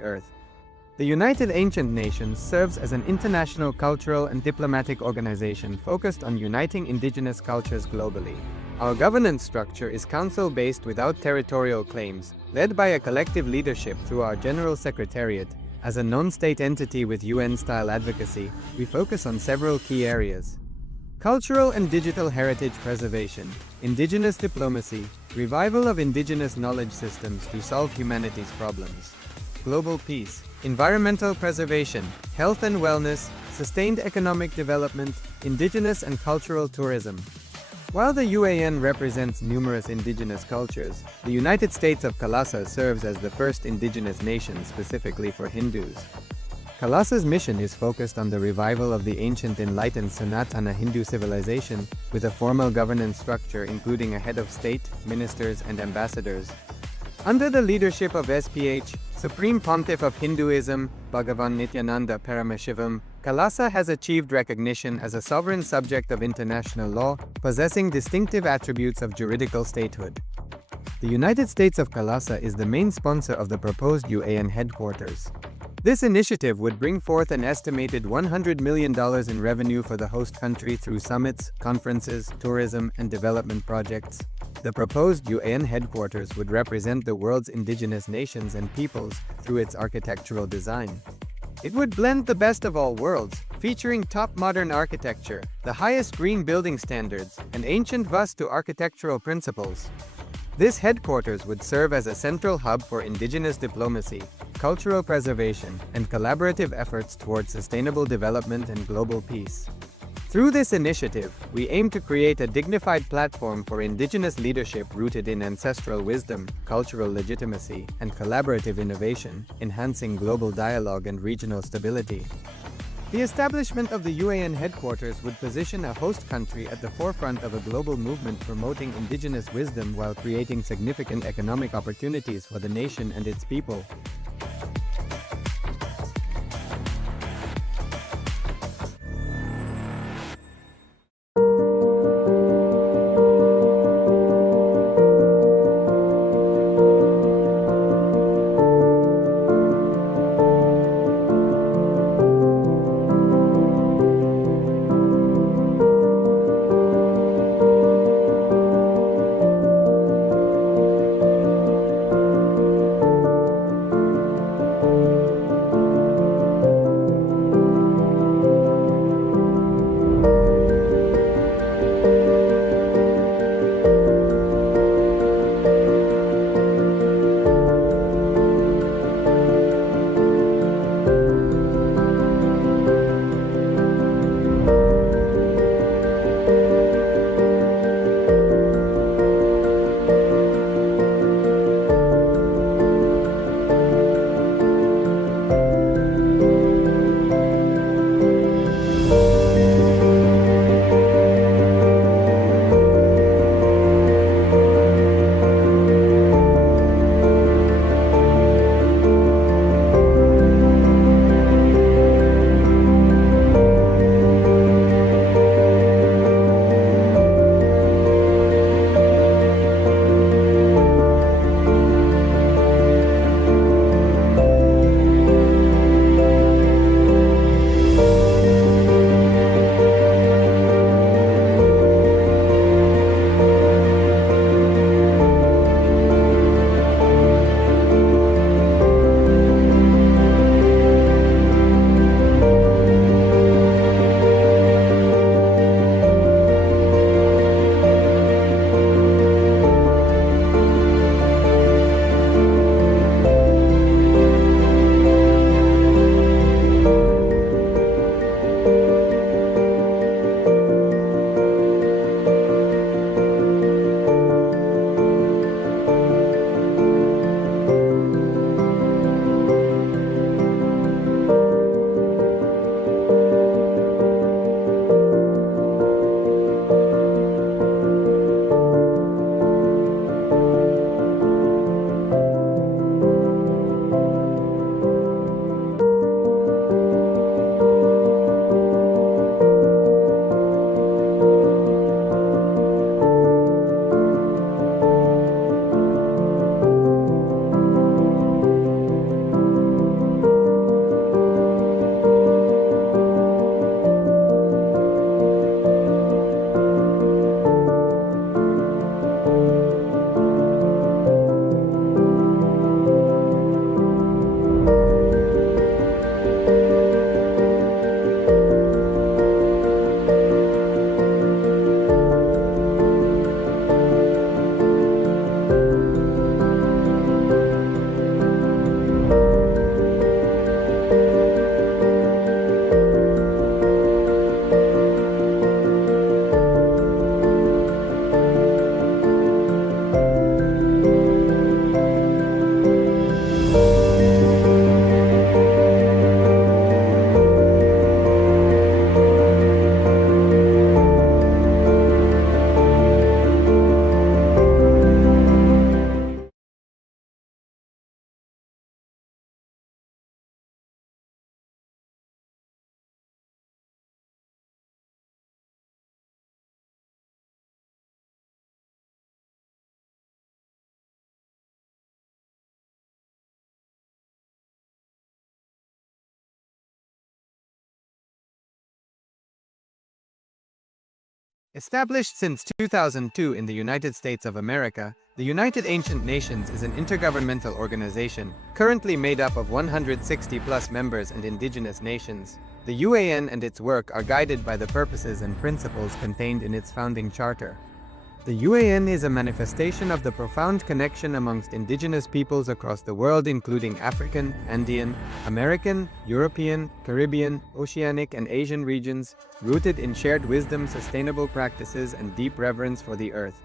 the earth. The United Ancient Nations serves as an international cultural and diplomatic organization focused on uniting indigenous cultures globally. Our governance structure is council-based without territorial claims, led by a collective leadership through our General Secretariat. As a non-state entity with UN-style advocacy, we focus on several key areas: cultural and digital heritage preservation, indigenous diplomacy, revival of indigenous knowledge systems to solve humanity's problems, global peace, environmental preservation, health and wellness, sustained economic development, indigenous and cultural tourism. While the UAN represents numerous indigenous cultures, the United States of Kailasa serves as the first indigenous nation specifically for Hindus. Kailasa's mission is focused on the revival of the ancient enlightened Sanatana Hindu civilization, with a formal governance structure including a head of state, ministers, and ambassadors. Under the leadership of SPH, Supreme Pontiff of Hinduism, Bhagavan Nithyananda Paramashivoham, Kailasa has achieved recognition as a sovereign subject of international law, possessing distinctive attributes of juridical statehood. The United States of Kailasa is the main sponsor of the proposed UAN Headquarters. This initiative would bring forth an estimated $100 million in revenue for the host country through summits, conferences, tourism, and development projects. The proposed UAN headquarters would represent the world's indigenous nations and peoples through its architectural design. It would blend the best of all worlds, featuring top modern architecture, the highest green building standards, and ancient Vastu architectural principles. This headquarters would serve as a central hub for indigenous diplomacy, cultural preservation, and collaborative efforts towards sustainable development and global peace. Through this initiative, we aim to create a dignified platform for indigenous leadership rooted in ancestral wisdom, cultural legitimacy, and collaborative innovation, enhancing global dialogue and regional stability. The establishment of the UAN headquarters would position a host country at the forefront of a global movement promoting indigenous wisdom while creating significant economic opportunities for the nation and its people. Established since 2002 in the United States of America, the United Ancient Nations is an intergovernmental organization, currently made up of 160+ members and indigenous nations. The UAN and its work are guided by the purposes and principles contained in its founding charter. The UAN is a manifestation of the profound connection amongst indigenous peoples across the world, including African, Andean, American, European, Caribbean, Oceanic, and Asian regions, rooted in shared wisdom, sustainable practices, and deep reverence for the earth.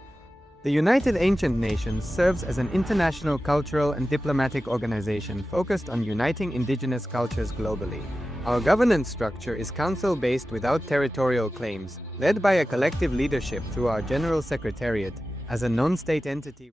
The United Ancient Nations serves as an international cultural and diplomatic organization focused on uniting indigenous cultures globally. Our governance structure is council-based without territorial claims, led by a collective leadership through our General Secretariat, as a non-state entity.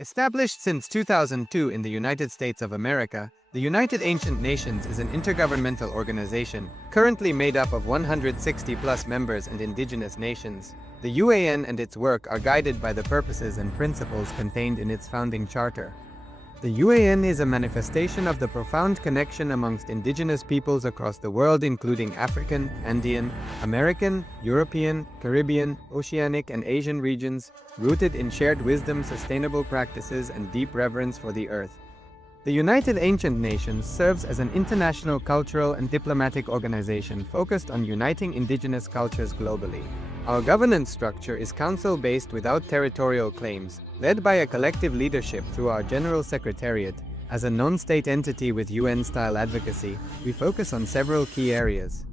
Established since 2002 in the United States of America, the United Ancient Nations is an intergovernmental organization, currently made up of 160+ members and indigenous nations. The UAN and its work are guided by the purposes and principles contained in its founding charter. The UAN is a manifestation of the profound connection amongst indigenous peoples across the world, including African, Andean, American, European, Caribbean, Oceanic, and Asian regions, rooted in shared wisdom, sustainable practices, and deep reverence for the earth. The United Ancient Nations serves as an international cultural and diplomatic organization focused on uniting indigenous cultures globally. Our governance structure is council-based without territorial claims, led by a collective leadership through our General Secretariat. As a non-state entity with UN-style advocacy, we focus on several key areas: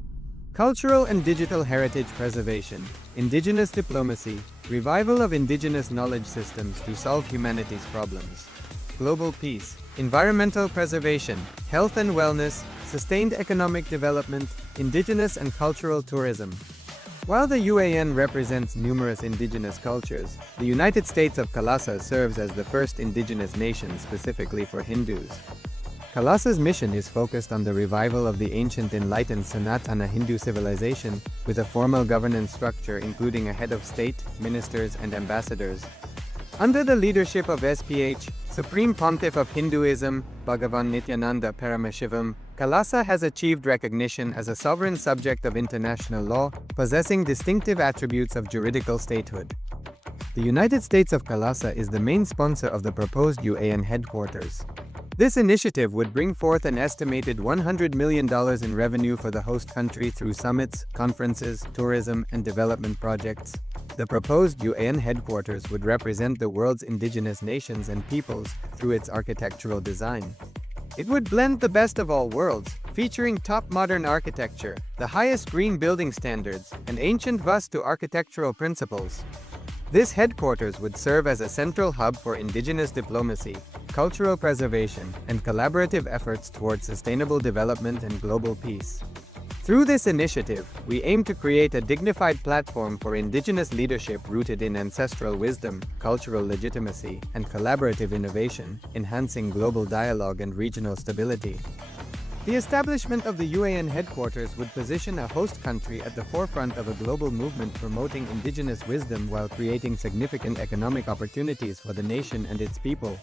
cultural and digital heritage preservation, indigenous diplomacy, revival of indigenous knowledge systems to solve humanity's problems, global peace, environmental preservation, health and wellness, sustained economic development, indigenous and cultural tourism. While the UAN represents numerous indigenous cultures, the United States of Kailasa serves as the first indigenous nation specifically for Hindus. Kailasa's mission is focused on the revival of the ancient enlightened Sanatana Hindu civilization, with a formal governance structure including a head of state, ministers, and ambassadors. Under the leadership of SPH, Supreme Pontiff of Hinduism, Bhagavan Nithyananda Paramashivoham, Kailasa has achieved recognition as a sovereign subject of international law, possessing distinctive attributes of juridical statehood. The United States of Kailasa is the main sponsor of the proposed UAN Headquarters. This initiative would bring forth an estimated $100 million in revenue for the host country through summits, conferences, tourism, and development projects. The proposed UAN Headquarters would represent the world's indigenous nations and peoples through its architectural design. It would blend the best of all worlds, featuring top modern architecture, the highest green building standards, and ancient Vastu architectural principles. This headquarters would serve as a central hub for indigenous diplomacy, cultural preservation, and collaborative efforts towards sustainable development and global peace. Through this initiative, we aim to create a dignified platform for indigenous leadership rooted in ancestral wisdom, cultural legitimacy, and collaborative innovation, enhancing global dialogue and regional stability. The establishment of the UAN headquarters would position a host country at the forefront of a global movement promoting indigenous wisdom while creating significant economic opportunities for the nation and its people.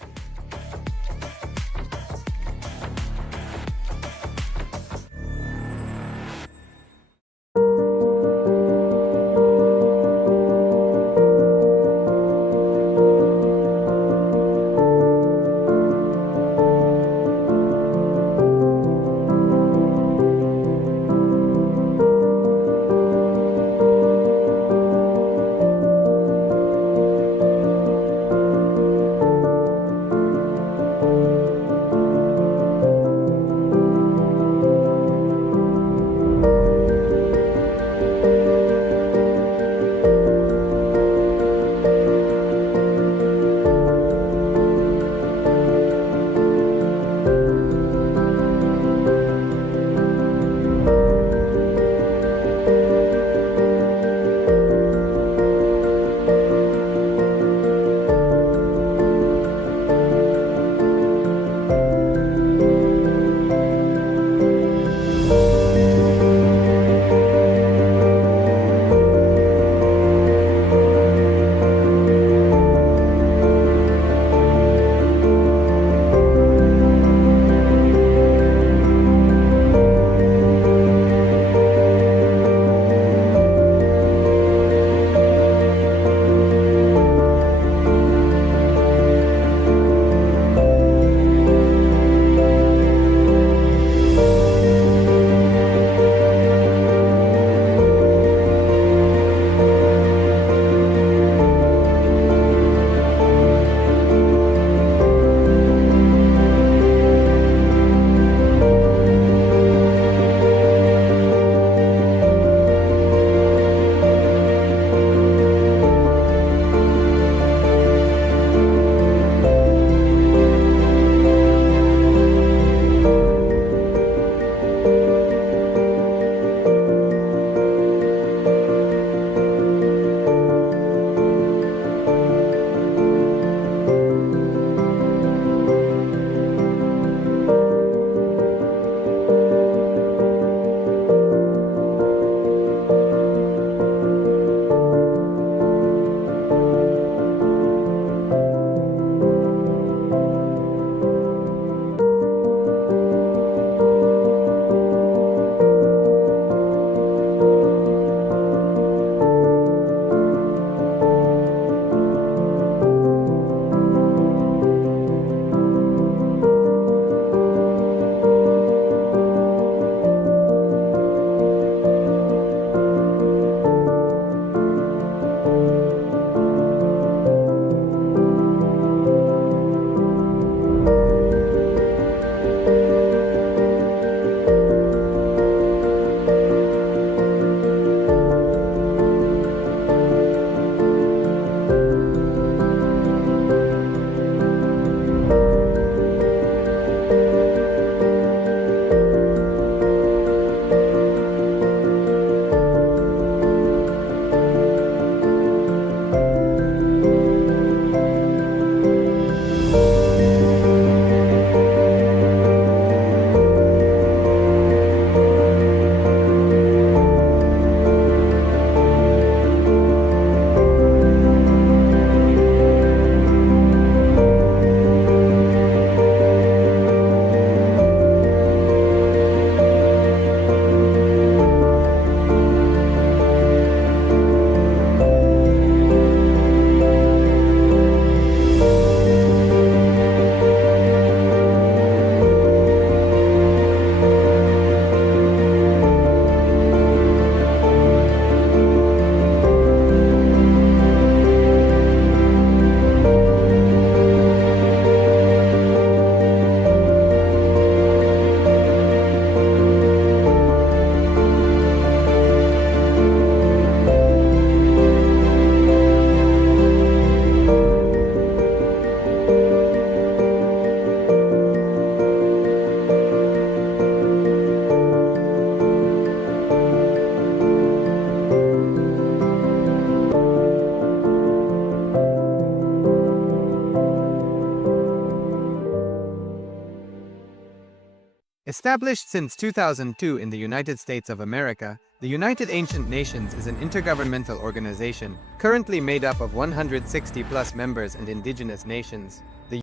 Established since 2002 in the United States of America, the United Ancient Nations is an intergovernmental organization currently made up of 160+ members and indigenous nations. The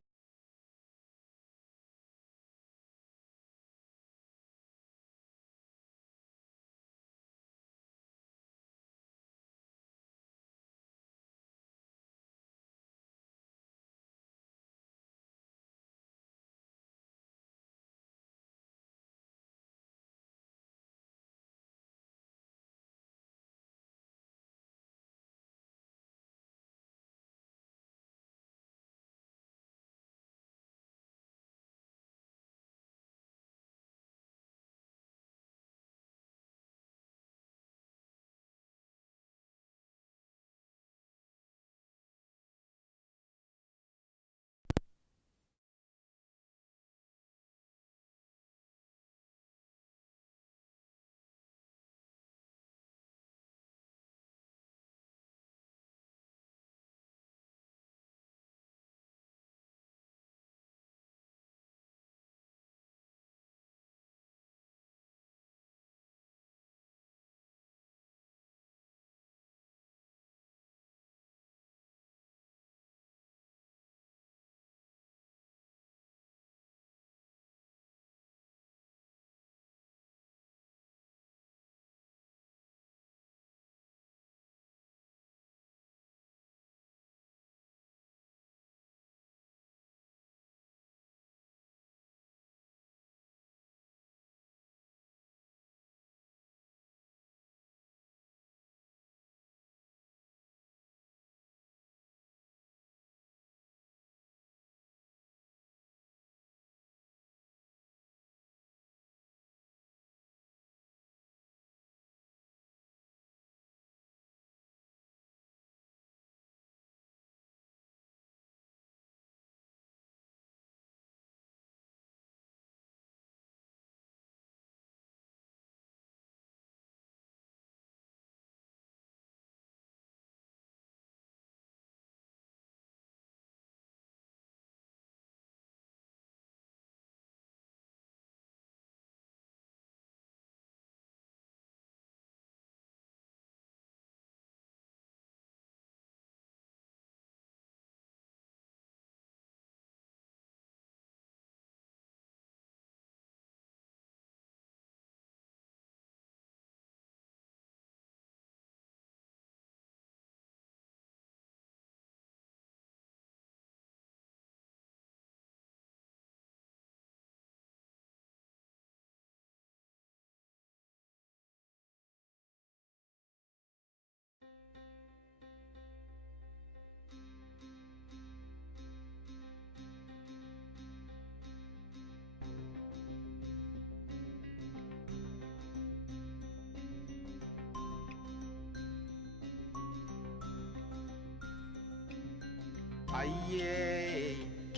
ஐயே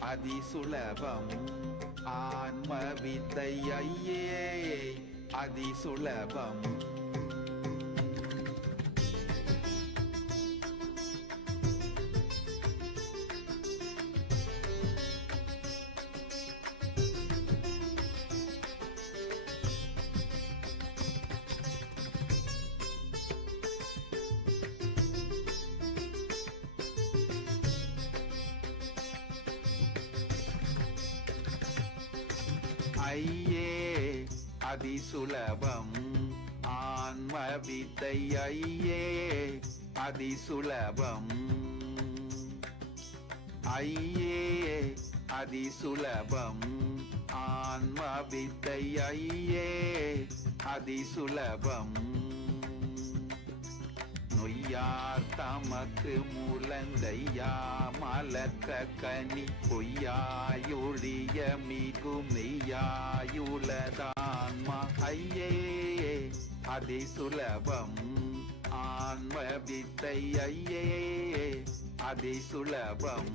அதிசுலபம் ஆன்ம வித்தை ஐயே அதிசுலபம் ஐயே அதிசுலபம் ஆன்ம வித்தை ஐயே அதிசுலபம் ஐயே அதிசுலபம் ஆன்ம வித்தை ஐயே அதிசுலபம் நொய்யார் தமக்கு மூலங்கையா மலக்க கனி பொய்யாயொழிய மிகு மெய்யாயுலதான்மா ஐயே அதிசுலபம் ஆன்ம வித்தை ஐயே அதிசுலபம்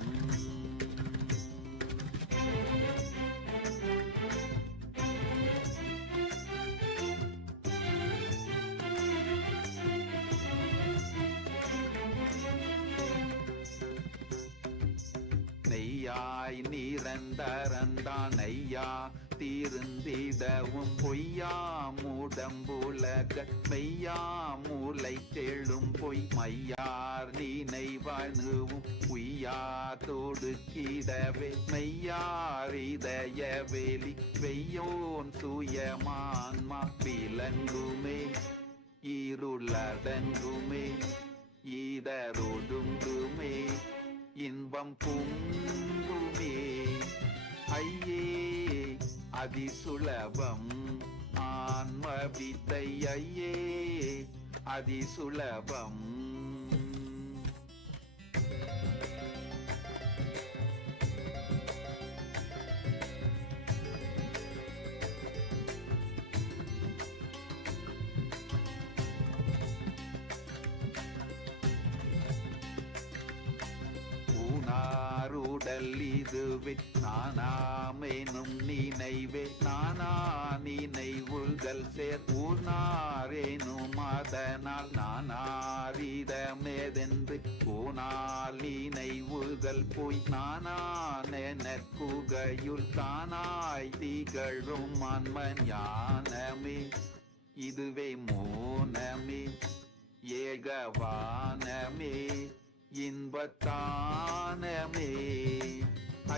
நெய்யாய் நிரந்தரந்தான் ஐயா தீர்ந்திடவும் இன்புலக மெய்யாமூலை தெழும் பொய் மையார் நினைவணுவும் உய்யாதோடு கிடவே மெய்யாரிதய வெளி வெய்யோன் சுயமான்மா விலங்குமே இருளடங்குமே ஈடரொடுங்குமே இன்பம் பொங்குமே ஐயே அதிசுலபம் ஆன்ம வித்தை ஐயே அதிசுலபம். ஊனாருடல் இதுவே நானாமெனும் நினைவே நானா நினைவுகள் சேர் ஊனாரேனும் அதனால் நானாரிடமேதென்று ஊனால் நினைவுகள் போய் நானானெனக்குகையுள் தானாய் திகழும் அன்மன் ஞானமே இதுவே மோனமே ஏகவானமே இன்பத்தானமே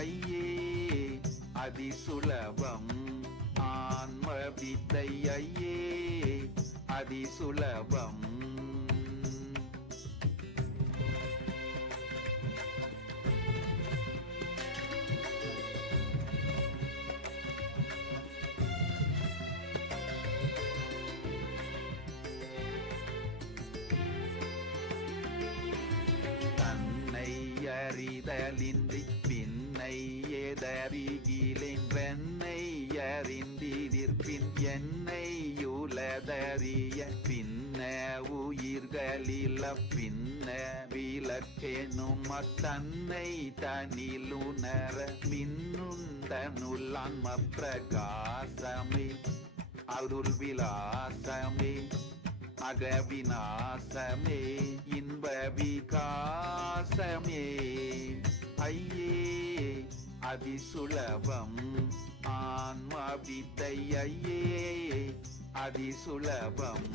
ஐயே அதிசுலபம் ஆன்ம வித்தை ஐயே அதிசுலபம். அறிதலின்றி பின்னை எதறிகிலேன் வெண்ணை அறிந்திதிர்பின் என்னை யுலதறிய பின்ன உயிர்களில பின்ன விளக்கெனும் தன்னை தனிலுணர மின்னுந்தனுள்ளான்ம பிரகாசமே அருள் விலாசமே அகவிநாசமே இன்ப விகாசமே ஐயே அதிசுலபம் ஆன்ம வித்தை ஐயே அதிசுலபம்.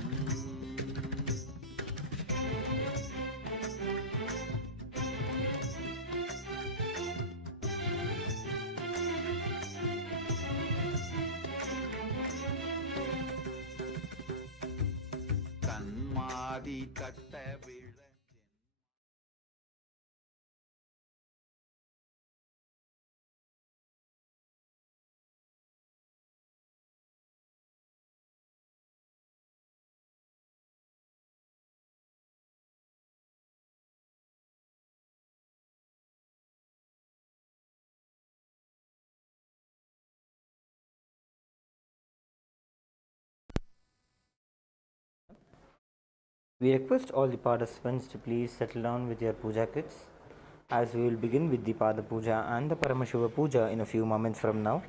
கண்மாதி கட்ட விழ We request all the participants to please settle down with your puja kits, as we will begin with the Pada Puja and the Paramashiva Puja in a few moments from now.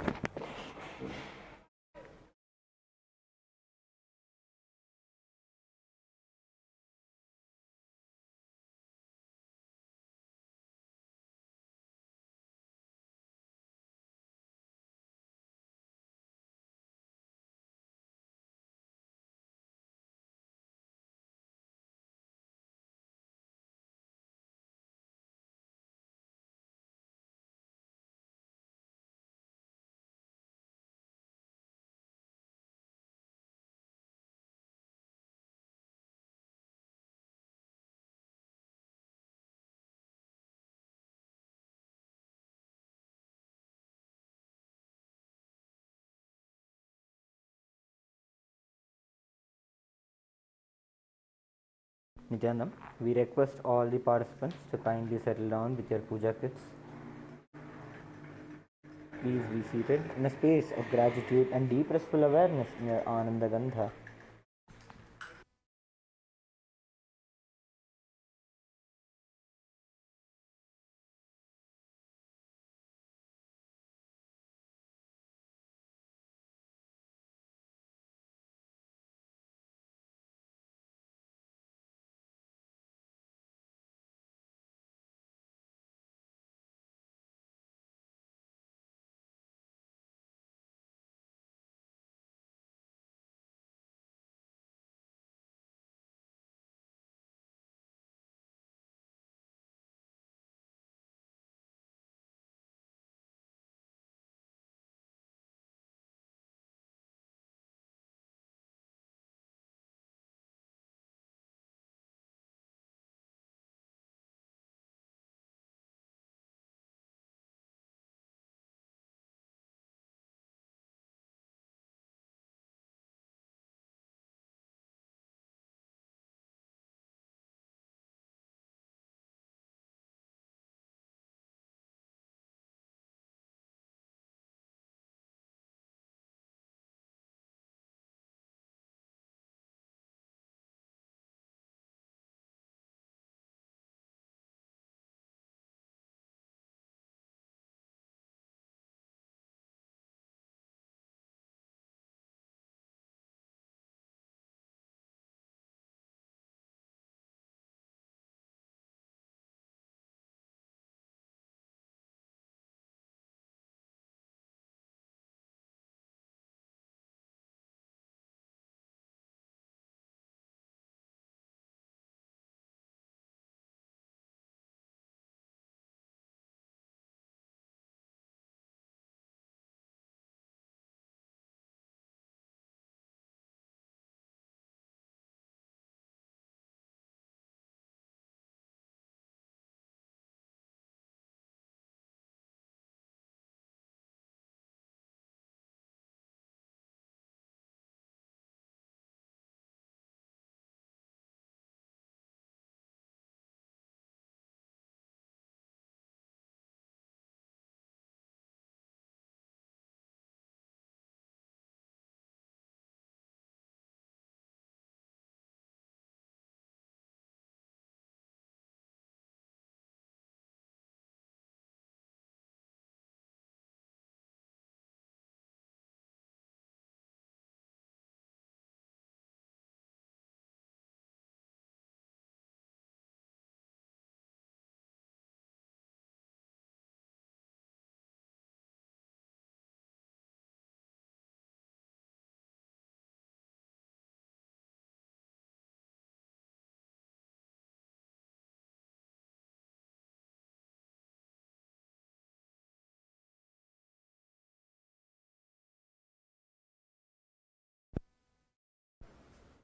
Nithyananda, we request all the participants to kindly settle down with your puja kits. Please be seated in a space of gratitude and deep restful awareness in your Ananda Gandha.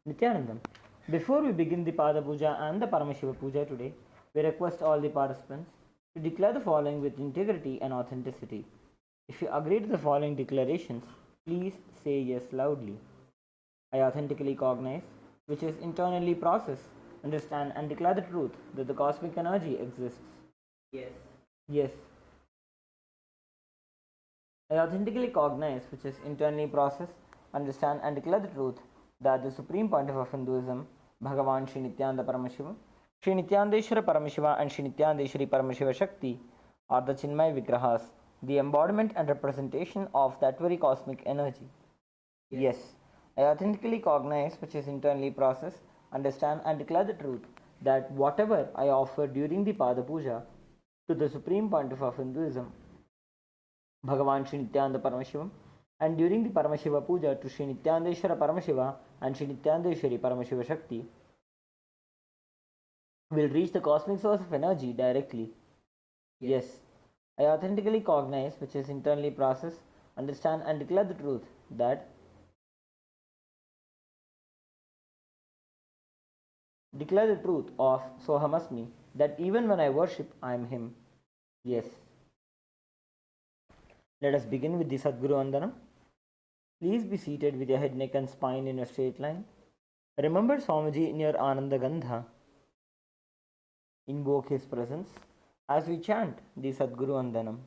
Nithyanandam. Before we begin the Pada Puja and the Paramashiva Puja today, we request all the participants to declare the following with integrity and authenticity. If you agree to the following declarations, please say yes loudly. I authentically cognize, which is internally process, understand and declare the truth that the cosmic energy exists. Yes. Yes. I authentically cognize, which is internally process, understand and declare the truth that the Supreme Pontiff of Hinduism, Bhagavan Sri Nithyananda Paramashiva, Sri Nityanandeshwara Paramashiva and Sri Nityanandeshwari Paramashiva Shakti are the Chinmay Vigrahas, the embodiment and representation of that very cosmic energy. Yes. I authentically cognize, which is internally process, understand and declare the truth that whatever I offer during the Pada Puja to the Supreme Pontiff of Hinduism, Bhagavan Sri Nityananda Paramashivam, and during the Paramashiva Puja to Sri Nityanandeshwara Paramashiva and Sri Nityanandeshwari Paramashiva Shakti, will reach the cosmic source of energy directly. Yes. I authentically cognize, which is internally process, understand and declare the truth that declare the truth of Sohamasmi, that even when I worship, I am Him. Yes. Let us begin with the Sadguru Vandana. Please be seated with your head, neck and spine in a straight line. Remember Swamiji in your Ananda Gandha. Invoke his presence as we chant the Sadguru Vandanam.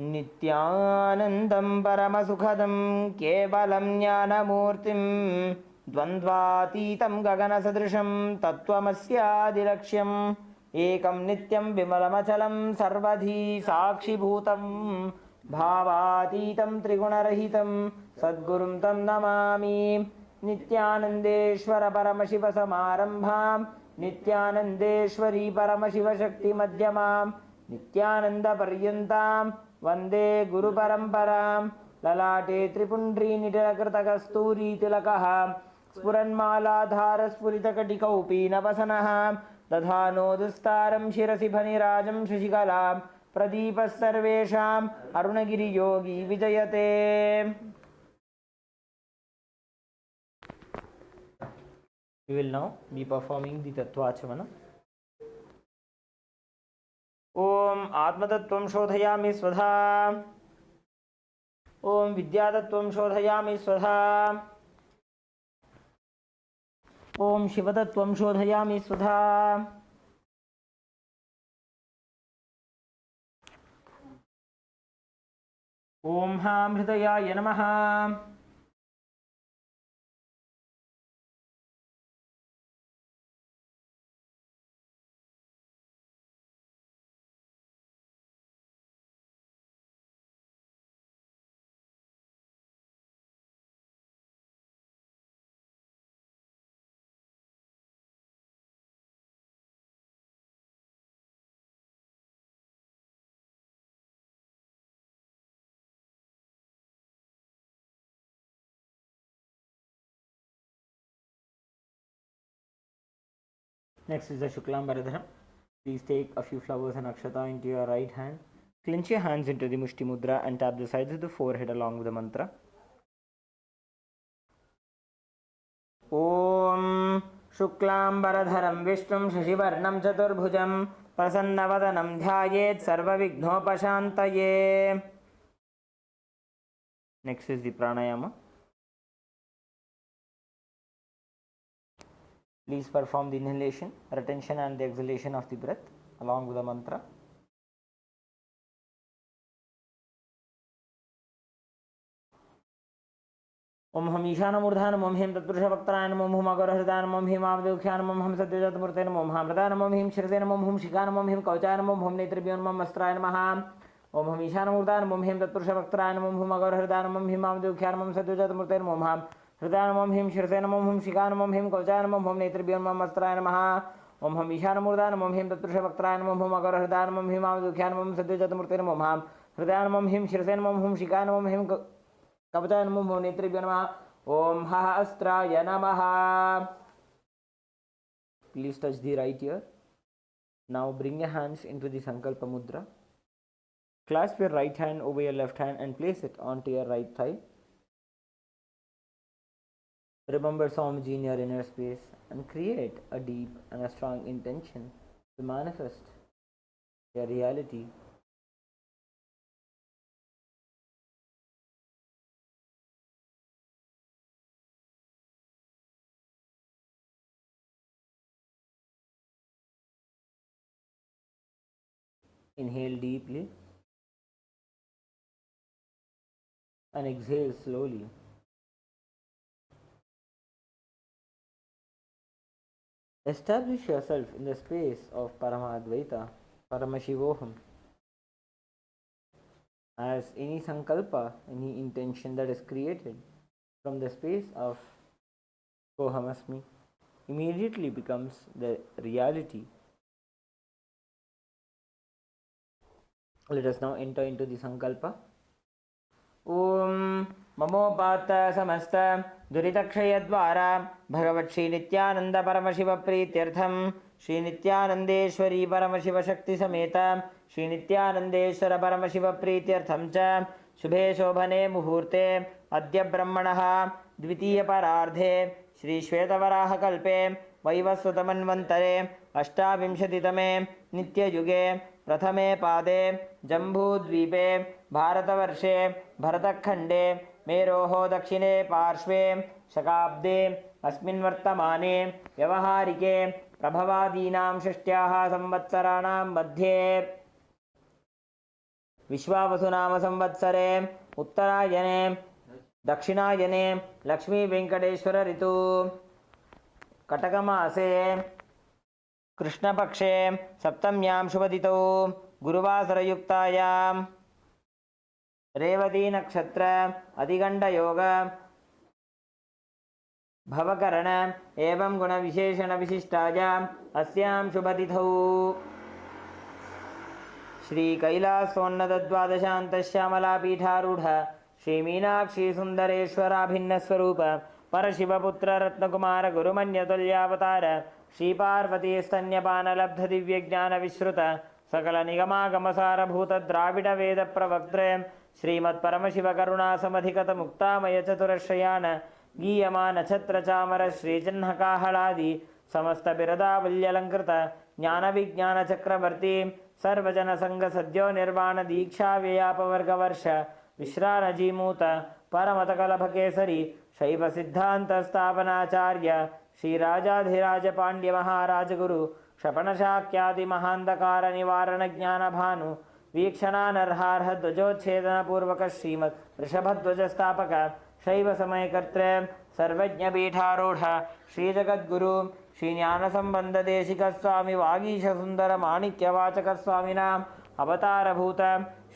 Nithyanandam Paramasukhadam Kevalam Jnanamurtim Dvandvatitam Gaganasadrisham Tattvamasyadiraksham Ekam Nityam Vimalamachalam Sarvadhi Sakshibhutam Bhavatitam Trigunarahitam Sadgurum Tam Namami Nithyanandeshwara Paramashiva Samarambham Nithyanandeshwari Paramashiva Shakti Madhyamam Nithyananda Paryantam Vande Guru Paramparam Lalate Tripundri Nidakratagasturi Tilakaha Spuranmaladhara Spuritakatikaupī Navasanaha Dadhano Dustaram Shirasi Bhanirajam Shashikalam Pradipas Sarvesham Arunagiri Yogi Vijayate. We will now be performing the Tattvachamana. Om Atmatattvam Shodhayami Svadha. Om Vidyatattvam Shodhayami Svadha. Om Shivatattvam Shodhayami Svadha. Om Ham Hridayaya Namaha. Next is the Shuklam Bharadharam. Please take a few flowers and akshata into your right hand. Clench your hands into the Mushti Mudra and tap the sides of the forehead along with the mantra. Om Shuklam Bharadharam Vishnum Shashivarnam Chaturbhujam Prasannavadanam Dhyayet Sarva Vignopashantaye. Next is the Pranayama. Please perform the inhalation, retention and the exhalation of the breath along with the mantra. Om Ham Ishanam Urdhanam Om Him Tatpurusha Bhaktaranam Om Hum Agara Hridanam Om Him Avadukyanam Om Ham Satyajat Murtenam Om Ham Hridanam Om Him Shirsenam Om Hum Shikanam Om Him Kauchanam Om Hum Netribhyonam Om Astrayanam Maham Om Ham Ishanam Urdhanam Om Him Tatpurusha Bhaktaranam Om Hum Agara Hridanam Om Him Avadukyanam Om Satyajat Murtenam Om Ham Hridanam Om Him Shirsenam Om Hum Shikanam Om Him Kauchanam Om Hum Netribhyonam Om Astrayanam Maham Om Ham Ishanam Urdhanam Om Him Tatpurusha Bhaktaranam Om Hum Agara Hridanam Om Him Avadukyanam Om Satyajat Murtenam Om Ham Hridanam Om Him Shirsenam Om Hum Shikanam Om Him Kauchanam Om Hum Netribhyonam Maham Om Hahastraya Namaha. Please touch the right ear. Now bring your hands into the Sankalpa Mudra. Clasp your right hand over your left hand and place it onto your right thigh. Remember Swamiji in your inner space and create a deep and a strong intention to manifest your reality. Inhale deeply and exhale slowly. Establish yourself in the space of Paramadvaita, Paramashivoham, as any sankalpa, any intention that is created from the space of Kohamasmi immediately becomes the reality. Let us now enter into the sankalpa. ॐ ममोपात्त समस्त दुरितक्षयद्वारा भगवत् श्रीनित्यानन्द परमशिवप्रीत्यर्थं श्रीनित्यानन्देश्वरी परमशिवशक्तिसमेत श्रीनित्यानन्देश्वर परमशिवप्रीत्यर्थं च शुभे शोभने मुहूर्ते अद्य ब्रह्मणः द्वितीयपरार्धे श्रीश्वेतवराहकल्पे वैवस्वतमन्वन्तरे अष्टाविंशतितमे नित्ययुगे प्रथमे पादे जम्बूद्वीपे भारतवर्षे भरतखण्डे मेरोः दक्षिणे पार्श्वे शकाब्दे अस्मिन् वर्तमाने व्यवहारिके प्रभवादीनां षष्ट्याः संवत्सराणां मध्ये विश्वावसुनाम संवत्सरे उत्तरायणे दक्षिणायने लक्ष्मीवेङ्कटेश्वर ऋतु कटकमासे कृष्णपक्षे सप्तम्यां शुभतिथौ गुरुवासरयुक्तायां रेवती नक्षत्र अधिगण्डयोग भवकरण एवं गुणविशेषणविशिष्टायाम् अस्यां शुभतिथौ श्रीकैलासोन्नतद्वादशान्तश्यामलापीठारूढ श्रीमीनाक्षीसुन्दरेश्वराभिन्नस्वरूप परशिवपुत्ररत्नकुमार गुरुमन्यतुल्यावतार श्रीपार्वतीस्तन्यपानलब्धदिव्यज्ञानविश्रुत सकलनिगमागमसारभूतद्राविडवेदप्रवक्त्रे श्रीमत्परमशिवकरुणासमधिगतमुक्तामयचतुरश्रयान् गीयमानछत्रचामर श्रीचिह्नकाहलादि समस्तबिरदावल्यलङ्कृत ज्ञानविज्ञानचक्रवर्ती सर्वजनसङ्गसद्यो निर्वाणदीक्षाव्ययापवर्गवर्ष विश्रानजीमूत परमतकलभकेसरी शैवसिद्धान्तस्थापनाचार्य श्रीराजाधिराजपाण्ड्यमहाराजगुरु क्षपणशाक्यादिमहान्धकारनिवारणज्ञानभानु वीक्षणानर्हार्हध्वजोच्छेदनपूर्वक श्रीमत् वृषभध्वजस्थापक शैवसमयकर्त्रे सर्वज्ञपीठारूढ श्रीजगद्गुरु श्रीज्ञानसम्बन्धदेशिकस्वामि वागीशसुन्दरमाणिक्यवाचकस्वामिनाम् अवतारभूत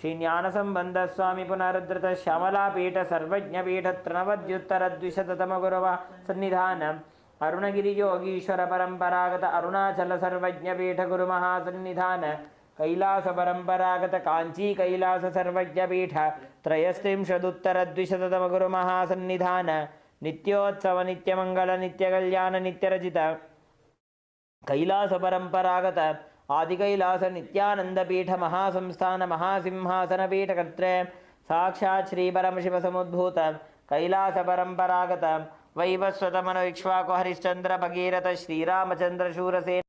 श्रीज्ञानसम्बन्धस्वामि पुनरुद्धृत श्यामलापीठ सर्वज्ञपीठत्रणवद्युत्तरद्विशततमगुरव सन्निधान अरुणगिरियोगीश्वर परम्परागत अरुणाचल सर्वज्ञपीठ गुरुमहासन्निधान कैलास परम्परागत कांची कैलास सर्वज्ञपीठ त्रयस्त्रिंशदुत्तरद्विशततमगुरुमहासन्निधान नित्योत्सव नित्यमंगल नित्यकल्याण नित्यरचित कैलास परम्परागत आदिकैलास नित्यानंदपीठ महासंस्थान महासिंहासनपीठ कर्त्रे साक्षात् श्री परमशिव समुद्भूत कैलास परम्परागत वैवस्वतमनो इक्ष्वाकु हरिश्चंद्र भगीरथ श्रीरामचंद्र शूरसेन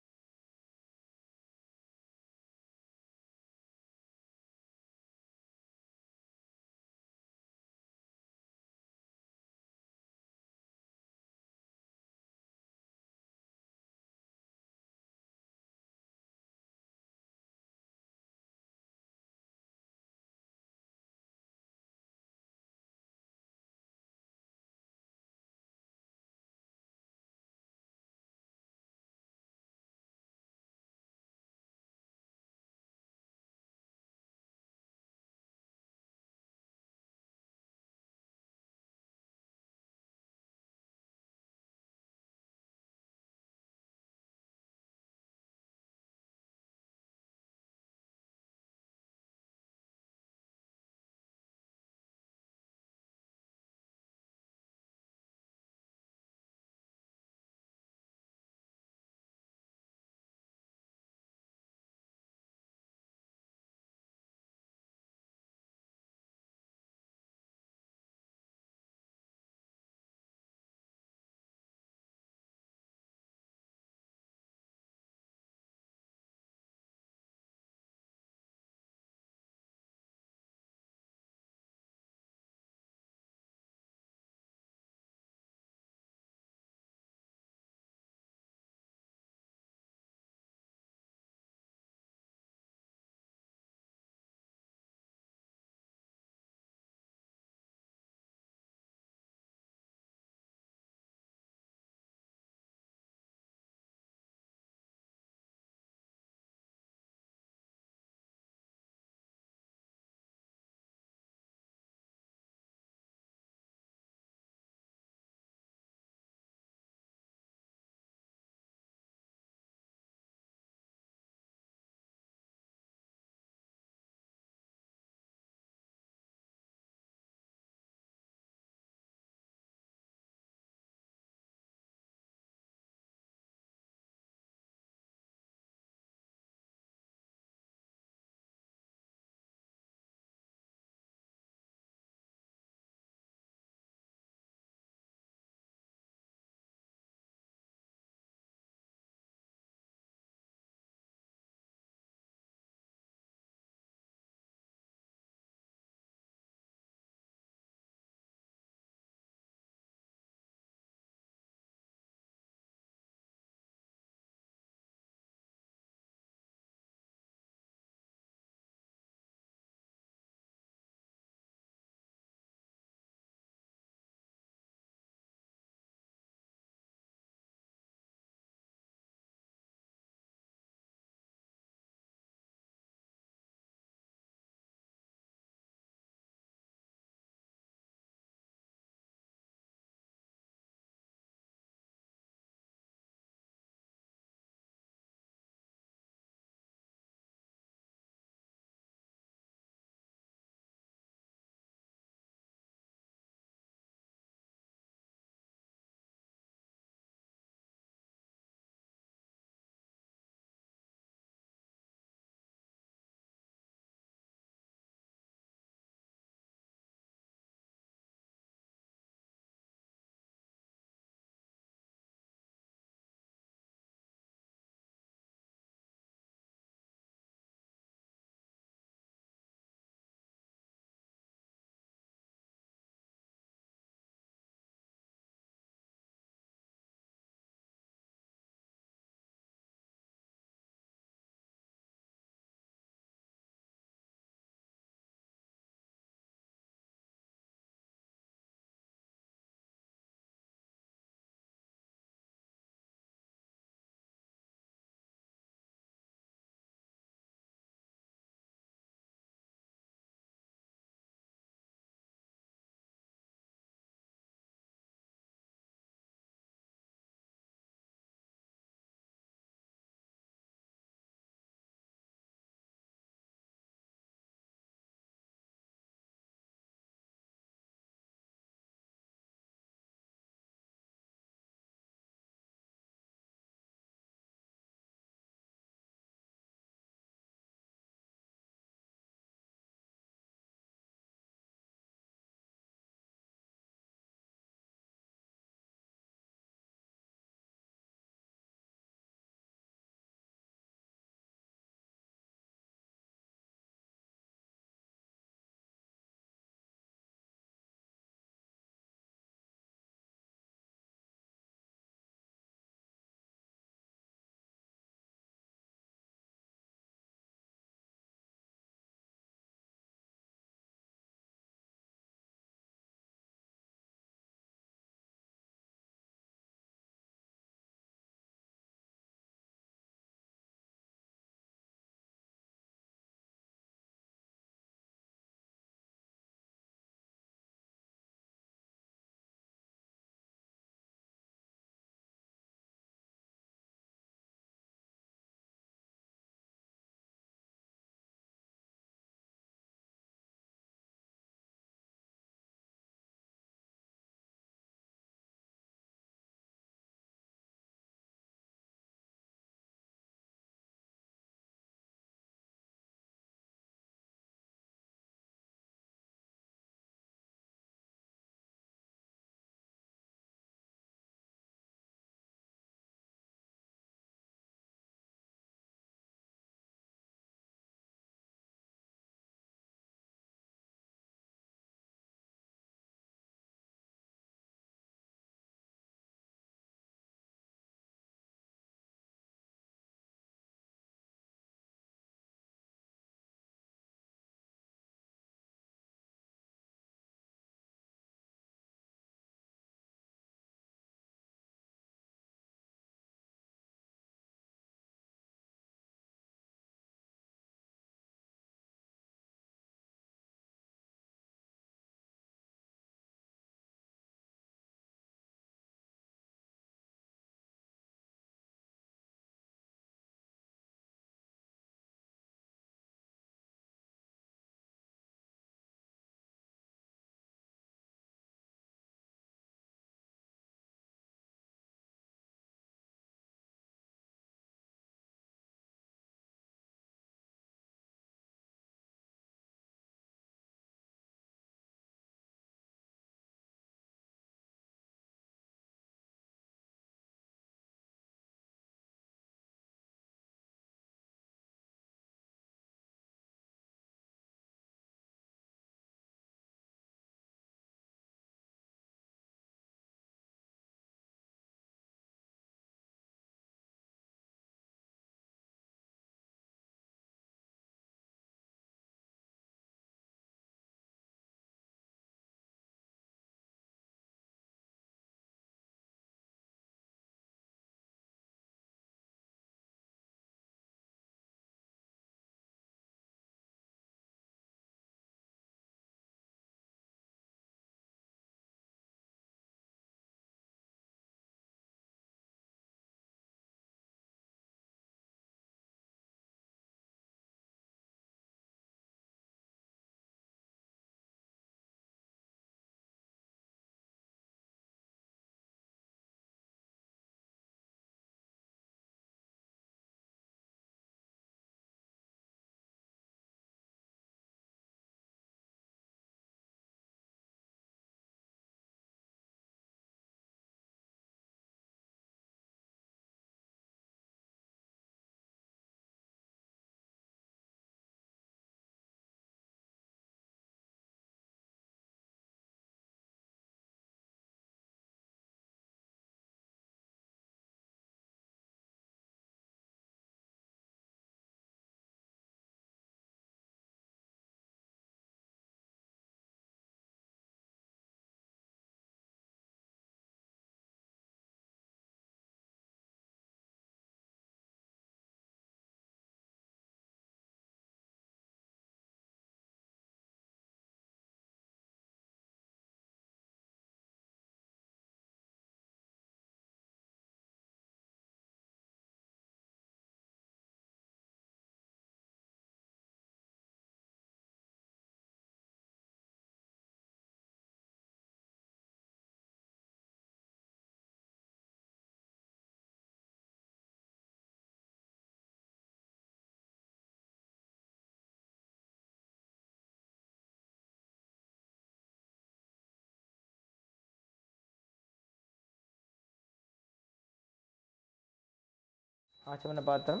आचमनपात्रम्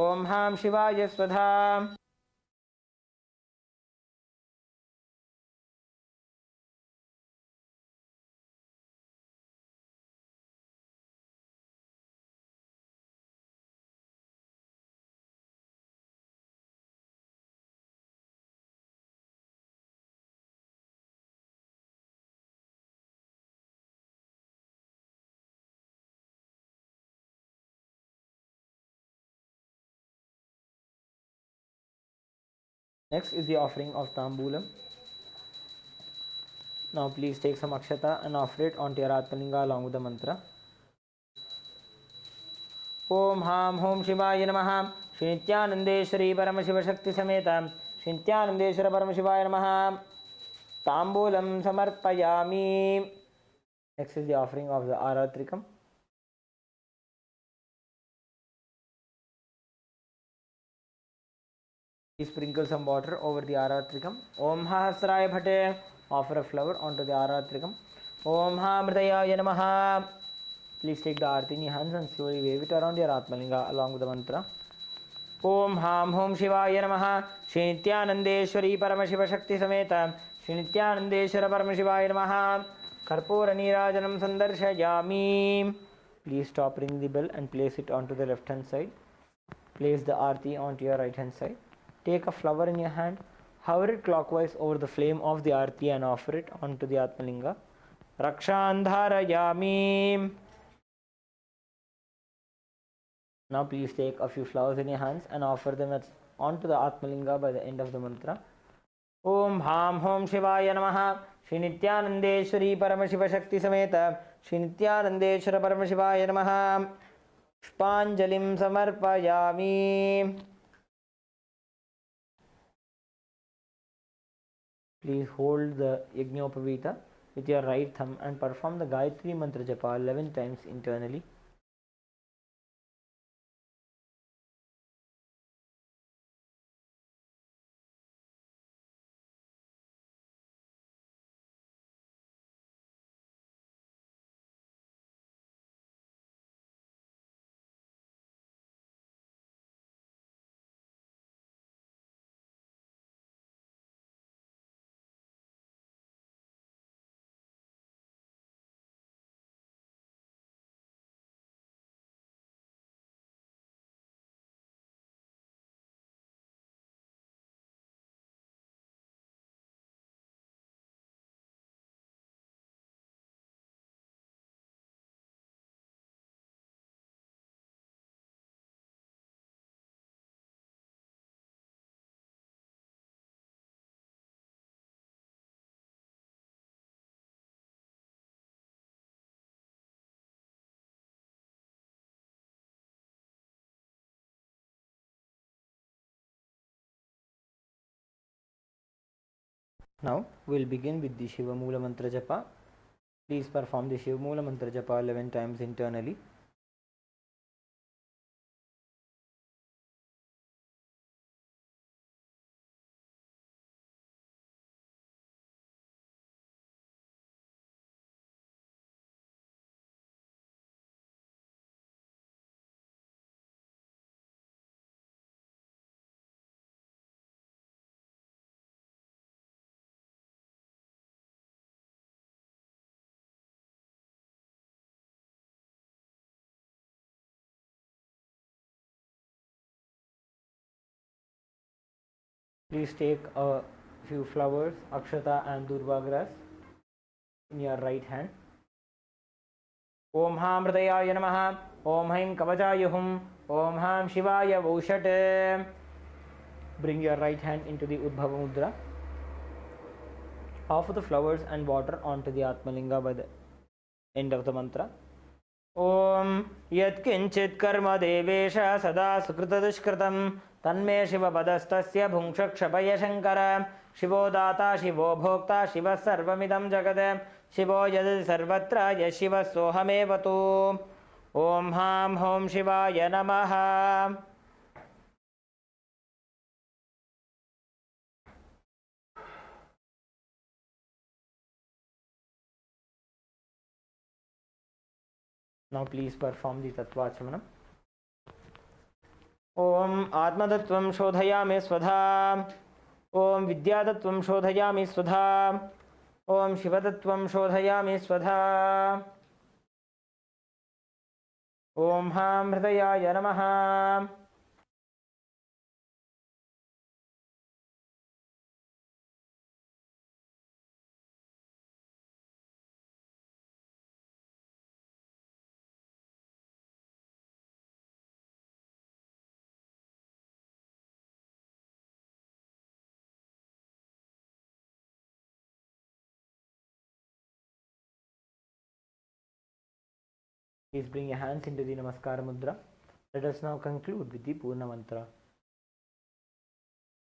ॐ हां शिवाय स्वधा. Next is the offering of Tambulam. Now please take some akshata and offer it onto your Atmalinga along with the mantra. Om Ham Hom Shivaya Namaha. Shri Nithyanandeshwari Paramashiva Shakti Sameta Shri Nithyanandeshwara Paramashivaya Namaha. Tambulam Samarpayami. Next is the offering of the Aratrikam. Please sprinkle some water over the Aratrikam. Om Hahasraya Bhate. Offer a flower onto the Aratrikam. Om Hamridaya Namaha. Please take the Aarti in your hands and slowly wave it around your Atmalinga along with the mantra. Om Ham Hom Shivaya Namaha. Shri Nithyanandeshwari Paramashiva Shakti Sameta Shri Nithyanandeshwara Paramashivaya Namaha. Karpura Nirajanam Sandarshayami. Please stop ringing the bell and place it onto the left hand side. Place the Aarti onto your right hand side. Take a flower in your hand, hover it clockwise over the flame of the Aarti and offer it onto the Atmalinga. Rakshandharayami. Now please take a few flowers in your hands and offer them onto the Atmalinga by the end of the mantra. Om Ham Hom Shivaya Namaha. Shri Nithyanandeshwari Paramashiva Shakti Sameta Shri Nithyanandeshwara Paramashivaya Namaha. Pushpanjalim Samarpayami. Please hold the Yajnopavita with your right thumb and perform the Gayatri Mantra Japa 11 times internally. Now we'll begin with the Shiva Mula Mantra Japa. Please perform the Shiva Mula Mantra Japa 11 times internally. Please take a few flowers, akshata and durva grass in your right hand. Om Ham Hridayaya Namaha. Om Haim Kavachaya Hum. Om Ham Shivaya Vaushate. Bring your right hand into the Udbhava Mudra. Offer the flowers and water onto the Atmalinga by the end of the mantra. Om Yat Kinchit Karma Devesha Sada Sukrita Dushkritam Tanme Shiva Padastasya Bhungshakshapaya Shankara Shivo Data Shivo Bhokta Shiva Sarvamidam Jagade Shivo Yad Sarvatra Yashiva Sohamevatu. Om Ham Hom Shivaya Namaha. Now please perform the Tattvachamanam. ॐ आत्मतत्त्वं शोधयामि स्वधा ॐ विद्यातत्त्वं शोधयामि स्वधा ॐ शिवतत्त्वं शोधयामि स्वधा ॐ हां हृदयाय नमः Please bring your hands into the Namaskar Mudra. Let us now conclude with the Purna Mantra.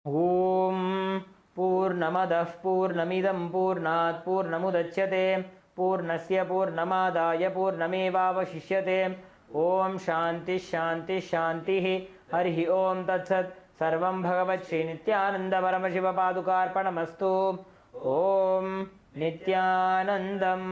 Om Purnamadah Purnamidam Purnat Purnamudachyate Purnasya Purnamadaya Purnamevavashishyate Om Shanti Shanti Shanti Harihi Om Tatsat Sarvam Bhagavat Shri Nithyananda Paramashiva Padukarpanamastu Om Nithyanandam.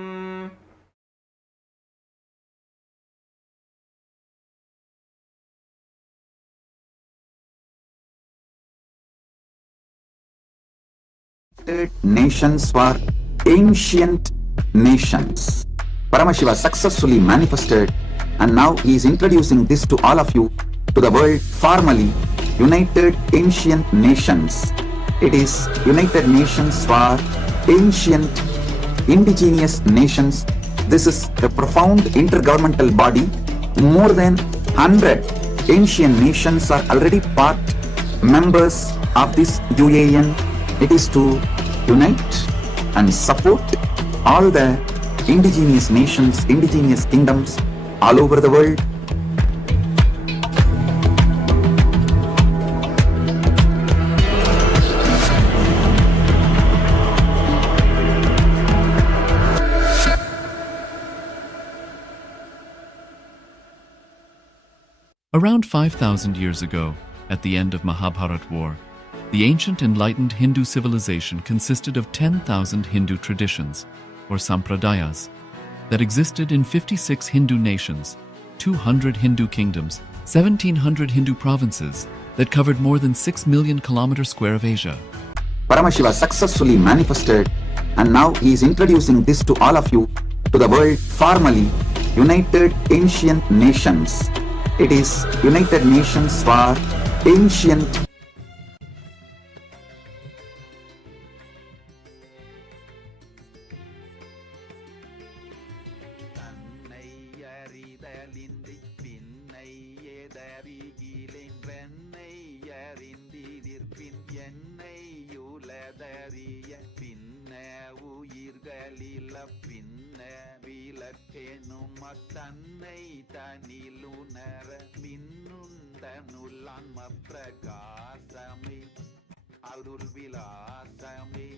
Nations were ancient nations. Paramashiva successfully manifested, and now he is introducing this to all of you, to the world formally, United Ancient Nations. It is United Nations for ancient indigenous nations. This is a profound intergovernmental body. More than 100 ancient nations are already part members of this UAN. It is to unite and support all the indigenous nations, indigenous kingdoms all over the world. Around 5,000 years ago, at the end of Mahabharat War, the ancient enlightened Hindu civilization consisted of 10,000 Hindu traditions, or sampradayas, that existed in 56 Hindu nations, 200 Hindu kingdoms, 1,700 Hindu provinces that covered more than 6 million kilometers square of Asia. Paramashiva successfully manifested, and now he is introducing this to all of you, to the world formally, United Ancient Nations. It is United Nations for ancient தன்னை அறிதலின்றி பின்னை எதறிகிலேன் வெண்ணை அறிந்திதிர்பின் என்னை யுலதறிய பின்ன உயிர்களில பின்ன விளக்கெனும் தன்னை தனிலுணர மின்னுந்தனுள்ளான்ம பிரகாசமே அருள் விலாசமே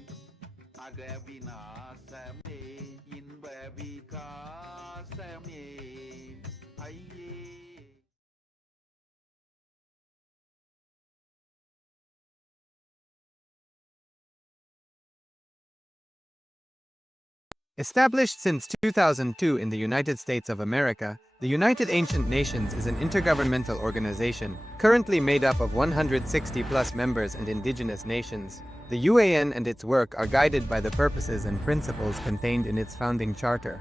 அகவிநாசமே இன்ப விகாசமே ஐயே. Established since 2002 in the United States of America, the United Ancient Nations is an intergovernmental organization currently made up of 160+ members and indigenous nations. The UAN and its work are guided by the purposes and principles contained in its founding charter.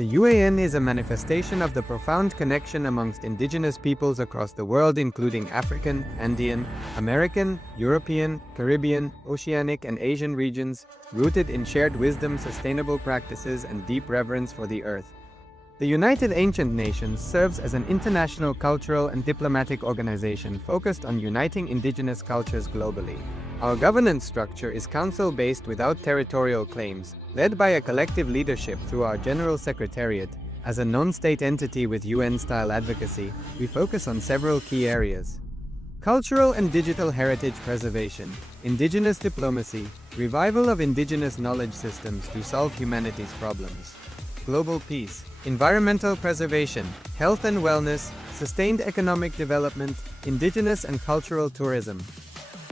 The UAN is a manifestation of the profound connection amongst indigenous peoples across the world, including African, Andean, American, European, Caribbean, Oceanic, and Asian regions, rooted in shared wisdom, sustainable practices, and deep reverence for the earth. The United Ancient Nations serves as an international cultural and diplomatic organization focused on uniting indigenous cultures globally. Our governance structure is council-based without territorial claims, led by a collective leadership through our General Secretariat. As a non-state entity with UN-style advocacy, we focus on several key areas: cultural and digital heritage preservation, indigenous diplomacy, revival of indigenous knowledge systems to solve humanity's problems, global peace, environmental preservation, health and wellness, sustained economic development, indigenous and cultural tourism.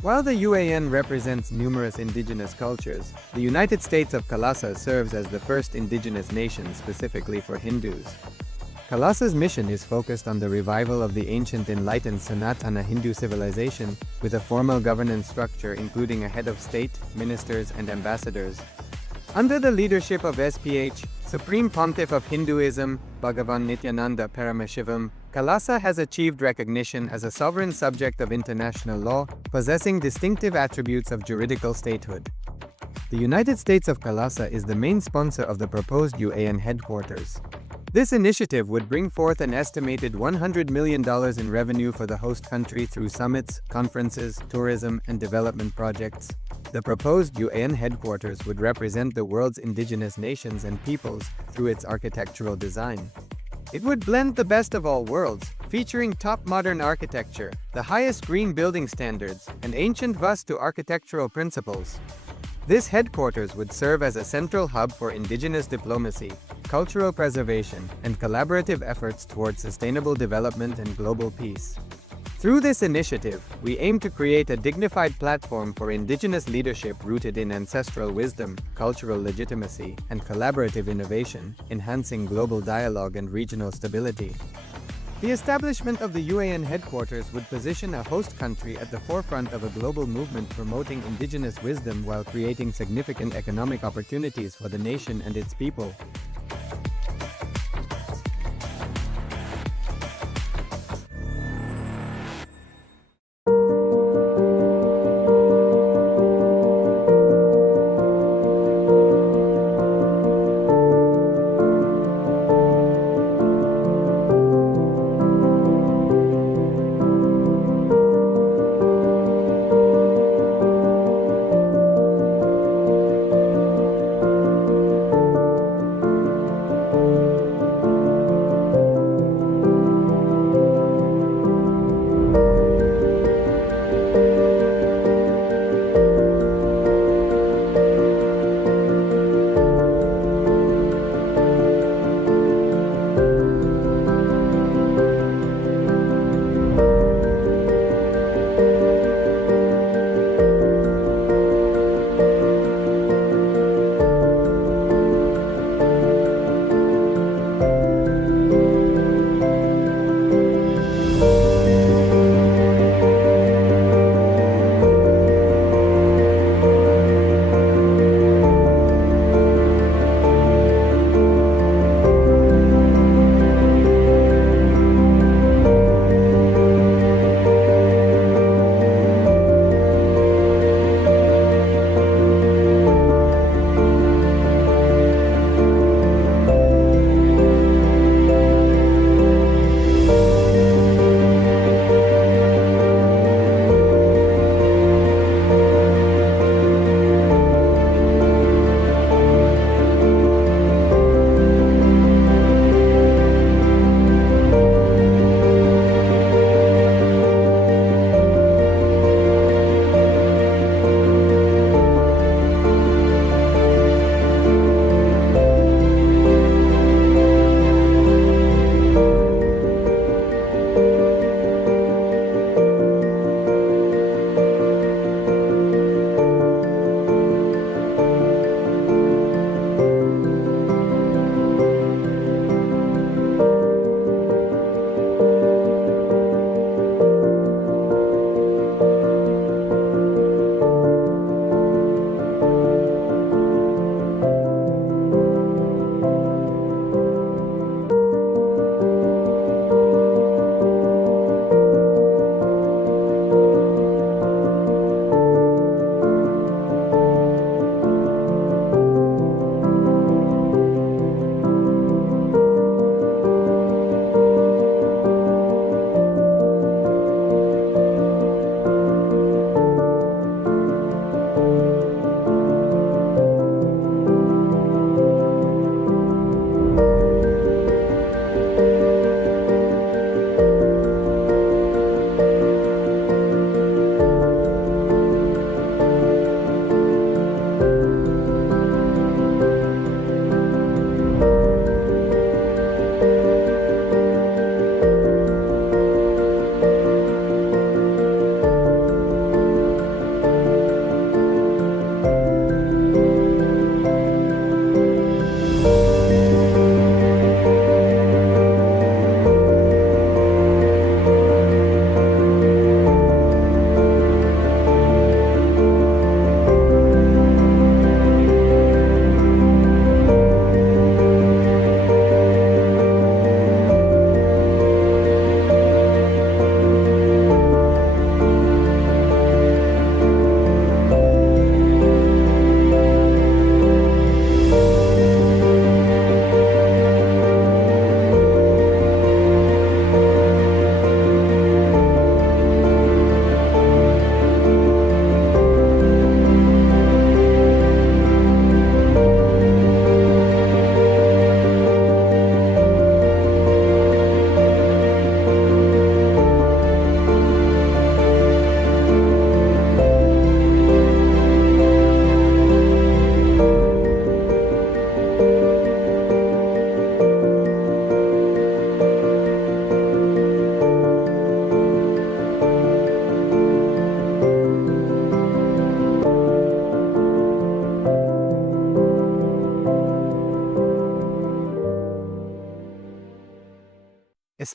While the UAN represents numerous indigenous cultures, the United States of Kailasa serves as the first indigenous nation specifically for Hindus. Kailasa's mission is focused on the revival of the ancient enlightened Sanatana Hindu civilization with a formal governance structure including a head of state, ministers, and ambassadors. Under the leadership of SPH, Supreme Pontiff of Hinduism, Bhagavan Nithyananda Paramashivoham, Kailasa has achieved recognition as a sovereign subject of international law, possessing distinctive attributes of juridical statehood. The United States of Kailasa is the main sponsor of the proposed UAN Headquarters. This initiative would bring forth an estimated $100 million in revenue for the host country through summits, conferences, tourism, and development projects. The proposed UAN headquarters would represent the world's indigenous nations and peoples through its architectural design. It would blend the best of all worlds, featuring top modern architecture, the highest green building standards, and ancient Vastu architectural principles. This headquarters would serve as a central hub for indigenous diplomacy, cultural preservation, and collaborative efforts towards sustainable development and global peace. Through this initiative, we aim to create a dignified platform for indigenous leadership rooted in ancestral wisdom, cultural legitimacy, and collaborative innovation, enhancing global dialogue and regional stability. The establishment of the UAN headquarters would position a host country at the forefront of a global movement promoting indigenous wisdom while creating significant economic opportunities for the nation and its people.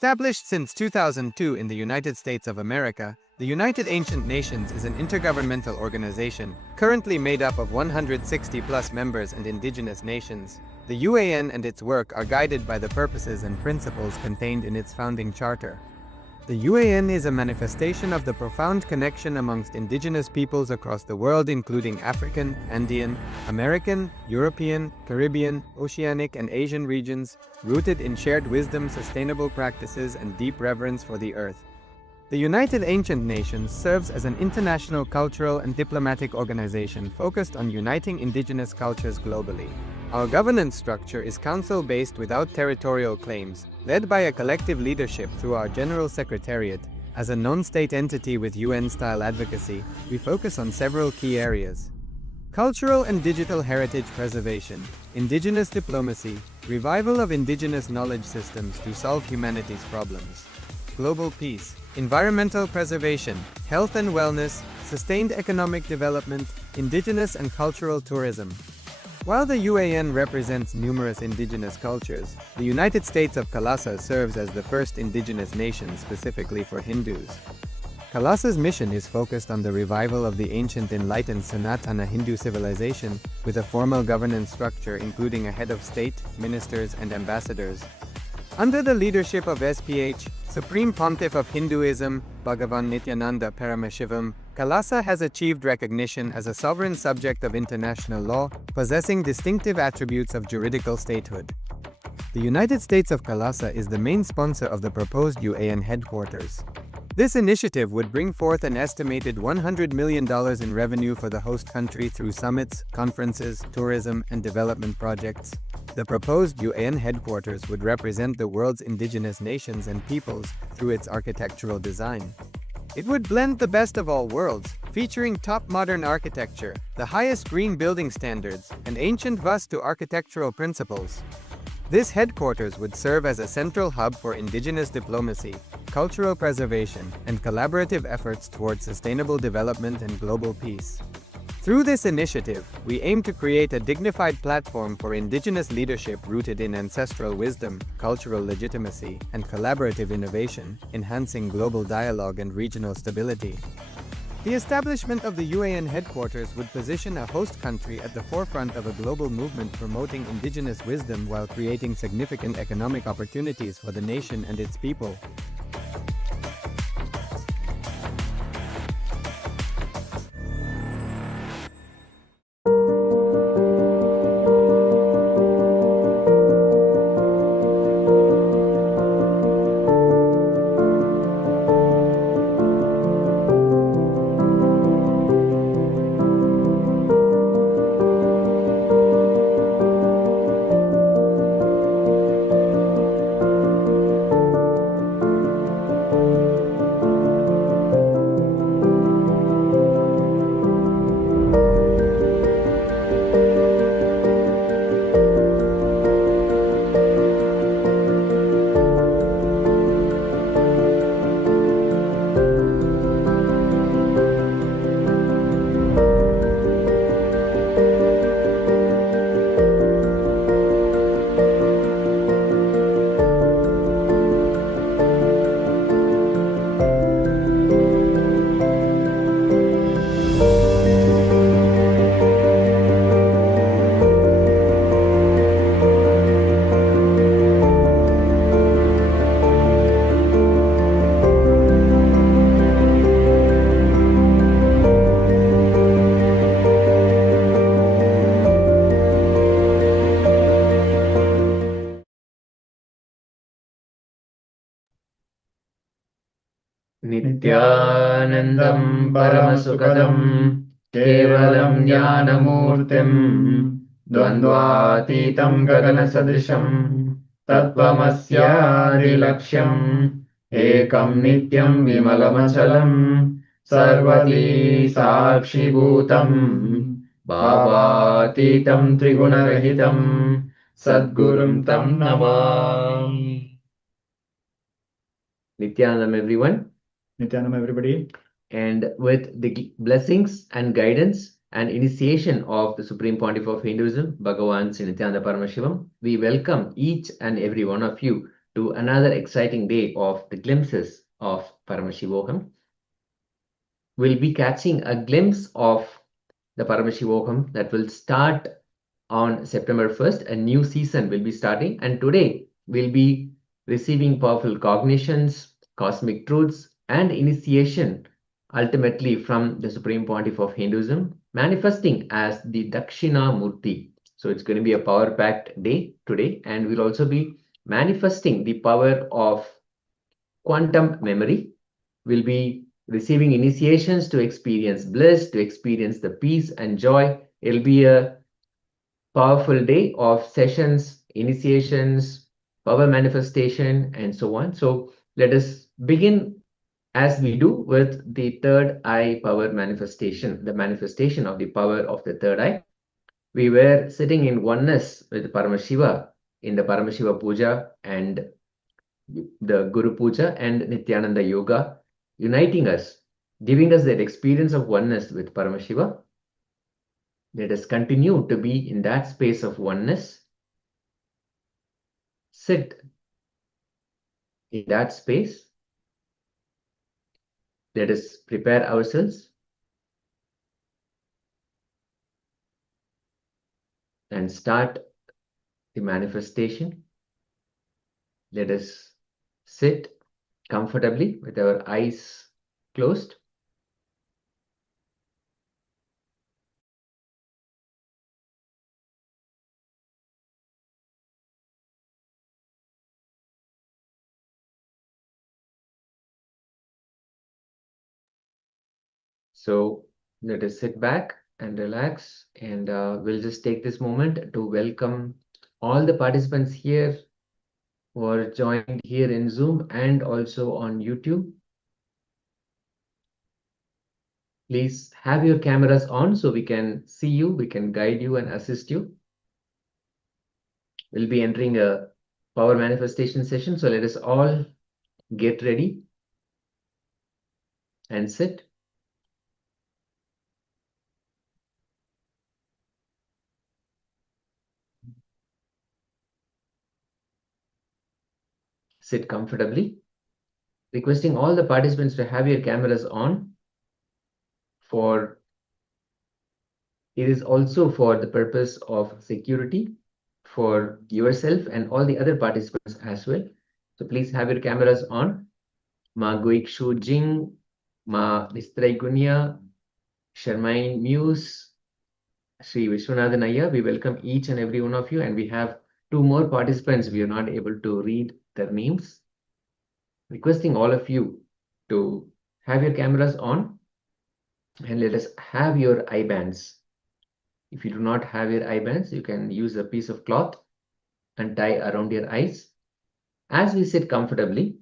Established since 2002 in the United States of America, the United Ancient Nations is an intergovernmental organization, currently made up of 160+ members and indigenous nations. The UAN and its work are guided by the purposes and principles contained in its founding charter. The UAN is a manifestation of the profound connection amongst indigenous peoples across the world, including African, Andean, American, European, Caribbean, Oceanic, and Asian regions, rooted in shared wisdom, sustainable practices, and deep reverence for the earth. The United Ancient Nations serves as an international cultural and diplomatic organization focused on uniting indigenous cultures globally. Our governance structure is council-based without territorial claims, led by a collective leadership through our General Secretariat. As a non-state entity with UN-style advocacy, we focus on several key areas: cultural and digital heritage preservation, indigenous diplomacy, revival of indigenous knowledge systems to solve humanity's problems, global peace, environmental preservation, health and wellness, sustained economic development, indigenous and cultural tourism. While the UAN represents numerous indigenous cultures, the United States of Kailasa serves as the first indigenous nation specifically for Hindus. Kailasa's mission is focused on the revival of the ancient enlightened Sanatana Hindu civilization, with a formal governance structure including a head of state, ministers, and ambassadors. Under the leadership of SPH, Supreme Pontiff of Hinduism, Bhagavan Nithyananda Paramashivoham, Kailasa has achieved recognition as a sovereign subject of international law, possessing distinctive attributes of juridical statehood. The United States of Kailasa is the main sponsor of the proposed UAN Headquarters. This initiative would bring forth an estimated $100 million in revenue for the host country through summits, conferences, tourism, and development projects. The proposed UAN Headquarters would represent the world's indigenous nations and peoples through its architectural design. It would blend the best of all worlds, featuring top modern architecture, the highest green building standards, and ancient Vastu architectural principles. This headquarters would serve as a central hub for indigenous diplomacy, cultural preservation, and collaborative efforts towards sustainable development and global peace. Through this initiative, we aim to create a dignified platform for indigenous leadership rooted in ancestral wisdom, cultural legitimacy, and collaborative innovation, enhancing global dialogue and regional stability. The establishment of the UAN headquarters would position a host country at the forefront of a global movement promoting indigenous wisdom while creating significant economic opportunities for the nation and its people. नित्यानन्दं परमसुखदं केवलं ज्ञानमूर्तिं द्वन्द्वातीतं गगनसदृशं तत्त्वमस्यादिलक्ष्यम् एकं नित्यं विमलमचलं सर्वदी साक्षिभूतं भावातीतं त्रिगुणरहितं सद्गुरुं तं Namami. Nithyanandam everyone. Nithyanam everybody. And with the blessings and guidance and initiation of the Supreme Pontiff of Hinduism, Bhagavan Sri Nithyananda Paramashivoham, we welcome each and every one of you to another exciting day of the Glimpses of Paramashivoham. We'll be catching a glimpse of the Paramashivoham that will start on September 1st. A new season will be starting, and today we'll be receiving powerful cognitions, cosmic truths, and initiation ultimately from the Supreme Pontiff of Hinduism, manifesting as the Dakshina Murti. So it's going to be a power-packed day today, and we'll also be manifesting the power of quantum memory. We'll be receiving initiations to experience bliss, to experience the peace and joy. It'll be a powerful day of sessions, initiations, power manifestation, and so on. So let us begin as we do with the third eye power manifestation, the manifestation of the power of the third eye. We were sitting in oneness with Paramashiva in the Paramashiva Puja and the Guru Puja and Nithyananda Yoga, uniting us, giving us that experience of oneness with Paramashiva. Let us continue to be in that space of oneness. Sit in that space. Let us prepare ourselves and start the manifestation. Let us sit comfortably with our eyes closed. So let us sit back and relax, and we'll just take this moment to welcome all the participants here who are joined here in Zoom and also on YouTube. Please have your cameras on so we can see you, we can guide you and assist you. We'll be entering a power manifestation session, so let us all get ready and sit. Sit comfortably. Requesting all the participants to have your cameras on. It is also for the purpose of security for yourself and all the other participants as well. So please have your cameras on. Ma Goikshu Jing, Ma Nistraigunya, Sharmain Muse, Sri Vishwanathan Ayya. We welcome each and every one of you, and we have two more participants. We are not able to read their names. Requesting all of you to have your cameras on and let us have your eye bands. If you do not have your eye bands, you can use a piece of cloth and tie around your eyes. As we sit comfortably,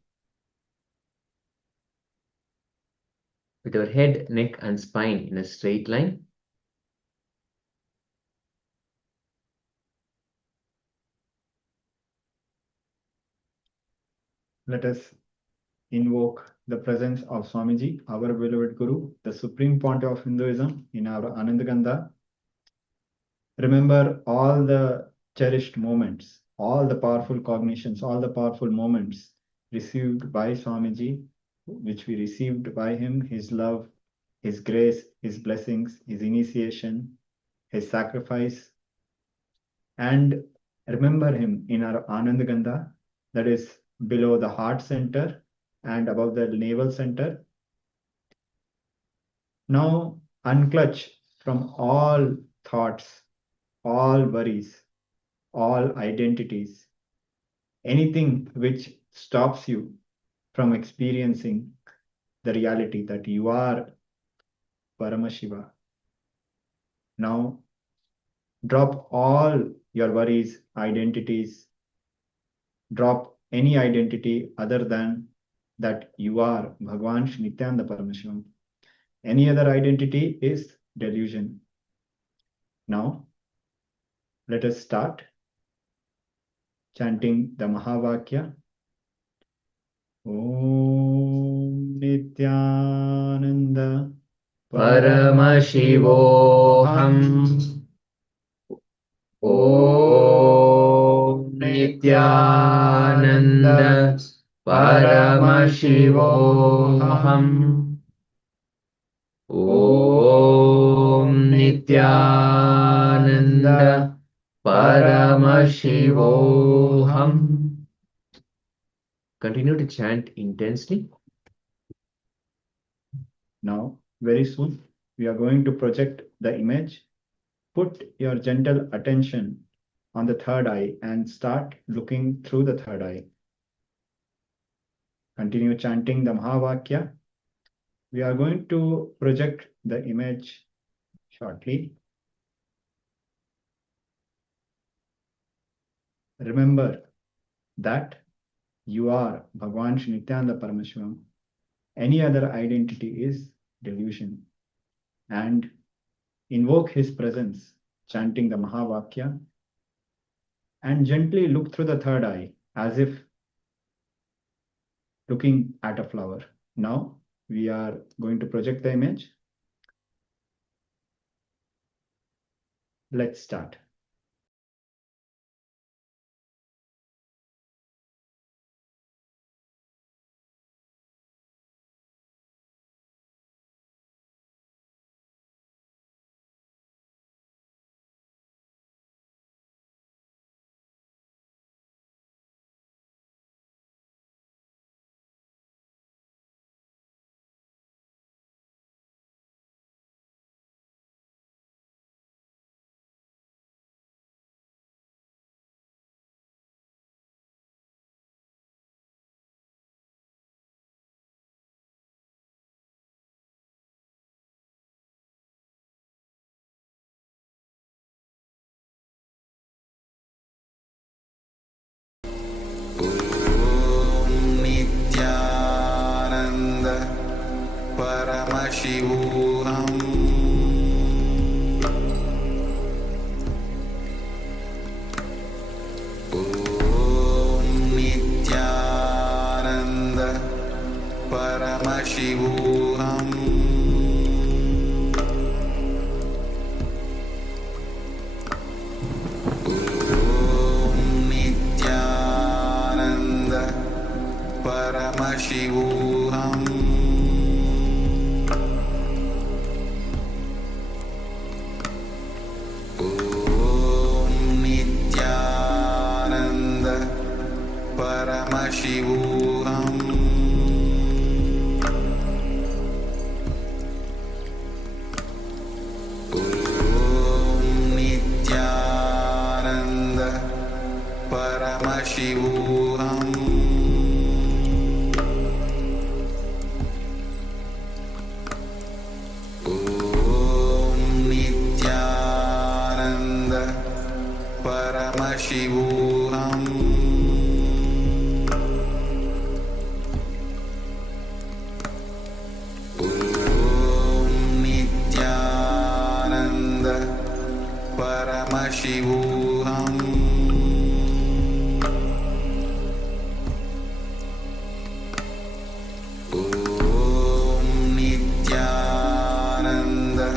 with our head, neck, and spine in a straight line, Let us invoke the presence of Swamiji, our beloved Guru, the Supreme Pontiff of Hinduism, in our Anandagandha. Remember all the cherished moments, all the powerful cognitions, all the powerful moments received by Swamiji, which we received by him, his love, his grace, his blessings, his initiation, his sacrifice. And remember him in our Anandagandha, that is below the heart center and above the navel center. Now unclutch from all thoughts, all worries, all identities, anything which stops you from experiencing the reality that you are Paramashiva. Now drop all your worries, identities, drop any identity other than that you are Bhagavan Shri Nithyananda Paramashivam. Any other identity is delusion. Now, let us start chanting the Mahavakya. Om Nithyananda Paramashivoham. Om Nithyananda Paramashivoham. Om Nithyananda Paramashivoham. Continue to chant intensely. Now, very soon, we are going to project the image. Put your gentle attention on the third eye and start looking through the third eye. Continue chanting the Mahavakya. We are going to project the image shortly. Remember that you are Bhagavan Shri Nithyananda Paramashivam. Any other identity is delusion. And invoke his presence, chanting the Mahavakya, and gently look through the third eye as if looking at a flower. Now we are going to project the image. Let's start. Nithyananda Paramashivoham. Om Nithyananda Paramashivoham. Paramashivoham. Om Nithyananda Paramashivoham. Om Nithyananda Paramashivoham. Paramashivoham. Om Nithyananda Paramashivoham. Om Nithyananda Paramashivoham. Paramashivoham. Om Nithyananda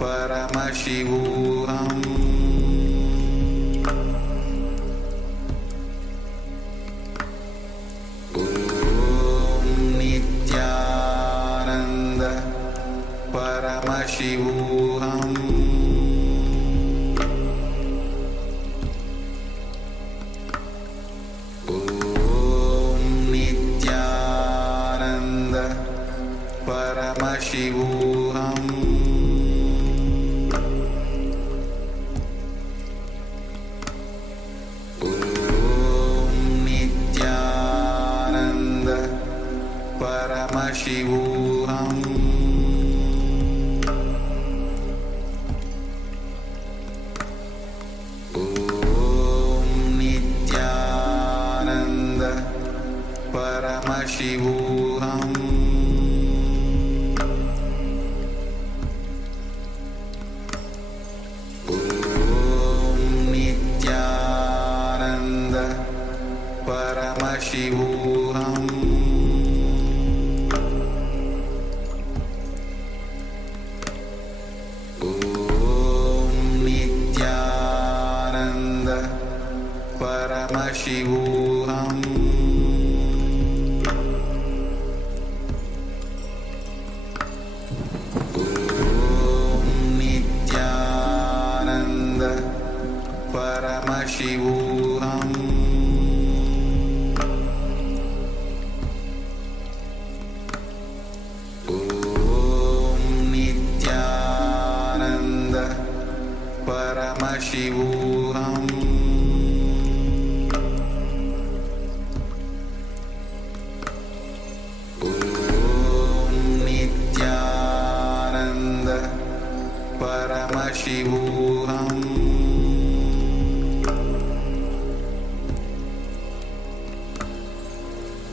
Paramashivoham. Om Nithyananda Paramashivoham. Paramashivoham. Om Nithyananda Paramashivoham. Om Nithyananda Paramashivoham. Paramashivoham Om Nithyananda Paramashivoham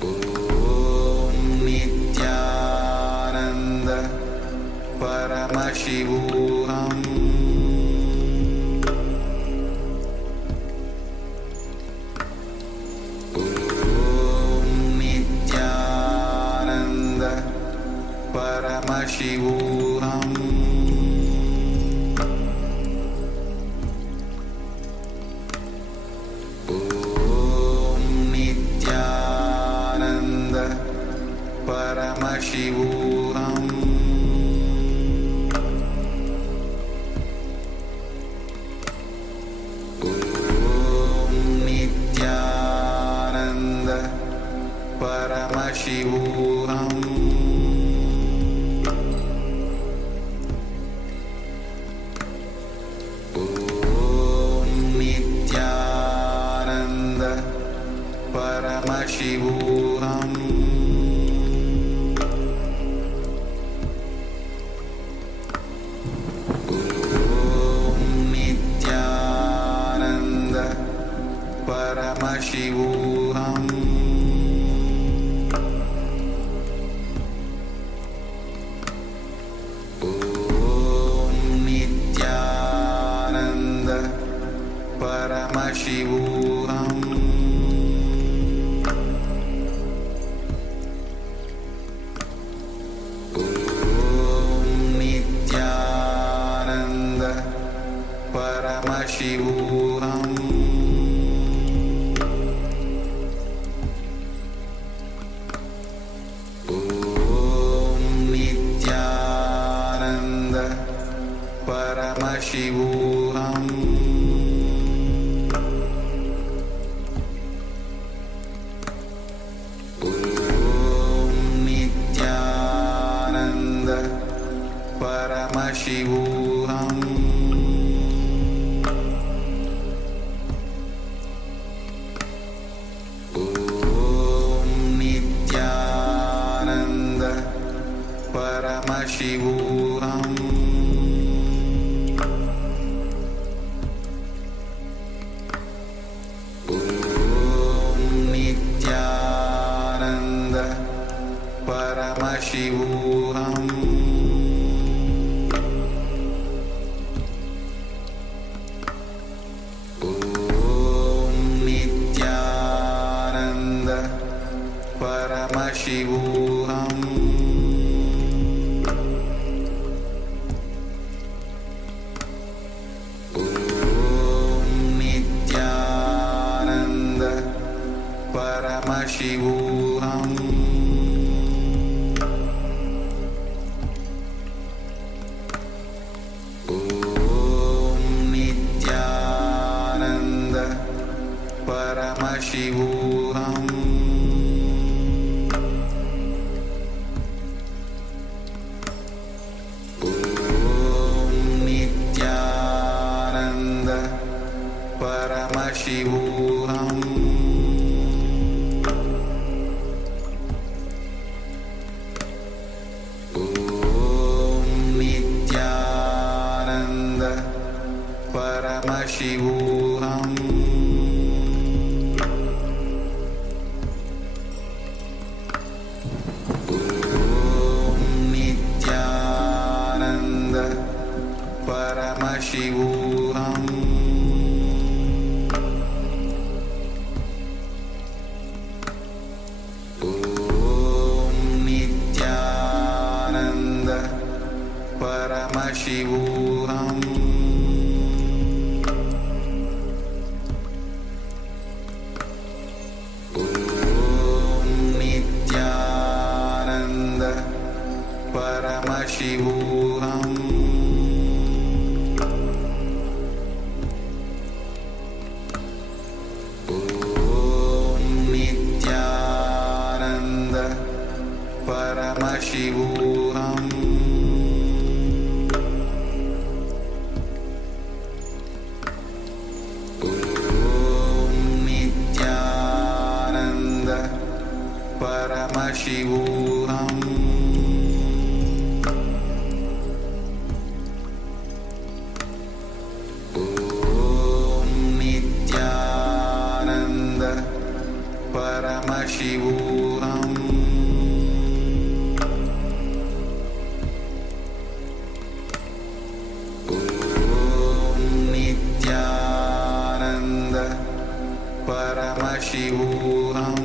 Om Nithyananda Paramashivoham Paramashivoham Om Nithyananda Paramashivoham Om Nithyananda Paramashivoham Paramashivoham Om Nithyananda Paramashivoham Om Nithyananda Paramashivoham Paramashivoham Om Nithyananda Paramashivoham Om Nithyananda Paramashivoham Paramashivoham Om Nithyananda Paramashivoham Om Nithyananda Paramashivoham Paramashivoham Om Nithyananda Paramashivoham Om Nithyananda Paramashivoham Paramashivoham Om Nithyananda Paramashivoham Om Nithyananda Paramashivoham Paramashivoham Om Nithyananda Paramashivoham Paramashivoham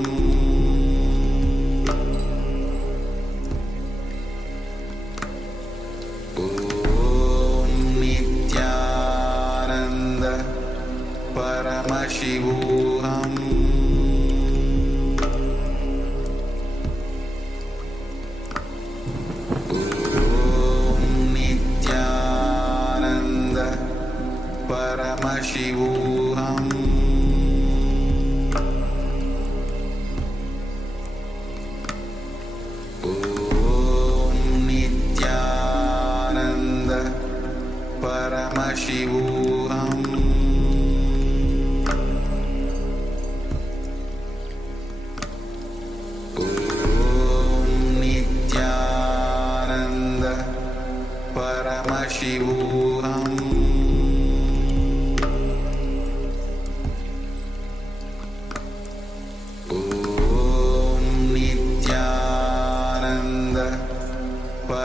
Om Nithyananda Paramashivoham Om Nithyananda Paramashivoham Om Nithyananda Paramashivoham Om Nithyananda Paramashivoham Om Nithyananda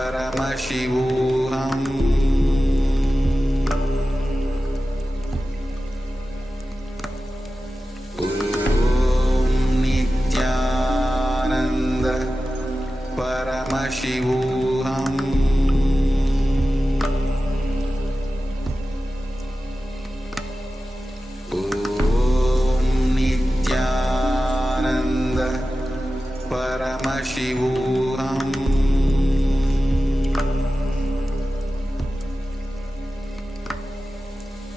Paramashivoham Om Nithyananda Paramashivoham Om Nithyananda Paramashivoham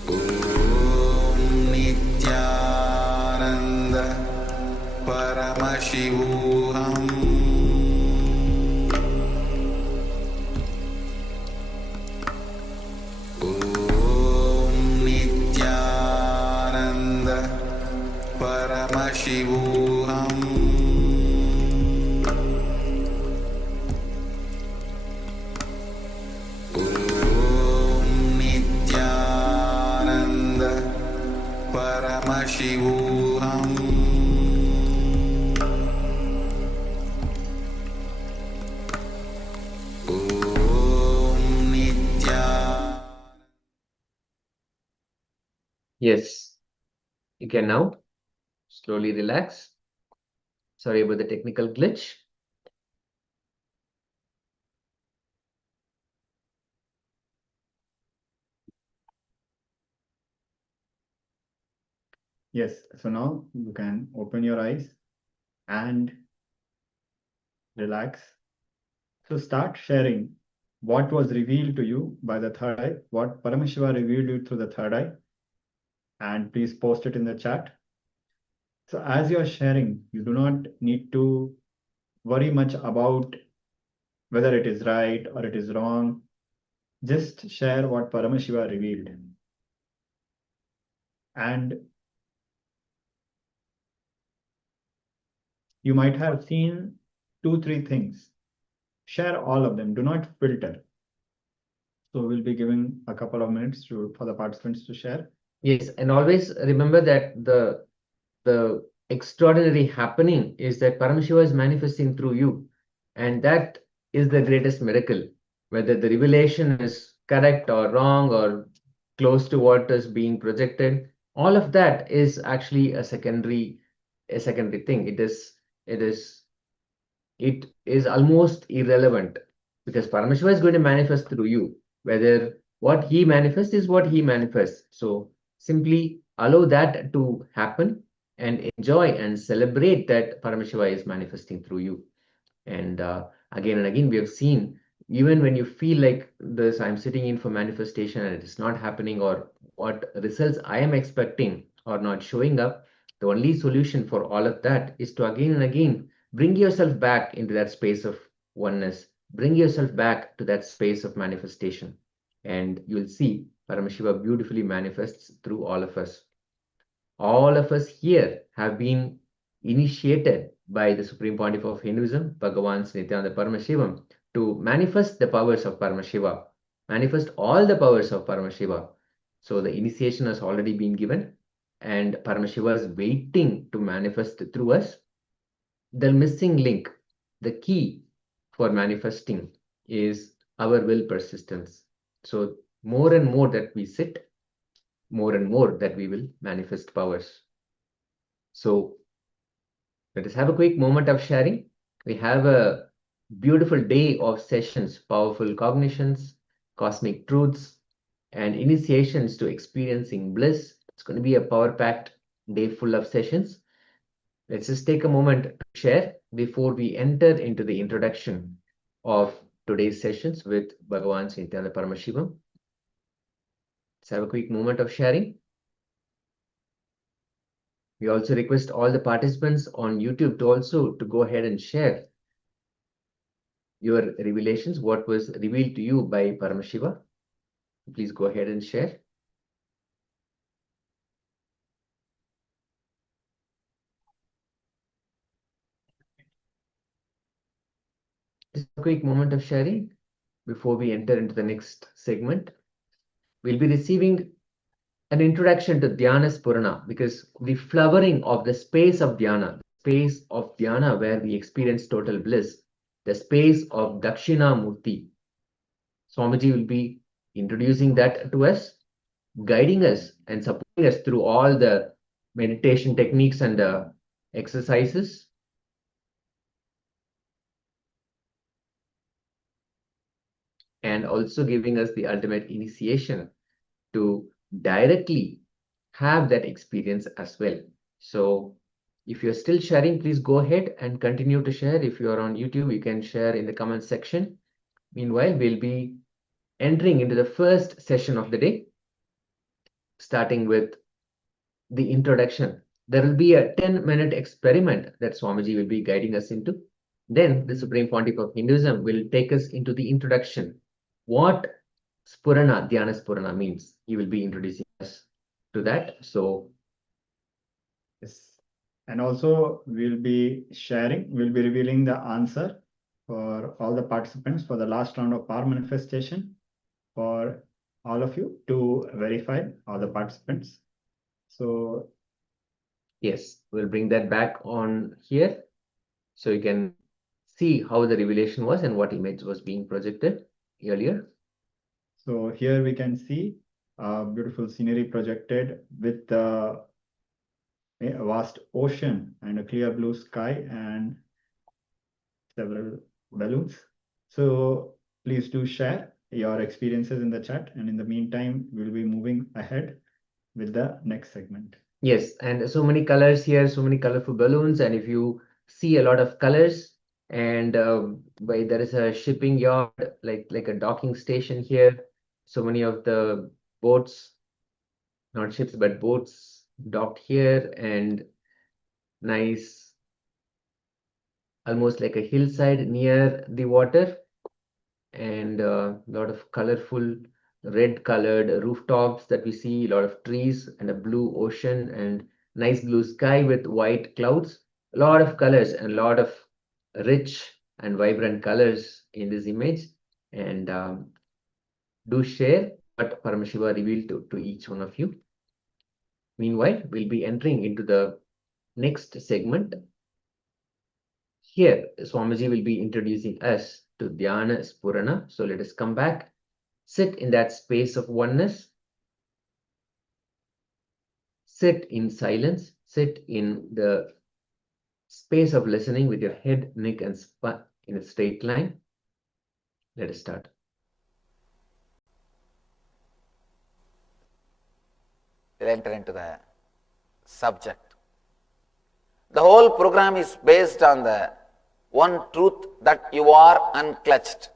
Om Nithyananda Paramashivoham Om Nithyananda Paramashivoham Om Nithyananda Paramashivoham Om Nithyananda Yes, you can now slowly relax. Sorry about the technical glitch. Yes, so now you can open your eyes and relax. So start sharing what was revealed to you by the third eye, what Paramashiva revealed you through the third eye, and please post it in the chat. So as you're sharing, you do not need to worry much about whether it is right or it is wrong. Just share what Paramashiva revealed. And you might have seen 2-3 things. Share all of them. Do not filter. So we'll be giving a couple of minutes for the participants to share. Yes, and always remember that the extraordinary happening is that Paramashiva is manifesting through you, and that is the greatest miracle. Whether the revelation is correct or wrong or close to what is being projected, all of that is actually a secondary thing. It is almost irrelevant because Paramashiva is going to manifest through you. Whether what he manifests is what he manifests. So simply allow that to happen and enjoy and celebrate that Paramashiva is manifesting through you. And again and again, we have seen, even when you feel like this, I'm sitting in for manifestation and it is not happening, or what results I am expecting are not showing up, the only solution for all of that is to again and again bring yourself back into that space of oneness, bring yourself back to that space of manifestation, and you'll see Paramashiva beautifully manifests through all of us. All of us here have been initiated by the Supreme Pontiff of Hinduism, Bhagavan Nithyananda Paramashivam, to manifest the powers of Paramashiva, manifest all the powers of Paramashiva. So the initiation has already been given, and Paramashiva is waiting to manifest through us. The missing link, the key for manifesting, is our will persistence. So more and more that we sit, more and more that we will manifest powers. So Let us have a quick moment of sharing. We have a beautiful day of sessions, powerful cognitions, cosmic truths, and initiations to experiencing bliss. It's going to be a power-packed day full of sessions. Let's just take a moment to share before we enter into the introduction of today's sessions with Bhagavan Nithyananda Paramashivam. Let's have a quick moment of sharing. We also request all the participants on YouTube to go ahead and share your revelations, what was revealed to you by Paramashiva. Please go ahead and share. Just a quick moment of sharing before we enter into the next segment. We'll be receiving an introduction to Dhyana's Purana, because the flowering of the space of Dhyana, where we experience total bliss, the space of Dakshina Murti. Swamiji will be introducing that to us, guiding us and supporting us through all the meditation techniques and exercises. And also giving us the ultimate initiation to directly have that experience as well. So if you're still sharing, please go ahead and continue to share. If you're on YouTube, you can share in the comment section. Meanwhile, we'll be entering into the first session of the day, starting with the introduction. There will be a 10-minute experiment that Swamiji will be guiding us into. Then the Supreme Pontiff of Hinduism will take us into the introduction. What Spurana, Dhyana Spurana means. He will be introducing us to that. So, Yes. And also we'll be revealing the answer for all the participants for the last round of power manifestation for all of you to verify all the participants. So yes, we'll bring that back on here so you can see how the revelation was and what image was being projected earlier. So here we can see a beautiful scenery projected with the a vast ocean and a clear blue sky and several balloons. So please do share your experiences in the chat. And in the meantime, we'll be moving ahead with the next segment. Yes, and so many colors here, so many colorful balloons. And if you see a lot of colors, and there is a shipping yard, like a docking station here. So many of the boats, not ships, but boats docked here, and nice, almost like a hillside near the water, and a lot of colorful red colored rooftops that we see, a lot of trees and a blue ocean and nice blue sky with white clouds, a lot of colors and a lot of rich and vibrant colors in this image. And do share what Paramashiva revealed to each one of you. Meanwhile, we'll be entering into the next segment. Here, Swamiji will be introducing us to Dhyana Spurana. So let us come back, sit in that space of oneness, sit in silence, sit in the space of listening with your head, neck, and spine in a straight line. Let us start. We'll enter into the subject. The whole program is based on the one truth that you are unclutched.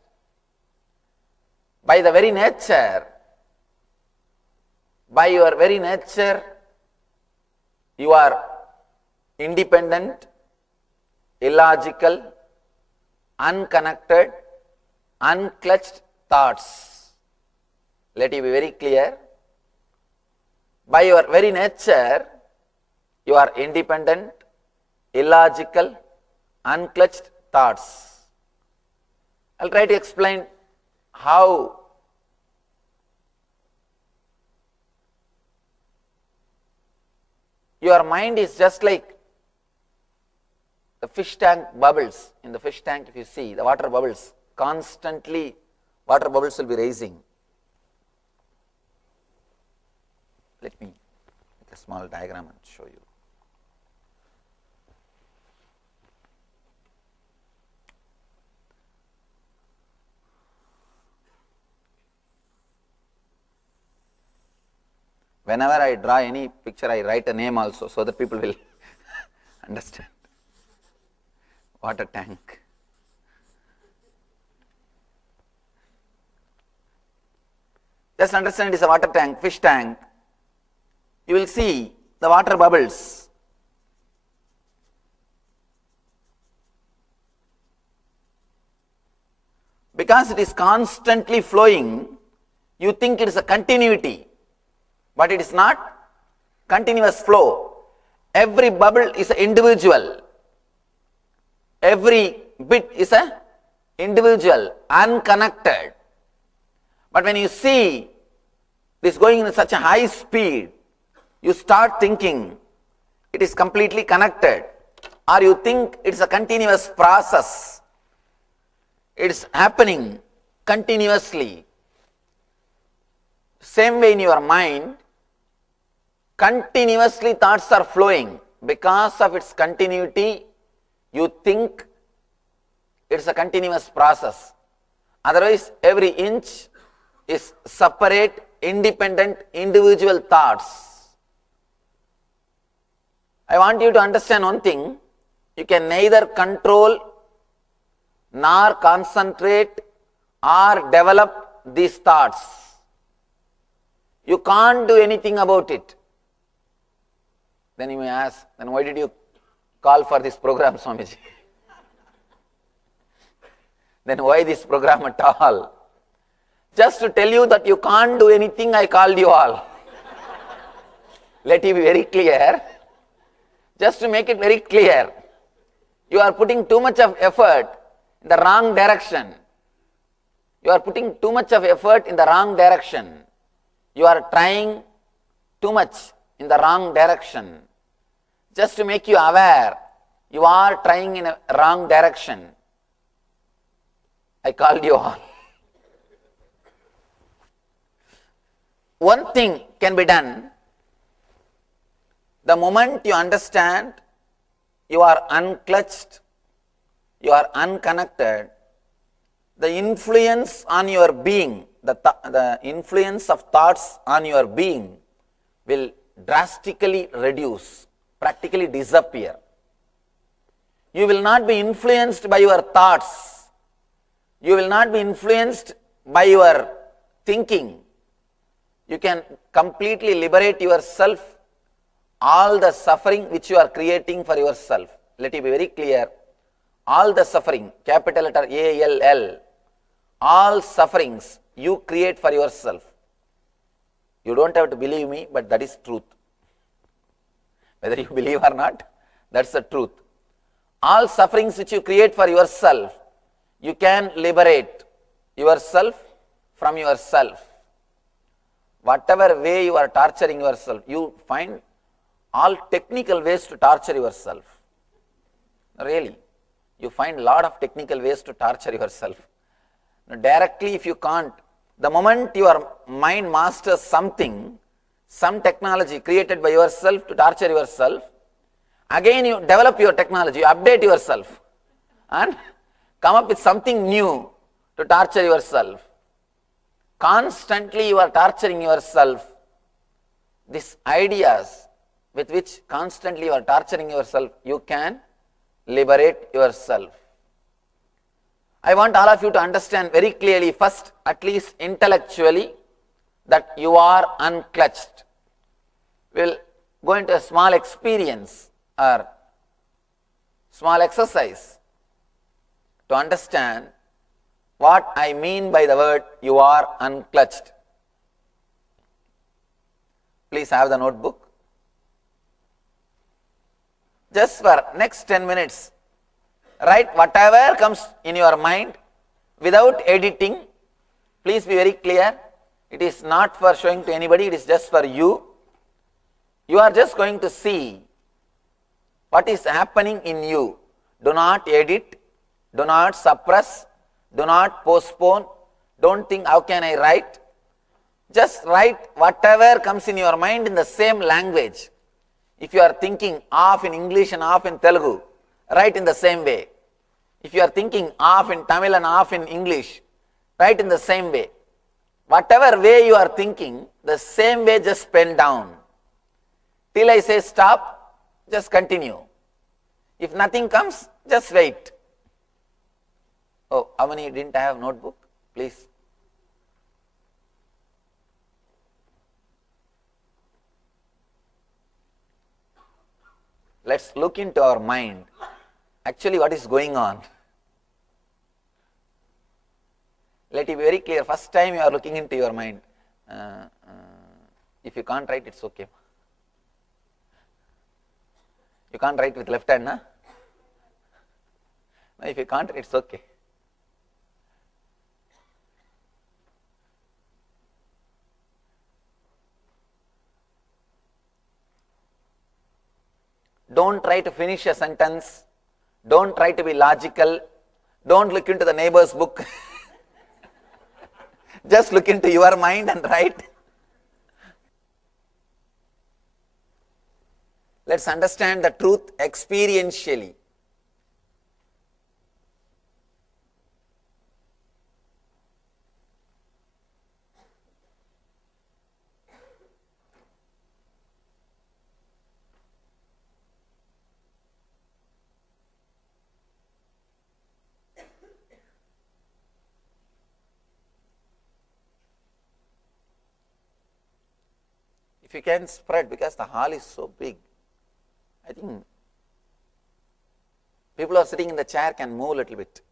By the very nature, by your very nature, you are independent, illogical, unconnected, unclutched thoughts. Let it be very clear. By your very nature, you are independent, illogical, unclutched thoughts. I'll try to explain how your mind is just like the fish tank bubbles. In the fish tank, if you see, the water bubbles, constantly water bubbles will be raising. Let me make a small diagram and show you. Whenever I draw any picture, I write a name also so that people will understand. Water tank. Just understand it is a water tank, fish tank. You will see the water bubbles. Because it is constantly flowing, you think it is a continuity, but it is not continuous flow. Every bubble is an individual. Every bit is an individual, unconnected. But when you see this going in such a high speed, you start thinking it is completely connected, or you think it's a continuous process. It's happening continuously. Same way in your mind, continuously thoughts are flowing. Because of its continuity, you think it's a continuous process. Otherwise, every inch is separate, independent, individual thoughts. I want you to understand one thing. You can neither control nor concentrate or develop these thoughts. You can't do anything about it. Then you may ask, then why did you call for this program, Swamiji? Then why this program at all? Just to tell you that you can't do anything, I called you all. Let it be very clear. Just to make it very clear, you are putting too much of effort in the wrong direction. You are putting too much of effort in the wrong direction. You are trying too much in the wrong direction. Just to make you aware, you are trying in a wrong direction. I called you all. One thing can be done. The moment you understand you are unclutched, you are unconnected, the influence on your being, the influence of thoughts on your being will drastically reduce, practically disappear. You will not be influenced by your thoughts. You will not be influenced by your thinking. You can completely liberate yourself, all the suffering which you are creating for yourself. Let it be very clear. All the suffering, capital letter ALL, all sufferings you create for yourself. You don't have to believe me, but that is truth. Whether you believe or not, that's the truth. All sufferings which you create for yourself, you can liberate yourself from yourself. Whatever way you are torturing yourself, you find all technical ways to torture yourself. Really, you find a lot of technical ways to torture yourself. Now, directly if you can't, the moment your mind masters something, some technology created by yourself to torture yourself, again you develop your technology, you update yourself and come up with something new to torture yourself. Constantly you are torturing yourself. These ideas with which constantly you are torturing yourself, you can liberate yourself. I want all of you to understand very clearly, first, at least intellectually, that you are unclutched. We'll go into a small experience or small exercise to understand what I mean by the word you are unclutched. Please have the notebook. Just for next 10 minutes, write whatever comes in your mind without editing. Please be very clear. It is not for showing to anybody, it is just for you. You are just going to see what is happening in you. Do not edit, do not suppress, do not postpone, don't think how can I write. Just write whatever comes in your mind in the same language. If you are thinking half in English and half in Telugu, write in the same way. If you are thinking half in Tamil and half in English, write in the same way. Whatever way you are thinking, the same way just pen down. Till I say stop, just continue. If nothing comes, just wait. Oh, how many didn't have notebook? Please. Let's look into our mind. Actually, what is going on? Let it be very clear. First time you are looking into your mind. If you can't write, it's okay. You can't write with left hand, no? No, if you can't, it's okay. Don't try to finish a sentence. Don't try to be logical. Don't look into the neighbor's book. Just look into your mind and write. Let's understand the truth experientially. If you can spread, because the hall is so big, I think people who are sitting in the chair can move a little bit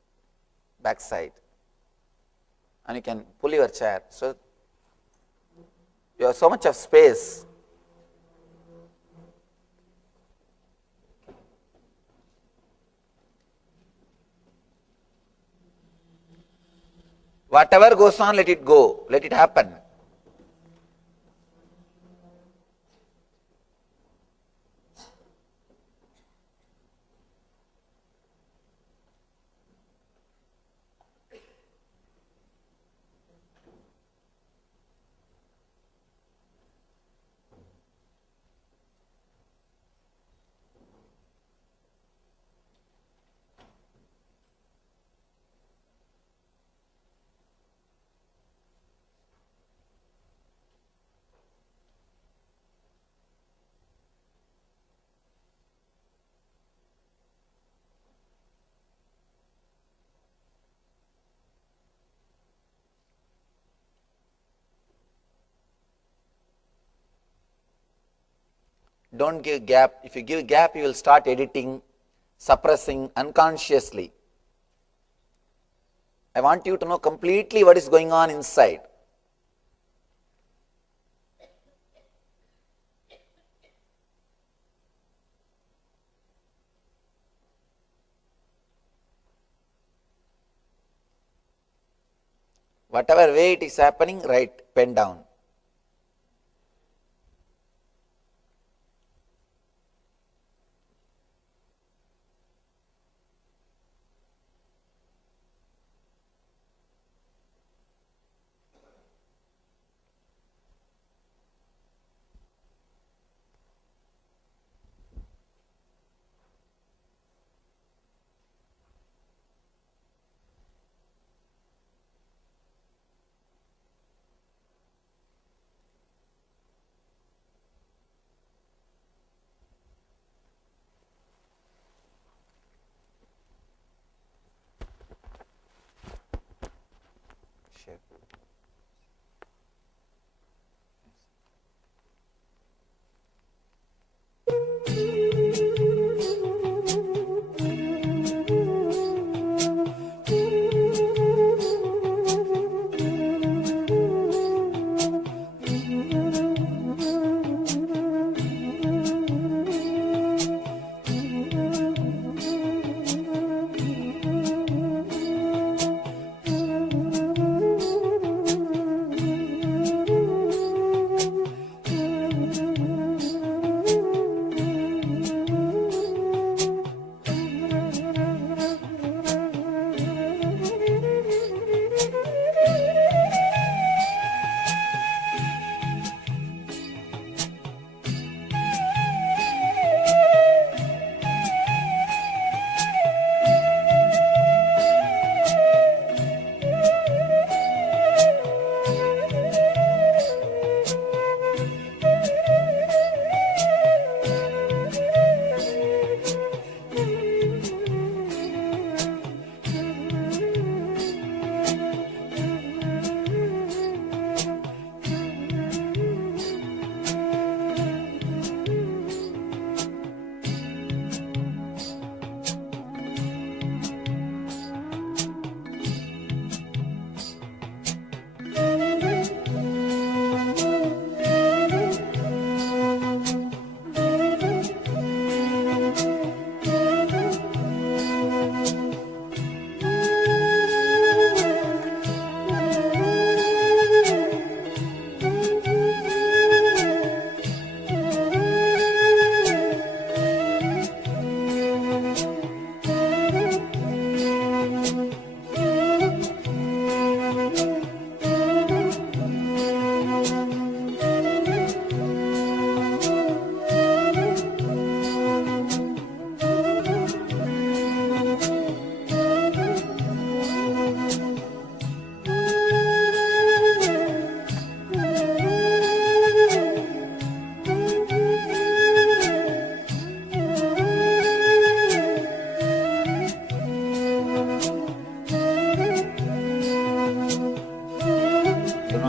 backside, and you can pull your chair. So you have so much of space. Whatever goes on, let it go, let it happen. Don't give gap. If you give gap, you will start editing, suppressing unconsciously. I want you to know completely what is going on inside. Whatever way it is happening, write, pen down.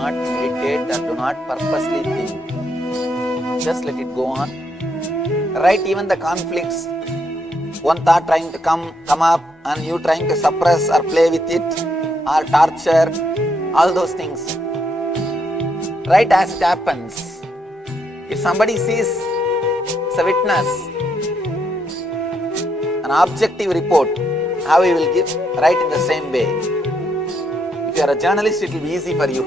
not meditate or do not purposely think. Just let it go on. Write even the conflicts. One thought trying to come up and you trying to suppress or play with it or torture, all those things. Write as it happens. If somebody sees as a witness an objective report, how you will give? Write in the same way. If you are a journalist, it will be easy for you.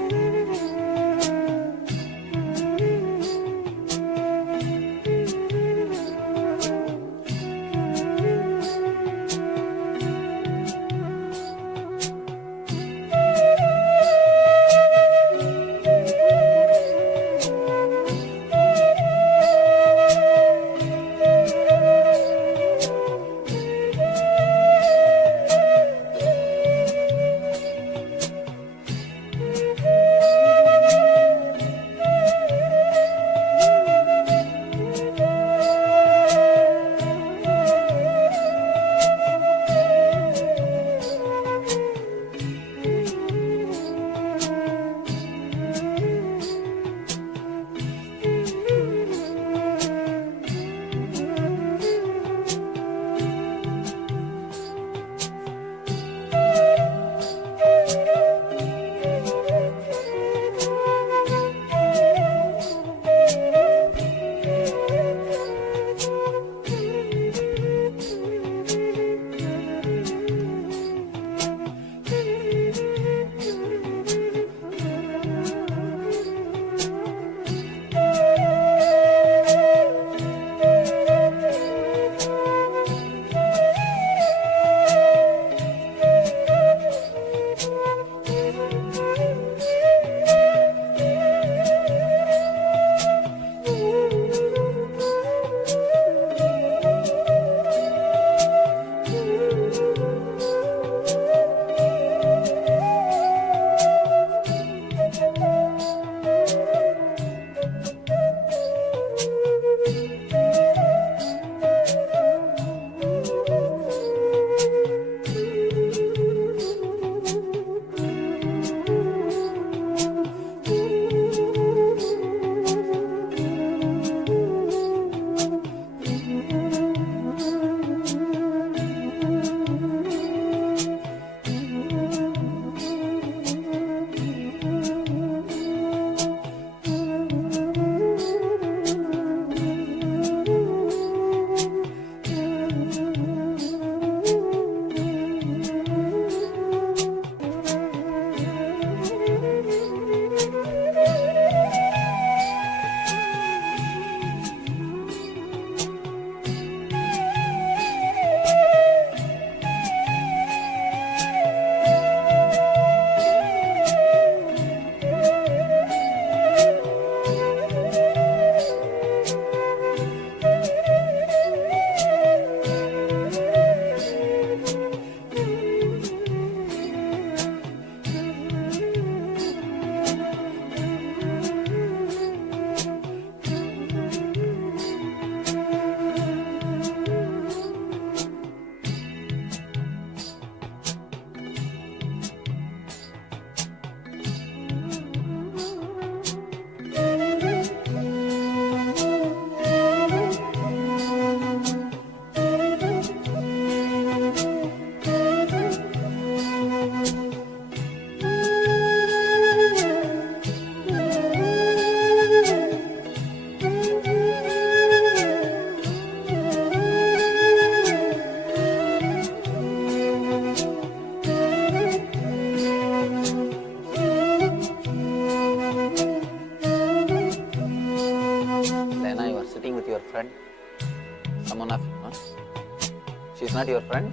She's not your friend?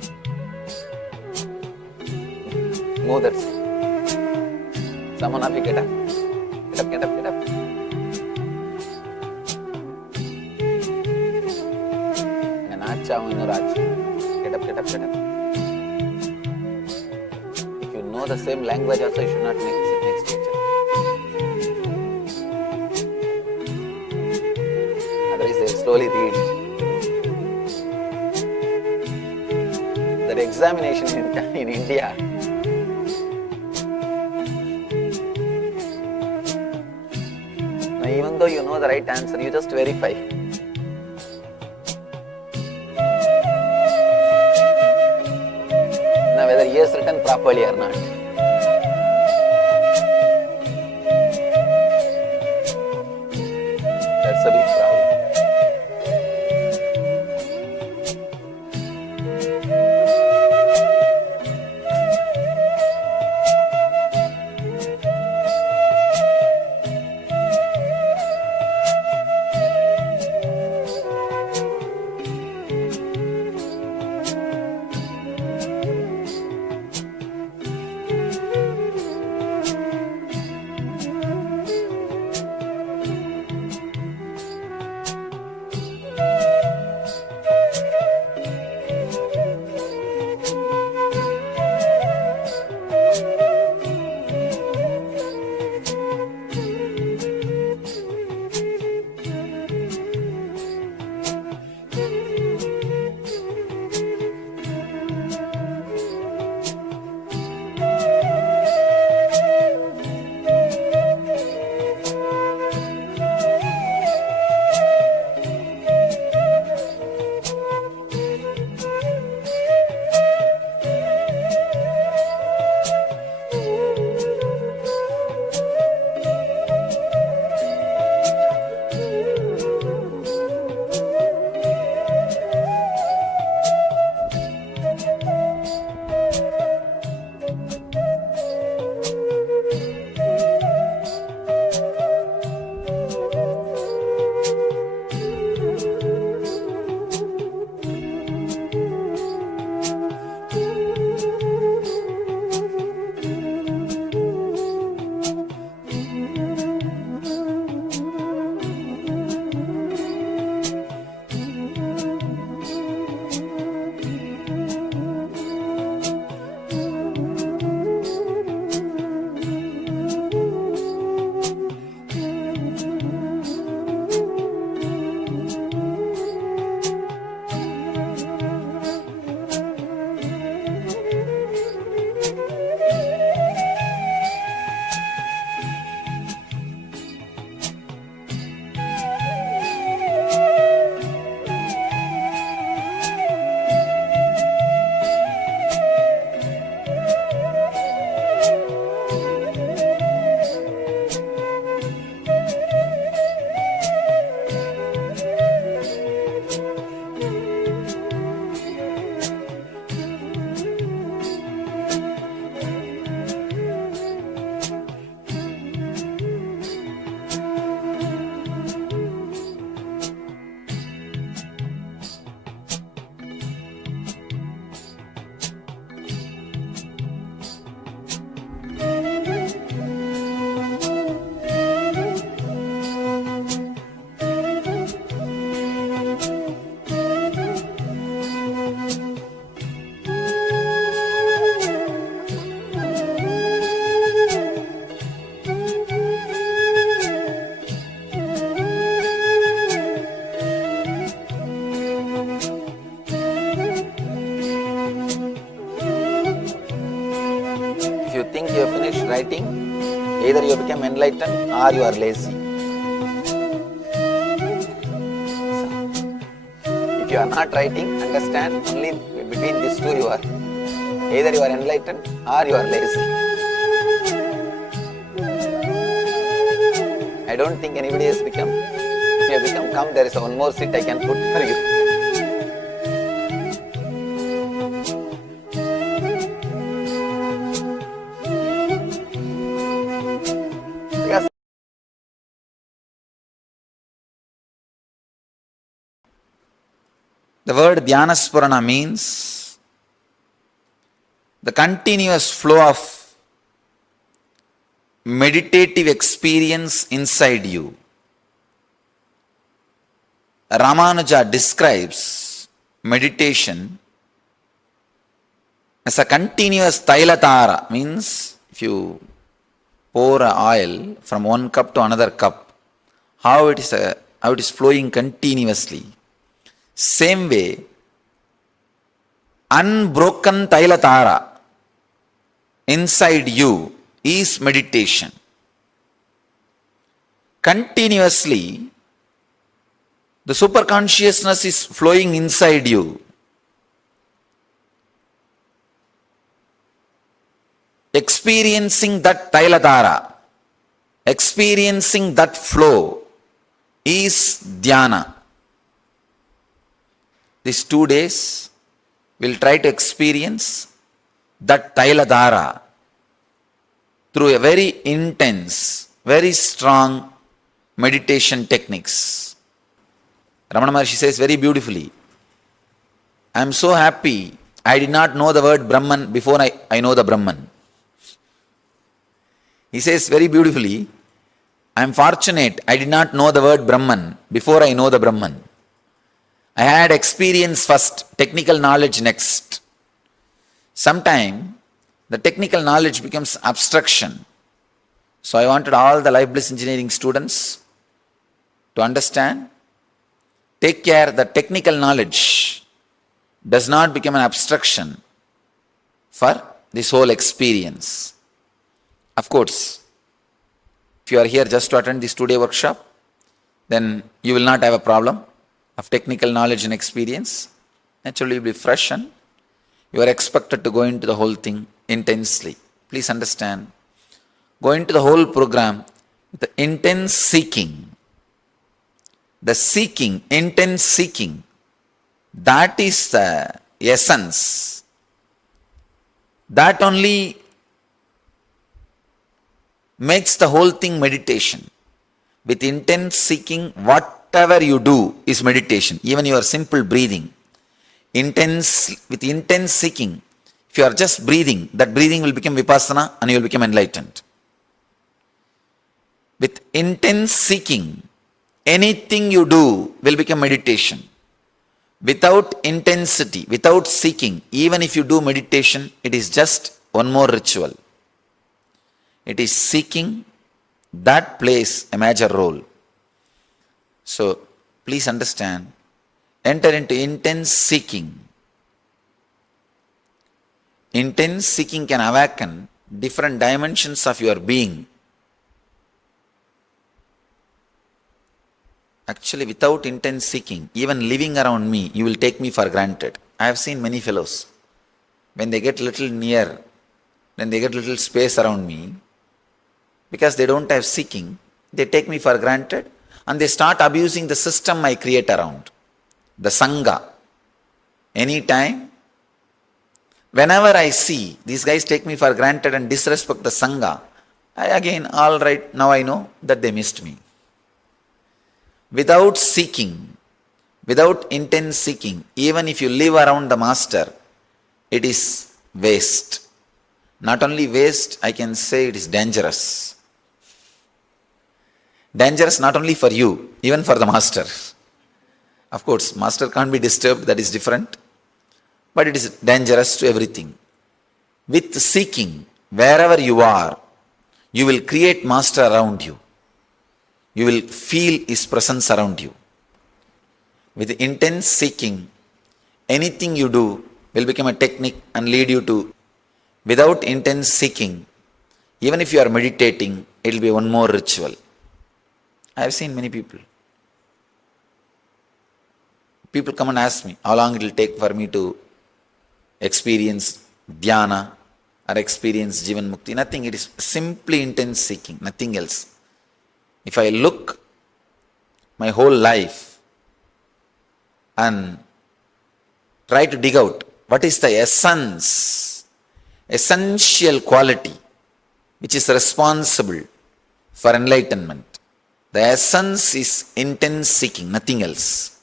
Move that side. Someone of you get up. Get up, get up, get up. Get up, get up, get up. If you know the same language also, you should not sit next to each other. Otherwise, they will slowly read. That examination in India, Now, even though you know the right answer, you just verify. Now, whether he has written properly or not. That's a big problem. writing, either you become enlightened or you are lazy. If you are not writing, understand only between these two you are. Either you are enlightened or you are lazy. I don't think anybody has become. If you have become, come, there is one more seat I can put for you. Because the word Dhyanasphurana means the continuous flow of meditative experience inside you. Ramanuja describes meditation as a continuous tailatara, means if you pour oil from one cup to another cup, how it is flowing continuously. Same way, unbroken tailatara inside you is meditation. continuously the superconsciousness is flowing inside you. Experiencing that Tailadhara, experiencing that flow is dhyana. These 2 days, we'll try to experience that Tailadhara through a very intense, very strong meditation techniques. Ramana Maharshi says very beautifully, I am so happy I did not know the word Brahman before I know the Brahman. He says very beautifully, I am fortunate I did not know the word Brahman before I know the Brahman. I had experience first, technical knowledge next. Sometime the technical knowledge becomes abstraction. So I wanted all the Life Bliss Engineering students to understand, take care that technical knowledge does not become an abstraction for this whole experience. Of course, if you are here just to attend this 2-day workshop, then you will not have a problem of technical knowledge and experience. Naturally, you will be fresh and you are expected to go into the whole thing intensely. Please understand, go into the whole program with the intense seeking. The seeking, intense seeking, that is the essence. That only makes the whole thing meditation. With intense seeking, whatever you do is meditation. Even your simple breathing. With intense seeking, if you are just breathing, that breathing will become vipassana and you will become enlightened. With intense seeking, anything you do will become meditation. Without intensity, without seeking, even if you do meditation, it is just one more ritual. It is seeking, that plays a major role. So, please understand, enter into intense seeking. Intense seeking can awaken different dimensions of your being. Actually, without intense seeking, even living around me, you will take me for granted. I have seen many fellows, when they get little near, when they get little space around me, because they don't have seeking, they take me for granted and they start abusing the system I create around, the Sangha. Anytime, whenever I see these guys take me for granted and disrespect the Sangha, all right, now I know that they missed me. Without seeking, without intense seeking, even if you live around the master, it is waste. Not only waste, I can say it is dangerous. Dangerous not only for you, even for the master. Of course, master can't be disturbed, that is different. But it is dangerous to everything. With seeking, wherever you are, you will create master around you. You will feel his presence around you. With intense seeking, anything you do will become a technique and lead you to. Without intense seeking, even if you are meditating, it will be one more ritual. I have seen many people. People come and ask me, how long it will take for me to experience dhyana or experience Jivan Mukti. Nothing, it is simply intense seeking, nothing else. If I look my whole life and try to dig out what is the essence, essential quality which is responsible for enlightenment, the essence is intense seeking, nothing else.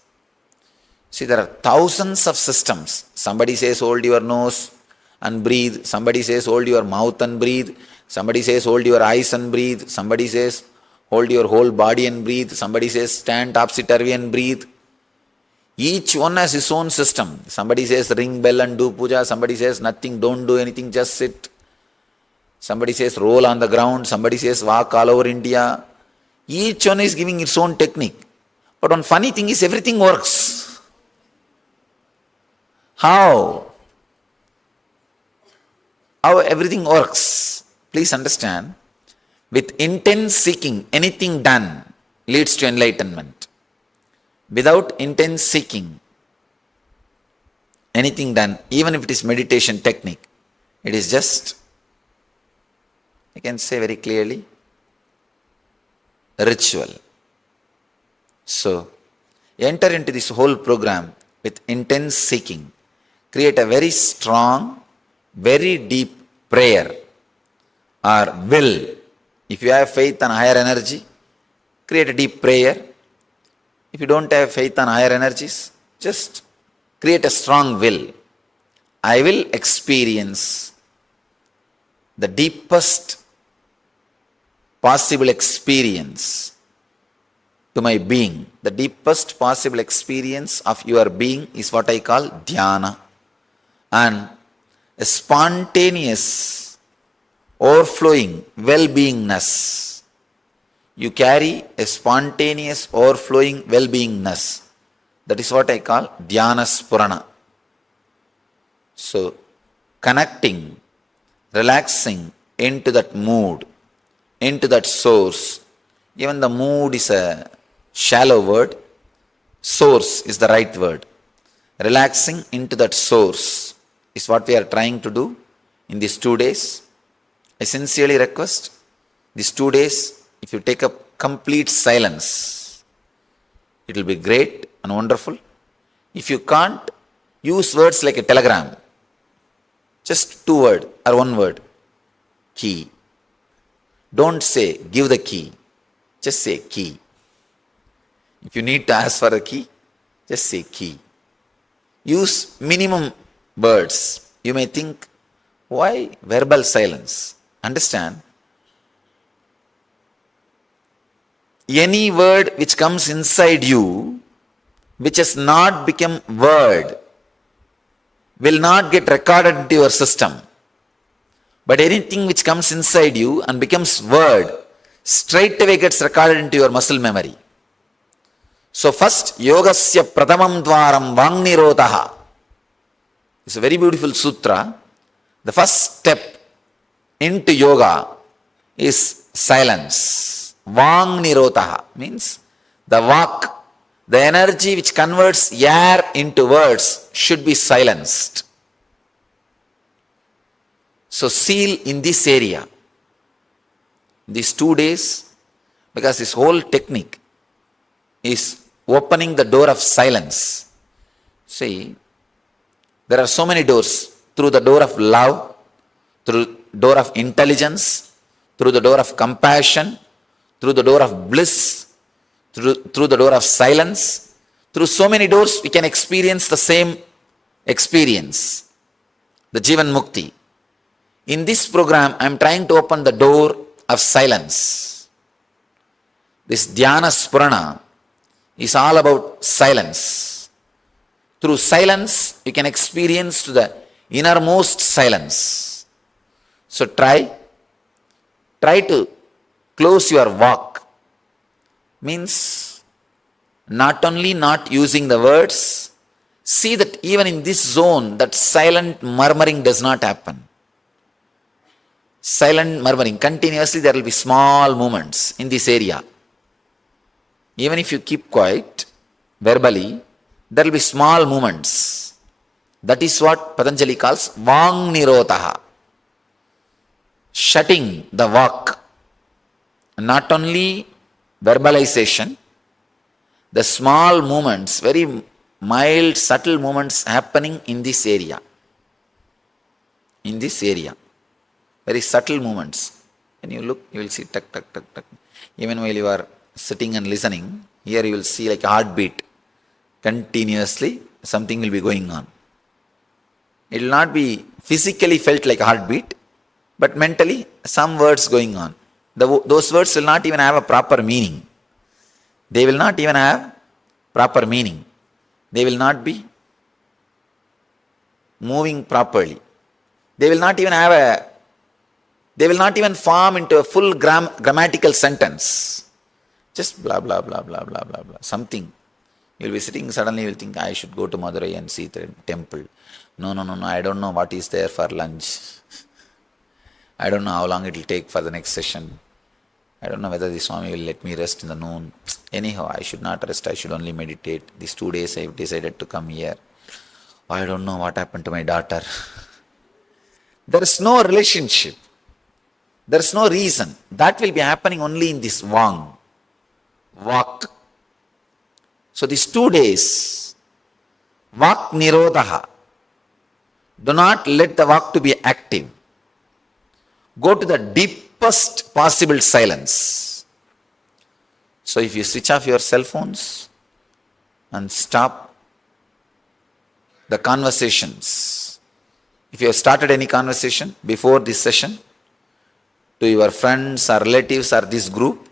See, there are thousands of systems. Somebody says hold your nose and breathe. Somebody says hold your mouth and breathe. Somebody says hold your eyes and breathe. Somebody says hold your whole body and breathe. Somebody says stand topsy-turvy and breathe. Each one has his own system. Somebody says ring bell and do puja. Somebody says nothing, don't do anything, just sit. Somebody says roll on the ground. Somebody says walk all over India. Each one is giving its own technique. But one funny thing is everything works. How everything works? Please understand. With intense seeking, anything done leads to enlightenment. Without intense seeking, anything done, even if it is meditation technique, it is just, I can say very clearly, ritual. So, enter into this whole program with intense seeking. Create a very strong, very deep prayer or will. If you have faith on higher energy, create a deep prayer. If you don't have faith on higher energies, just create a strong will. I will experience the deepest possible experience to my being. The deepest possible experience of your being is what I call dhyana. And a spontaneous, overflowing well-beingness. You carry a spontaneous, overflowing well-beingness. That is what I call Dhyana's Purana. So, connecting, relaxing into that mood, into that source. Even the mood is a shallow word. Source is the right word. Relaxing into that source is what we are trying to do in these 2 days. I sincerely request these 2 days, if you take up complete silence, it will be great and wonderful. If you can't, use words like a telegram. Just 2 words or 1 word. Key. Don't say, give the key. Just say key. If you need to ask for a key, just say key. Use minimum words. You may think, why verbal silence? Understand, any word which comes inside you, which has not become word, will not get recorded into your system. But anything which comes inside you and becomes word, straight away gets recorded into your muscle memory. So first, yogasya pratamam dvaram vangnirotaha. It's a very beautiful sutra. The first step into yoga is silence. Vangnirotaha means the vak, the energy which converts air into words should be silenced. So seal in this area, these 2 days, because this whole technique is opening the door of silence. See, there are so many doors. Through the door of love, through door of intelligence, through the door of compassion, through the door of bliss, through the door of silence. Through so many doors we can experience the same experience, the Jivan Mukti. In this program, I am trying to open the door of silence. This Dhyana Purana is all about silence. Through silence, you can experience to the innermost silence. So try to close your walk. Means not only not using the words, see that even in this zone, that silent murmuring does not happen. Silent murmuring, continuously there will be small movements in this area. Even if you keep quiet, verbally, there will be small movements. That is what Patanjali calls Vangnirotaha. Shutting the vak. Not only verbalization, the small movements, very mild, subtle movements happening in this area. In this area. Very subtle movements. When you look, you will see tuck, tuck, tuck, tuck. Even while you are sitting and listening, here you will see like a heartbeat. Continuously, something will be going on. It will not be physically felt like a heartbeat, but mentally some words going on. Those words will not even have a proper meaning. They will not even have proper meaning. They will not be moving properly. They will not even form into a full grammatical sentence. Just blah, blah, blah, blah, blah, blah, blah. Something. You will be sitting, suddenly you will think, I should go to Madurai and see the temple. No, I don't know what is there for lunch. I don't know how long it will take for the next session. I don't know whether the Swami will let me rest in the noon. Anyhow, I should not rest, I should only meditate. These 2 days I have decided to come here. I don't know what happened to my daughter. There is no relationship. There is no reason. That will be happening only in this walk. So these 2 days, Vak Nirodha. Do not let the Vak to be active. Go to the deepest possible silence. So if you switch off your cell phones and stop the conversations, if you have started any conversation before this session to your friends or relatives or this group,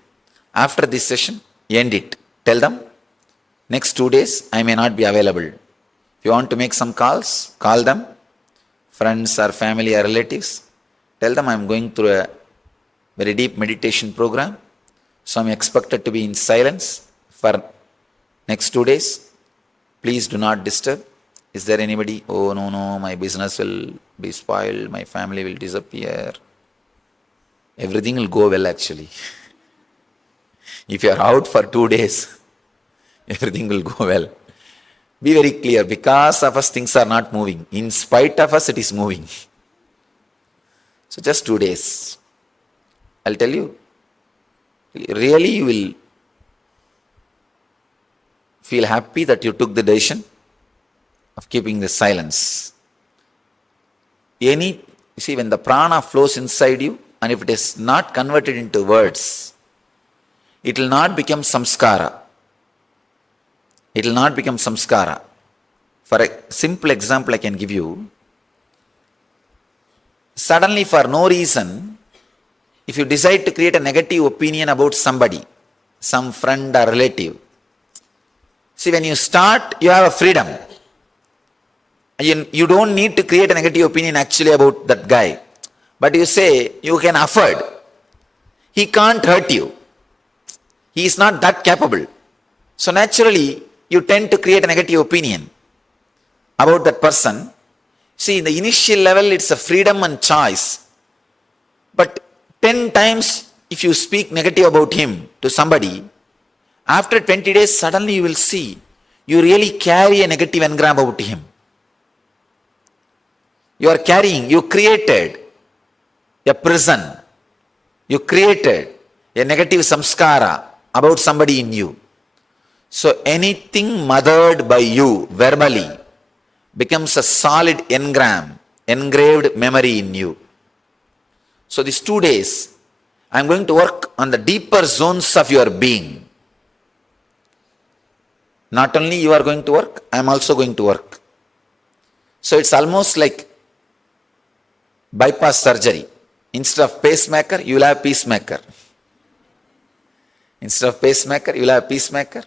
after this session, end it. Tell them, next 2 days I may not be available. If you want to make some calls, call them, friends or family or relatives. Tell them I am going through a very deep meditation program, so I am expected to be in silence for next 2 days. Please do not disturb. Is there anybody? Oh no, my business will be spoiled, my family will disappear. Everything will go well actually. If you are out for 2 days, everything will go well. Be very clear, because of us things are not moving. In spite of us it is moving. So just 2 days. I'll tell you, really you will feel happy that you took the decision of keeping the silence. You see, when the prana flows inside you, and if it is not converted into words, it will not become samskara. It will not become samskara. For a simple example I can give you, suddenly for no reason, if you decide to create a negative opinion about somebody, some friend or relative, see, when you start, you have a freedom. You don't need to create a negative opinion actually about that guy. But you say, you can afford. He can't hurt you. He is not that capable. So naturally, you tend to create a negative opinion about that person. See, in the initial level, it's a freedom and choice. But 10 times, if you speak negative about him to somebody, after 20 days, suddenly you will see, you really carry a negative engram about him. You are carrying, you created a prison. You created a negative samskara about somebody in you. So anything mothered by you verbally becomes a solid engram, engraved memory in you. So these 2 days, I am going to work on the deeper zones of your being. Not only you are going to work, I am also going to work. So it's almost like bypass surgery. Instead of pacemaker, you will have peacemaker. Instead of pacemaker, you will have peacemaker.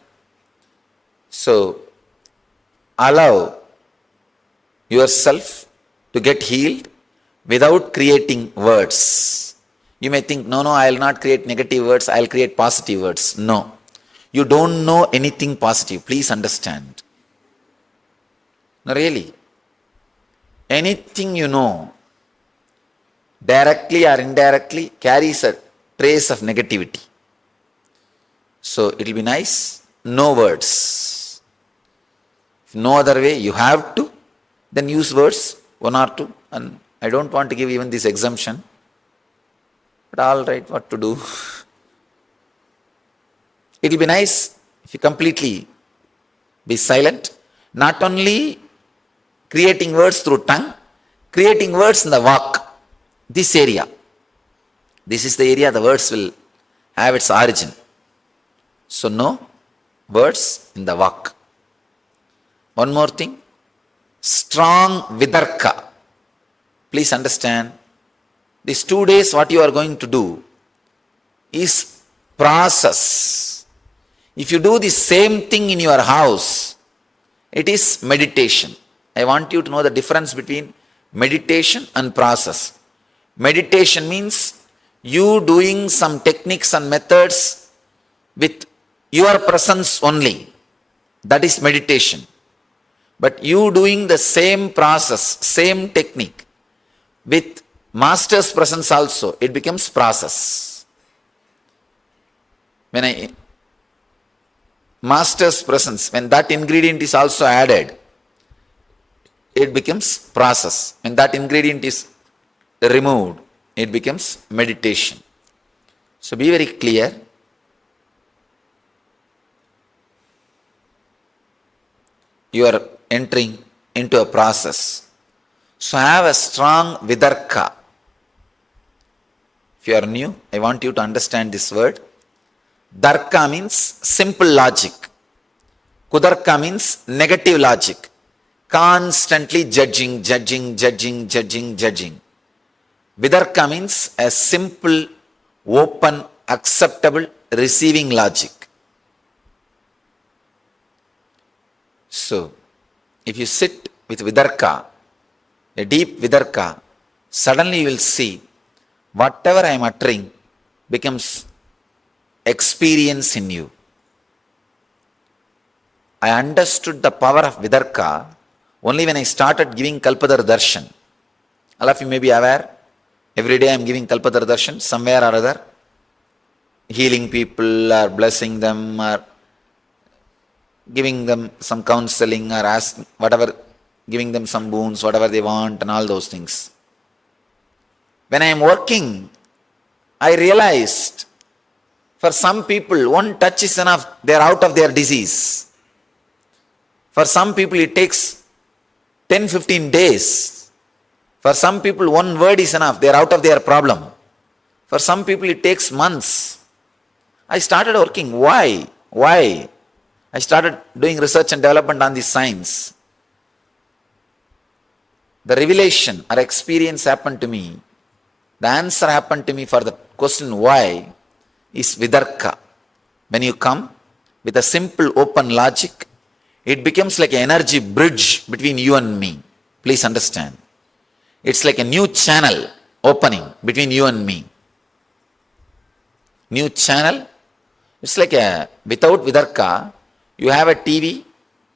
So allow yourself to get healed without creating words. You may think, no, I will not create negative words, I will create positive words. No. You don't know anything positive. Please understand. No, really. Anything you know, directly or indirectly, carries a trace of negativity. So it will be nice, no words. If no other way, you have to, then use words, 1 or 2. And I don't want to give even this exemption. But all right, what to do? It will be nice if you completely be silent. Not only creating words through tongue, creating words in the walk. This area. This is the area the words will have its origin. So no words in the walk. One more thing. Strong vidarka. Please understand. These 2 days what you are going to do is process. If you do the same thing in your house, it is meditation. I want you to know the difference between meditation and process. Meditation means you doing some techniques and methods with your presence only. That is meditation. But you doing the same process, same technique with master's presence also, it becomes process. when master's presence, when that ingredient is also added, it becomes process. When that ingredient is removed, it becomes meditation. So be very clear. You are entering into a process. So have a strong vidarka. If you are new, I want you to understand this word. Darka means simple logic. Kudarka means negative logic. Constantly judging. Vidarka means a simple, open, acceptable, receiving logic. So, if you sit with vidarka, a deep vidarka, suddenly you will see whatever I am uttering becomes experience in you. I understood the power of vidarka only when I started giving Kalpadar Darshan. All of you may be aware, every day I am giving Kalpadar Darshan somewhere or other, healing people or blessing them or giving them some counseling or asking whatever, giving them some boons, whatever they want and all those things. When I am working, I realized for some people one touch is enough, they are out of their disease. For some people it takes 10-15 days. For some people one word is enough, they are out of their problem. For some people it takes months. I started working. Why? I started doing research and development on this science. The revelation or experience happened to me. The answer happened to me for the question why is vidarka. When you come with a simple open logic, it becomes like an energy bridge between you and me. Please understand. It's like a new channel opening between you and me. New channel. It's like without vidarka, you have a TV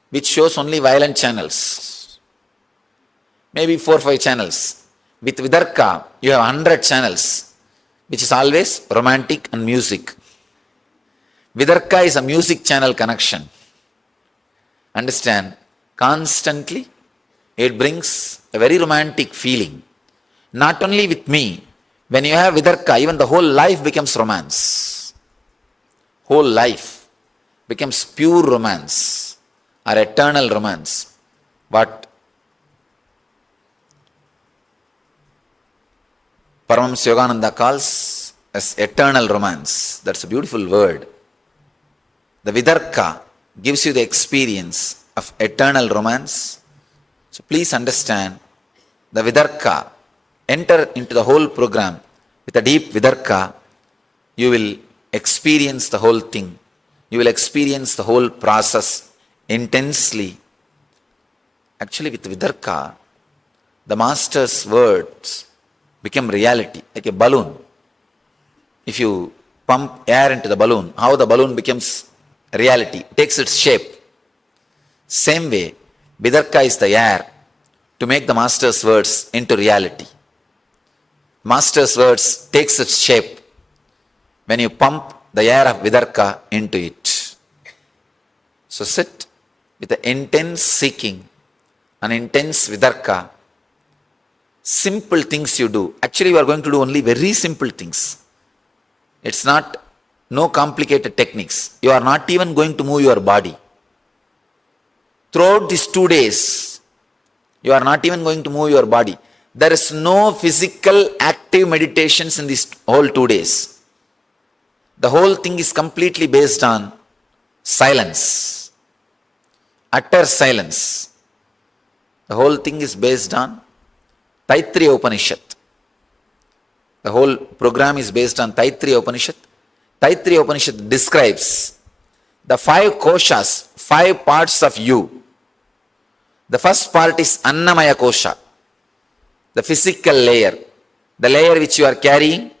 which shows only violent channels. Maybe 4 or 5 channels. With vidarka, you have 100 channels, which is always romantic and music. Vidarka is a music channel connection. Understand? Constantly, it brings a very romantic feeling. Not only with me, when you have vidarka, even the whole life becomes romance. Whole life becomes pure romance or eternal romance. But Paramahamsa Yogananda calls as eternal romance. That's a beautiful word. The vidarka gives you the experience of eternal romance. So please understand, the vidarka, enter into the whole program with a deep vidarka, you will experience the whole thing. You will experience the whole process intensely. Actually, with vidarka, the master's words become reality, like a balloon. If you pump air into the balloon, how the balloon becomes reality, takes its shape. Same way, vidarka is the air to make the master's words into reality. Master's words takes its shape when you pump the air of vidarka into it. So sit with the intense seeking, an intense vidarka. Simple things you do. Actually, you are going to do only very simple things. It's not, no complicated techniques. You are not even going to move your body. Throughout these 2 days, you are not even going to move your body. There is no physical active meditations in these whole 2 days. The whole thing is completely based on silence. Utter silence. The whole thing is based on Taittiriya Upanishad. The whole program is based on Taittiriya Upanishad. Taittiriya Upanishad describes the 5 koshas, 5 parts of you. The first part is Annamaya Kosha, the physical layer, the layer which you are carrying,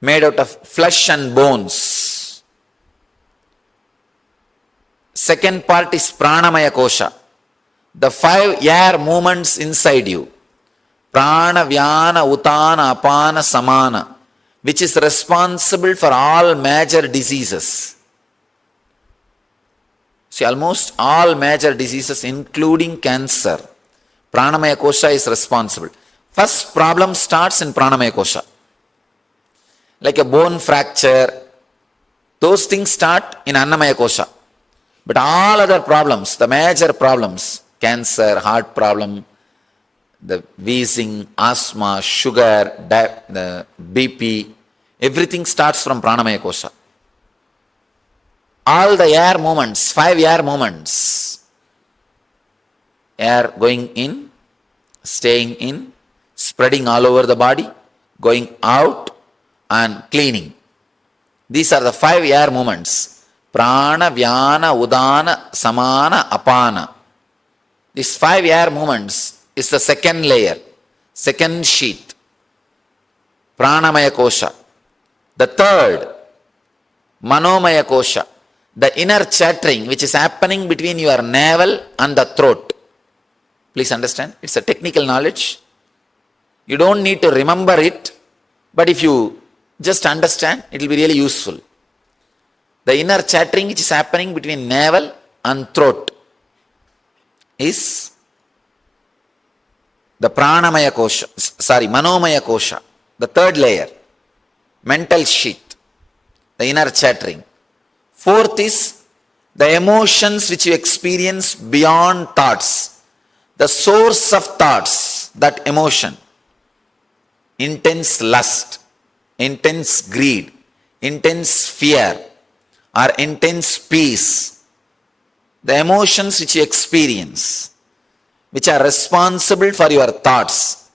made out of flesh and bones. Second part is Pranamaya Kosha, the 5 air movements inside you. Prana, Vyana, Utana, Apana, Samana, which is responsible for all major diseases. See, almost all major diseases, including cancer, Pranamaya Kosha is responsible. First problem starts in Pranamaya Kosha. Like a bone fracture, those things start in Annamaya Kosha. But all other problems, the major problems, cancer, heart problem, the wheezing, asthma, sugar, the BP, everything starts from Pranamaya Kosha. All the air movements, 5 air movements, air going in, staying in, spreading all over the body, going out and cleaning. These are the 5 air movements. Prana, Vyana, Udana, Samana, Apana. These 5 air movements is the second layer, second sheet. Pranamaya Kosha. The third, Manomaya Kosha. The inner chattering which is happening between your navel and the throat. Please understand, it's a technical knowledge. You don't need to remember it, but if you just understand, it will be really useful. The inner chattering which is happening between navel and throat is the Pranamaya Kosha, Manomaya Kosha, the third layer, mental sheet, the inner chattering. Fourth is the emotions which you experience beyond thoughts, the source of thoughts, that emotion, intense lust, intense greed, intense fear, or intense peace, the emotions which you experience, which are responsible for your thoughts,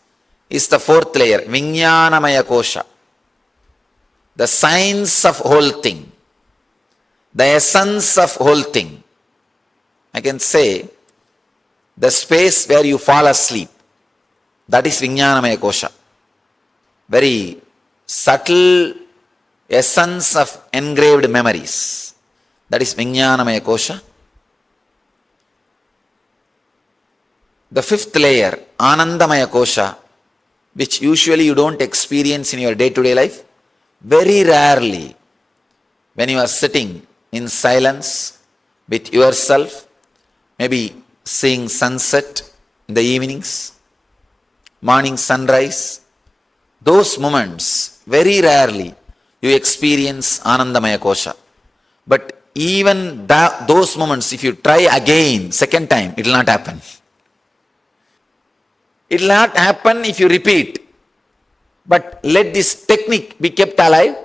is the fourth layer, Vinyanamaya Kosha, the science of whole thing, the essence of whole thing. I can say, the space where you fall asleep, that is Vinyanamaya Kosha. Very subtle essence of engraved memories, that is Vinyanamaya Kosha. The fifth layer, Anandamaya Kosha, which usually you don't experience in your day-to-day life. Very rarely, when you are sitting in silence with yourself, maybe seeing sunset in the evenings, morning sunrise, those moments, very rarely you experience Anandamaya Kosha. But even those moments, if you try again, second time, it will not happen. It will not happen if you repeat. But let this technique be kept alive.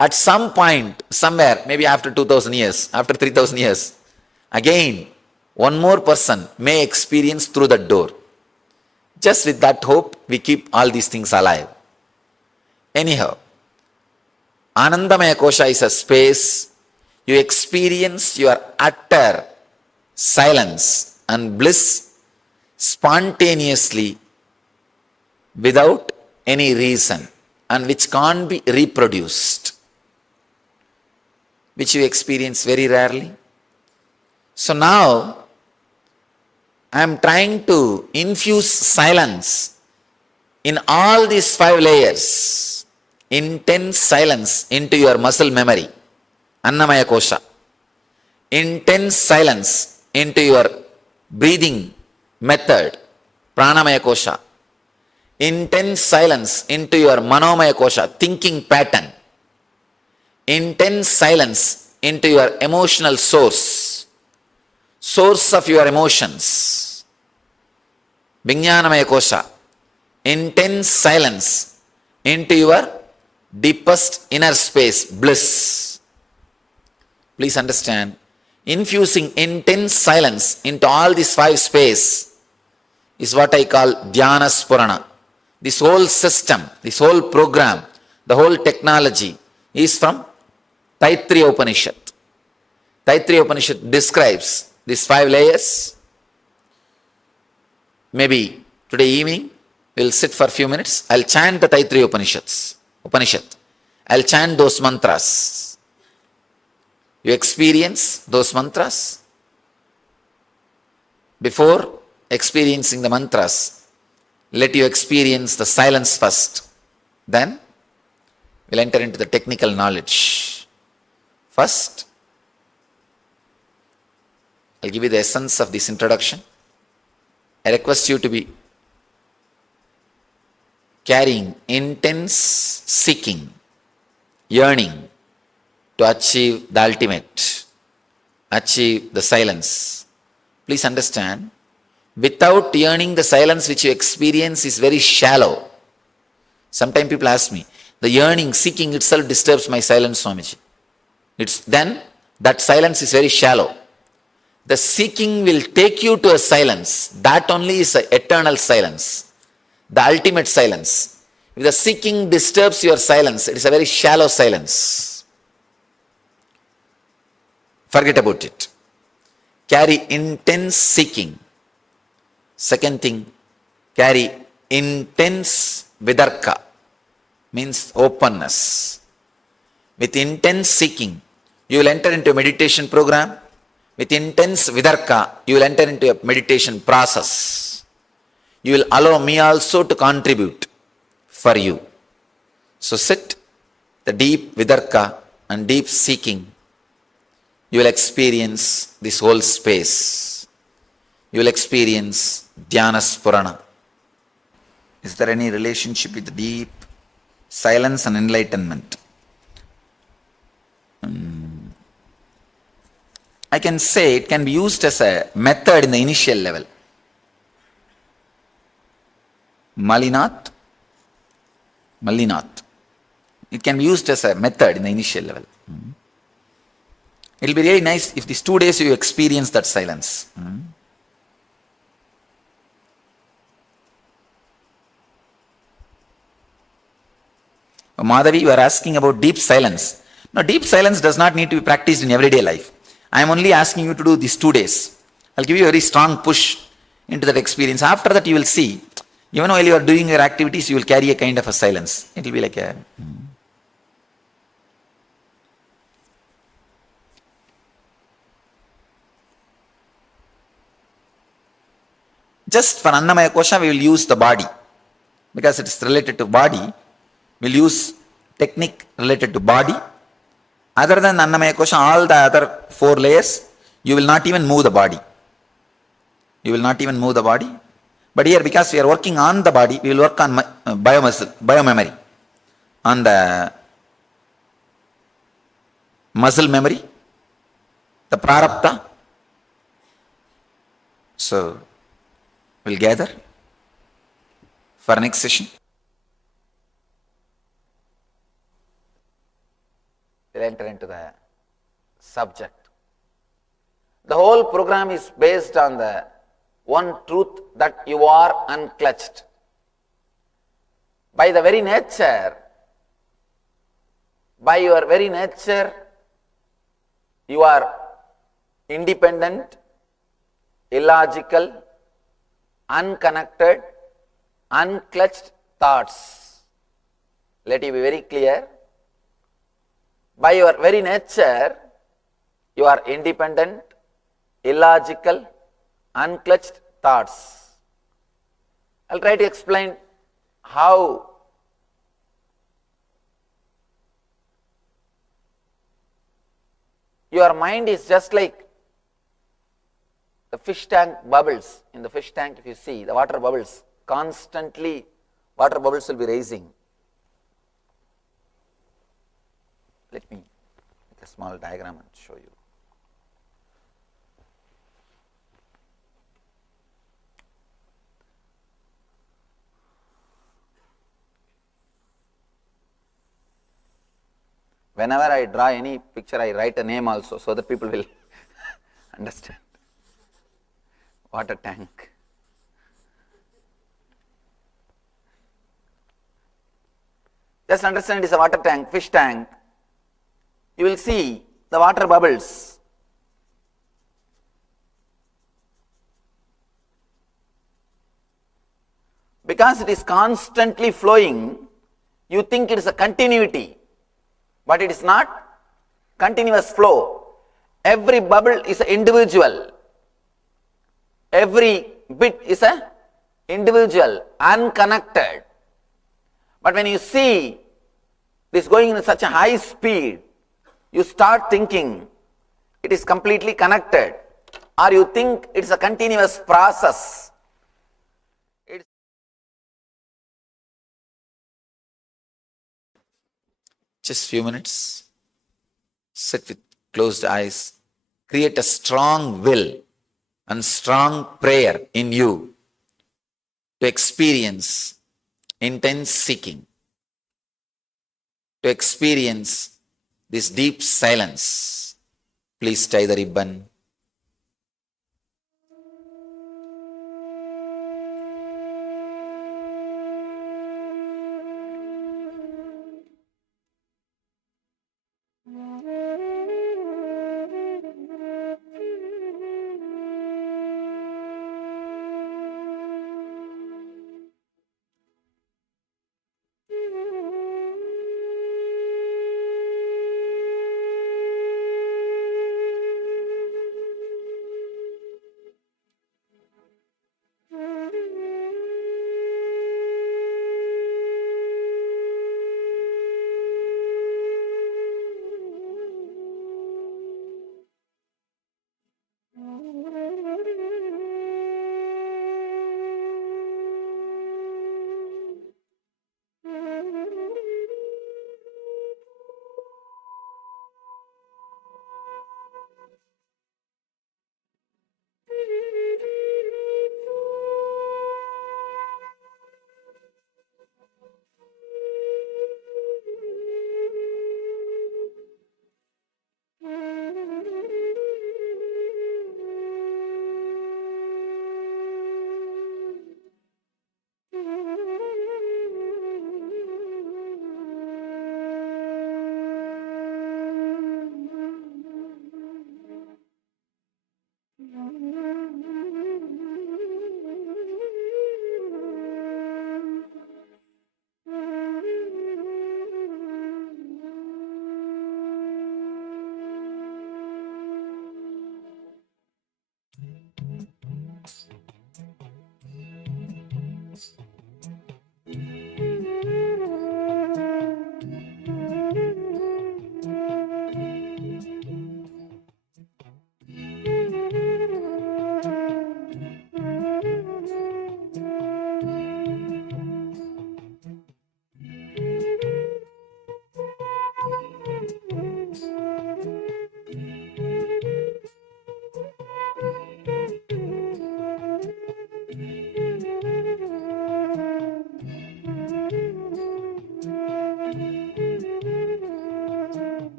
At some point, somewhere, maybe after 2000 years, after 3000 years, again, one more person may experience through that door. Just with that hope, we keep all these things alive. Anyhow, Anandamaya Kosha is a space you experience your utter silence and bliss spontaneously without any reason, and which can't be reproduced, which you experience very rarely. So now, I am trying to infuse silence in all these 5 layers, intense silence into your muscle memory, Annamaya Kosha, intense silence into your breathing method, Pranamaya Kosha, intense silence into your Manomaya Kosha, thinking pattern, intense silence into your emotional source of your emotions, Vinyanamaya Kosha, intense silence into your deepest inner space, bliss. Please understand, infusing intense silence into all these 5 space is what I call Dhyana Purana. This whole system, this whole program, the whole technology is from Taittiriya Upanishad. Taittiriya Upanishad describes these 5 layers. Maybe today evening, we'll sit for a few minutes. I'll chant the Taittiriya Upanishad. I'll chant those mantras. You experience those mantras. Before experiencing the mantras, let you experience the silence first. Then We'll enter into the technical knowledge. First, I'll give you the essence of this introduction. I request you to be carrying intense seeking, yearning to achieve the ultimate, achieve the silence. Please understand, without yearning, the silence which you experience is very shallow. Sometimes people ask me, the yearning, seeking itself disturbs my silence, Swamiji. Then that silence is very shallow. The seeking will take you to a silence. That only is an eternal silence, the ultimate silence. If the seeking disturbs your silence, it is a very shallow silence. Forget about it. Carry intense seeking. Second thing, carry intense vidarka, means openness. With intense seeking, you will enter into a meditation program. With intense vidarka, you will enter into a meditation process. You will allow me also to contribute for you. So sit, the deep vidarka and deep seeking. You will experience this whole space. You will experience Dhyana's Purana. Is there any relationship with the deep silence and enlightenment? I can say it can be used as a method in the initial level. Malinath. It can be used as a method in the initial level. It will be really nice if these 2 days you experience that silence. Madhavi, you are asking about deep silence. Now, deep silence does not need to be practiced in everyday life. I am only asking you to do these 2 days. I'll give you a very strong push into that experience. After that, you will see, even while you are doing your activities, you will carry a kind of a silence. It will be like a... Just for Annamaya Kosha, we will use the body. Because it is related to body, we will use technique related to body. Other than Annamaya Kosha, all the other 4 layers, you will not even move the body. You will not even move the body. But here, because we are working on the body, we will work on biomemory, on the muscle memory, the prarabdha. So, we'll gather for next session. We'll enter into the subject. The whole program is based on the one truth that you are unclutched. By the very nature, by your very nature, you are independent, illogical, unconnected, unclutched thoughts. Let it be very clear. By your very nature, you are independent, illogical, unclutched thoughts. I'll try to explain how your mind is just like the fish tank bubbles. In the fish tank, if you see, the water bubbles, constantly water bubbles will be raising. Let me make a small diagram and show you. Whenever I draw any picture, I write a name also so that people will understand. Water tank. Just understand it is a water tank, fish tank. You will see the water bubbles. Because it is constantly flowing, you think it is a continuity, but it is not continuous flow. Every bubble is an individual. Every bit is an individual, unconnected. But when you see It is going in such a high speed. You start thinking it is completely connected, or you think it's a continuous process. Just few minutes. Sit with closed eyes. Create a strong will and strong prayer in you to experience intense seeking, to experience this deep silence. Please tie the ribbon.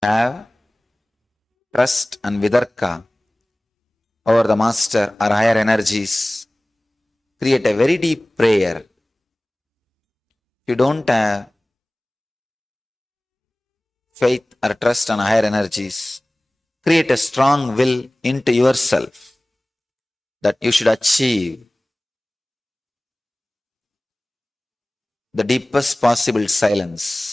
Have trust and vidarka over the master or higher energies. Create a very deep prayer. If you don't have faith or trust on higher energies, create a strong will into yourself that you should achieve the deepest possible silence.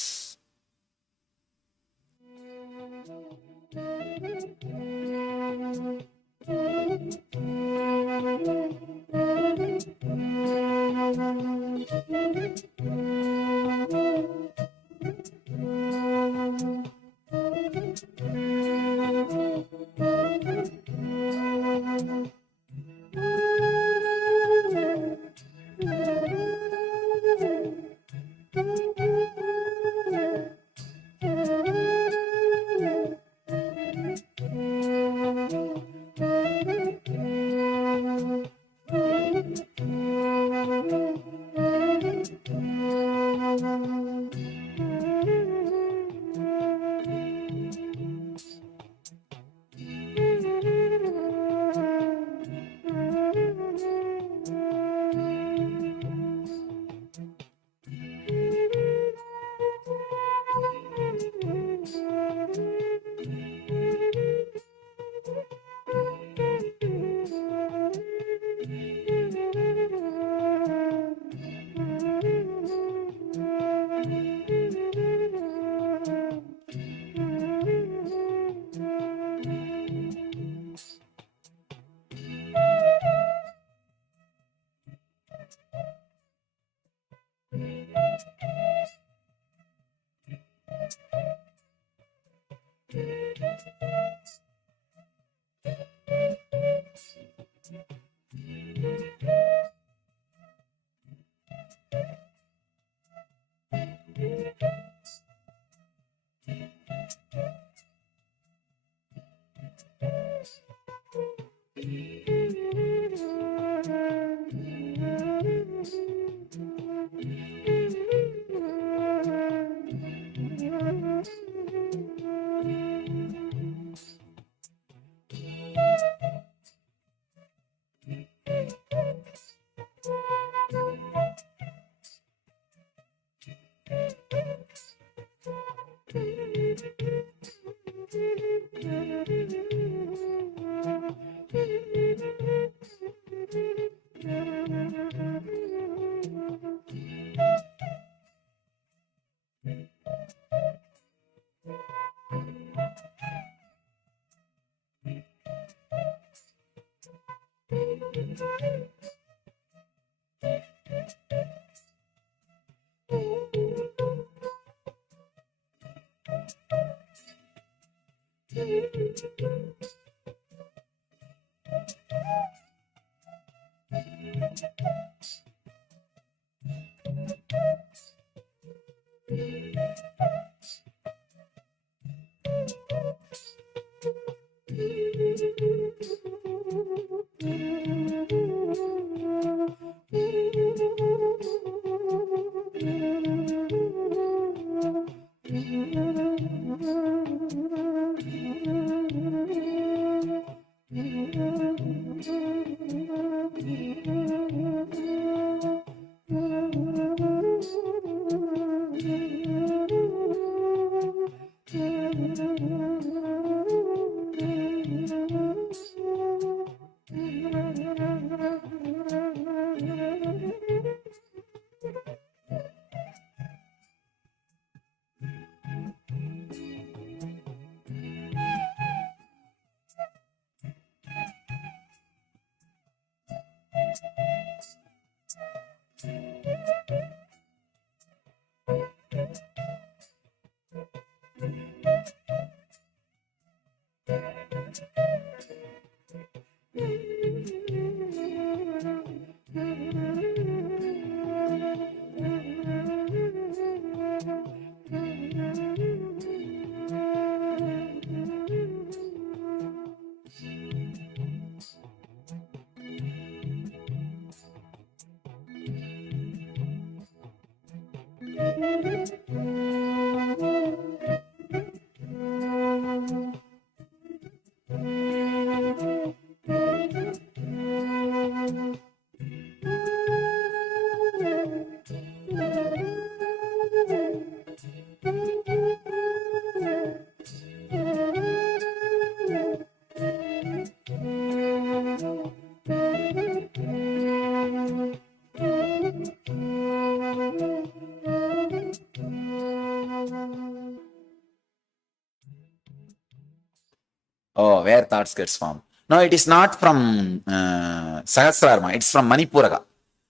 Oh, where thoughts gets formed. No, it is not from Sahasrarma. It's from Manipuraga.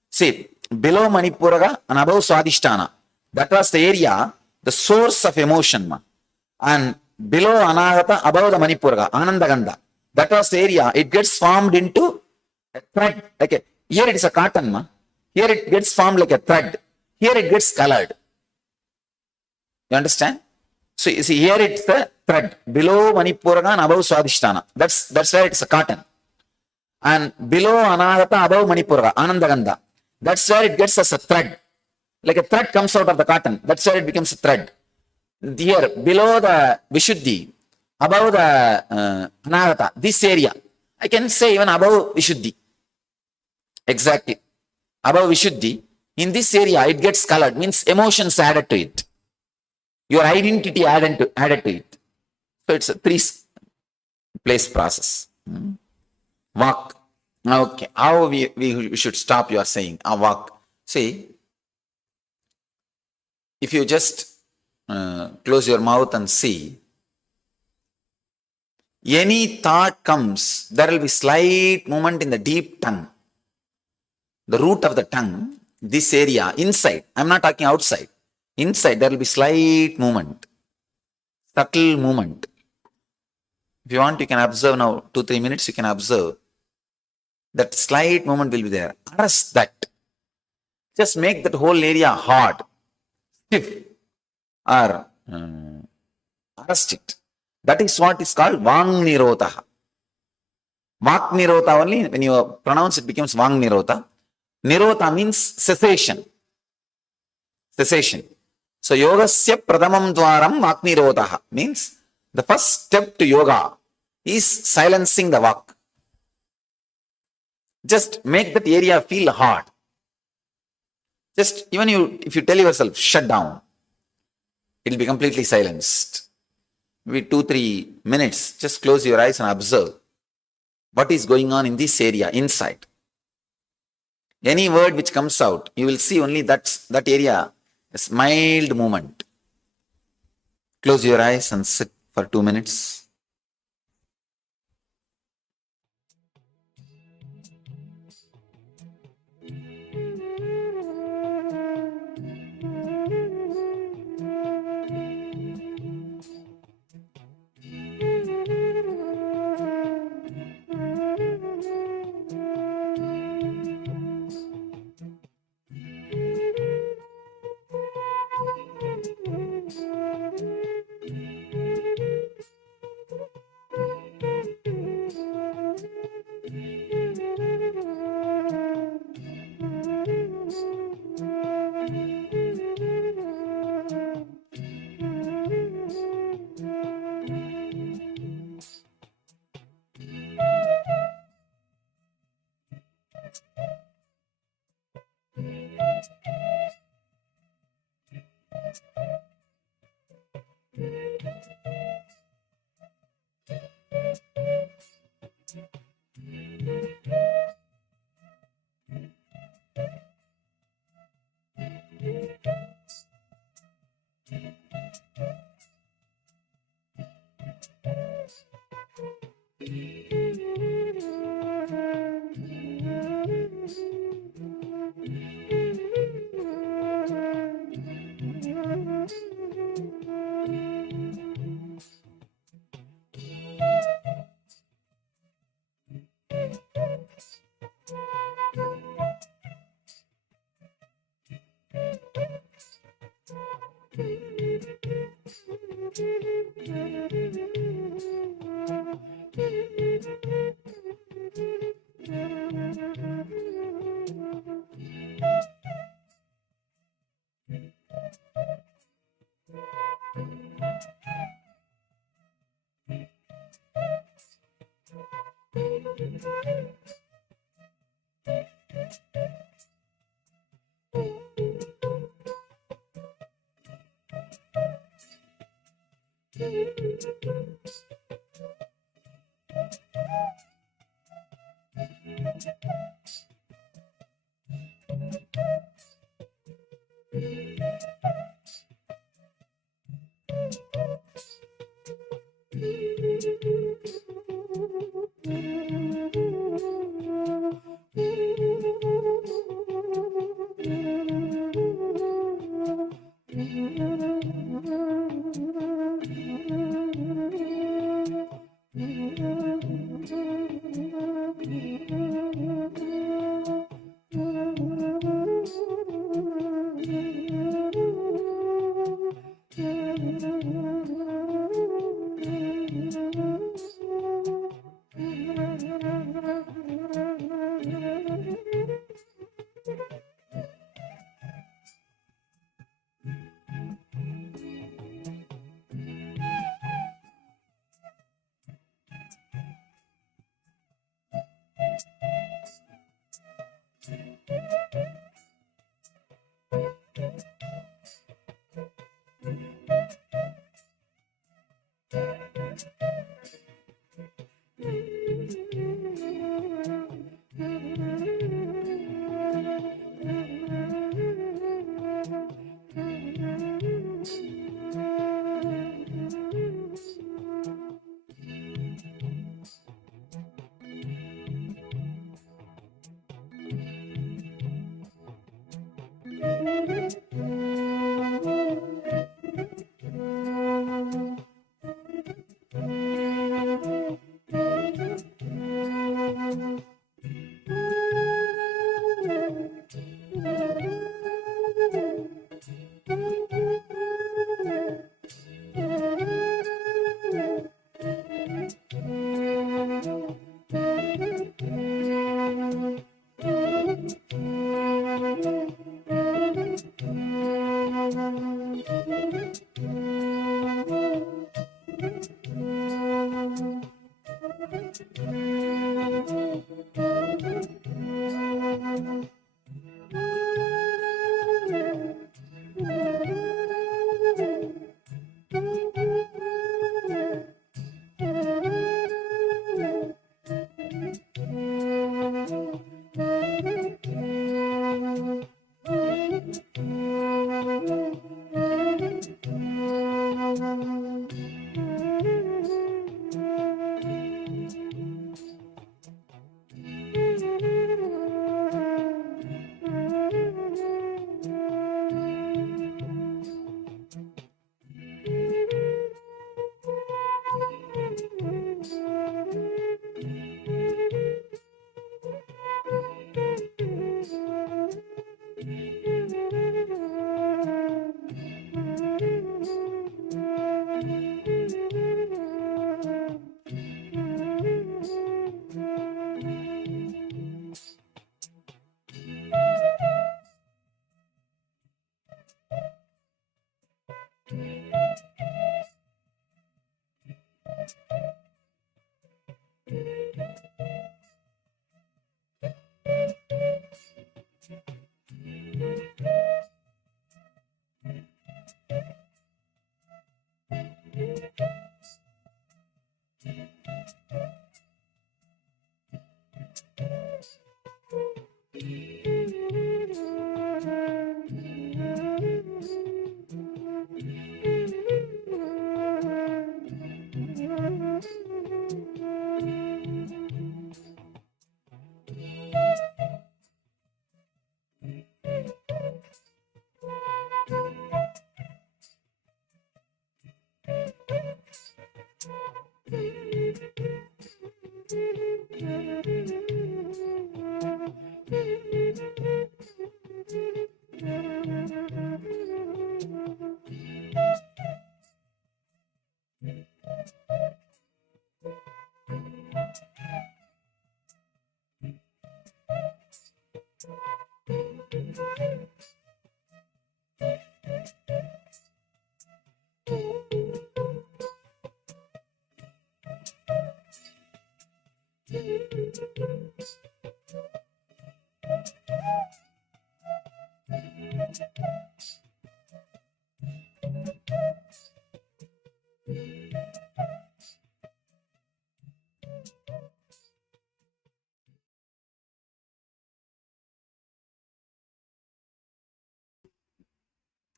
See, below Manipuraga and above Swadhisthana, that was the area, the source of emotion. Ma. And below Anahata, above the Manipuraga, Anandaganda, that was the area, it gets formed into a thread. Like here it is a cotton. Ma. Here it gets formed like a thread. Here it gets colored. You understand? So you see, here it's the thread. Below Manipuraga and above Swadhisthana. That's where it's a cotton. And below Anahata, above Manipuraga, Anandaganda. That's where it gets as a thread. Like a thread comes out of the cotton. That's where it becomes a thread. Here, below the Vishuddhi, above the Anahata, this area. I can say even above Vishuddhi. Exactly. Above Vishuddhi, in this area, it gets colored. Means emotions added to it. Your identity added to it. So it's a three-place process. Walk. Okay. How we should stop, you are saying. Walk. See, if you just close your mouth and see, any thought comes, there will be slight movement in the deep tongue. The root of the tongue, this area, inside. I'm not talking outside. Inside, there will be slight movement, subtle movement. If you want, you can observe now, 2-3 minutes, you can observe. That slight movement will be there. Arrest that. Just make that whole area hard, stiff, or arrest it. That is what is called Vang Nirodha. Vak Nirodha only, when you pronounce it, becomes Vang Nirodha. Nirodha means cessation. Cessation. So, yogasya pradamam dwaram vaknirodha means the first step to yoga is silencing the vak. Just make that area feel hard. Just even if you tell yourself, shut down, it will be completely silenced. Maybe 2-3 minutes, just close your eyes and observe what is going on in this area inside. Any word which comes out, you will see only that area. A mild movement. Close your eyes and sit for 2 minutes.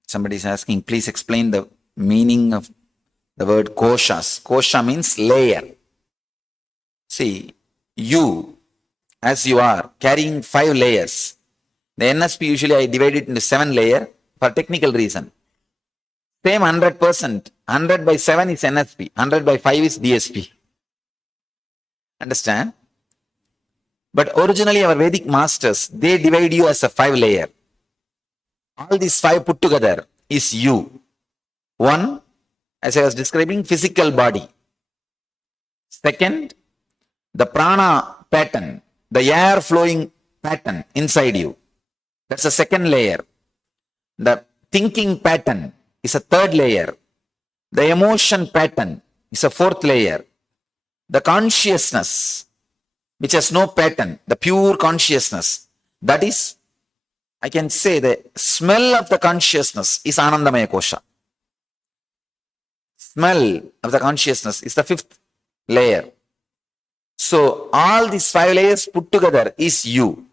Somebody is asking, please explain the meaning of the word koshas. Kosha means layer. See, you, as you are, carrying 5 layers. The NSP usually I divide it into 7 layers for technical reason. Same 100%. 100 by 7 is NSP. 100 by 5 is DSP. Understand? But originally our Vedic masters, they divide you as a 5-layer. All these 5 put together is you. One, as I was describing, physical body. Second, the prana pattern, the air flowing pattern inside you. That's the second layer. The thinking pattern is a third layer. The emotion pattern is a fourth layer. The consciousness, which has no pattern, the pure consciousness, that is, I can say the smell of the consciousness is Anandamaya Kosha. Smell of the consciousness is the fifth layer. So all these 5 layers put together is you.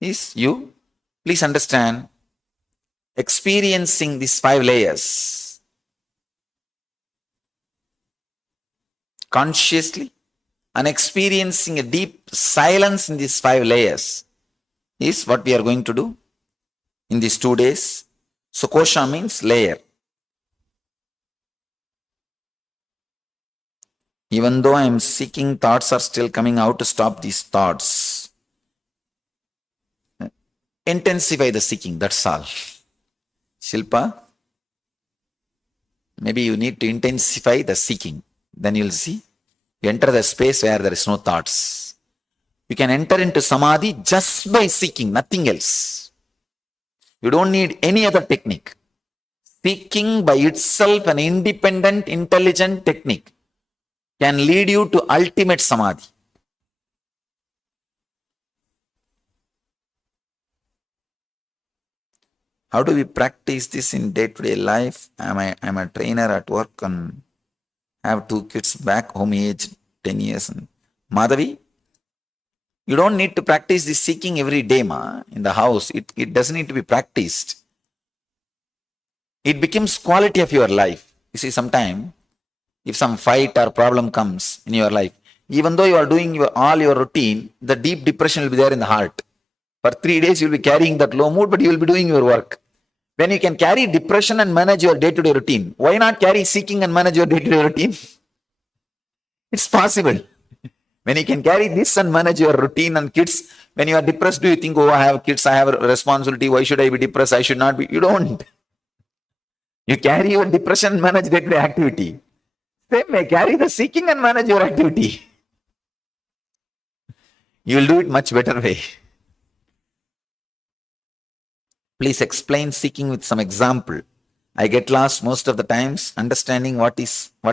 Is you. Please understand, experiencing these 5 layers consciously and experiencing a deep silence in these 5 layers is what we are going to do in these 2 days. So kosha means layer. Even though I am seeking, thoughts are still coming out to stop these thoughts. Intensify the seeking, that's all. Shilpa, maybe you need to intensify the seeking. Then you'll see, you enter the space where there is no thoughts. You can enter into samadhi just by seeking, nothing else. You don't need any other technique. Seeking by itself, an independent, intelligent technique, can lead you to ultimate samadhi. How do we practice this in day-to-day life? I'm a trainer at work and have 2 kids back home aged 10 years. And Madhavi, you don't need to practice this seeking every day, in the house. It doesn't need to be practiced. It becomes quality of your life. You see, sometime, if some fight or problem comes in your life, even though you are doing all your routine, the deep depression will be there in the heart. For 3 days, you will be carrying that low mood, but you will be doing your work. When you can carry depression and manage your day-to-day routine, why not carry seeking and manage your day-to-day routine? It's possible. When you can carry this and manage your routine and kids, when you are depressed, do you think, oh, I have kids, I have a responsibility, why should I be depressed? I should not be. You don't. You carry your depression and manage day-to-day activity. Same way, carry the seeking and manage your activity. You will do it much better way. Please explain seeking with some example. I get lost most of the times understanding what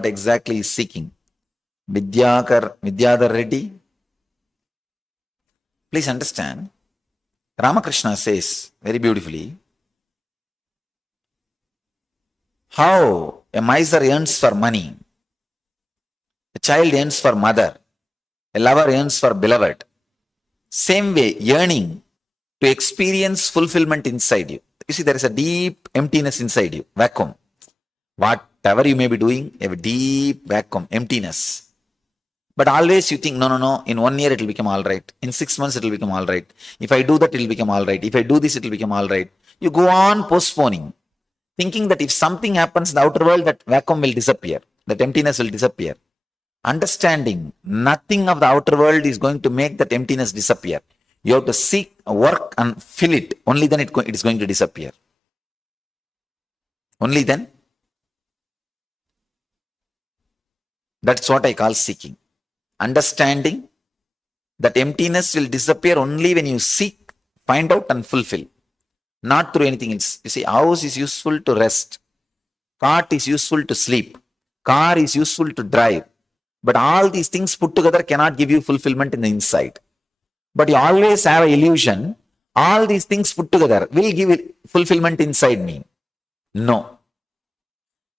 exactly is seeking. Vidyadhar Reddy. Please understand. Ramakrishna says very beautifully how a miser yearns for money, a child yearns for mother, a lover yearns for beloved. Same way, yearning to experience fulfillment inside you. You see, there is a deep emptiness inside you, vacuum. Whatever you may be doing, a deep vacuum, emptiness. But always you think, no, in 1 year it will become all right. In 6 months it will become all right. If I do that, it will become all right. If I do this, it will become all right. You go on postponing, thinking that if something happens in the outer world, that vacuum will disappear, that emptiness will disappear. Understanding nothing of the outer world is going to make that emptiness disappear. You have to seek, work and fill it. Only then it is going to disappear. Only then. That's what I call seeking. Understanding that emptiness will disappear only when you seek, find out and fulfill. Not through anything else. You see, house is useful to rest. Cart is useful to sleep. Car is useful to drive. But all these things put together cannot give you fulfillment in the inside. But you always have an illusion, all these things put together will give fulfillment inside me. No.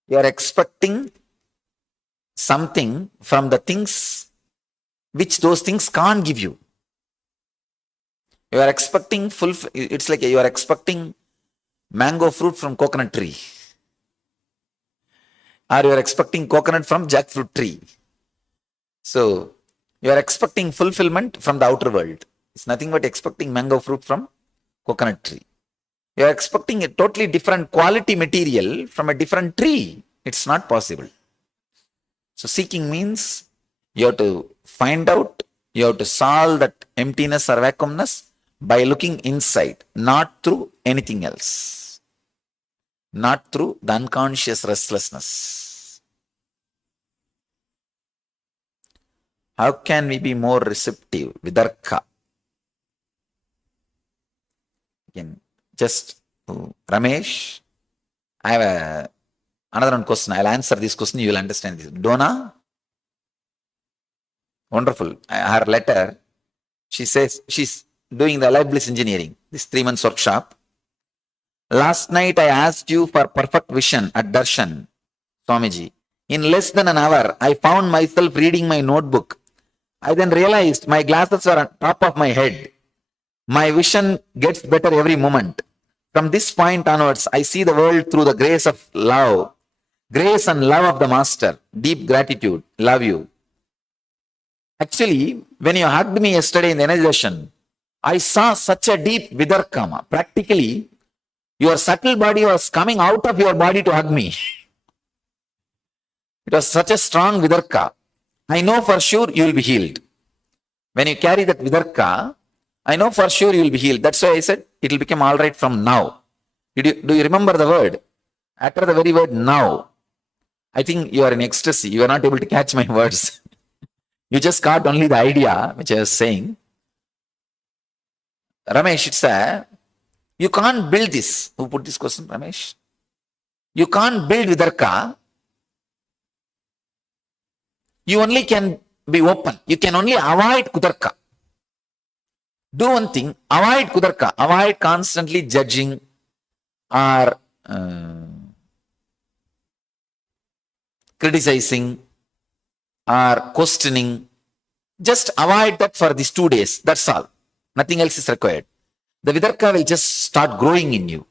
You are expecting something from the things which those things can't give you. You are expecting it's like you are expecting mango fruit from coconut tree. Or you are expecting coconut from jackfruit tree. So, you are expecting fulfillment from the outer world. It's nothing but expecting mango fruit from coconut tree. You are expecting a totally different quality material from a different tree. It's not possible. So seeking means you have to find out, you have to solve that emptiness or vacuumness by looking inside, not through anything else, not through the unconscious restlessness. How can we be more receptive? Vidarka. Again, just Ramesh, I have another one question. I'll answer this question, you will understand this. Donna, wonderful. Her letter, she says she's doing the Life Bliss Engineering, this 3 months workshop. Last night I asked you for perfect vision at Darshan, Swamiji. In less than an hour, I found myself reading my notebook. I then realized my glasses are on top of my head. My vision gets better every moment. From this point onwards, I see the world through the grace of love. Grace and love of the Master. Deep gratitude. Love you. Actually, when you hugged me yesterday in the energy session, I saw such a deep vidarkama. Practically, your subtle body was coming out of your body to hug me. It was such a strong vidarka. I know for sure you will be healed. When you carry that vidarka, I know for sure you will be healed. That's why I said it will become all right from now. Do you remember the word? After the very word now, I think you are in ecstasy. You are not able to catch my words. You just caught only the idea which I was saying. Ramesh, it's you can't build this. Who put this question, Ramesh? You can't build vidarka. You only can be open. You can only avoid kudarka. Do one thing, avoid kudarka. Avoid constantly judging or criticizing or questioning. Just avoid that for these 2 days. That's all. Nothing else is required. The vidarka will just start growing in you.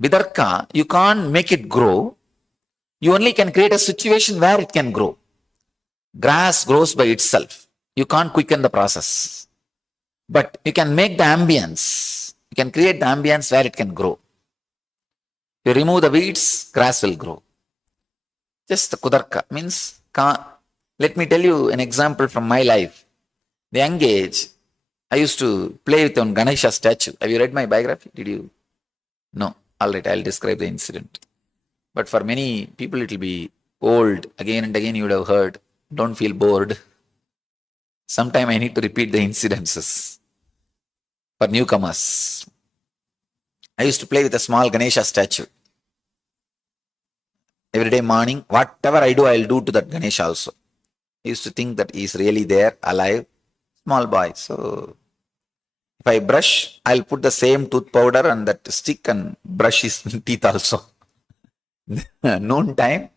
Vidarka, you can't make it grow. You only can create a situation where it can grow. Grass grows by itself. You can't quicken the process. But you can make the ambience. You can create the ambience where it can grow. You remove the weeds, grass will grow. Just the kudarka means, let me tell you an example from my life. The young age, I used to play with one Ganesha statue. Have you read my biography? Did you? No. All right, I'll describe the incident. But for many people, it will be old. Again and again, you would have heard. Don't feel bored. Sometime I need to repeat the incidences for newcomers. I used to play with a small Ganesha statue. Every day morning, whatever I do, I'll do to that Ganesha also. I used to think that he's really there, alive, small boy. So if I brush, I'll put the same tooth powder and that stick and brush his teeth also. Noon time,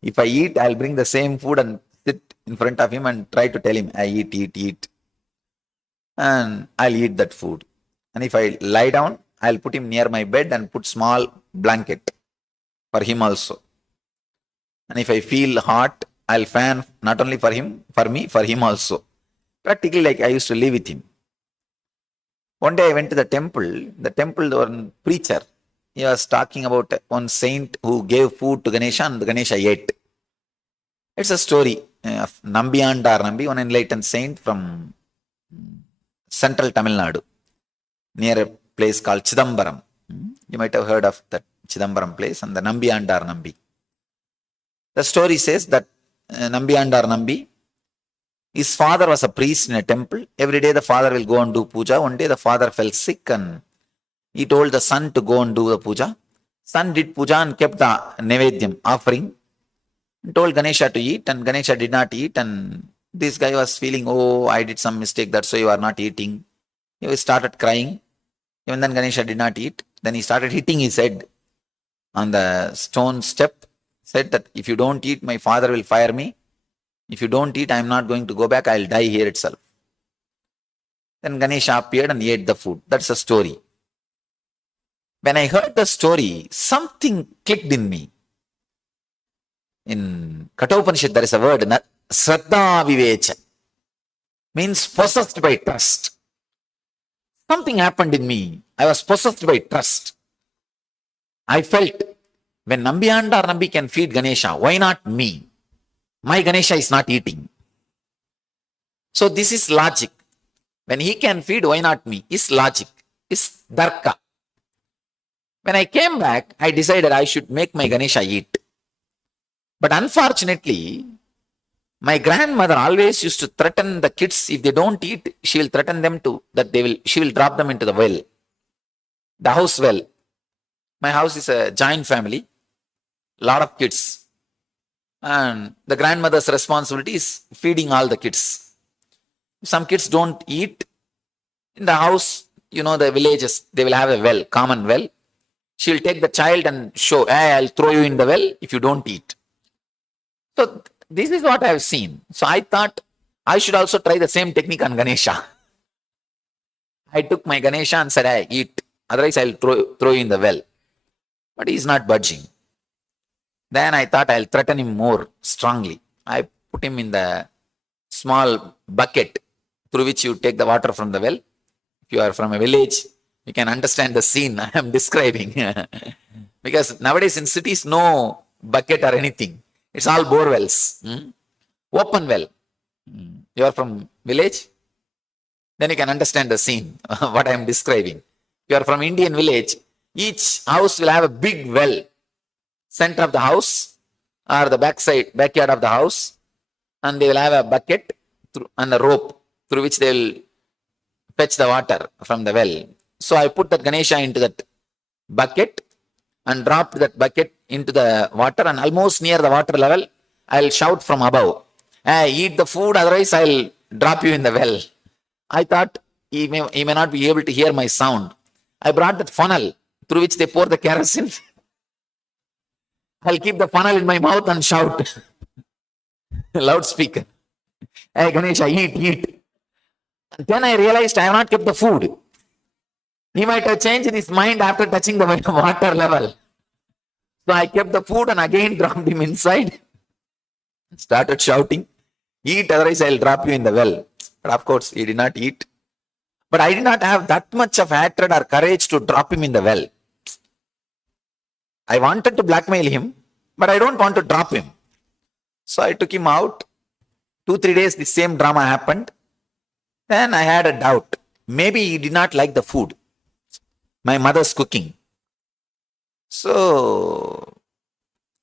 if I eat, I'll bring the same food and sit in front of him and try to tell him, I eat. And I'll eat that food. And if I lie down, I'll put him near my bed and put small blanket for him also. And if I feel hot, I'll fan not only for him, for me, for him also. Practically like I used to live with him. One day I went to the temple, one preacher, he was talking about one saint who gave food to Ganesha and the Ganesha ate. It's a story of Nambiyandar Nambi, one enlightened saint from central Tamil Nadu, near a place called Chidambaram. You might have heard of that Chidambaram place and the Nambiyandar Nambi. The story says that Nambiyandar Nambi, his father was a priest in a temple. Every day the father will go and do puja. One day the father fell sick and he told the son to go and do the puja. Son did puja and kept the nevedyam, offering, and told Ganesha to eat, and Ganesha did not eat, and this guy was feeling, oh, I did some mistake, that's why you are not eating. He started crying. Even then Ganesha did not eat. Then he started hitting his head on the stone step, said that if you don't eat, my father will fire me. If you don't eat, I am not going to go back, I will die here itself. Then Ganesha appeared and ate the food. That's the story. When I heard the story, something clicked in me. In Kathopanishad, there is a word, Shraddha Vivecha, means possessed by trust. something happened in me. I was possessed by trust. I felt, when Nambiyanda or Nambi can feed Ganesha, why not me? My Ganesha is not eating. So this is logic. When he can feed, why not me? Is logic. Is darka. When I came back, I decided I should make my Ganesha eat. But unfortunately, my grandmother always used to threaten the kids. If they don't eat, she will threaten them to, she will drop them into the well. The house well. My house is a giant family. Lot of kids. And the grandmother's responsibility is feeding all the kids. Some kids don't eat. In the house, the villages, they will have a well, common well. She will take the child and show, hey, I'll throw you in the well if you don't eat. So this is what I have seen. So I thought I should also try the same technique on Ganesha. I took my Ganesha and said, hey, eat. Otherwise, I'll throw you in the well. But he's not budging. Then I thought I'll threaten him more strongly. I put him in the small bucket through which you take the water from the well. If you are from a village, you can understand the scene I am describing. Because nowadays in cities, no bucket or anything. It's all bore wells. Open well. You are from village? Then you can understand the scene, what I am describing. If you are from Indian village, each house will have a big well. Center of the house or the backyard of the house. And they will have a bucket and a rope through which they will fetch the water from the well. So I put that Ganesha into that bucket and dropped that bucket into the water, and almost near the water level, I'll shout from above, hey, eat the food, otherwise I'll drop you in the well. I thought he may not be able to hear my sound. I brought that funnel through which they pour the kerosene. I'll keep the funnel in my mouth and shout. Loudspeaker. Hey Ganesha, eat. And then I realized I have not kept the food. He might have changed his mind after touching the water level. So I kept the food and again dropped him inside. Started shouting, eat, otherwise I'll drop you in the well. But of course, he did not eat. But I did not have that much of hatred or courage to drop him in the well. I wanted to blackmail him, but I don't want to drop him. So I took him out. 2-3 days, the same drama happened. Then I had a doubt. Maybe he did not like the food, my mother's cooking. So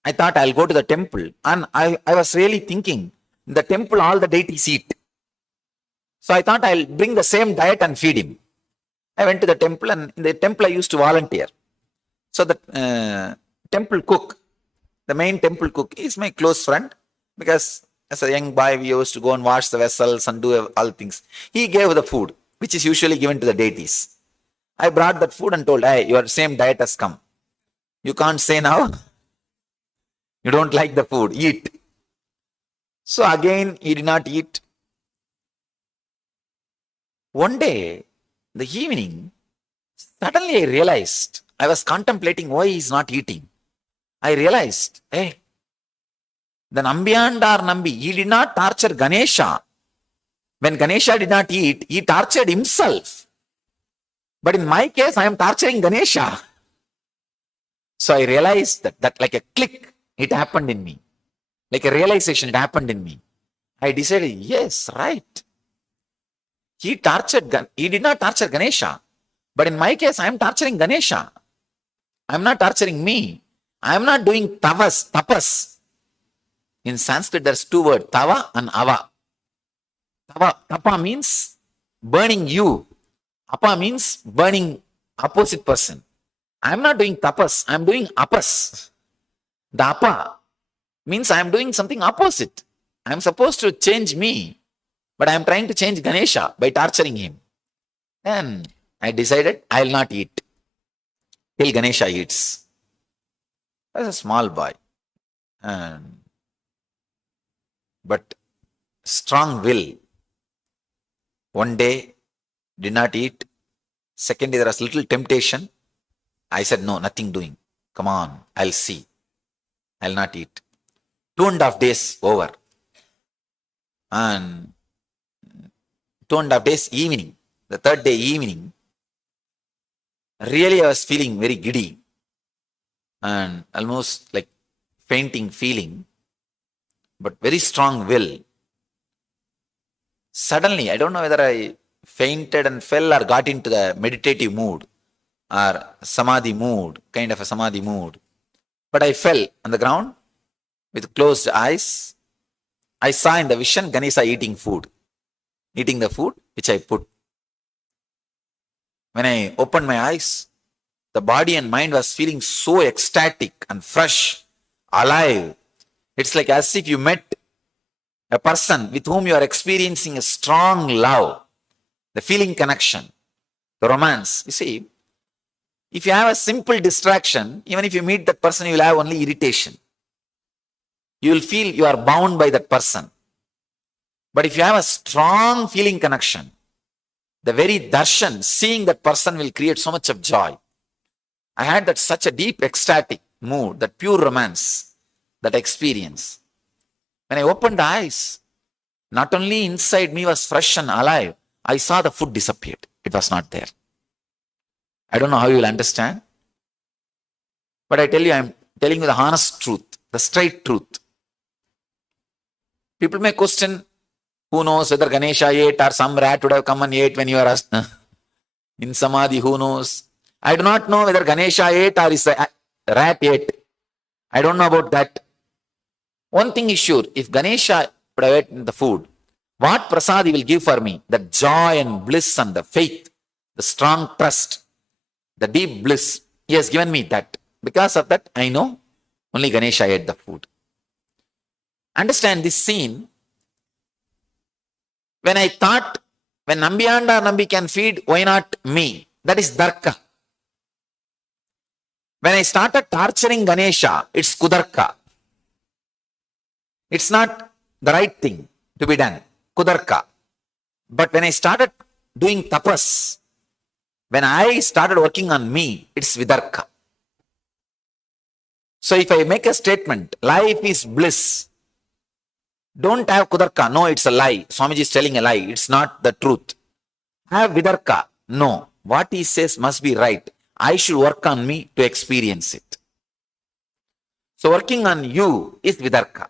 I thought I'll go to the temple. And I was really thinking, in the temple all the deities eat. So I thought I'll bring the same diet and feed him. I went to the temple, and in the temple I used to volunteer. So the temple cook, the main temple cook, is my close friend, because as a young boy we used to go and wash the vessels and do all things. He gave the food, which is usually given to the deities. I brought that food and told, hey, your same diet has come. You can't say now, you don't like the food, eat. So again, he did not eat. One day, the evening, suddenly I realized, I was contemplating why he is not eating. I realized, hey, the Nambiyanda or Nambi, he did not torture Ganesha. When Ganesha did not eat, he tortured himself. But in my case, I am torturing Ganesha. So I realized that like a click, it happened in me. Like a realization, it happened in me. I decided, yes, right. He did not torture Ganesha. But in my case, I am torturing Ganesha. I am not torturing me. I am not doing tapas. In Sanskrit, there's 2 words, tava and ava. Tapa means burning you. Apa means burning opposite person. I am not doing tapas, I am doing apas. The apa means I am doing something opposite. I am supposed to change me, but I am trying to change Ganesha by torturing him. Then I decided I will not eat till Ganesha eats. I was a small boy. But strong will. One day, did not eat. Second day, there was little temptation. I said, no, nothing doing. Come on, I'll see. I'll not eat. 2.5 days over. And 2.5 days evening, the third day evening, Really, I was feeling very giddy and almost like fainting feeling, but very strong will. Suddenly, I don't know whether I fainted and fell or got into the meditative mood or samadhi mood, kind of a samadhi mood. But I fell on the ground with closed eyes. I saw in the vision Ganesha eating the food which I put. When I opened my eyes, the body and mind was feeling so ecstatic and fresh, alive. It's like as if you met a person with whom you are experiencing a strong love, the feeling connection, the romance. You see, if you have a simple distraction, even if you meet that person, you will have only irritation. You will feel you are bound by that person. But if you have a strong feeling connection, the very darshan, seeing that person will create so much of joy. I had that such a deep ecstatic mood, that pure romance, that experience. When I opened the eyes, not only inside me was fresh and alive, I saw the food disappeared. It was not there. I don't know how you will understand. But I tell you, I am telling you the honest truth, the straight truth. People may question, who knows whether Ganesha ate or some rat would have come and ate when you are in Samadhi, who knows? I do not know whether Ganesha ate or is a rat ate. I don't know about that. One thing is sure, if Ganesha would have eaten the food, what prasad he will give for me? The joy and bliss and the faith, the strong trust, the deep bliss. He has given me that. Because of that, I know only Ganesha ate the food. Understand this scene. When I thought, when Nambiyanda or Nambi can feed, why not me? That is Darka. When I started torturing Ganesha, it's Kudarka. It's not the right thing to be done. Kudarka. But when I started doing tapas, when I started working on me, it's Vidarka. So if I make a statement, life is bliss, don't have Kudarka. No, it's a lie. Swamiji is telling a lie. It's not the truth. Have Vidarka. No. What he says must be right. I should work on me to experience it. So working on you is Vidarka.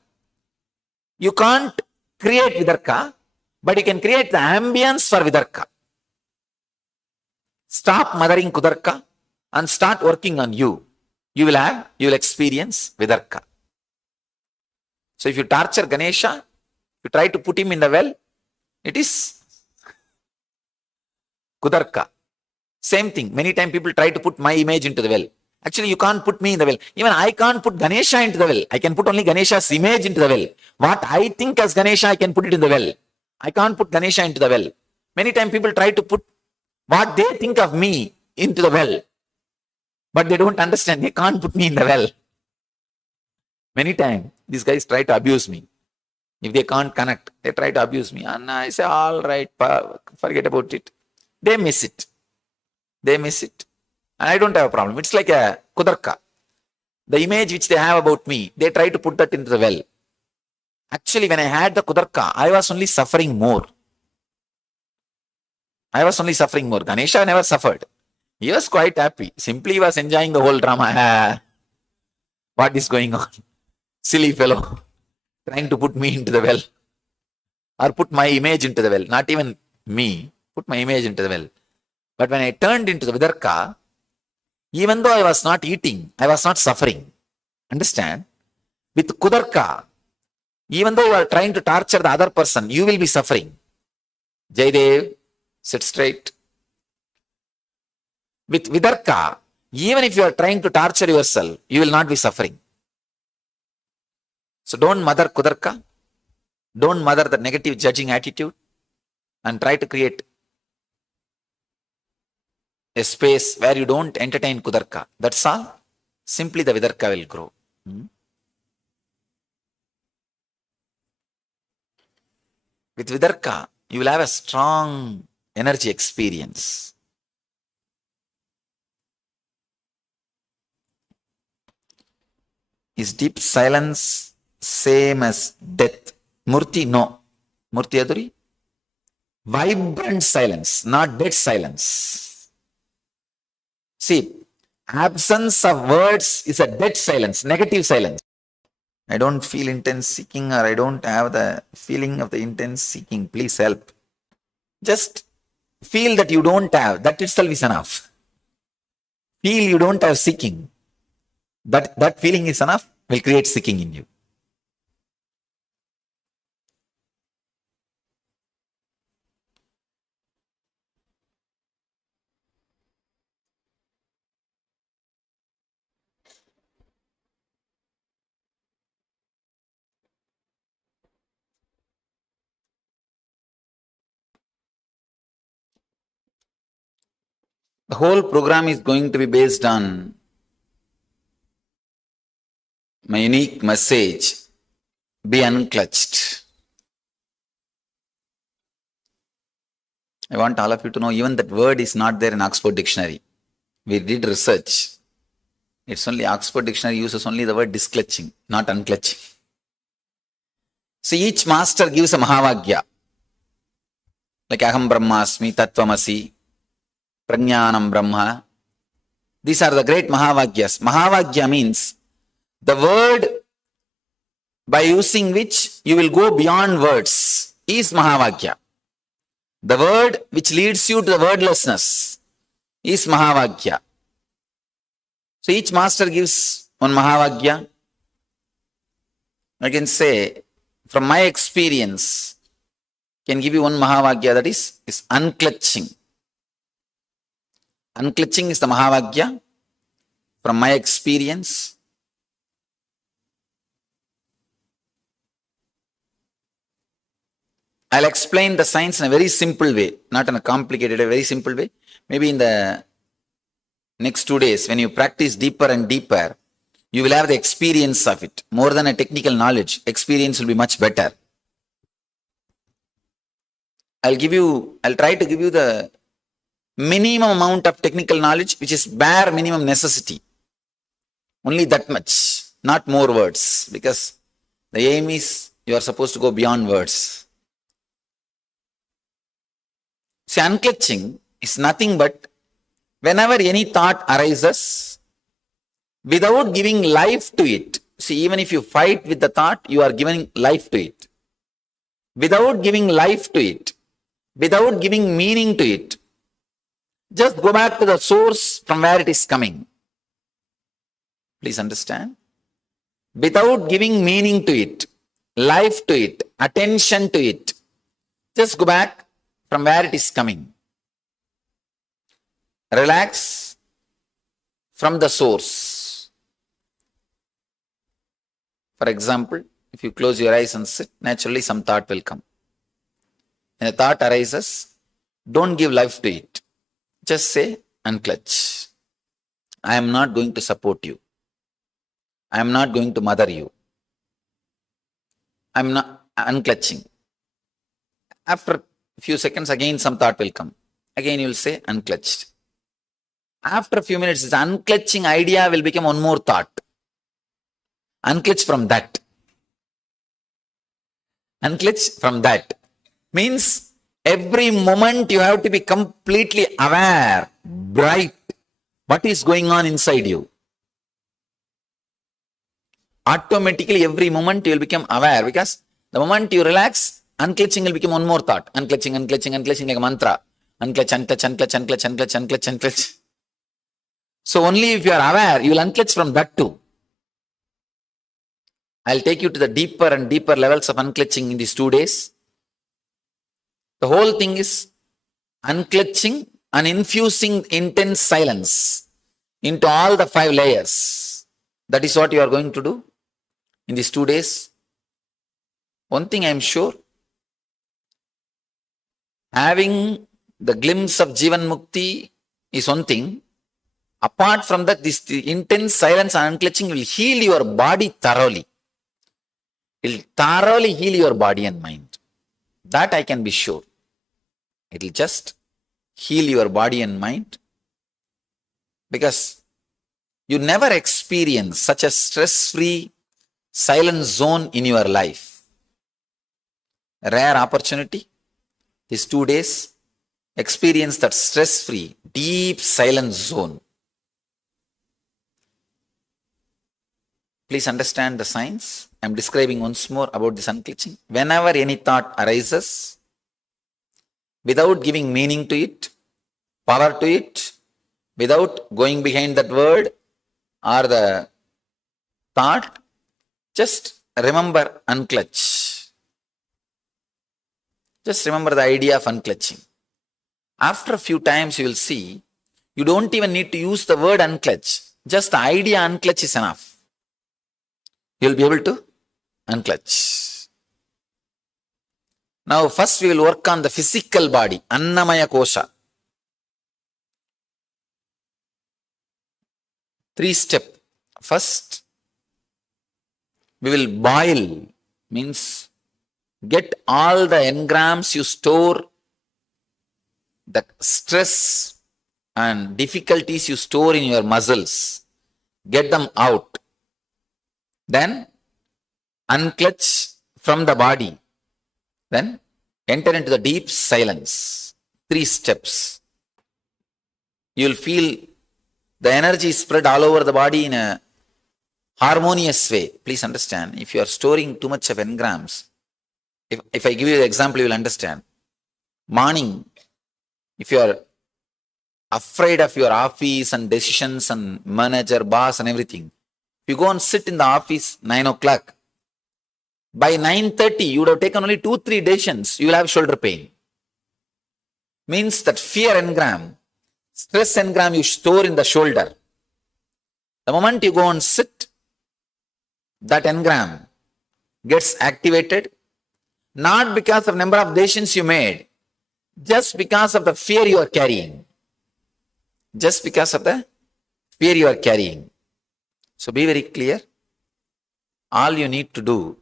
You can't create Vidarka, but you can create the ambience for Vidarka. Stop mothering Kudarka and start working on you. You will experience Vidarka. So if you torture Ganesha, you try to put him in the well, it is Kudarka. Same thing. Many times people try to put my image into the well. Actually, you can't put me in the well. Even I can't put Ganesha into the well. I can put only Ganesha's image into the well. What I think as Ganesha, I can put it in the well. I can't put Ganesha into the well. Many times people try to put what they think of me into the well. But they don't understand. They can't put me in the well. Many times, these guys try to abuse me. If they can't connect, they try to abuse me. And I say, all right, forget about it. They miss it. They miss it. And I don't have a problem. It's like a Kudarka. The image which they have about me, they try to put that into the well. Actually, when I had the Kudarka, I was only suffering more. I was only suffering more. Ganesha never suffered. He was quite happy. Simply he was enjoying the whole drama. What is going on? Silly fellow. Trying to put me into the well. Or put my image into the well. Not even me. Put my image into the well. But when I turned into the Vidarka, even though I was not eating, I was not suffering. Understand? With Kudarka, even though you are trying to torture the other person, you will be suffering. Jaidev, sit straight. With Vidarka, even if you are trying to torture yourself, you will not be suffering. So don't mother Kudarka. Don't mother the negative judging attitude. And try to create a space where you don't entertain Kudarka. That's all. Simply the Vidarka will grow. With Vidarka, you will have a strong energy experience. Is deep silence same as death? Murti, no. Murti Aduri? Vibrant silence, not dead silence. See, absence of words is a dead silence, negative silence. I don't feel intense seeking, or I don't have the feeling of the intense seeking. Please help. Just feel that you don't have. That itself is enough. Feel you don't have seeking. That feeling is enough, will create seeking in you. The whole program is going to be based on my unique message, be unclutched. I want all of you to know, even that word is not there in Oxford Dictionary. We did research. It's only Oxford Dictionary uses only the word disclutching, not unclutching. So each master gives a Mahavagya. Like Aham Brahmasmi, Tattvamasi, Pranyanam Brahma. These are the great Mahavagyas. Mahavagya means the word by using which you will go beyond words is Mahavagya. The word which leads you to the wordlessness is Mahavagya. So each master gives one Mahavagya. I can say, from my experience, can give you one Mahavagya, that is unclutching. Unclutching is the Mahavagya from my experience. I'll explain the science in a very simple way, not in a complicated, a very simple way. Maybe in the next 2 days, when you practice deeper and deeper, you will have the experience of it. More than a technical knowledge, experience will be much better. I'll try to give you the minimum amount of technical knowledge, which is bare minimum necessity. Only that much, not more words, because the aim is you are supposed to go beyond words. See, unclutching is nothing but whenever any thought arises, without giving life to it. See, even if you fight with the thought, you are giving life to it. Without giving life to it, without giving meaning to it, just go back to the source from where it is coming. Please understand? Without giving meaning to it, life to it, attention to it, just go back from where it is coming. Relax from the source. For example, if you close your eyes and sit, naturally some thought will come. When a thought arises, don't give life to it. Just say, unclutch. I am not going to support you. I am not going to mother you. I am not unclutching. After a few seconds, again some thought will come. Again you will say, unclutched. After a few minutes, this unclutching idea will become one more thought. Unclutch from that. Unclutch from that. Means every moment you have to be completely aware, bright, what is going on inside you. Automatically every moment you will become aware, because the moment you relax, unclutching will become one more thought. Unclutching, unclutching, unclutching, like a mantra. Unclutch, unclutch, unclutch, unclutch, unclutch, unclutch, unclutch. So only if you are aware, you will unclutch from that too. I'll take you to the deeper and deeper levels of unclutching in these 2 days. The whole thing is unclutching and infusing intense silence into all the 5 layers. That is what you are going to do in these 2 days. One thing I am sure, having the glimpse of Jivan Mukti is one thing. Apart from that, this intense silence and unclutching will heal your body thoroughly. It will thoroughly heal your body and mind. That I can be sure. It will just heal your body and mind, because you never experience such a stress-free silent zone in your life. A rare opportunity. These 2 days, experience that stress-free, deep silent zone. Please understand the science. I am describing once more about this unclutching. Whenever any thought arises, without giving meaning to it, power to it, without going behind that word or the thought, just remember unclutch. Just remember the idea of unclutching. After a few times you will see, you don't even need to use the word unclutch. Just the idea unclutch is enough. You will be able to unclutch. Now first we will work on the physical body, Annamaya Kosha. 3-step. First, we will boil, means get all the engrams you store, the stress and difficulties you store in your muscles, get them out. Then unclutch from the body. Then enter into the deep silence. 3 steps. You will feel the energy spread all over the body in a harmonious way. Please understand, if you are storing too much of engrams, if I give you the example, you will understand. Morning, if you are afraid of your office and decisions and manager, boss and everything, if you go and sit in the office 9 o'clock, by 9:30 you would have taken only 2-3 decisions, you will have shoulder pain. Means that fear engram, stress engram you store in the shoulder. The moment you go and sit, that engram gets activated, not because of number of decisions you made, just because of the fear you are carrying. Just because of the fear you are carrying. So be very clear. All you need to do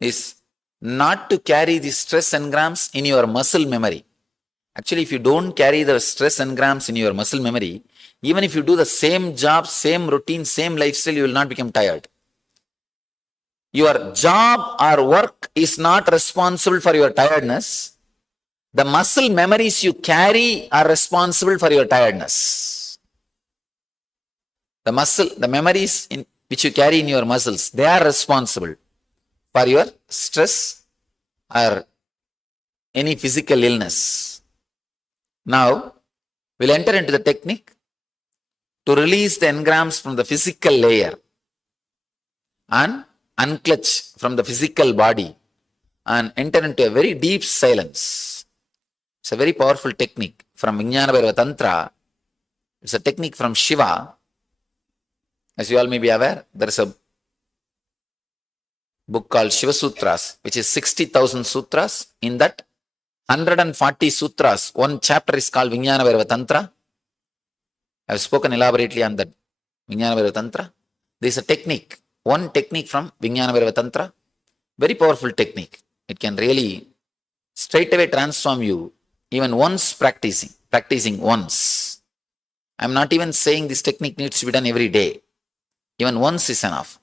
is not to carry the stress engrams in your muscle memory. Actually, if you don't carry the stress engrams in your muscle memory, even if you do the same job, same routine, same lifestyle, you will not become tired. Your job or work is not responsible for your tiredness. The muscle memories you carry are responsible for your tiredness. The memories which you carry in your muscles, they are responsible for your stress or any physical illness. Now, we'll enter into the technique to release the engrams from the physical layer and unclutch from the physical body and enter into a very deep silence. It's a very powerful technique from Vinyanavatantra. It's a technique from Shiva. As you all may be aware, there is a book called Shiva Sutras, which is 60,000 sutras. In that 140 sutras, one chapter is called Vinyanavatantra. I have spoken elaborately on that Vinyanavatantra. There is a technique, one technique from Vinyanavatantra, very powerful technique. It can really straight away transform you, even once practicing once. I am not even saying this technique needs to be done every day. Even once is enough.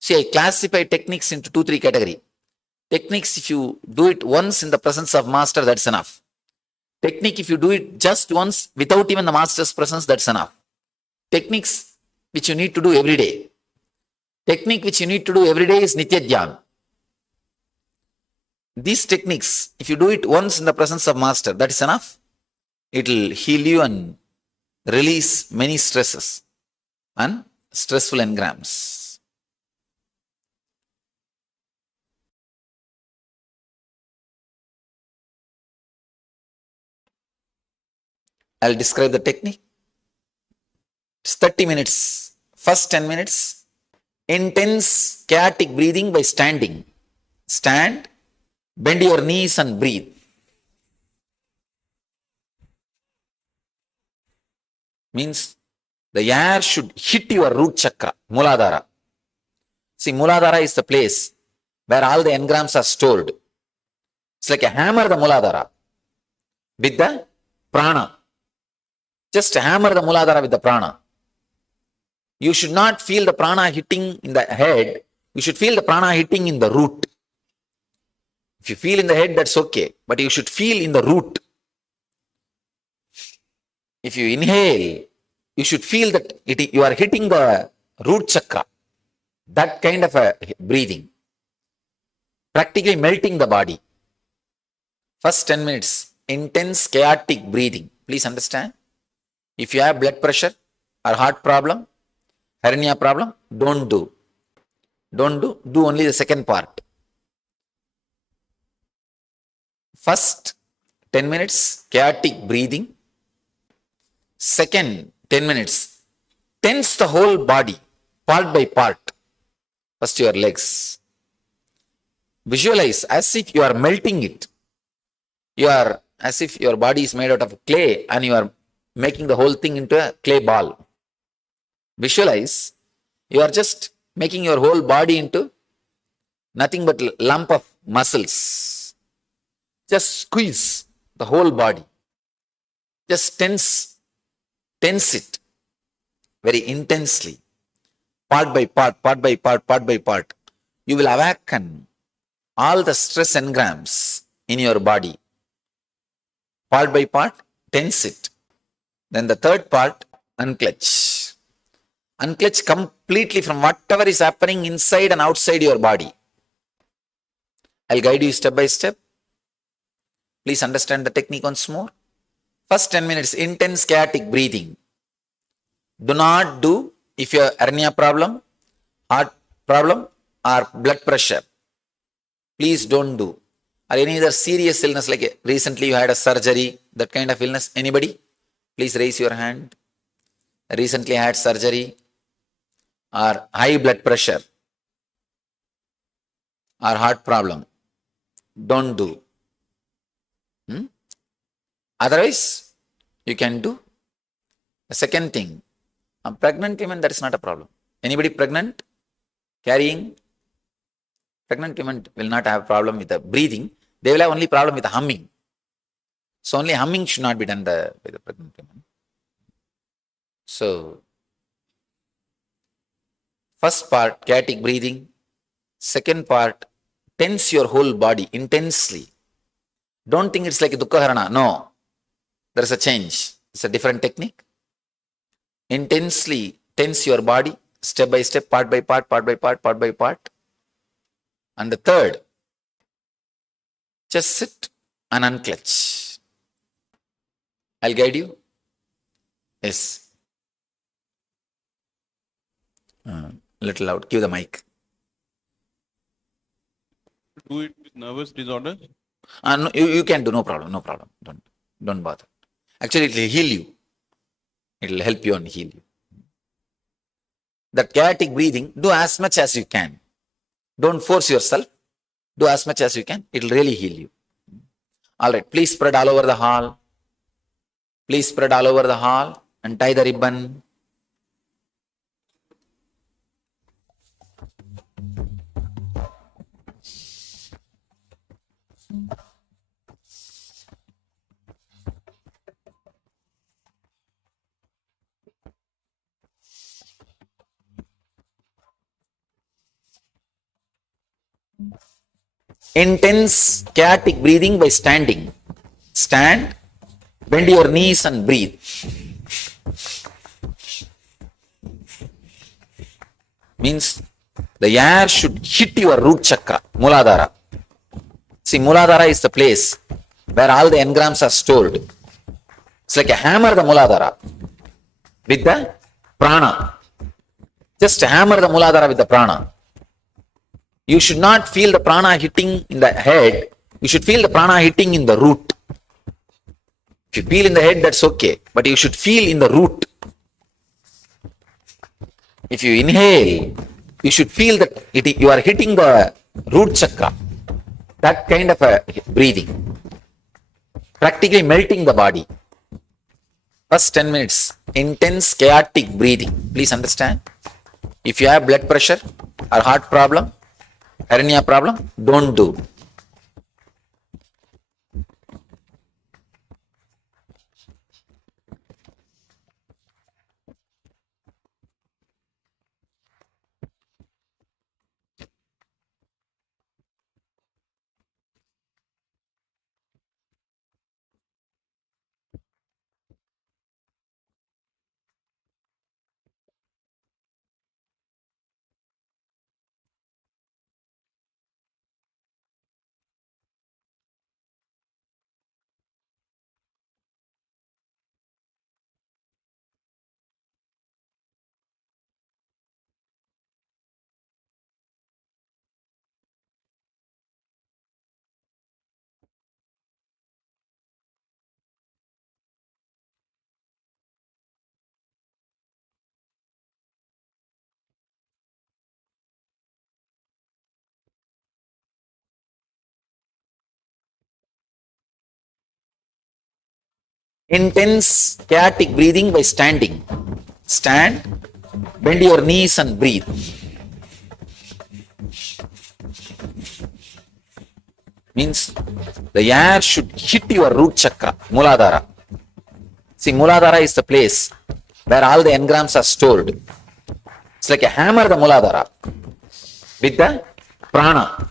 See, I classify techniques into 2-3 categories. Techniques, if you do it once in the presence of master, that's enough. Technique, if you do it just once without even the master's presence, that's enough. Techniques which you need to do every day. Technique which you need to do every day is Nitya Dhyan. These techniques, if you do it once in the presence of master, that is enough. It will heal you and release many stresses and stressful engrams. I'll describe the technique. It's 30 minutes. First 10 minutes, intense chaotic breathing by standing. Stand, bend your knees and breathe. Means the air should hit your root chakra, Muladhara. See, Muladhara is the place where all the engrams are stored. It's like a hammer, the Muladhara, with the prana. Just hammer the Muladhara with the prana. You should not feel the prana hitting in the head. You should feel the prana hitting in the root. If you feel in the head, that's okay. But you should feel in the root. If you inhale, you should feel that you are hitting the root chakra. That kind of a breathing, practically melting the body. First 10 minutes, intense chaotic breathing. Please understand. If you have blood pressure or heart problem, hernia problem, don't do. Don't do. Do only the second part. First 10 minutes, chaotic breathing. Second 10 minutes, tense the whole body, part by part. First your legs. Visualize as if you are melting it. You are as if your body is made out of clay and you are making the whole thing into a clay ball. Visualize you are just making your whole body into nothing but lump of muscles. Just squeeze the whole body. Just tense it very intensely, part by part, part by part, part by part. You will awaken all the stress engrams in your body. Part by part, tense it. Then the third part, unclutch. Unclutch completely from whatever is happening inside and outside your body. I'll guide you step by step. Please understand the technique once more. First 10 minutes, intense chaotic breathing. Do not do if you have hernia problem, heart problem, or blood pressure. Please don't do. Or any other serious illness like recently you had a surgery, that kind of illness. Anybody? Please raise your hand. Recently had surgery or high blood pressure or heart problem. Don't do. Otherwise, you can do. The second thing, a pregnant women, that is not a problem. Anybody pregnant? Carrying? Pregnant women will not have problem with the breathing. They will have only problem with the humming. So only humming should not be done by the pregnant women. So, first part, chaotic breathing. Second part, tense your whole body intensely. Don't think it's like Dukkha No. There is a change. It's a different technique. Intensely tense your body, step by step, part by part, part by part, part by part. And the third, just sit and unclutch. I'll guide you. Yes. Little loud. Give the mic. Do it with nervous disorder? No, you can do, no problem, no problem. Don't bother. Actually, it will heal you. It will help you and heal you. That chaotic breathing, do as much as you can. Don't force yourself. Do as much as you can. It will really heal you. All right, please spread all over the hall. Please spread all over the hall and tie the ribbon. Intense chaotic breathing by standing. Stand, bend your knees and breathe. Means the air should hit your root chakra, Muladhara. See, Muladhara is the place where all the engrams are stored. It's like a hammer, the Muladhara, with the prana. Just hammer the Muladhara with the prana. You should not feel the prana hitting in the head. You should feel the prana hitting in the root. If you feel in the head, that's okay. But you should feel in the root. If you inhale, you should feel that you are hitting the root chakra. That kind of a breathing. Practically melting the body. First 10 minutes, intense chaotic breathing. Please understand. If you have blood pressure or heart problem, hernia problem, don't do. Intense chaotic breathing by standing. Stand, bend your knees and breathe. Means the air should hit your root chakra, Muladhara. See, Muladhara is the place where all the engrams are stored. It's like a hammer, the Muladhara, with the prana.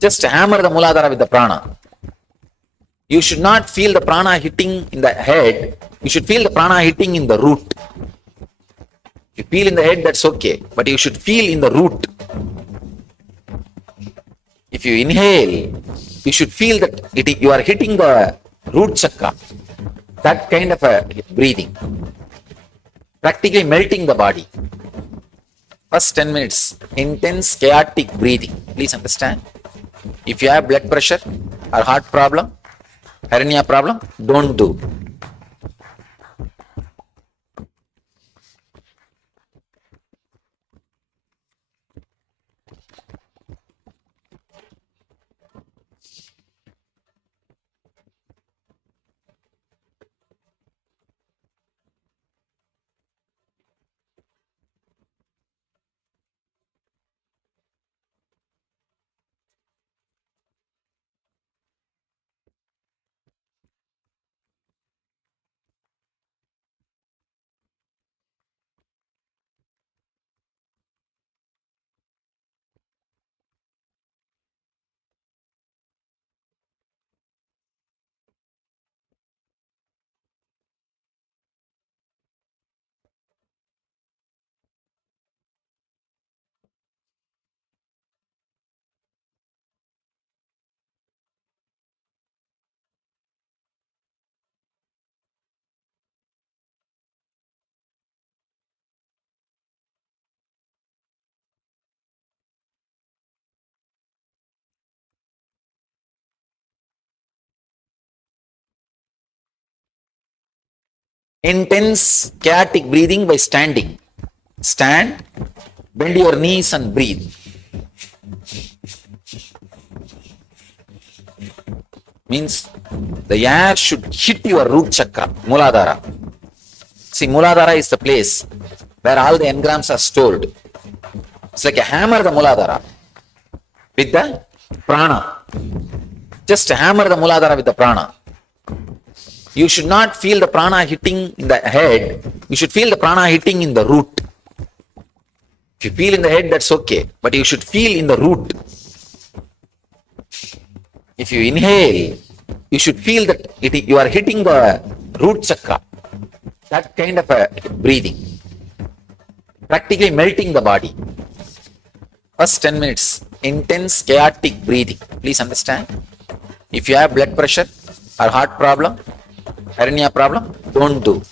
Just hammer the Muladhara with the prana. You should not feel the prana hitting in the head. You should feel the prana hitting in the root. If you feel in the head, that's okay. But you should feel in the root. If you inhale, you should feel that you are hitting the root chakra. That kind of a breathing. Practically melting the body. First 10 minutes, intense chaotic breathing. Please understand. If you have blood pressure or heart problem, hernia problem, don't do. Intense chaotic breathing by standing. Stand, bend your knees and breathe. Means the air should hit your root chakra, Muladhara. See, Muladhara is the place where all the engrams are stored. It's like a hammer, the Muladhara, with the prana. Just hammer the Muladhara with the prana. You should not feel the prana hitting in the head. You should feel the prana hitting in the root. If you feel in the head, that's okay. But you should feel in the root. If you inhale, you should feel that you are hitting the root chakra. That kind of a breathing. Practically melting the body. First 10 minutes, intense chaotic breathing. Please understand. If you have blood pressure or heart problem, hernia problem, don't do.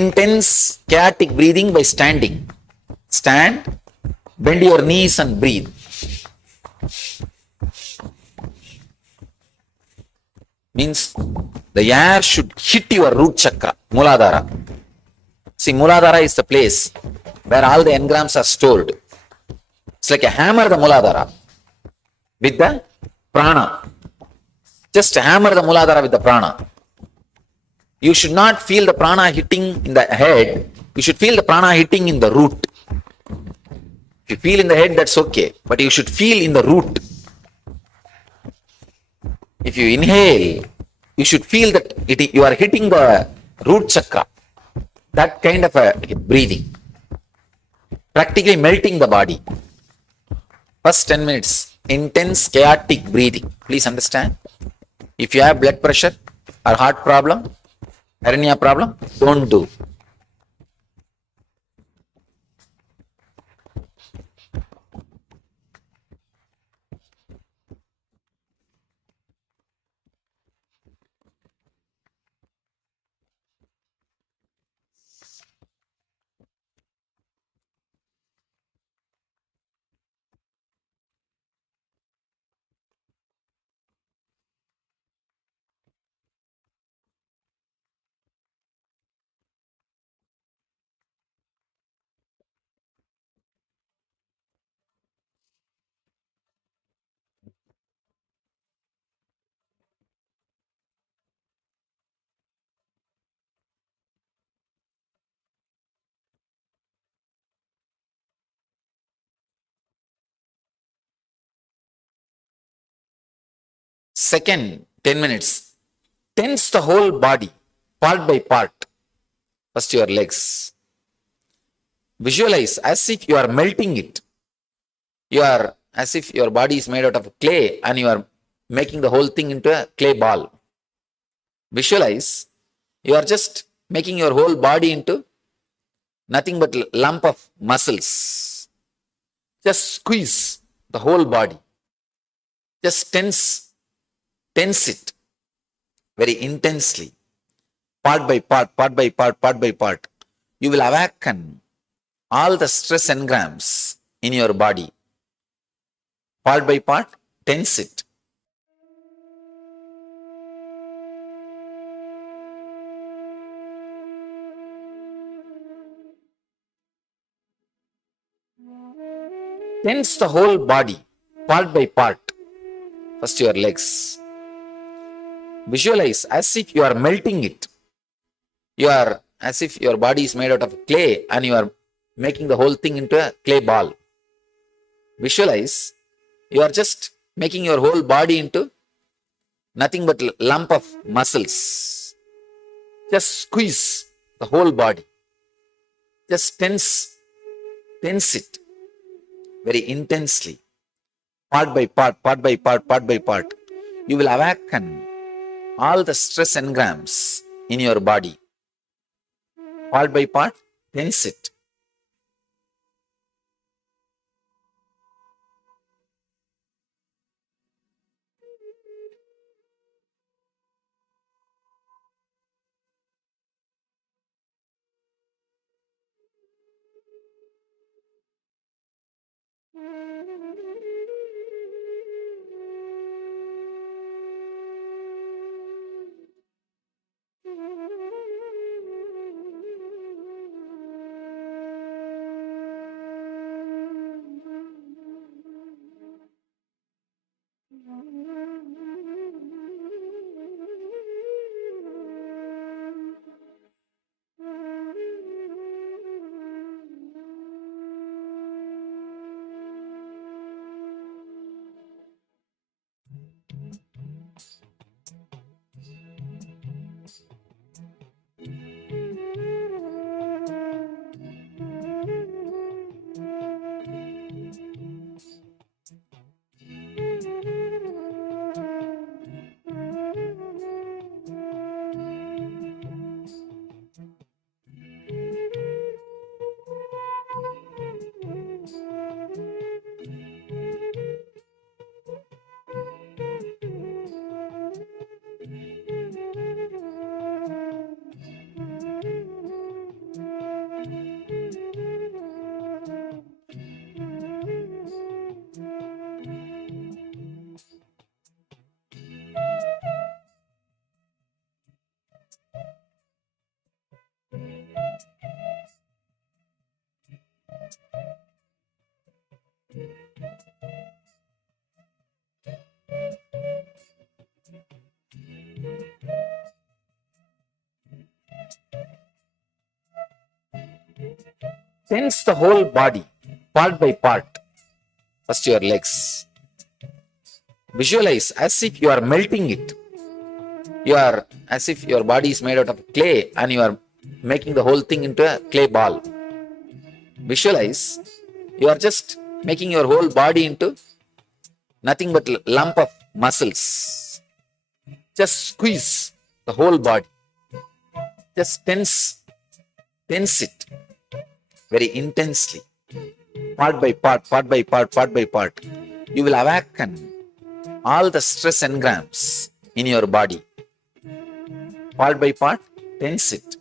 Intense chaotic breathing by standing. Stand, bend your knees and breathe. Means the air should hit your root chakra, Muladhara. See, Muladhara is the place where all the engrams are stored. It's like a hammer, the Muladhara, with the prana. Just hammer the Muladhara with the prana. You should not feel the prana hitting in the head. You should feel the prana hitting in the root. If you feel in the head, that's okay. But you should feel in the root. If you inhale, you should feel that you are hitting the root chakra. That kind of a breathing. Practically melting the body. First 10 minutes, intense chaotic breathing. Please understand. If you have blood pressure or heart problem, hernia problem, don't do. Second 10 minutes, tense the whole body, part by part. First your legs. Visualize as if you are melting it. You are as if your body is made out of clay and you are making the whole thing into a clay ball. Visualize you are just making your whole body into nothing but lump of muscles. Just squeeze the whole body. Just tense it very intensely, part by part, part by part, part by part. You will awaken all the stress engrams in your body. Part by part, tense it. Tense the whole body, part by part. First your legs. Visualize as if you are melting it. You are as if your body is made out of clay and you are making the whole thing into a clay ball. Visualize you are just making your whole body into nothing but lump of muscles. Just squeeze the whole body. Just tense it very intensely, part by part, part by part, part by part. You will awaken all the stress engrams in your body. Part by part, tense it. tense the whole body, part by part. First your legs. Visualize as if you are melting it. You are as if your body is made out of clay and you are making the whole thing into a clay ball. Visualize you are just making your whole body into nothing but lump of muscles. Just squeeze the whole body. Just tense it very intensely. Part by part, part by part, part by part. You will awaken all the stress engrams in your body. Part by part, tense it.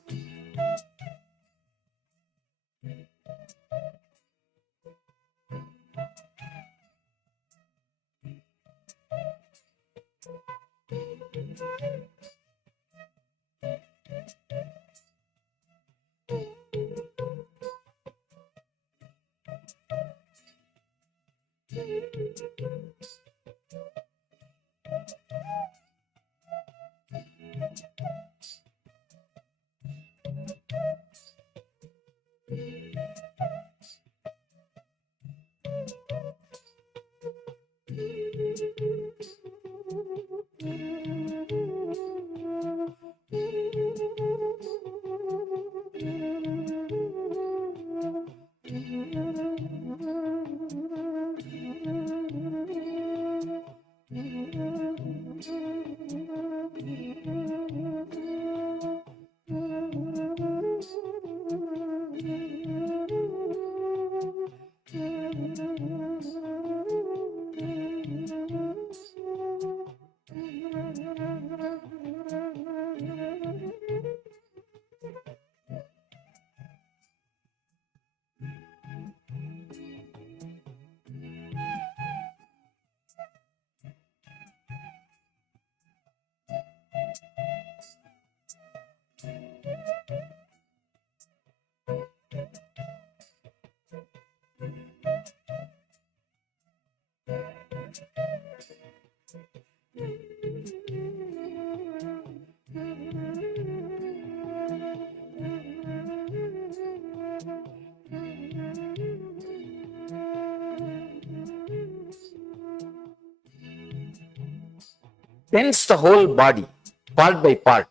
Tense the whole body, part by part.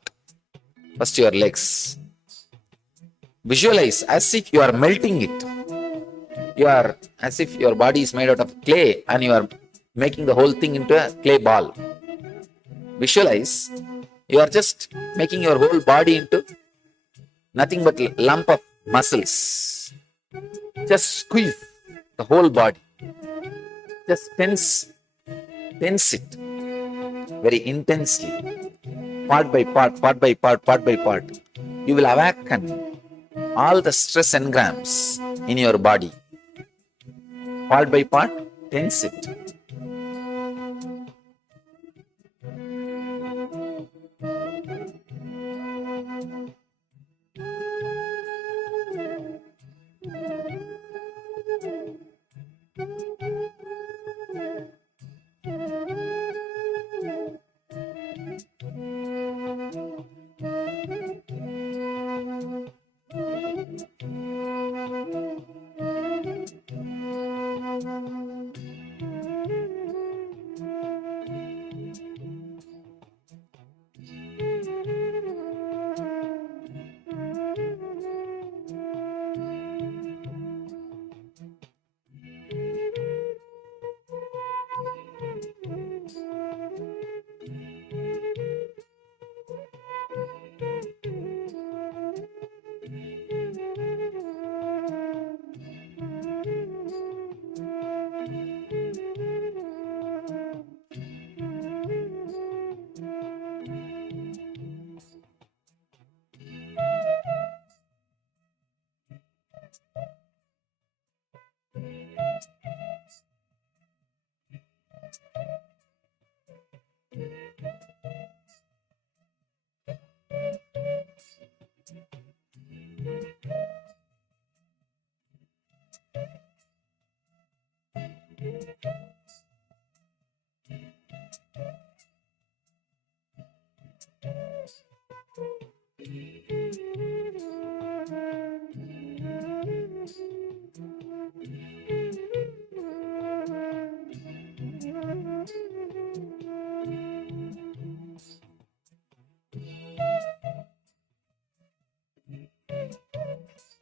First your legs. Visualize as if you are melting it. You are as if your body is made out of clay and you are making the whole thing into a clay ball. Visualize you are just making your whole body into nothing but lump of muscles. Just squeeze the whole body. Just tense it very intensely. Part by part, part by part, part by part. You will awaken all the stress engrams in your body. Part by part, tense it.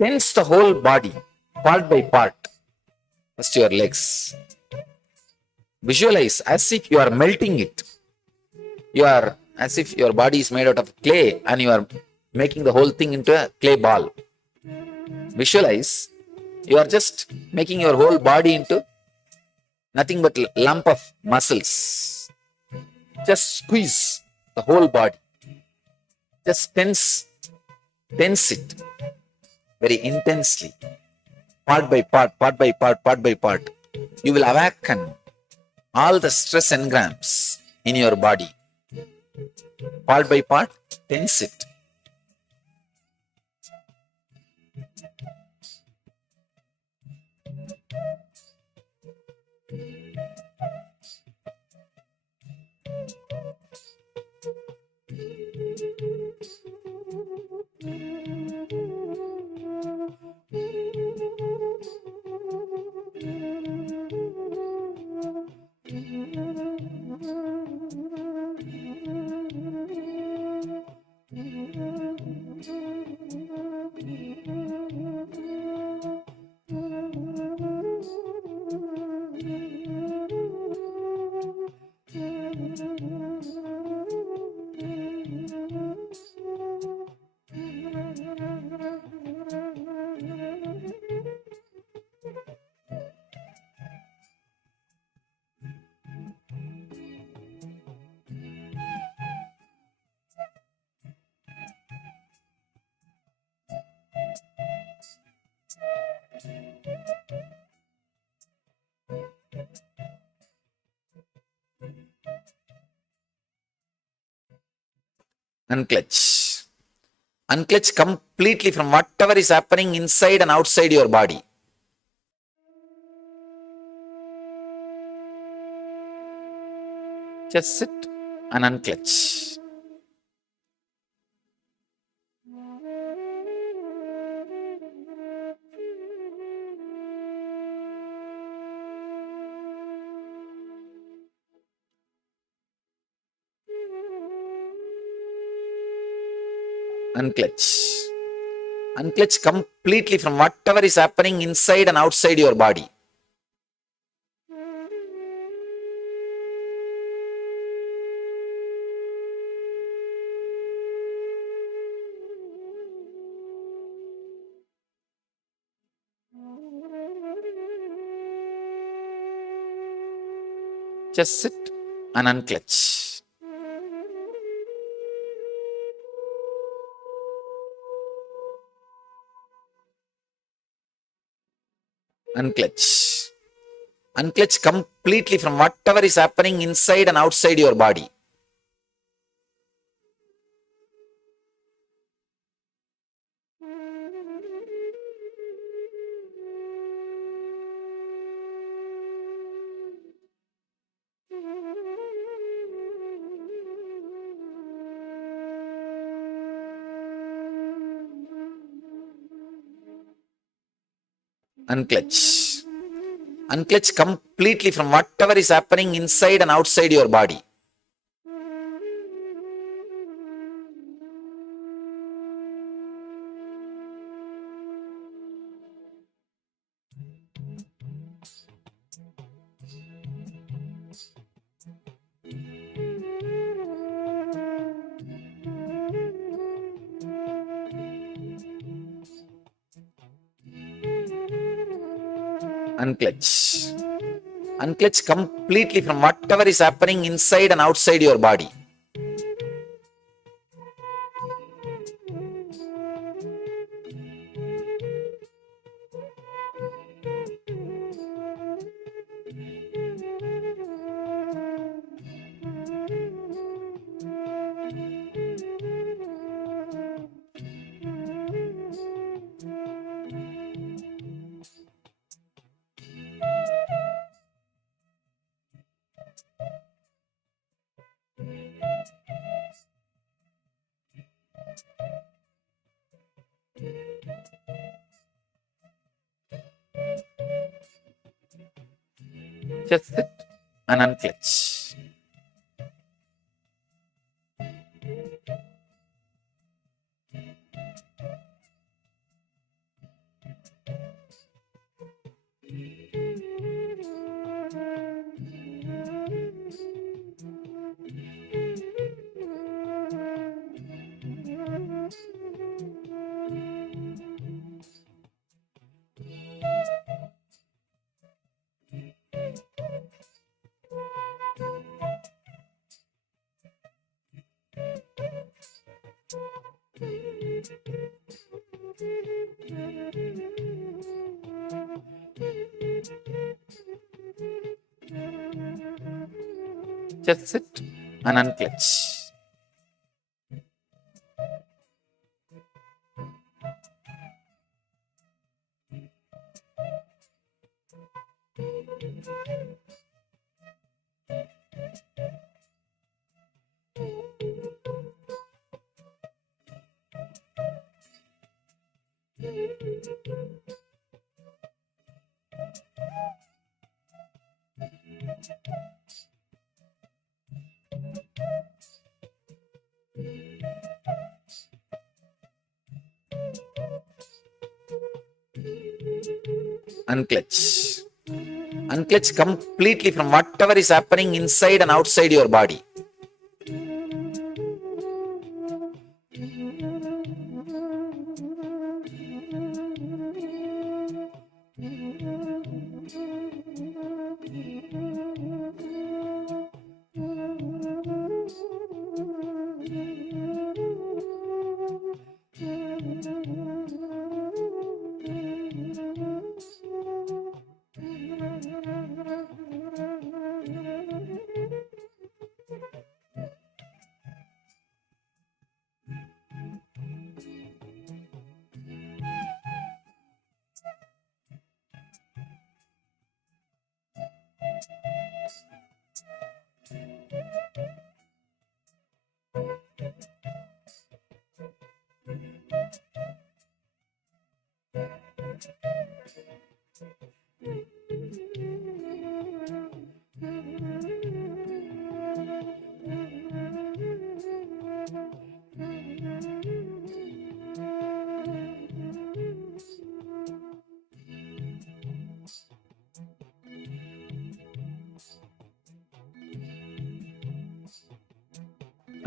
Tense the whole body, part by part. First your legs. Visualize as if you are melting it. You are as if your body is made out of clay and you are making the whole thing into a clay ball. Visualize you are just making your whole body into nothing but lump of muscles. Just squeeze the whole body. Just tense it very intensely, part by part, part by part, part by part. You will awaken all the stress engrams in your body. Part by part, tense it. Unclutch. Unclutch completely from whatever is happening inside and outside your body. Just sit and unclutch. Unclutch. Unclutch completely from whatever is happening inside and outside your body. Just sit and unclutch. Unclutch. Unclutch completely from whatever is happening inside and outside your body. Unclutch. Unclutch completely from whatever is happening inside and outside your body. Unclutch. Unclutch completely from whatever is happening inside and outside your body. Just sit and unclutch. Just sit and unclutch. Unclutch. Unclutch completely from whatever is happening inside and outside your body.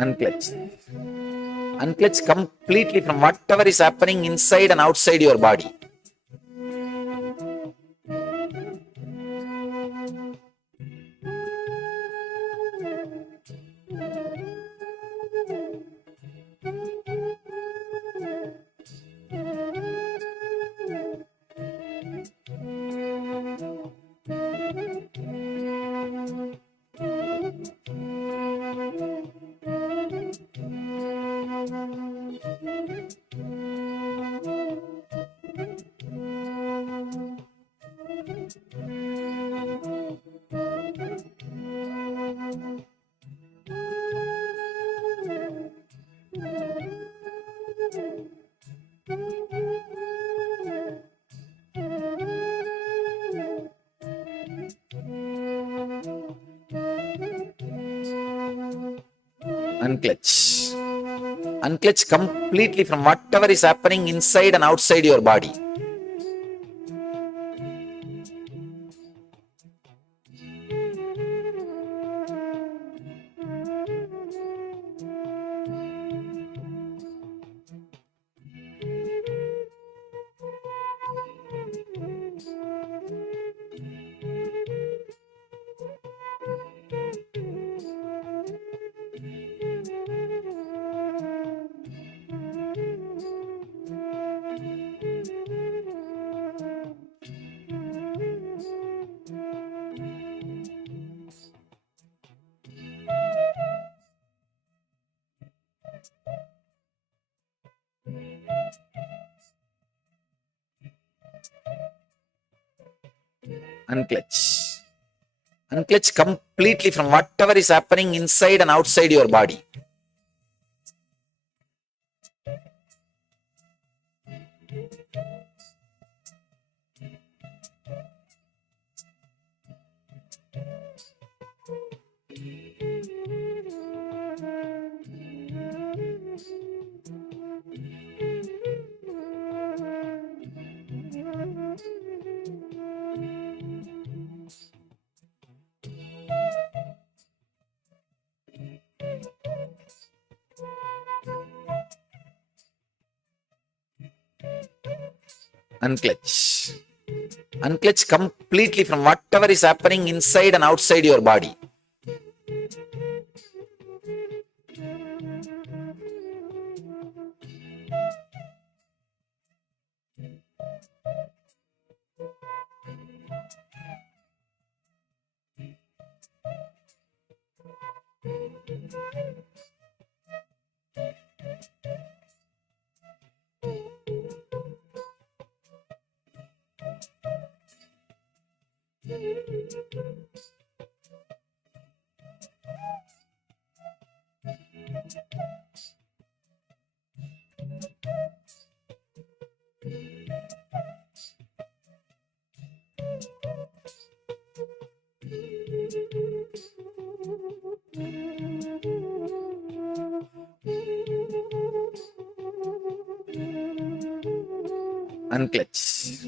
Unclutch. Unclutch completely from whatever is happening inside and outside your body. Unclutch. Unclutch completely from whatever is happening inside and outside your body. Unclutch. Unclutch completely from whatever is happening inside and outside your body. Unclutch. Unclutch completely from whatever is happening inside and outside your body. Unclutch.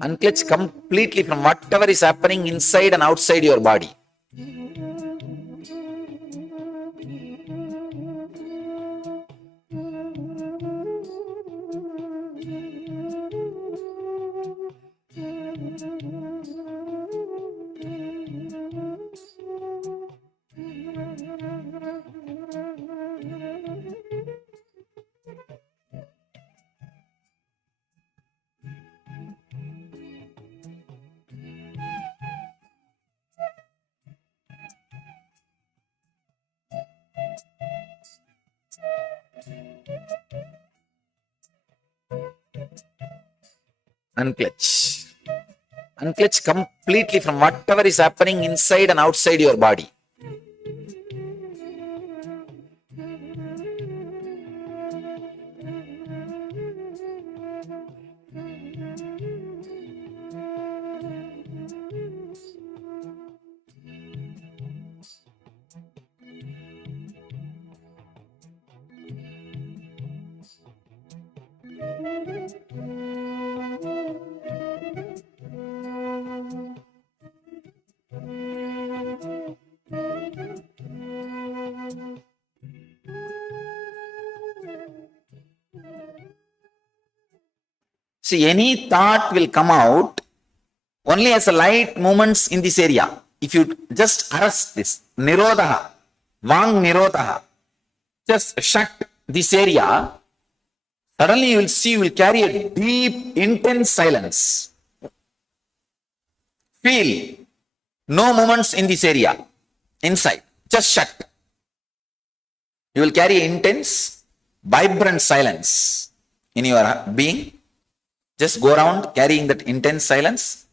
Unclutch completely from whatever is happening inside and outside your body. Unclutch. Unclutch completely from whatever is happening inside and outside your body. See, any thought will come out only as a light movements in this area. If you just arrest this, nirodha, vang nirodha, just shut this area, suddenly you will see, you will carry a deep, intense silence. Feel no movements in this area, inside, just shut. You will carry intense, vibrant silence in your being. Just go around carrying that intense silence.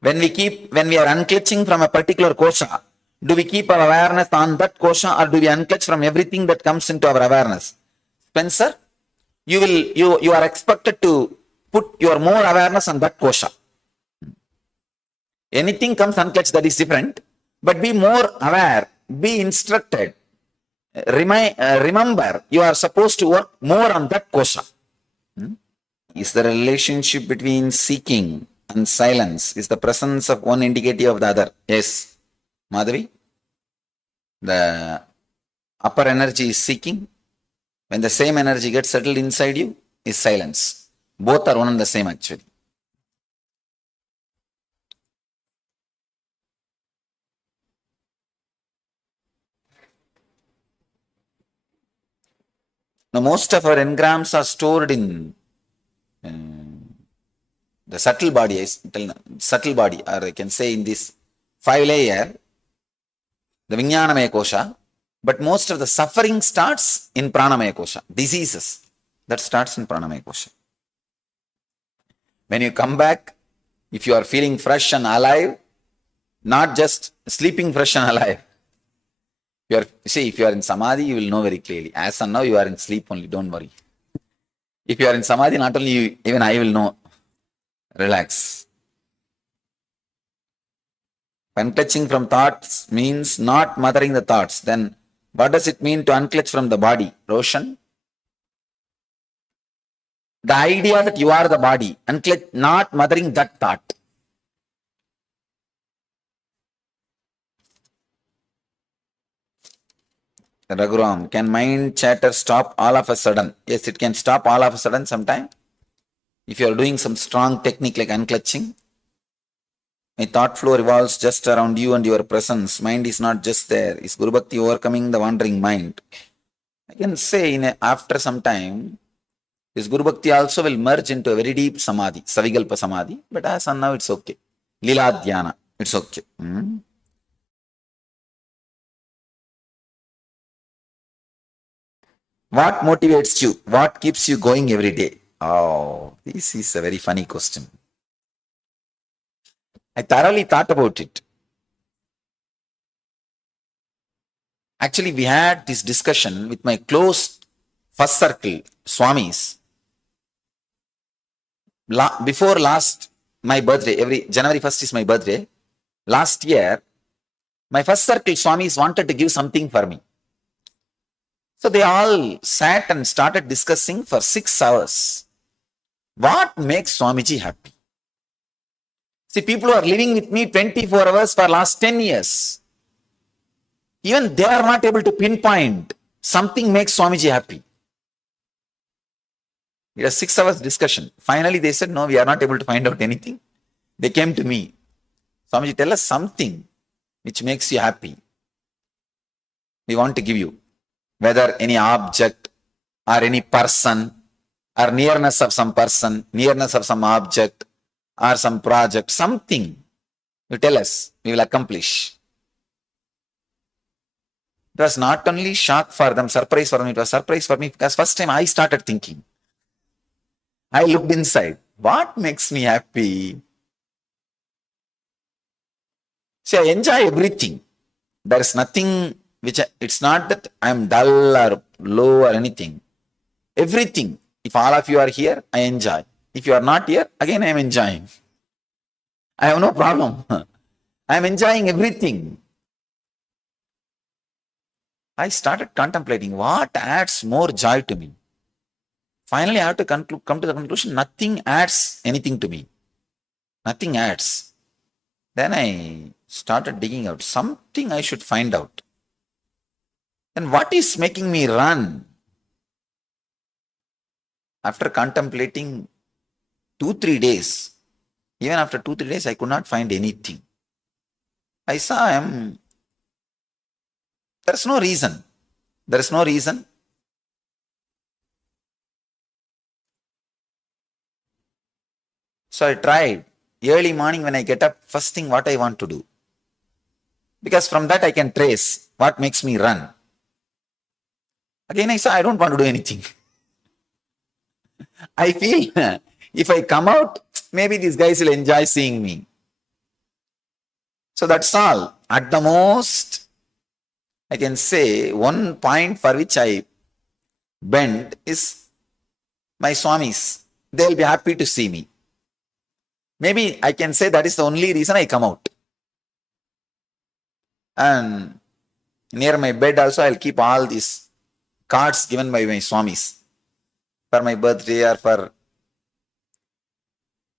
When we are unclutching from a particular kosha, do we keep our awareness on that kosha or do we unclutch from everything that comes into our awareness? Spencer, you are expected to put your more awareness on that kosha. Anything comes unclutched, that is different, but be more aware, be instructed. Remember, you are supposed to work more on that kosha. Is there a relationship between seeking and silence? Is the presence of one indicative of the other? Yes. Madhavi? The upper energy is seeking. When the same energy gets settled inside you, is silence. Both are one and the same actually. Now, most of our engrams are stored in the subtle body, or I can say in this 5-layer, the Vinyanamaya kosha, but most of the suffering starts in Pranamaya kosha. Diseases, that starts in Pranamaya kosha. When you come back, if you are feeling fresh and alive, not just sleeping fresh and alive, if you are in samadhi, you will know very clearly. As and now, you are in sleep only, don't worry. If you are in samadhi, not only you, even I will know. Relax. Unclutching from thoughts means not mothering the thoughts. Then what does it mean to unclutch from the body? Roshan? The idea that you are the body, unclutch, not mothering that thought. Raghuram, can mind chatter stop all of a sudden? Yes, it can stop all of a sudden sometime. If you are doing some strong technique like unclutching, My thought flow revolves just around you and your presence. Mind is not just there. Is Guru Bhakti overcoming the wandering mind? I can say after some time, this Guru Bhakti also will merge into a very deep samadhi, Savigalpa samadhi. But as on now, it's okay. Lila Dhyana, it's okay. What motivates you? What keeps you going every day? Oh, this is a very funny question. I thoroughly thought about it. Actually, we had this discussion with my close first circle, Swamis. Before my birthday, every January 1st is my birthday. Last year, my first circle Swamis wanted to give something for me. So they all sat and started discussing for 6 hours. What makes Swamiji happy? See, people who are living with me 24 hours for last 10 years. Even they are not able to pinpoint something makes Swamiji happy. It was 6 hours discussion. Finally, they said, no, we are not able to find out anything. They came to me. Swamiji, tell us something which makes you happy. We want to give you. Whether any object or any person or nearness of some person, nearness of some object or some project, something you tell us, we will accomplish. It was not only shock for them, surprise for them, it was surprise for me because first time I started thinking. I looked inside. What makes me happy? See, I enjoy everything. There is nothing it's not that I am dull or low or anything. Everything. If all of you are here, I enjoy. If you are not here, again I am enjoying. I have no problem. I am enjoying everything. I started contemplating what adds more joy to me. Finally, I have to come to the conclusion, nothing adds anything to me. Nothing adds. Then I started digging out something I should find out. And what is making me run? After contemplating 2-3 days, even after 2-3 days, I could not find anything. I saw there's no reason. There is no reason. So I tried. Early morning when I get up, first thing what I want to do. Because from that I can trace what makes me run. Again I saw I don't want to do anything. I feel if I come out, maybe these guys will enjoy seeing me. So that's all. At the most, I can say one point for which I bend is my Swamis. They'll be happy to see me. Maybe I can say that is the only reason I come out. And near my bed also I'll keep all these cards given by my Swamis. For my birthday or for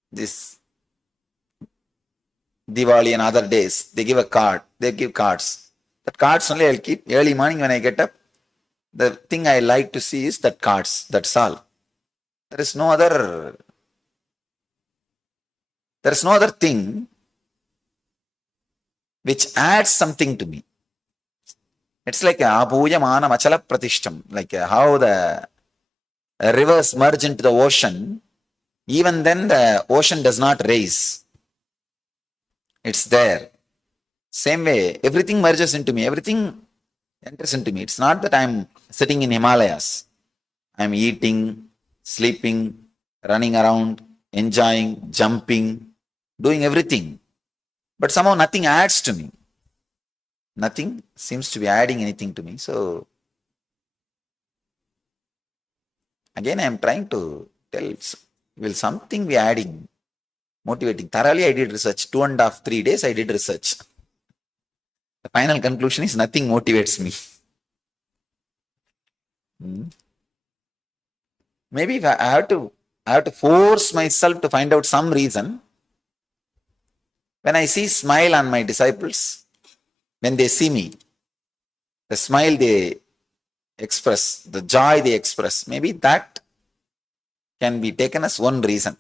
this Diwali and other days, they give a card. They give cards. That cards only I'll keep. Early morning when I get up, the thing I like to see is that cards. That's all. There is no other thing which adds something to me. It's like abhujamana machala pratishtam, like how the rivers merge into the ocean. Even then the ocean does not raise. It's there. Same way, everything merges into me. Everything enters into me. It's not that I'm sitting in Himalayas. I'm eating, sleeping, running around, enjoying, jumping, doing everything. But somehow nothing adds to me. Nothing seems to be adding anything to me. So, again I am trying to tell, will something be adding, motivating? Thoroughly I did research. 2.5-3 days I did research. The final conclusion is nothing motivates me. Maybe if I have to force myself to find out some reason. When I see smile on my disciples, when they see me, the smile they express, the joy they express, maybe that can be taken as one reason.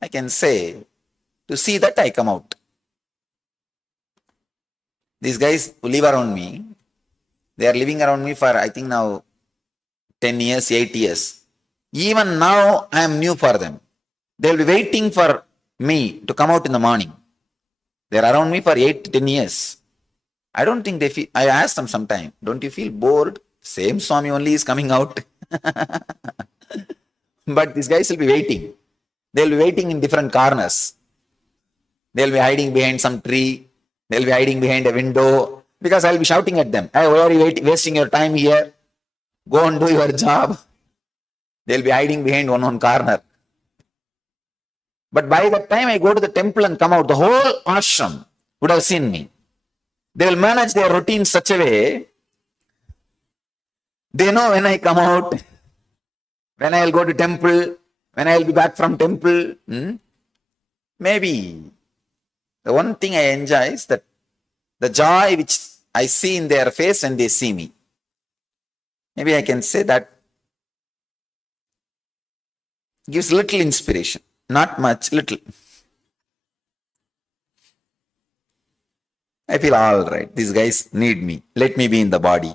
I can say, to see that I come out. These guys who live around me, they are living around me for, I think now, 10 years, 8 years. Even now, I am new for them. They will be waiting for me to come out in the morning. They are around me for 8 to 10 years. I don't think they feel, I asked them sometime, don't you feel bored? Same Swami only is coming out. But these guys will be waiting. They will be waiting in different corners. They will be hiding behind some tree. They will be hiding behind a window. Because I will be shouting at them, hey, why are you wasting your time here? Go and do your job. They will be hiding behind one corner. But by the time I go to the temple and come out, the whole ashram would have seen me. They will manage their routine in such a way, they know when I come out, when I will go to temple, when I will be back from temple. Maybe the one thing I enjoy is that the joy which I see in their face when they see me. Maybe I can say that gives little inspiration. Not much, little. I feel all right. These guys need me. Let me be in the body.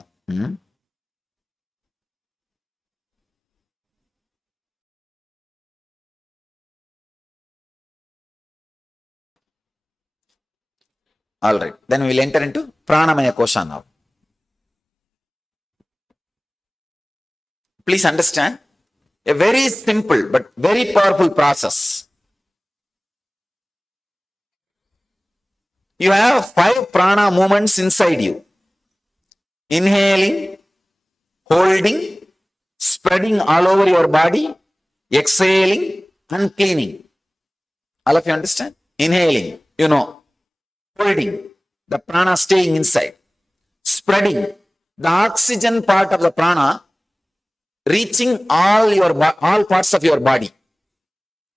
All right. Then we will enter into Pranamaya Kosha now. Please understand, a very simple but very powerful process. You have 5 prana movements inside you. Inhaling, holding, spreading all over your body, exhaling, and cleaning. All of you understand? Inhaling, holding, the prana staying inside. Spreading, the oxygen part of the prana reaching all parts of your body.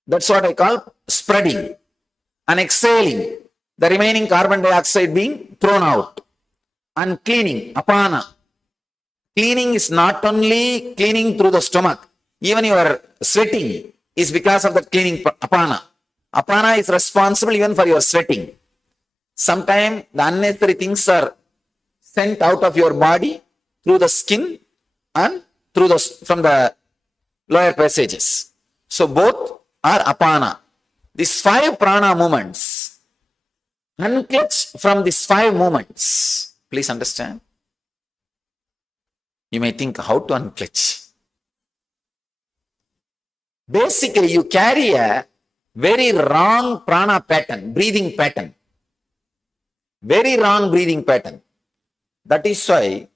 That's what I call spreading. And exhaling, the remaining carbon dioxide being thrown out. And cleaning, apana. Cleaning is not only cleaning through the stomach, even your sweating is because of the cleaning apana. Apana is responsible even for your sweating. Sometimes the unnecessary things are sent out of your body through the skin and from the lower passages. So both are apana. These 5 prana movements, unclutch from these 5 movements. Please understand. You may think how to unclutch. Basically, you carry a very wrong prana pattern, breathing pattern. Very wrong breathing pattern. That is why,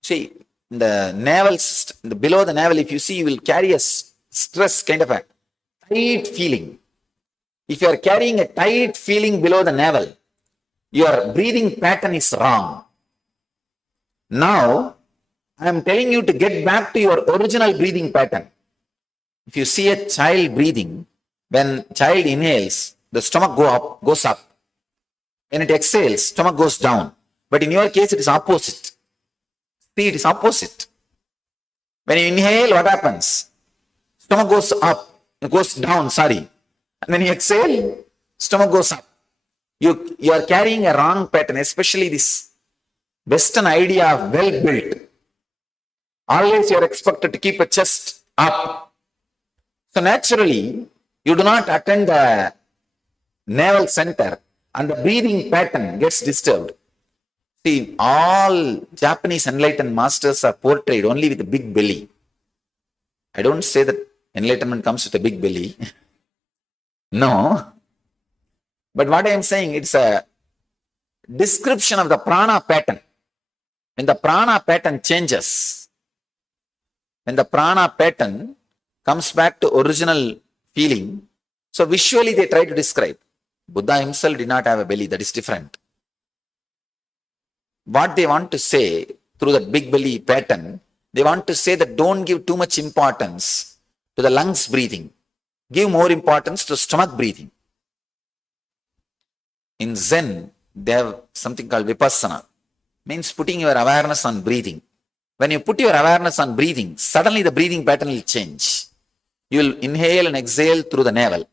see, the navel system, below the navel, if you see, you will carry a stress, kind of a tight feeling. If you are carrying a tight feeling below the navel, your breathing pattern is wrong. Now, I am telling you to get back to your original breathing pattern. If you see a child breathing, when child inhales, the stomach goes up. When it exhales, stomach goes down. But in your case, it is opposite. See, it is opposite. When you inhale, what happens? Stomach goes up, it goes down, And when you exhale, stomach goes up. You are carrying a wrong pattern, especially this Western idea of well-built. Always you are expected to keep a chest up. So naturally, you do not attend the navel center and the breathing pattern gets disturbed. See, all Japanese enlightened masters are portrayed only with a big belly. I don't say that enlightenment comes with a big belly. No. But what I am saying, it's a description of the prana pattern. When the prana pattern changes, when the prana pattern comes back to original feeling, so visually they try to describe. Buddha himself did not have a belly, that is different. What they want to say through that big belly pattern, they want to say that don't give too much importance to the lungs breathing. Give more importance to stomach breathing. In Zen, they have something called vipassana. Means putting your awareness on breathing. When you put your awareness on breathing, suddenly the breathing pattern will change. You will inhale and exhale through the navel.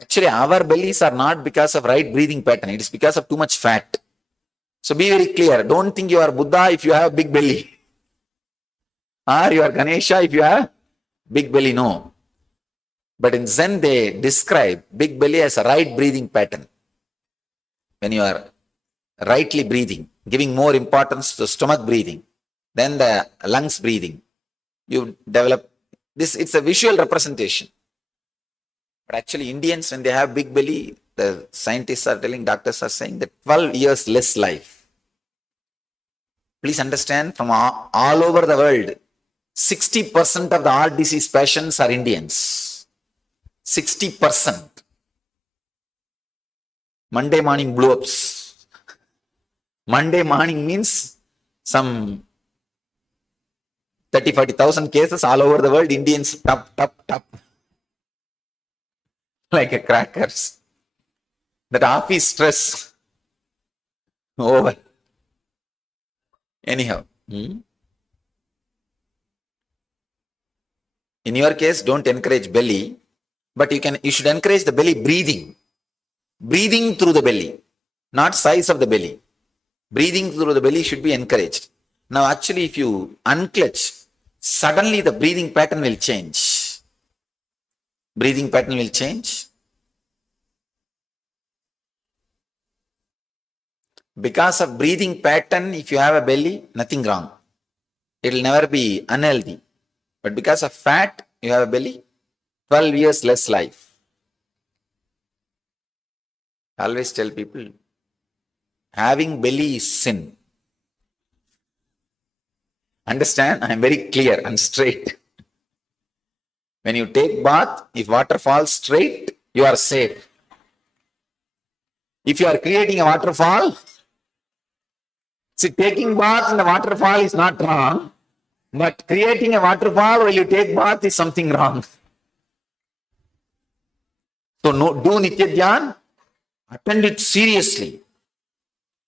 Actually, our bellies are not because of right breathing pattern. It is because of too much fat. So be very clear. Don't think you are Buddha if you have a big belly. Or you are Ganesha if you have big belly. No. But in Zen, they describe big belly as a right breathing pattern. When you are rightly breathing, giving more importance to stomach breathing, then the lungs breathing, you develop this. It's a visual representation. But actually, Indians, when they have big belly, the scientists are telling, doctors are saying that 12 years less life. Please understand, from all over the world, 60% of the heart disease patients are Indians. 60%. Monday morning blow-ups. Monday morning means some 30,000-40,000 cases all over the world. Indians top. Like a crackers. That office stress over. Anyhow. In your case, don't encourage belly, but you should encourage the belly breathing. Breathing through the belly, not size of the belly. Breathing through the belly should be encouraged. Now, actually, if you unclutch, suddenly the breathing pattern will change. Breathing pattern will change. Because of breathing pattern, if you have a belly, nothing wrong. It will never be unhealthy. But because of fat, you have a belly, 12 years less life. I always tell people, having belly is sin. Understand? I am very clear and straight. When you take bath, if water falls straight, you are safe. If you are creating a waterfall, see, taking bath in the waterfall is not wrong, but creating a waterfall while you take bath is something wrong. So do Nitya Dhyan, attend it seriously.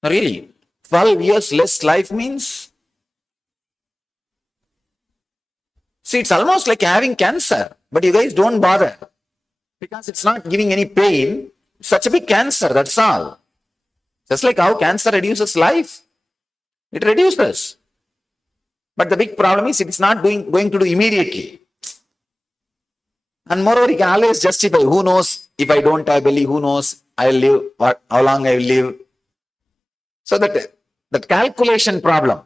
Really, 12 years less life means, see, it's almost like having cancer, but you guys don't bother because it's not giving any pain. Such a big cancer, that's all. Just like how cancer reduces life, it reduces. But the big problem is it's not going to do immediately. And moreover, you can always justify, who knows if I don't have belly, who knows I will live, how long I will live. So that calculation problem,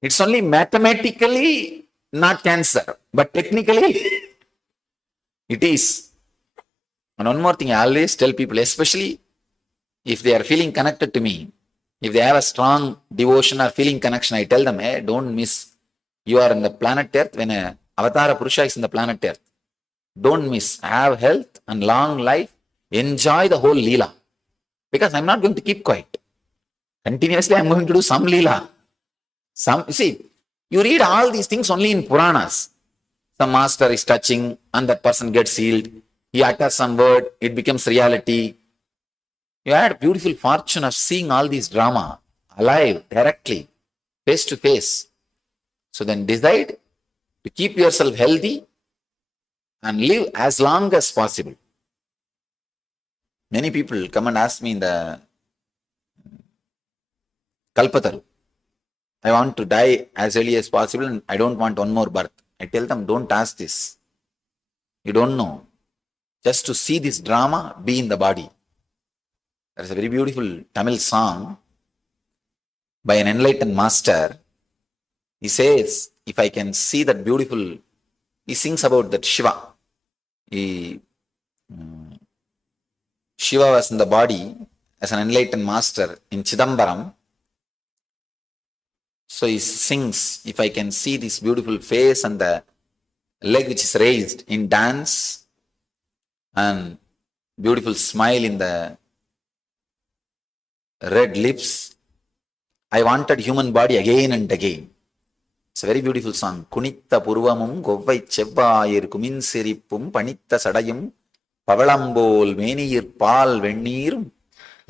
it's only mathematically not cancer, but technically it is. And one more thing, I always tell people, especially if they are feeling connected to me, if they have a strong devotion or feeling connection, I tell them, hey, don't miss. You are in the planet Earth when a Avatara Purusha is in the planet Earth. Don't miss. Have health and long life. Enjoy the whole Leela. Because I'm not going to keep quiet. Continuously, I'm going to do some Leela. You see, you read all these things only in Puranas. Some master is touching and that person gets healed. He utters some word, it becomes reality. You had beautiful fortune of seeing all these drama alive, directly, face to face. So then decide to keep yourself healthy and live as long as possible. Many people come and ask me in the Kalpataru, I want to die as early as possible and I don't want one more birth. I tell them, don't ask this. You don't know. Just to see this drama be in the body. There is a very beautiful Tamil song by an enlightened master. He says, if I can see that beautiful, he sings about that Shiva. Shiva was in the body as an enlightened master in Chidambaram. So he sings, if I can see this beautiful face and the leg which is raised in dance and beautiful smile in the red lips, I wanted human body again and again. It's a very beautiful song. Kunitta purvamum govvai chevvayir kumin sirippum panitta sadayum pavalambol meniyir paal venneerum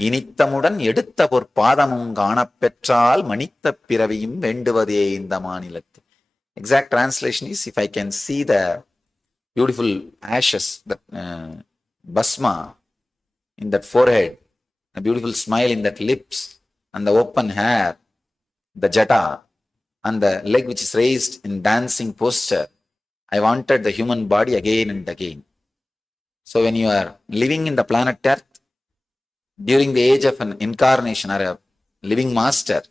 இனித்தமுடன் எடுத்த பொற்பாதமும் காணப்பெற்றால் மனித்த பிறவியும் வேண்டுவதே இந்த மாநிலத்து. Exact translation is, if I can see the beautiful ashes, the Basma in that forehead, a beautiful smile in that lips, and the open hair, the jata, and the leg which is raised in dancing posture. I wanted the human body again and again. So when you are living in the planet Earth, during the age of an incarnation or a living master,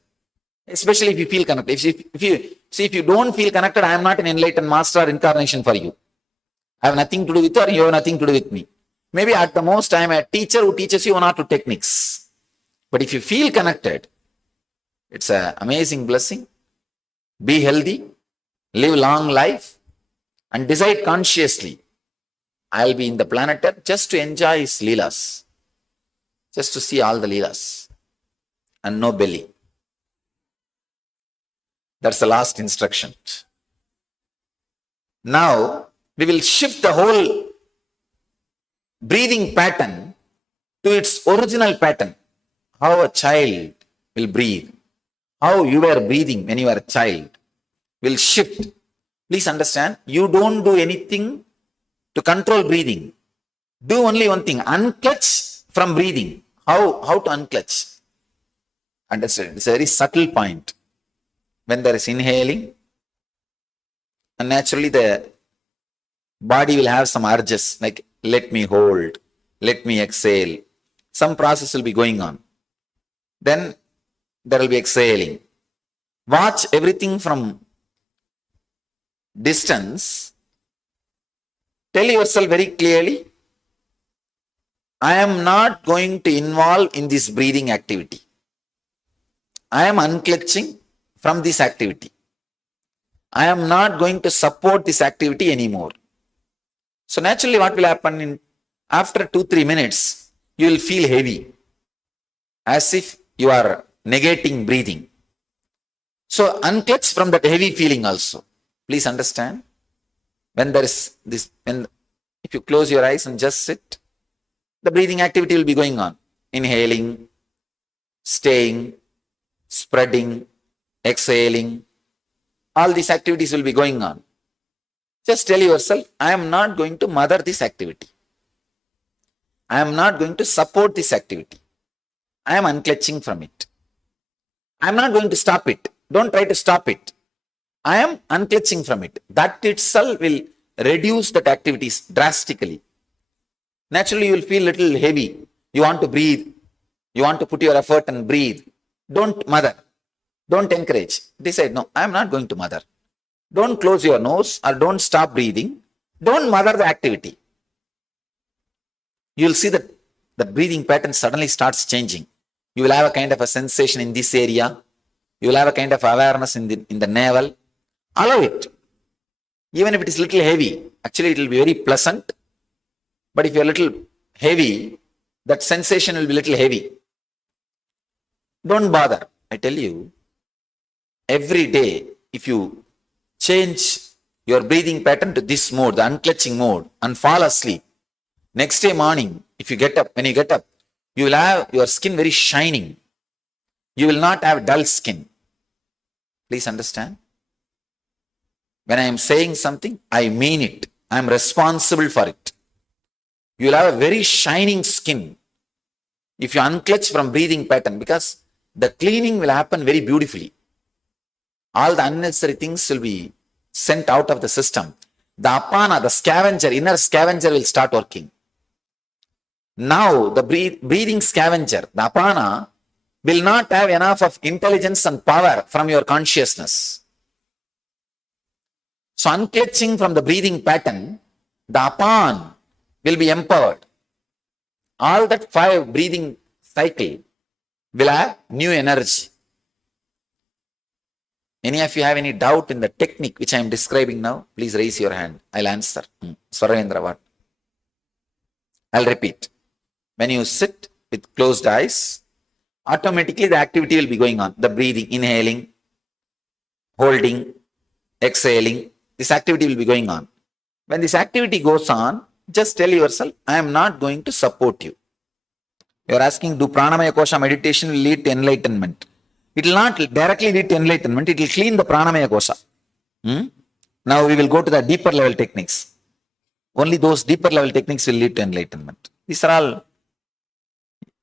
especially if you feel connected, if you don't feel connected, I am not an enlightened master or incarnation for you. I have nothing to do with you, or you have nothing to do with me. Maybe at the most, I am a teacher who teaches you one or two techniques. But if you feel connected, it's an amazing blessing. Be healthy, live long life, and decide consciously, I'll be in the planet Earth just to enjoy his leelas, just to see all the leelas, and no belly. That's the last instruction. Now, we will shift the whole breathing pattern to its original pattern. How a child will breathe, how you were breathing when you were a child will shift. Please understand, you don't do anything to control breathing. Do only one thing, unclutch from breathing. How to unclutch? Understand, it's a very subtle point. When there is inhaling, and naturally the body will have some urges like let me hold, let me exhale. Some process will be going on. Then there will be exhaling. Watch everything from distance. Tell yourself very clearly, I am not going to involve in this breathing activity. I am unclutching from this activity. I am not going to support this activity anymore. So naturally what will happen after 2-3 minutes, you will feel heavy, as if you are negating breathing. So unclutch from that heavy feeling also. Please understand, when there is this, if you close your eyes and just sit, the breathing activity will be going on. Inhaling, staying, spreading, exhaling. All these activities will be going on. Just tell yourself, I am not going to mother this activity. I am not going to support this activity. I am unclutching from it. I am not going to stop it. Don't try to stop it. I am unclutching from it. That itself will reduce that activities drastically. Naturally, you will feel a little heavy. You want to breathe. You want to put your effort and breathe. Don't mother. Don't encourage. Decide, no, I am not going to mother. Don't close your nose or don't stop breathing. Don't mother the activity. You will see that the breathing pattern suddenly starts changing. You will have a kind of a sensation in this area. You will have a kind of awareness in the navel. Allow it. Even if it is a little heavy, actually it will be very pleasant. But if you are a little heavy, that sensation will be a little heavy. Don't bother. I tell you, every day, if you change your breathing pattern to this mode, the unclutching mode, and fall asleep, next day morning, if you get up, when you get up, you will have your skin very shining. You will not have dull skin. Please understand. When I am saying something, I mean it. I am responsible for it. You will have a very shining skin if you unclutch from breathing pattern, because the cleaning will happen very beautifully. All the unnecessary things will be sent out of the system. The apana, the scavenger, inner scavenger will start working. Now the breathing scavenger, the apana, will not have enough of intelligence and power from your consciousness. So unclutching from the breathing pattern, the apan will be empowered. All that 5 breathing cycle will have new energy. Any of you have any doubt in the technique which I am describing now? Please raise your hand. I'll answer. Swarendra, what? I'll repeat. When you sit with closed eyes, automatically the activity will be going on. The breathing, inhaling, holding, exhaling, this activity will be going on. When this activity goes on, just tell yourself, I am not going to support you. You are asking, do Pranamaya Kosha meditation will lead to enlightenment? It will not directly lead to enlightenment. It will clean the Pranamaya Kosha. Now we will go to the deeper level techniques. Only those deeper level techniques will lead to enlightenment. These are all,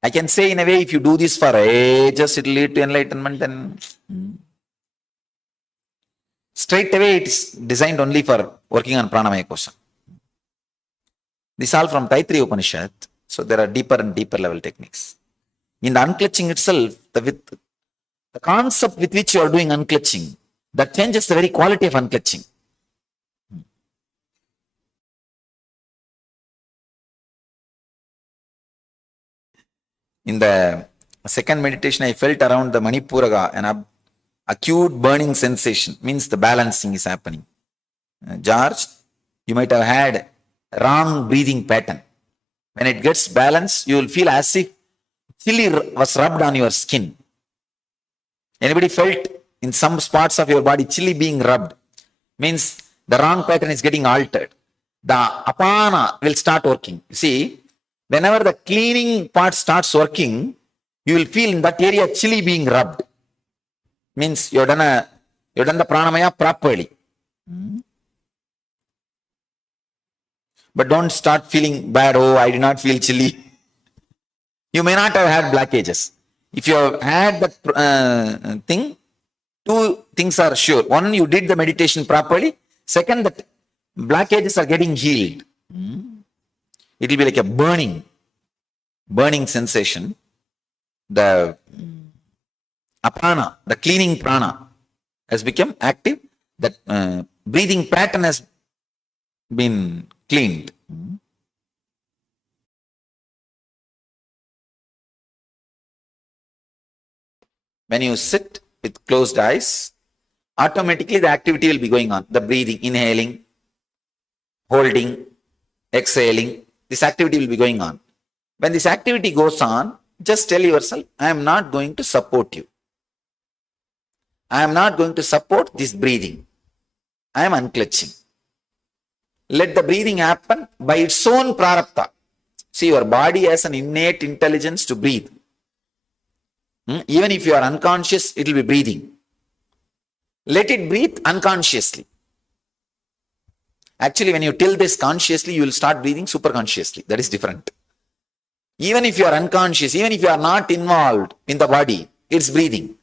I can say in a way, if you do this for ages, it will lead to enlightenment, then straight away it is designed only for working on pranamaya kosha. This is all from Taittiriya Upanishad. So there are deeper and deeper level techniques. In the unclutching itself, the concept with which you are doing unclutching, that changes the very quality of unclutching. In the second meditation, I felt around the Manipuraga an acute burning sensation, means the balancing is happening. George, you might have had wrong breathing pattern. When it gets balanced, you will feel as if chili was rubbed on your skin. Anybody felt in some spots of your body chili being rubbed? Means the wrong pattern is getting altered. The apana will start working. You see, whenever the cleaning part starts working, you will feel in that area chili being rubbed. Means you've done the pranamaya properly. But don't start feeling bad. Oh, I did not feel chilly. You may not have had blockages. If you have had that thing, two things are sure. One, you did the meditation properly. Second, that blockages are getting healed. It will be like a burning sensation. The apana, the cleaning prana has become active. That breathing pattern has been cleaned. When you sit with closed eyes, automatically the activity will be going on. The breathing, inhaling, holding, exhaling, this activity will be going on. When this activity goes on, just tell yourself, I am not going to support you. I am not going to support this breathing. I am unclutching. Let the breathing happen by its own prarabdha. See, your body has an innate intelligence to breathe. Even if you are unconscious, it will be breathing. Let it breathe unconsciously. Actually, when you tell this consciously, you will start breathing superconsciously. That is different. Even if you are unconscious, even if you are not involved in the body, it's breathing.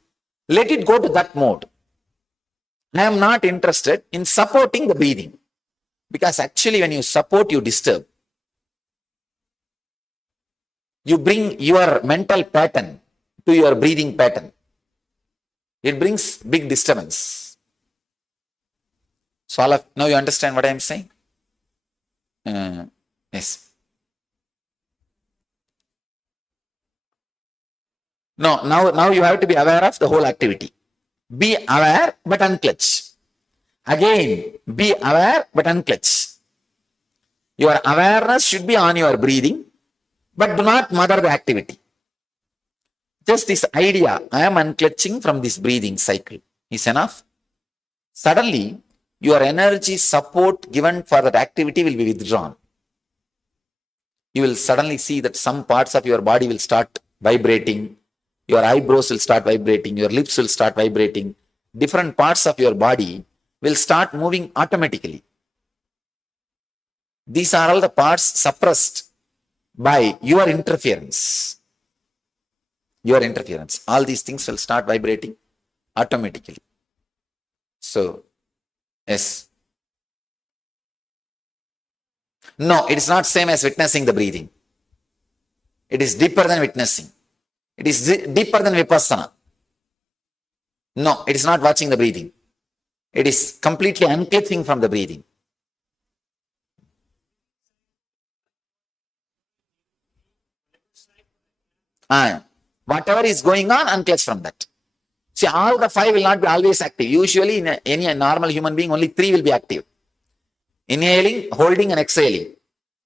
Let it go to that mode. I am not interested in supporting the breathing. Because actually when you support, you disturb. You bring your mental pattern to your breathing pattern. It brings big disturbance. So now you understand what I am saying? Yes. No, now you have to be aware of the whole activity. Be aware but unclutch. Again, be aware but unclutch. Your awareness should be on your breathing, but do not mother the activity. Just this idea, I am unclutching from this breathing cycle, is enough. Suddenly, your energy support given for that activity will be withdrawn. You will suddenly see that some parts of your body will start vibrating. Your eyebrows will start vibrating. Your lips will start vibrating. Different parts of your body will start moving automatically. These are all the parts suppressed by your interference. Your interference. All these things will start vibrating automatically. So, yes. No, it is not same as witnessing the breathing. It is deeper than witnessing. It is deeper than vipassana. No, it is not watching the breathing. It is completely unclutching from the breathing. Whatever is going on, unclutch from that. See, all the five will not be always active. Usually, in any normal human being, only three will be active. Inhaling, holding, and exhaling.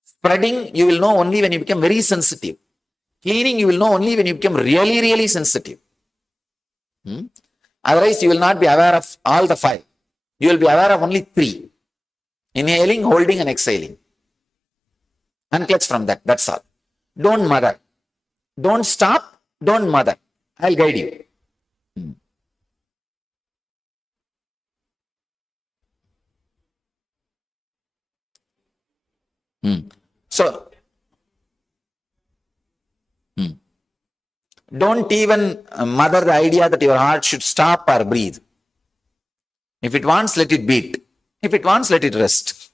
Spreading, you will know only when you become very sensitive. Cleaning, you will know only when you become really, really sensitive. Otherwise, you will not be aware of all the five. You will be aware of only three. Inhaling, holding, and exhaling. Unclutch from that. That's all. Don't mother. Don't stop. Don't mother. I'll guide you. So, don't even mother the idea that your heart should stop or breathe. If it wants, let it beat. If it wants, let it rest.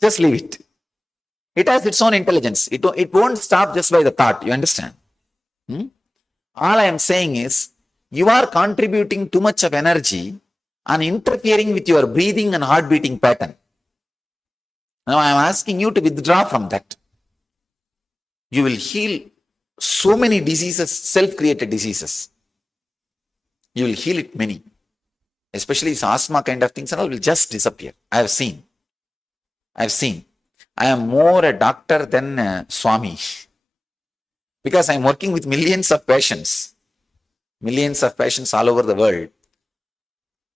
Just leave it. It has its own intelligence. It won't stop just by the thought. You understand? All I am saying is, you are contributing too much of energy and interfering with your breathing and heart beating pattern. Now I am asking you to withdraw from that. You will heal so many diseases, self-created diseases. You will heal it many. Especially this asthma kind of things and all will just disappear. I have seen. I am more a doctor than a Swami. Because I am working with millions of patients all over the world.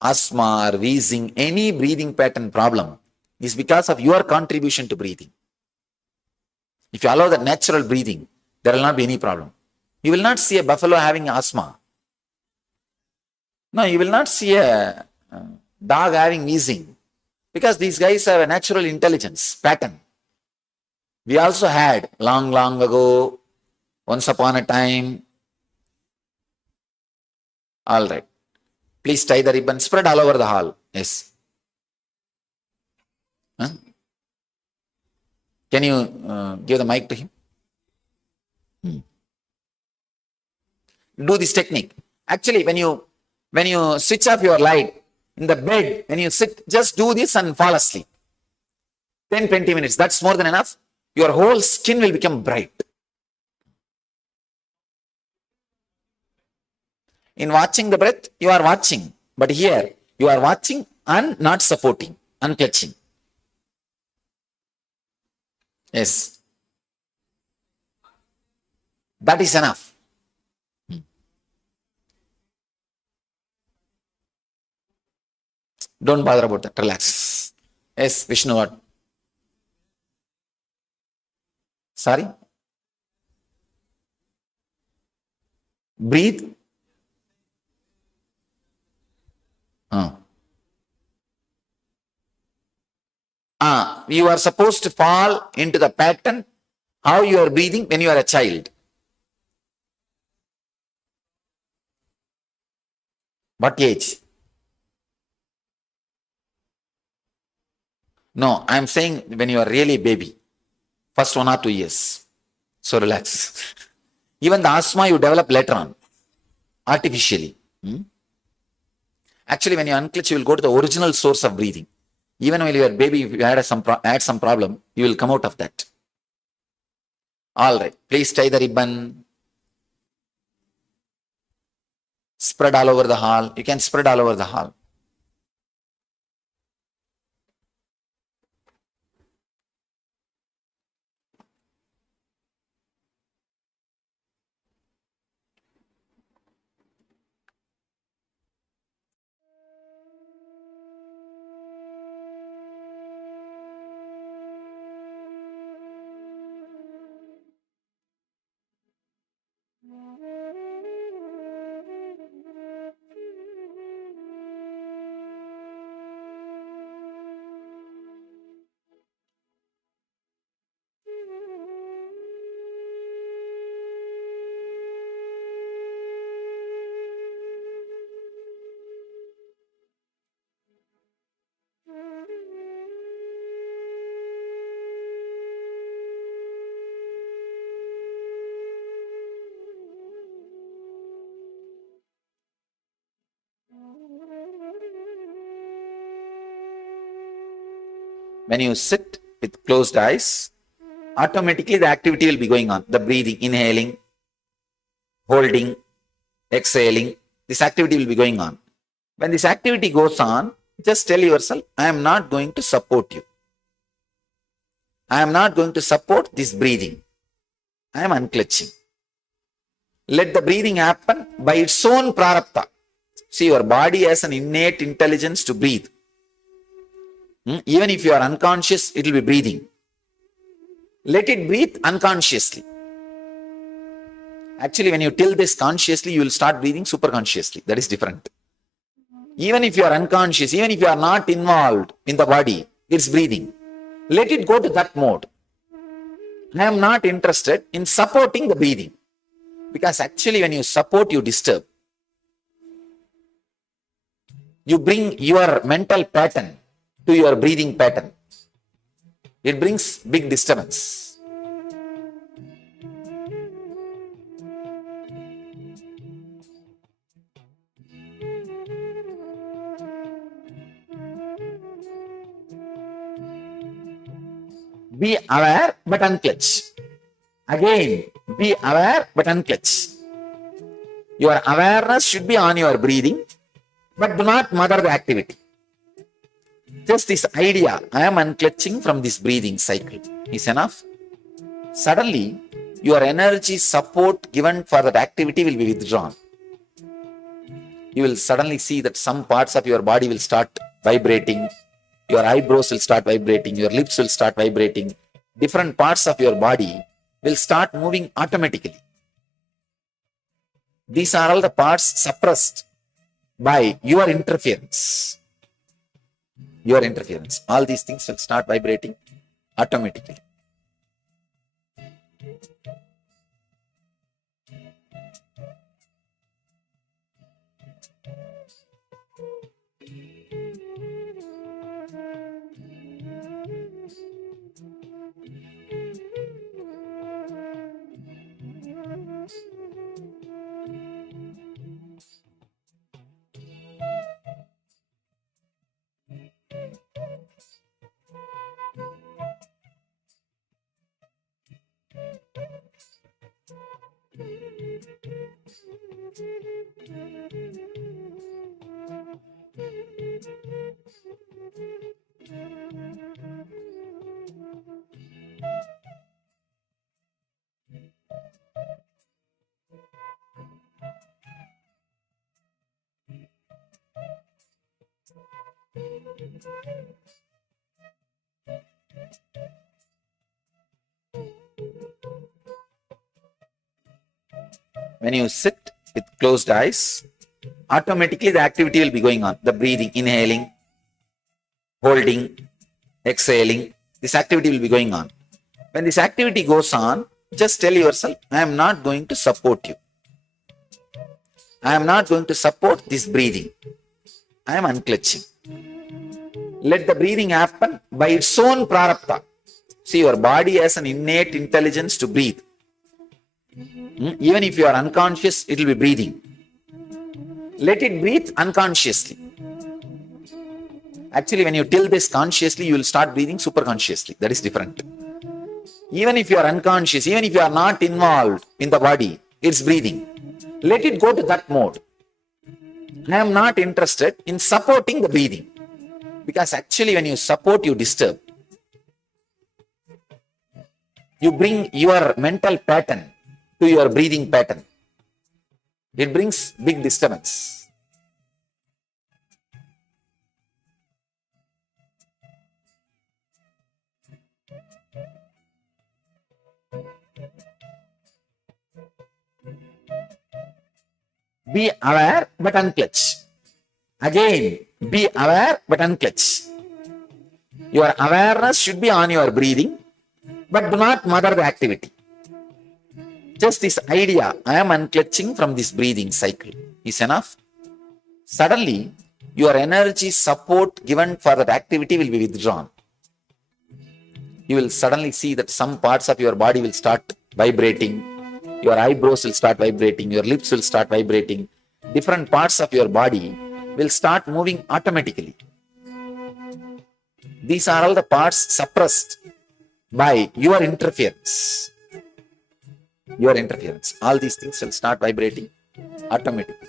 Asthma or wheezing, any breathing pattern problem is because of your contribution to breathing. If you allow the natural breathing, there will not be any problem. You will not see a buffalo having asthma. No, you will not see a dog having wheezing. Because these guys have a natural intelligence pattern. We also had long ago, once upon a time. All right. Please tie the ribbon, spread all over the hall. Yes. Huh? Can you give the mic to him? Do this technique. Actually, when you switch off your light in the bed, when you sit, just do this and fall asleep. 10-20 minutes, that's more than enough. Your whole skin will become bright. In watching the breath, you are watching. But here, you are watching and not supporting, unclutching. Yes. That is enough. Don't bother about that. Relax. Yes, Vishnu, what? Sorry? Breathe. You are supposed to fall into the pattern how you are breathing when you are a child. What age? No, I am saying when you are really a baby. First 1 or 2 years. So relax. Even the asthma you develop later on. Artificially. Actually, when you unclutch, you will go to the original source of breathing. Even when you are a baby, if you had some problem, you will come out of that. All right. Please tie the ribbon. Spread all over the hall. You can spread all over the hall. When you sit with closed eyes, automatically the activity will be going on. The breathing, inhaling, holding, exhaling, this activity will be going on. When this activity goes on, just tell yourself, I am not going to support you. I am not going to support this breathing. I am unclutching. Let the breathing happen by its own prarabdha. See, your body has an innate intelligence to breathe. Even if you are unconscious, it will be breathing. Let it breathe unconsciously. Actually, when you tell this consciously, you will start breathing superconsciously. That is different. Even if you are unconscious, even if you are not involved in the body, it's breathing. Let it go to that mode. I am not interested in supporting the breathing. Because actually when you support, you disturb. You bring your mental pattern to your breathing pattern. It brings big disturbance. Be aware but unclutch. Again, be aware but unclutch. Your awareness should be on your breathing, but do not mother the activity. Just this idea, I am unclutching from this breathing cycle, is enough. Suddenly, your energy support given for that activity will be withdrawn. You will suddenly see that some parts of your body will start vibrating, your eyebrows will start vibrating, your lips will start vibrating, different parts of your body will start moving automatically. These are all the parts suppressed by your interference. Your interference. All these things will start vibrating automatically. When you sit with closed eyes, automatically the activity will be going on. The breathing, inhaling, holding, exhaling, this activity will be going on. When this activity goes on, just tell yourself, I am not going to support you. I am not going to support this breathing. I am unclutching. Let the breathing happen by its own prarabdha. See, your body has an innate intelligence to breathe. Even if you are unconscious, it will be breathing. Let it breathe unconsciously. Actually, when you tell this consciously, you will start breathing superconsciously. That is different. Even if you are unconscious, even if you are not involved in the body, it's breathing. Let it go to that mode. I am not interested in supporting the breathing. Because actually when you support, you disturb. You bring your mental pattern to your breathing pattern. It brings big disturbance. Be aware but unclutch. Again, be aware but unclutch. Your awareness should be on your breathing, but do not mother the activity. Just this idea, I am unclutching from this breathing cycle, is enough. Suddenly, your energy support given for that activity will be withdrawn. You will suddenly see that some parts of your body will start vibrating, your eyebrows will start vibrating, your lips will start vibrating, different parts of your body will start moving automatically. These are all the parts suppressed by your interference. Your interference. All these things will start vibrating automatically.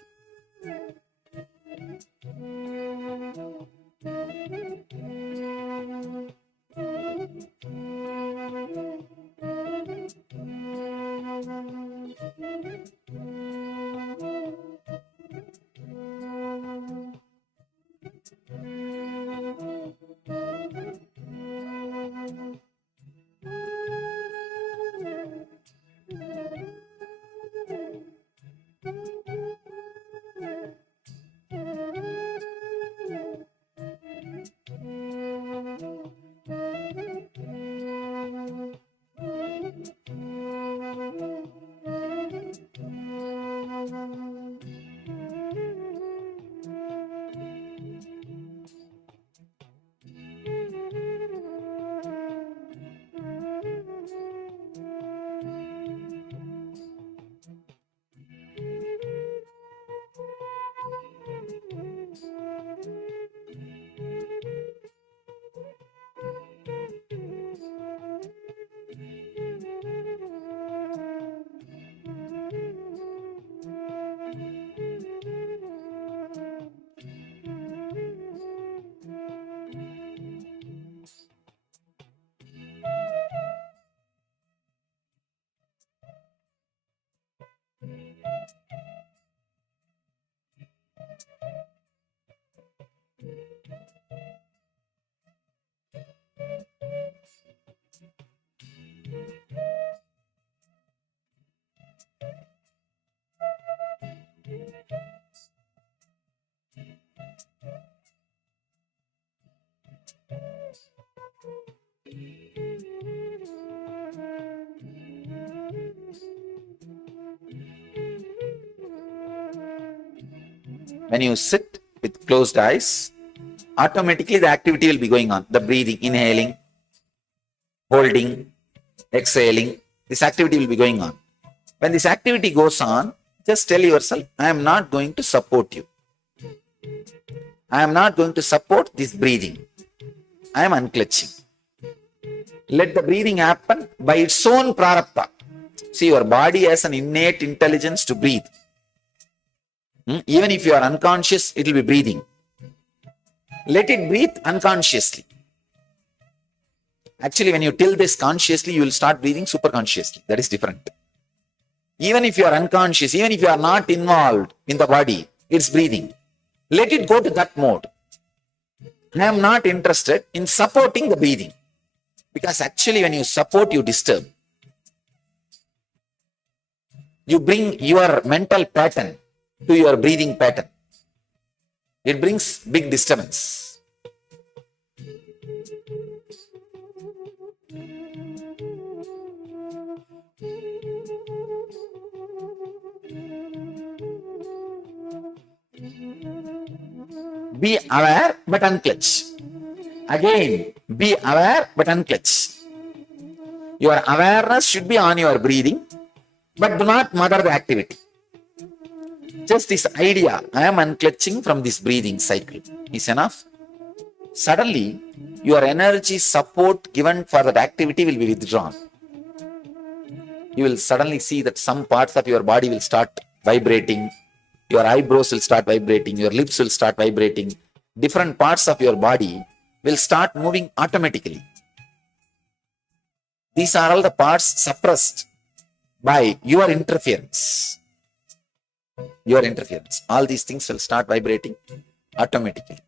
When you sit with closed eyes, automatically the activity will be going on. The breathing, inhaling, holding, exhaling, this activity will be going on. When this activity goes on, just tell yourself, I am not going to support you. I am not going to support this breathing. I am unclutching. Let the breathing happen by its own prarabdha. See, your body has an innate intelligence to breathe. Even if you are unconscious, it will be breathing. Let it breathe unconsciously. Actually, when you tell this consciously, you will start breathing superconsciously. That is different. Even if you are unconscious, even if you are not involved in the body, it's breathing. Let it go to that mode. I am not interested in supporting the breathing. Because actually, when you support, you disturb. You bring your mental pattern to your breathing pattern. It brings big disturbance. Be aware but unclutch. Again, be aware but unclutch. Your awareness should be on your breathing, but do not mother the activity. Just this idea, I am unclutching from this breathing cycle, is enough. Suddenly, your energy support given for that activity will be withdrawn. You will suddenly see that some parts of your body will start vibrating. Your eyebrows will start vibrating. Your lips will start vibrating. Different parts of your body will start moving automatically. These are all the parts suppressed by your interference. Your interference. All these things will start vibrating automatically.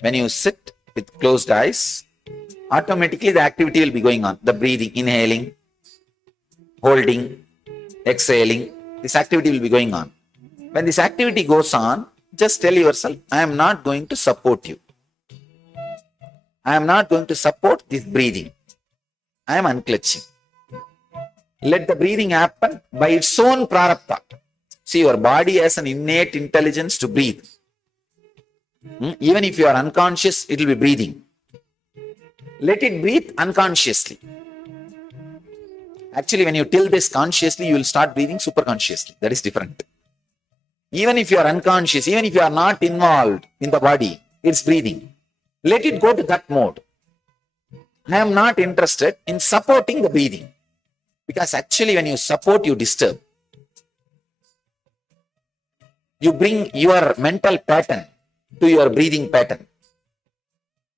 When you sit with closed eyes, automatically the activity will be going on. The breathing, inhaling, holding, exhaling, this activity will be going on. When this activity goes on, just tell yourself, I am not going to support you. I am not going to support this breathing. I am unclutching. Let the breathing happen by its own prarabdha. See, your body has an innate intelligence to breathe. Even if you are unconscious, it will be breathing. Let it breathe unconsciously. Actually, when you tell this consciously, you will start breathing superconsciously. That is different. Even if you are unconscious, even if you are not involved in the body, it's breathing. Let it go to that mode. I am not interested in supporting the breathing. Because actually when you support, you disturb. You bring your mental pattern to your breathing pattern.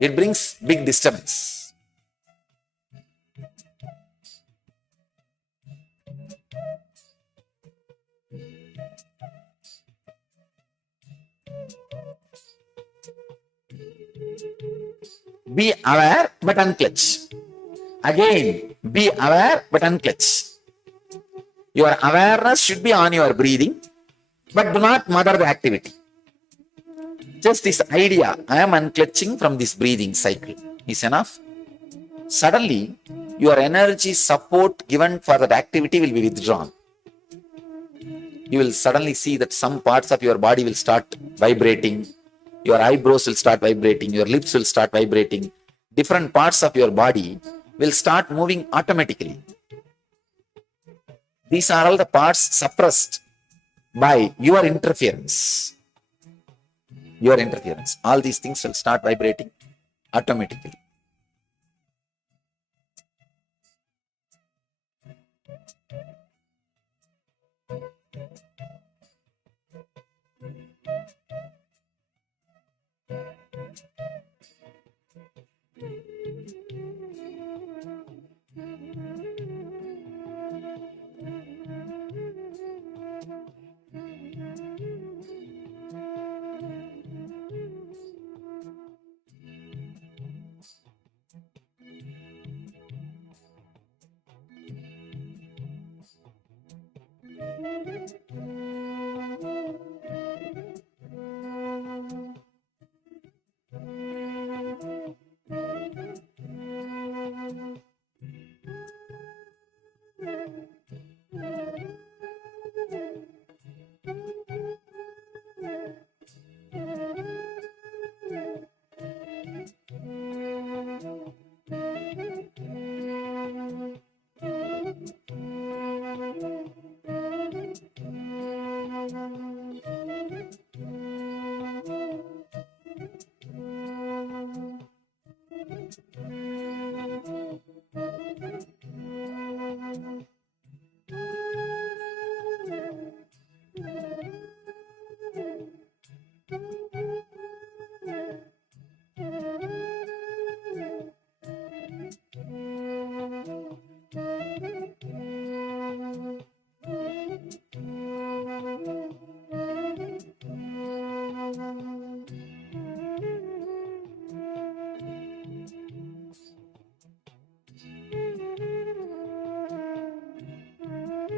It brings big disturbance. Be aware but unclutch. Again, be aware but unclutch. Your awareness should be on your breathing, but do not mother the activity. Just this idea, I am unclutching from this breathing cycle, is enough. Suddenly, your energy support given for that activity will be withdrawn. You will suddenly see that some parts of your body will start vibrating. Your eyebrows will start vibrating. Your lips will start vibrating. Different parts of your body will start moving automatically. These are all the parts suppressed by your interference. Your interference. All these things will start vibrating automatically.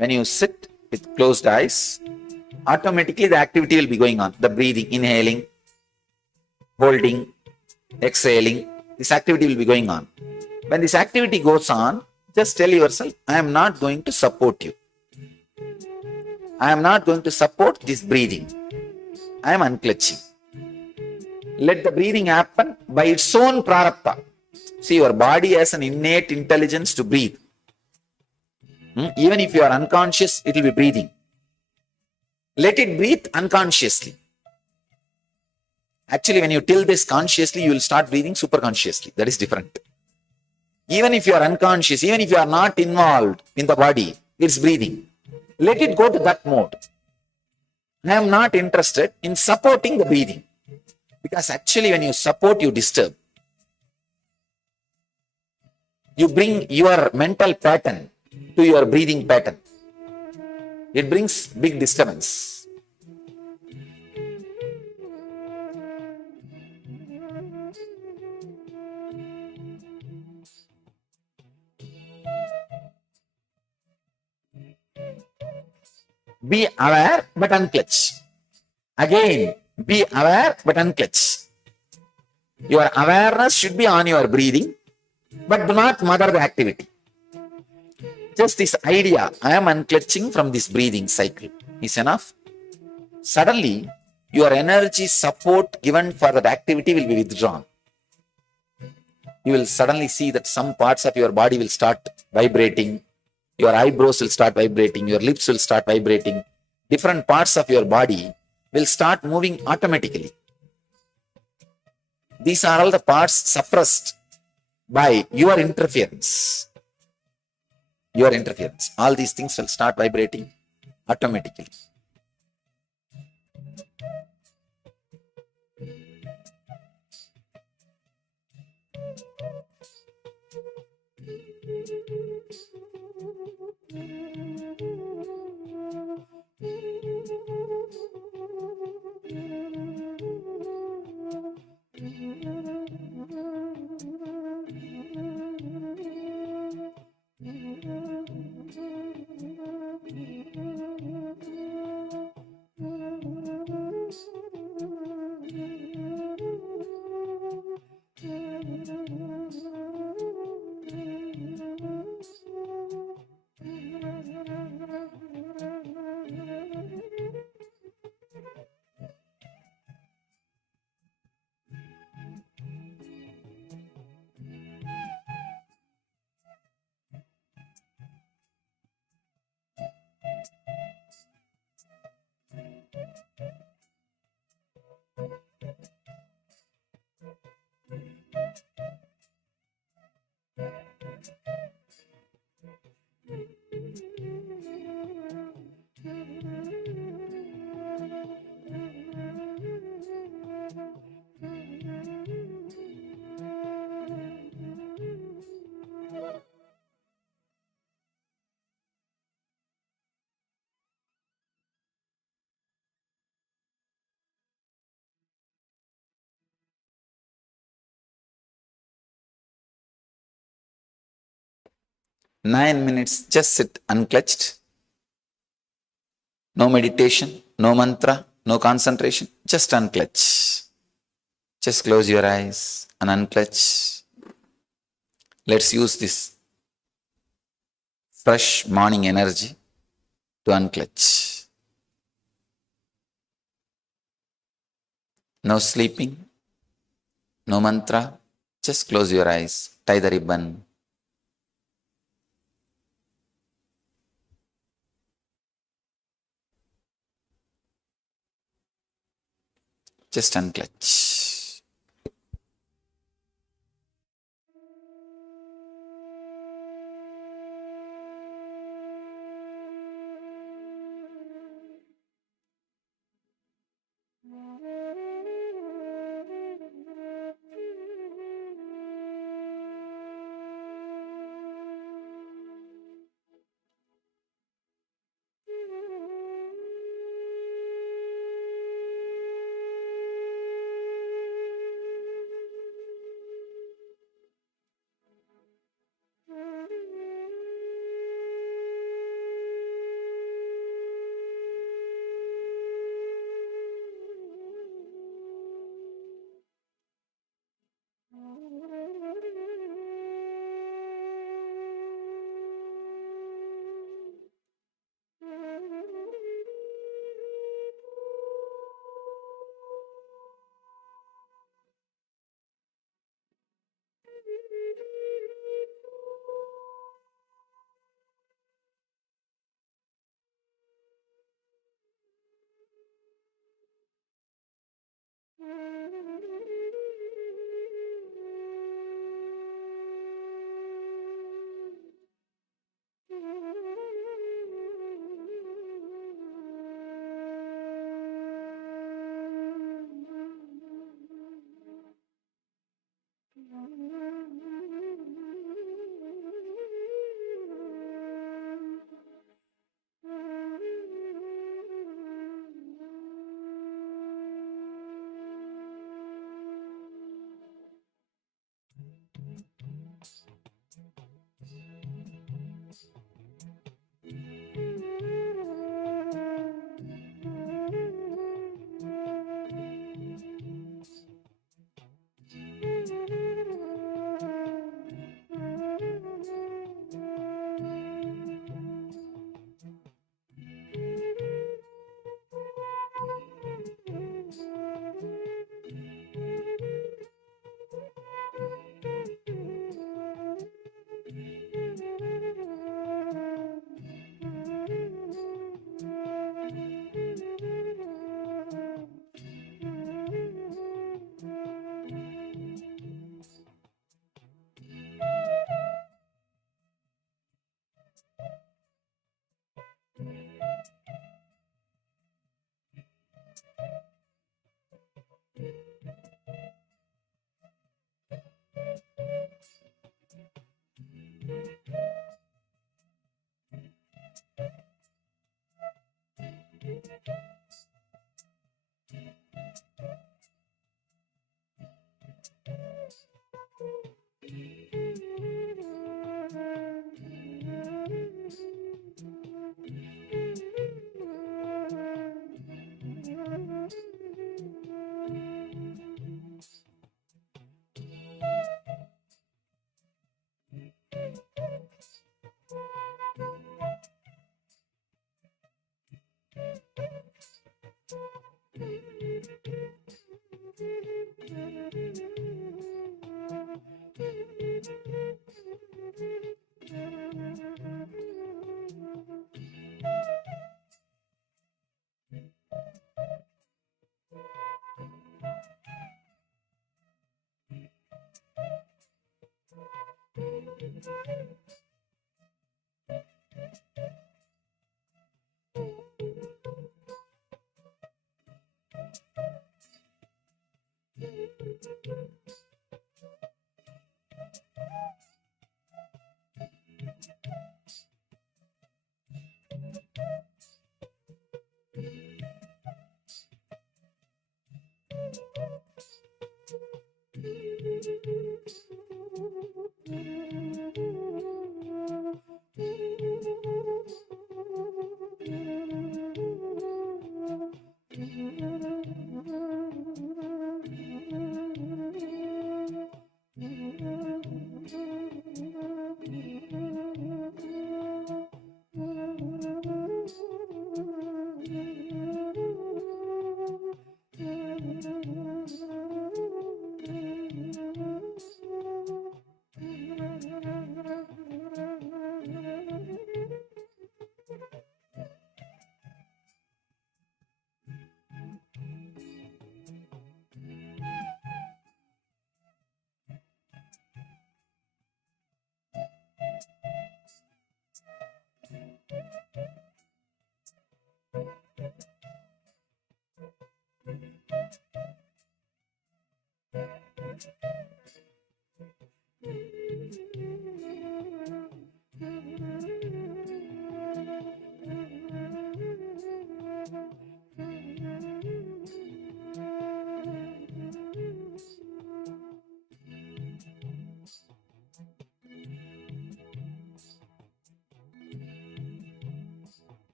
When you sit with closed eyes, automatically the activity will be going on. The breathing, inhaling, holding, exhaling, this activity will be going on. When this activity goes on, just tell yourself, I am not going to support you. I am not going to support this breathing. I am unclutching. Let the breathing happen by its own prarabdha. See, your body has an innate intelligence to breathe. Even if you are unconscious, it will be breathing. Let it breathe unconsciously. Actually, when you tell this consciously, you will start breathing superconsciously. That is different. Even if you are unconscious, even if you are not involved in the body, it's breathing. Let it go to that mode. I am not interested in supporting the breathing. Because actually, when you support, you disturb. You bring your mental pattern to your breathing pattern. It brings big disturbance. Be aware but unclutch. Again, be aware but unclutch. Your awareness should be on your breathing, but do not mother the activity. Just this idea, I am unclutching from this breathing cycle, is enough. Suddenly, your energy support given for that activity will be withdrawn. You will suddenly see that some parts of your body will start vibrating. Your eyebrows will start vibrating. Your lips will start vibrating. Different parts of your body will start moving automatically. These are all the parts suppressed by your interference. Your interference. All these things will start vibrating automatically. Nine minutes, just sit unclutched. No meditation, no mantra, no concentration, just unclutch. Just close your eyes and unclutch. Let's use this fresh morning energy to unclutch. No sleeping, no mantra, just close your eyes, tie the ribbon. Just unclutch.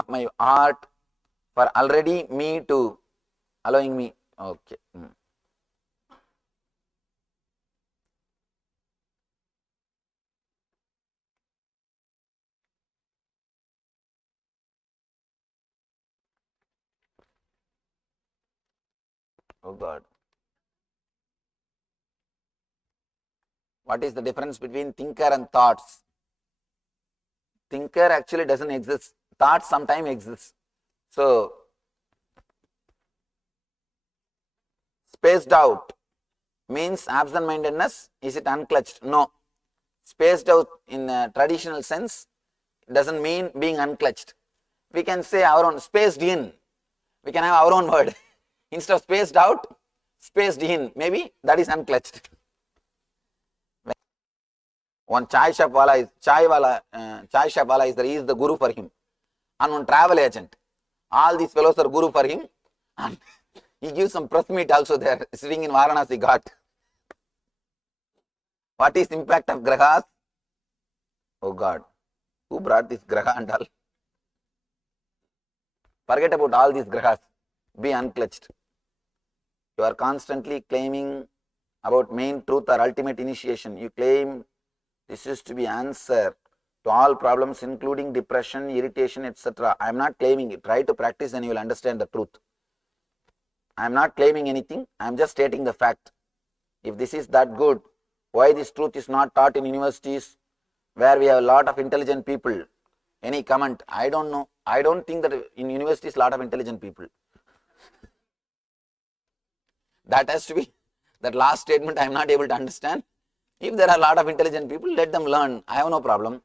of my heart for already me to allowing me. Okay. Oh God. What is the difference between thinker and thoughts? Thinker actually doesn't exist. Thoughts sometimes exist. So, spaced out means absent-mindedness. Is it unclutched? No. Spaced out in a traditional sense doesn't mean being unclutched. We can say our own, spaced in. We can have our own word. Instead of spaced out, spaced in. Maybe that is unclutched. One chai shop wala is he is the guru for him. And one travel agent. All these fellows are guru for him. And he gives some press meet also there, sitting in Varanasi Ghat. What is impact of grahas? Oh God, who brought this graha and all? Forget about all these grahas. Be unclutched. You are constantly claiming about main truth or ultimate initiation. You claim this is to be answer to all problems, including depression, irritation, etc. I am not claiming it. Try to practice and you will understand the truth. I am not claiming anything. I am just stating the fact. If this is that good, why this truth is not taught in universities where we have a lot of intelligent people? Any comment? I don't know. I don't think that in universities a lot of intelligent people. That has to be, that last statement I am not able to understand. If there are a lot of intelligent people, let them learn. I have no problem.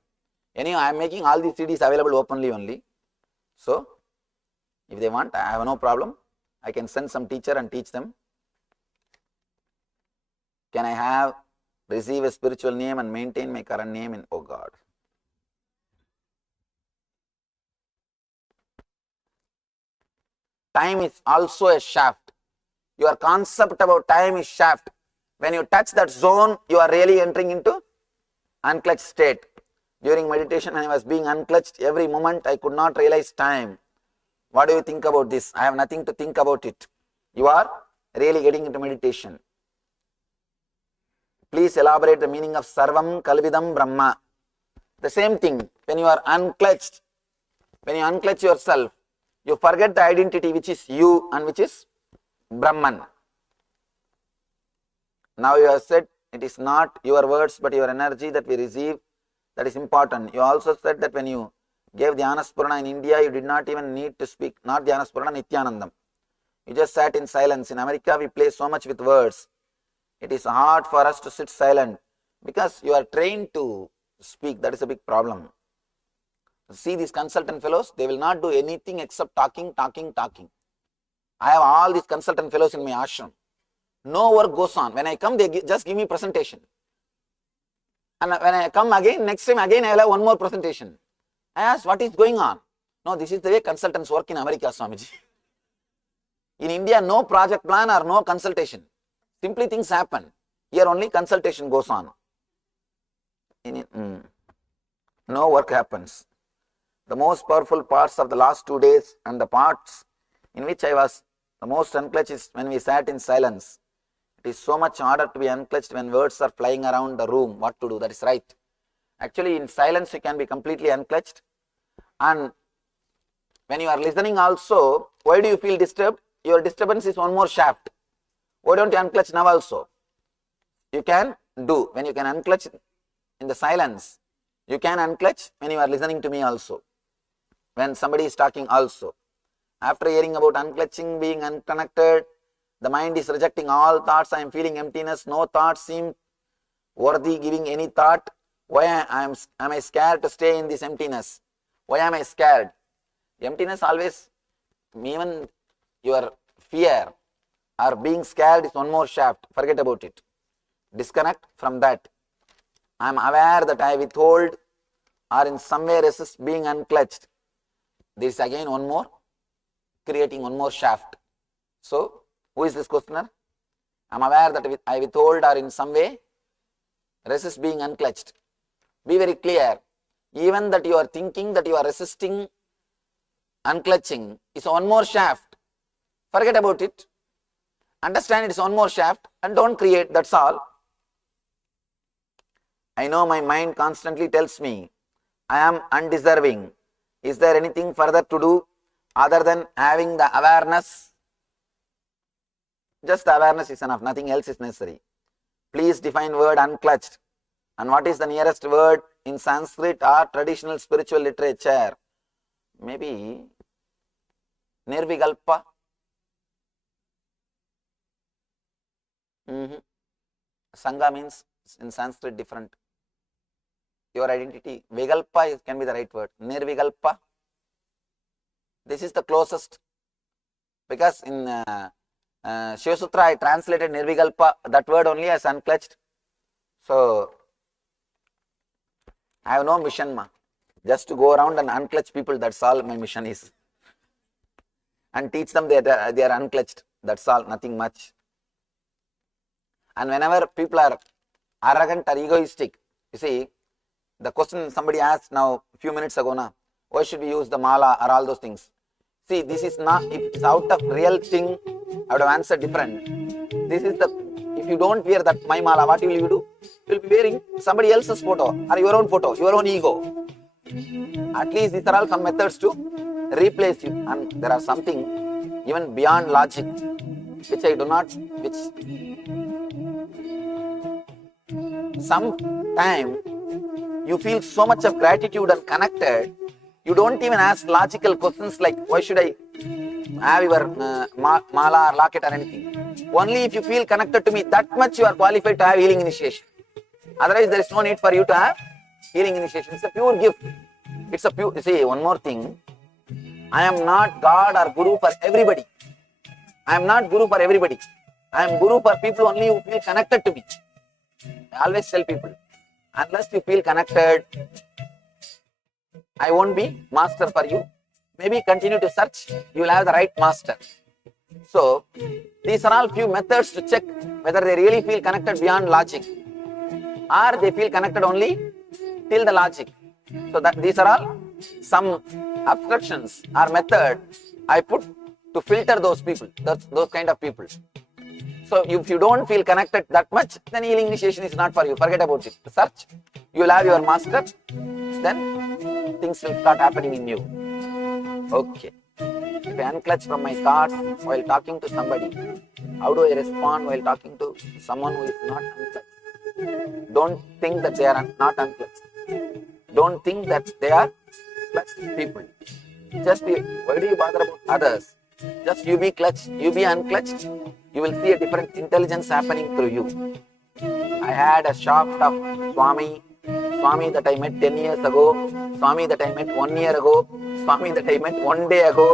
Anyhow, I am making all these CDs available openly only. So, if they want, I have no problem. I can send some teacher and teach them. Can I receive a spiritual name and maintain my current name in, oh God. Time is also a shaft. Your concept about time is shaft. When you touch that zone, you are really entering into unclutched state. During meditation, when I was being unclutched, every moment I could not realize time. What do you think about this? I have nothing to think about it. You are really getting into meditation. Please elaborate the meaning of Sarvam Kalvidam Brahma. The same thing, when you are unclutched, when you unclutch yourself, you forget the identity which is you and which is Brahman. Now you have said it is not your words but your energy that we receive, that is important. You also said that when you gave Dhyana Purana in India, you did not even need to speak, not Dhyana Purana, Nithyanandam. You just sat in silence. In America, we play so much with words. It is hard for us to sit silent because you are trained to speak. That is a big problem. See these consultant fellows, they will not do anything except talking. I have all these consultant fellows in my ashram. No work goes on. When I come, they just give me presentation. And when I come again, next time again I will have one more presentation. I ask, what is going on? No, this is the way consultants work in America, Swamiji. In India, no project plan or no consultation. Simply things happen. Here only consultation goes on. No work happens. The most powerful parts of the last 2 days and the parts in which I was the most unclutched is when we sat in silence. It is so much harder to be unclutched when words are flying around the room. What to do? That is right. Actually, in silence, you can be completely unclutched. And when you are listening also, why do you feel disturbed? Your disturbance is one more shaft. Why don't you unclutch now also? You can do. When you can unclutch in the silence, you can unclutch when you are listening to me also. When somebody is talking also. After hearing about unclutching, being unconnected, the mind is rejecting all thoughts. I am feeling emptiness. No thoughts seem worthy giving any thought. Why am I scared to stay in this emptiness? Why am I scared? Emptiness always, even your fear or being scared is one more shaft. Forget about it. Disconnect from that. I am aware that I withhold or in some way resist being unclutched. This is again one more, creating one more shaft. So, who is this questioner? I am aware that I withhold or in some way resist being unclutched. Be very clear. Even that you are thinking that you are resisting unclutching is one more shaft. Forget about it. Understand it is one more shaft and don't create, that's all. I know my mind constantly tells me I am undeserving. Is there anything further to do other than having the awareness? Just the awareness is enough, nothing else is necessary. Please define word unclutched. And what is the nearest word in Sanskrit or traditional spiritual literature? Maybe Nirvikalpa. Sangha means in Sanskrit different. Your identity. Vikalpa can be the right word. Nirvikalpa. This is the closest. Because in Shiva Sutra I translated Nirvikalpa, that word only as unclutched. So, I have no mission, just to go around and unclutch people, that's all my mission is. And teach them they are unclutched, that's all, nothing much. And whenever people are arrogant or egoistic, you see, the question somebody asked now a few minutes ago, why should we use the mala or all those things? See, this is not, if it is out of real thing, I would have answered different. This is the, if you don't wear that my mala, what will you do? You will be wearing somebody else's photo or your own photo, your own ego. At least these are all some methods to replace you. And there are something even beyond logic, which I do not, which sometime you feel so much of gratitude and connected, you don't even ask logical questions like, why should I have your mala or locket or anything. Only if you feel connected to me, that much you are qualified to have healing initiation. Otherwise, there is no need for you to have healing initiation. It's a pure gift. It's a pure, see, one more thing. I am not God or Guru for everybody. I am not Guru for everybody. I am Guru for people only who feel connected to me. I always tell people, unless you feel connected, I won't be master for you. Maybe continue to search, you will have the right master. So, these are all few methods to check whether they really feel connected beyond logic or they feel connected only till the logic. So, that these are all some obstructions or method I put to filter those people, those kind of people. So, if you don't feel connected that much, then healing initiation is not for you. Forget about it. Search, you will have your master. then things will start happening in you. Okay. If I unclutch from my thoughts while talking to somebody, how do I respond while talking to someone who is not unclutched? Don't think that they are not unclutched. Don't think that they are clutched people. Why do you bother about others? Just you be clutched, you be unclutched. You will see a different intelligence happening through you. I had a sharp, tough Swami that I met 10 years ago, Swami that I met 1 year ago, Swami that I met 1 day ago.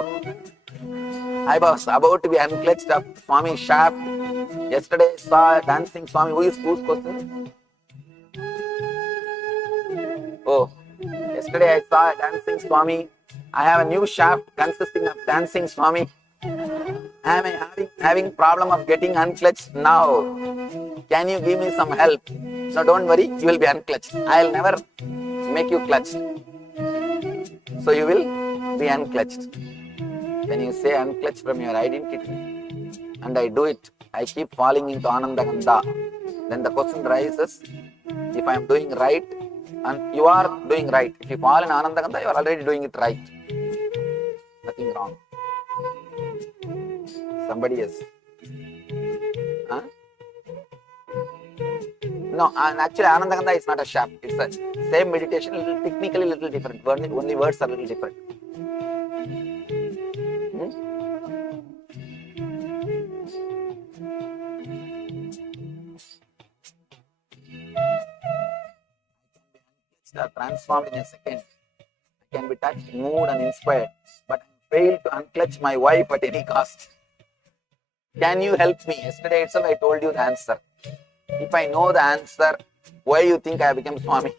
I was about to be unclutched of Swami sharp. Yesterday I saw a dancing Swami. Whose question? Oh, yesterday I saw a dancing Swami. I have a new shaft consisting of dancing Swami. I am having problem of getting unclutched now. Can you give me some help? No, don't worry, you will be unclutched. I will never make you clutched. So you will be unclutched. When you say unclutched from your identity, and I do it, I keep falling into Anandaganda. Then the question rises, if I am doing right, and you are doing right. If you fall in Anandaganda, you are already doing it right. Nothing wrong. Somebody else. Huh? No, and actually Anandaganda is not a shaft. It's a same meditation, technically a little different. Only words are a little different. Are transformed in a second. I can be touched, moved and inspired, but I fail to unclutch my wife at any cost. Can you help me? Yesterday itself I told you the answer. If I know the answer, why you think I became Swami?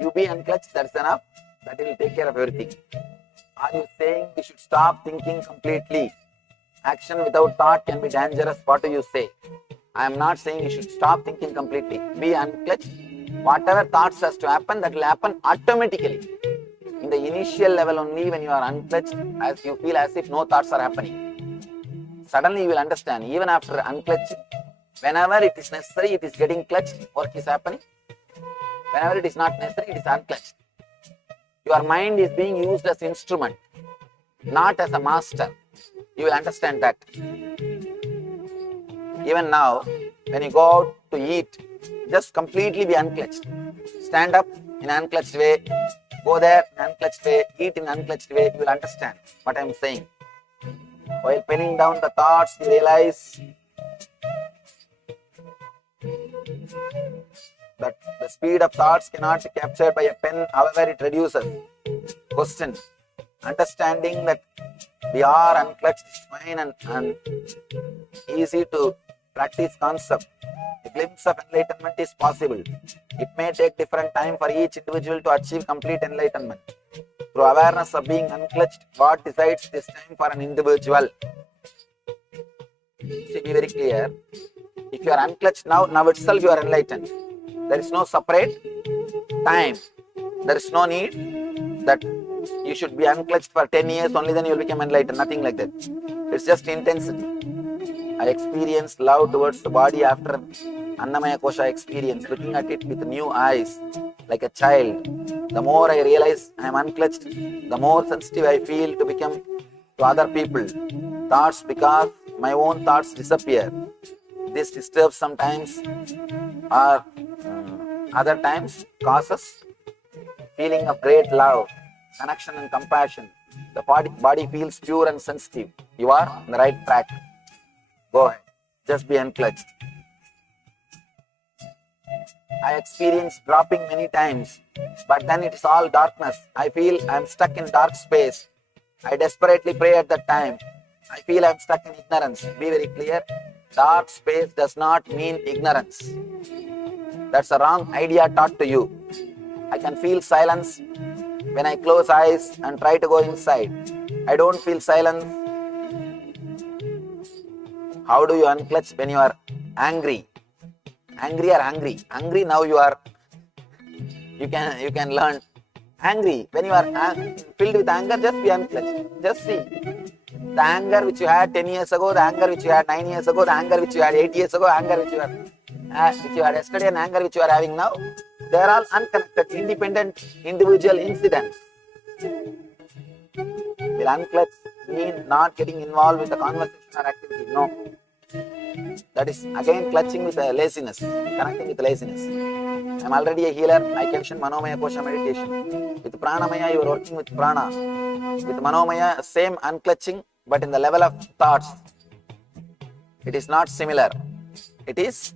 You be unclutched, that's enough. That will take care of everything. Are you saying we should stop thinking completely? Action without thought can be dangerous. What do you say? I am not saying you should stop thinking completely. Be unclutched. Whatever thoughts has to happen, that will happen automatically. In the initial level only, when you are unclutched, as you feel as if no thoughts are happening. Suddenly you will understand, even after unclutching, whenever it is necessary, it is getting clutched, work is happening. Whenever it is not necessary, it is unclutched. Your mind is being used as instrument, not as a master. You will understand that. Even now, when you go out to eat, just completely be unclutched. Stand up in an unclutched way, go there in an unclutched way, eat in an unclutched way, you will understand what I am saying. While penning down the thoughts, you realize that the speed of thoughts cannot be captured by a pen, however it reduces. Question. Understanding that we are unclutched is fine and easy to practice concept. A glimpse of enlightenment is possible. It may take different time for each individual to achieve complete enlightenment. Through awareness of being unclutched, God decides this time for an individual. See, be very clear. If you are unclutched now itself you are enlightened. There is no separate time. There is no need that you should be unclutched for 10 years, only then you will become enlightened. Nothing like that. It's just intensity. I experienced love towards the body after Annamaya Kosha experience, looking at it with new eyes, like a child. The more I realize I am unclutched, the more sensitive I feel to become to other people. Thoughts, because my own thoughts disappear. This disturbs sometimes or other times causes feeling of great love, connection and compassion. The body feels pure and sensitive. You are on the right track. Go ahead. Just be unclutched. I experienced dropping many times, but then it is all darkness. I feel I am stuck in dark space. I desperately pray at that time. I feel I am stuck in ignorance. Be very clear. Dark space does not mean ignorance. That's a wrong idea taught to you. I can feel silence when I close eyes and try to go inside. I don't feel silence. How do you unclutch when you are angry? Angry or hungry? Hungry now you can learn. Angry. When you are filled with anger, just be unclutched. Just see. The anger which you had 10 years ago, the anger which you had 9 years ago, the anger which you had 8 years ago, anger which you had yesterday and anger which you are having now, They are all unconnected, independent individual incidents. Will unclutch mean not getting involved with the conversation or activity? No. That is again clutching with laziness, connecting with laziness. I am already a healer, I can mention Manomaya Kosha meditation. With Pranamaya, you are working with Prana. With Manomaya, same unclutching, but in the level of thoughts. It is not similar. It is,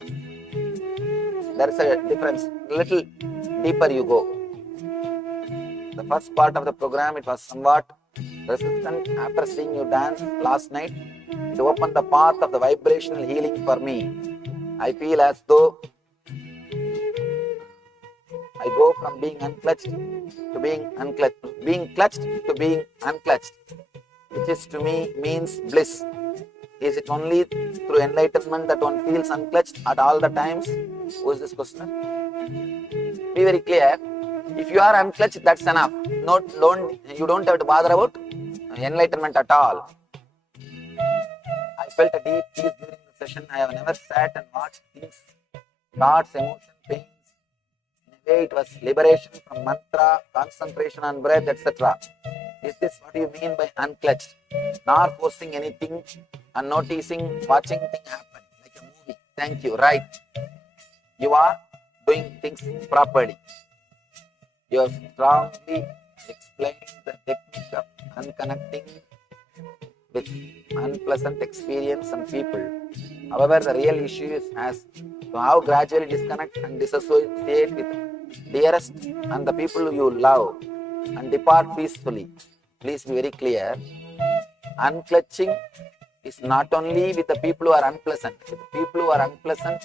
there is a difference. Little deeper you go. The first part of the program, it was somewhat resistant. After seeing you dance last night, it opened the path of the vibrational healing for me. I feel as though I go from being unclutched to being unclutched, being clutched to being unclutched, which is to me means bliss. Is it only through enlightenment that one feels unclutched at all the times? Who is this questioner? Be very clear. If you are unclutched, that's enough. You don't have to bother about enlightenment at all. I felt a deep peace during the session. I have never sat and watched things, thoughts, emotions, pains. In a way, it was liberation from mantra, concentration on breath, etc. Is this what you mean by unclutched? Not forcing anything and noticing, watching things happen like a movie. Thank you. Right. You are doing things properly. You have strongly explained the technique of unconnecting with unpleasant experience and people. However, the real issue is as to how gradually disconnect and disassociate with dearest and the people you love and depart peacefully. Please be very clear. Unclutching is not only with the people who are unpleasant. With the people who are unpleasant,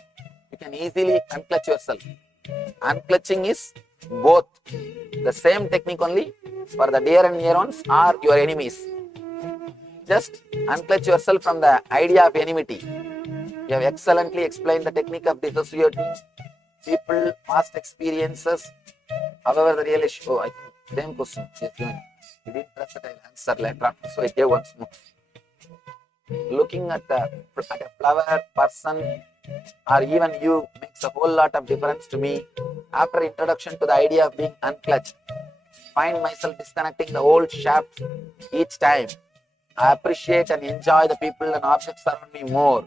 you can easily unclutch yourself. Unclutching is both the same technique only for the dear and near ones or your enemies. Just unclutch yourself from the idea of enmity. You have excellently explained the technique of dissociating people, past experiences. However, the real issue, I think, same question is given. You didn't trust that I'll answer later, so I gave once more. Looking at a flower, person, or even you makes a whole lot of difference to me. After introduction to the idea of being unclutched, find myself disconnecting the old shafts each time. I appreciate and enjoy the people and objects around me more.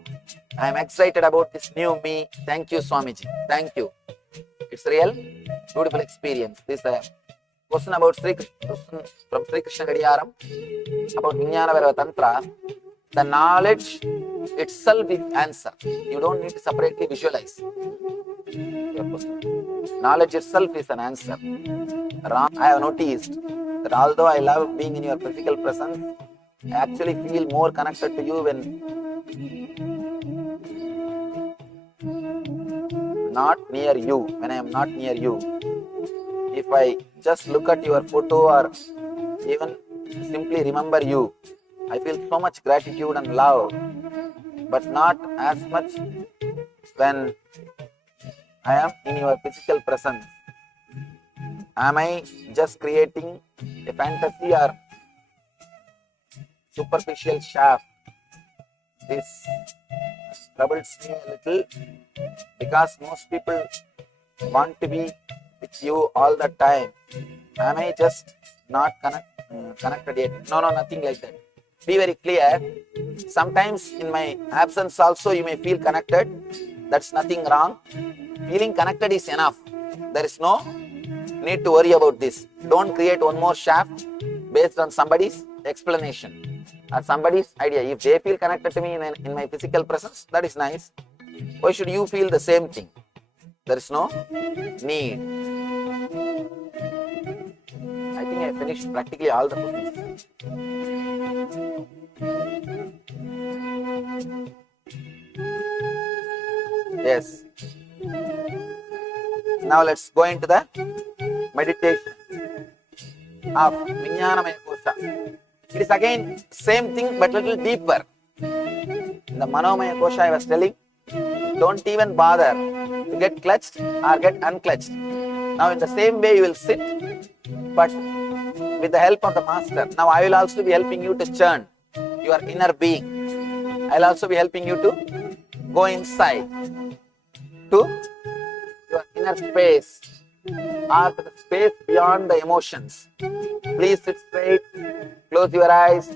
I am excited about this new me. Thank you, Swamiji. Thank you. It's real, beautiful experience. This question about Sri Krishna, from Sri Krishna Gadiyaram about Vinyanavatantra. The knowledge itself is answer. You don't need to separately visualize. Knowledge itself is an answer. I have noticed that although I love being in your physical presence, I actually feel more connected to you when not near you, when I am not near you. If I just look at your photo or even simply remember you, I feel so much gratitude and love, but not as much when I am in your physical presence. Am I just creating a fantasy or superficial shaft? This troubles me a little because most people want to be with you all the time. Am I just not connected yet? No, nothing like that. Be very clear. Sometimes in my absence also you may feel connected. That's nothing wrong. Feeling connected is enough. There is no need to worry about this. Don't create one more shaft based on somebody's explanation or somebody's idea. If they feel connected to me in my physical presence, that is nice. Why should you feel the same thing? There is no need. I think I finished practically all the questions. Yes. Now let's go into the meditation of Vinyanamaya Kosha. It is again same thing but little deeper. In the Manomaya Kosha I was telling, don't even bother to get clutched or get unclutched. Now in the same way you will sit, but with the help of the master. Now I will also be helping you to churn your inner being. I will also be helping you to go inside to your inner inner space or to the space beyond the emotions. Please sit straight, close your eyes.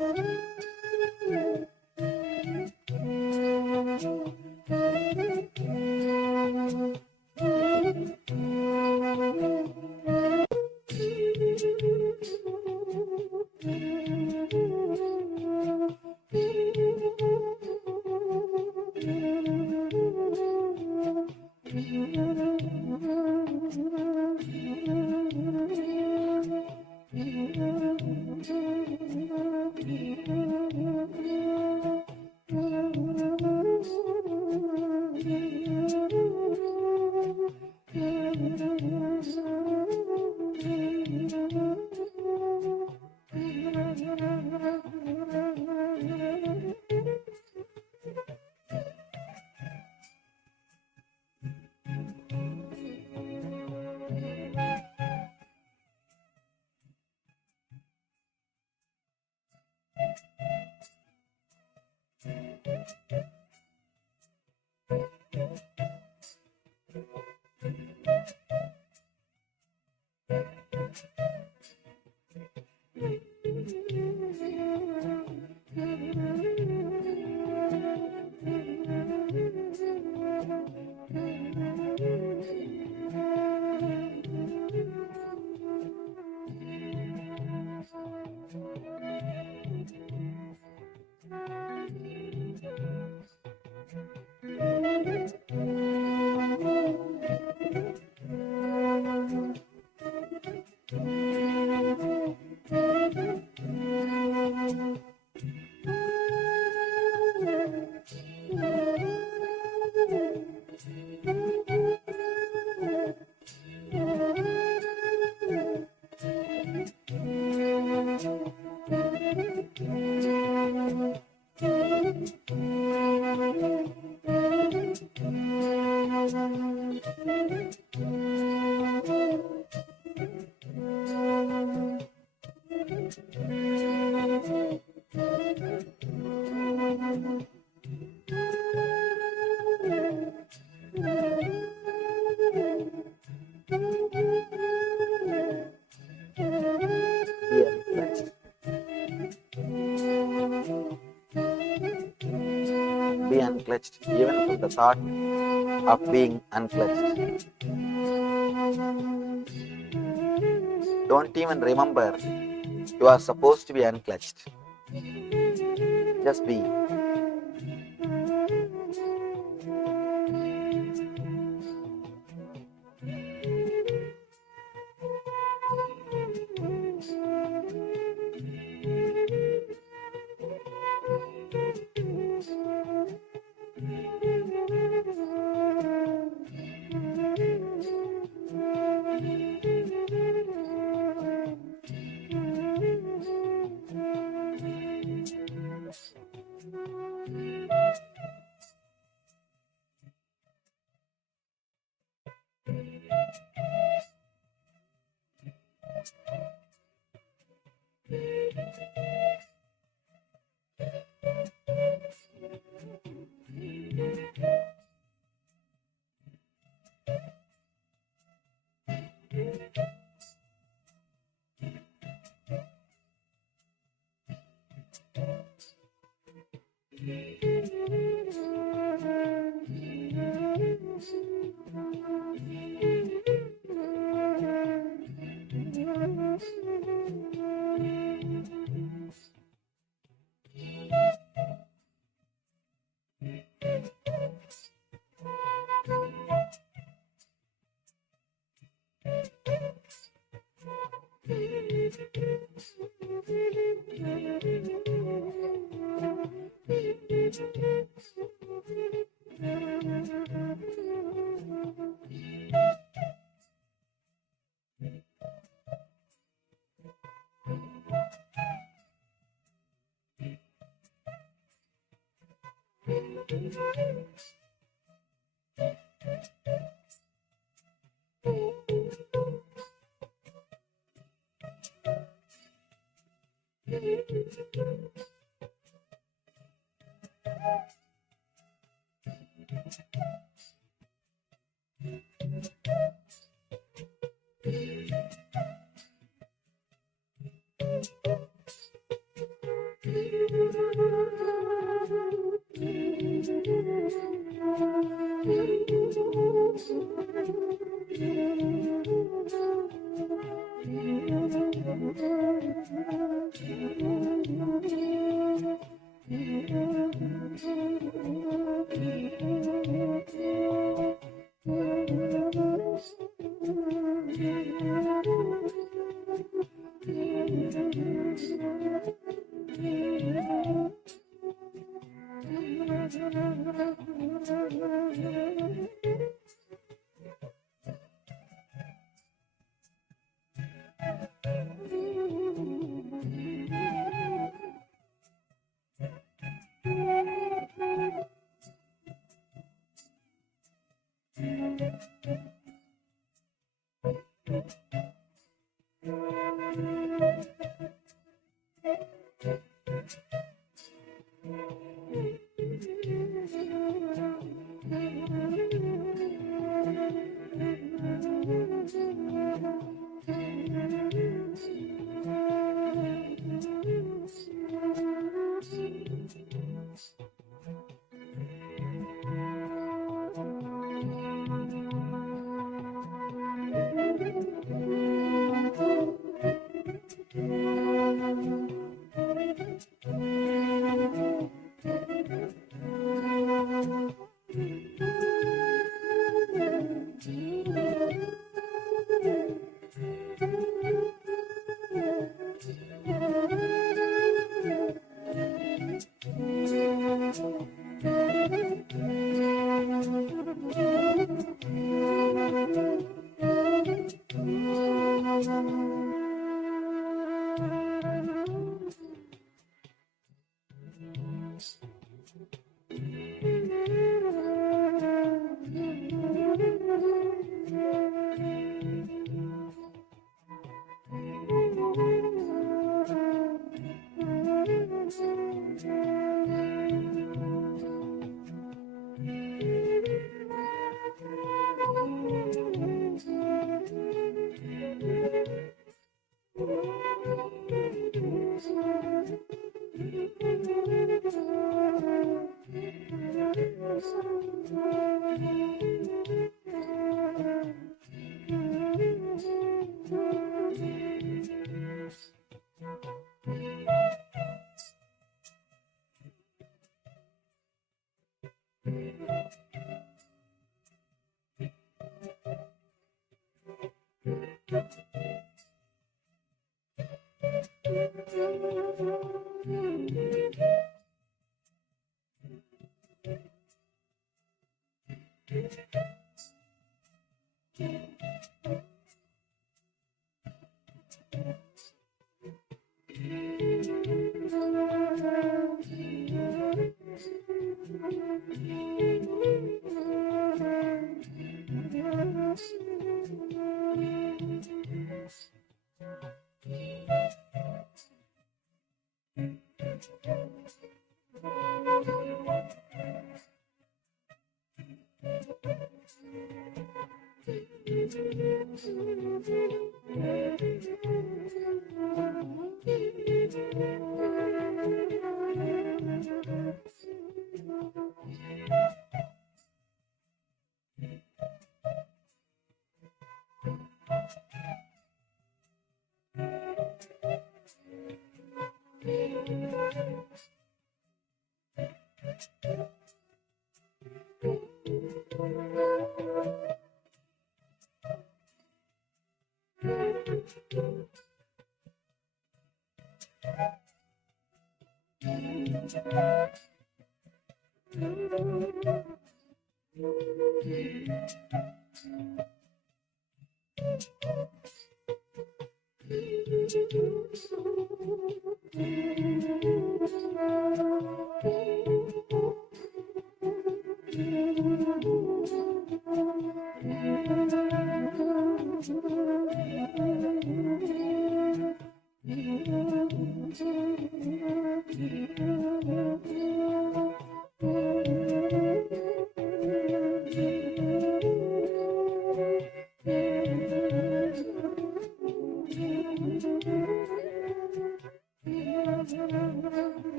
Be unclutched, even from the thought of being unclutched. Don't even remember you are supposed to be unclutched. Just be.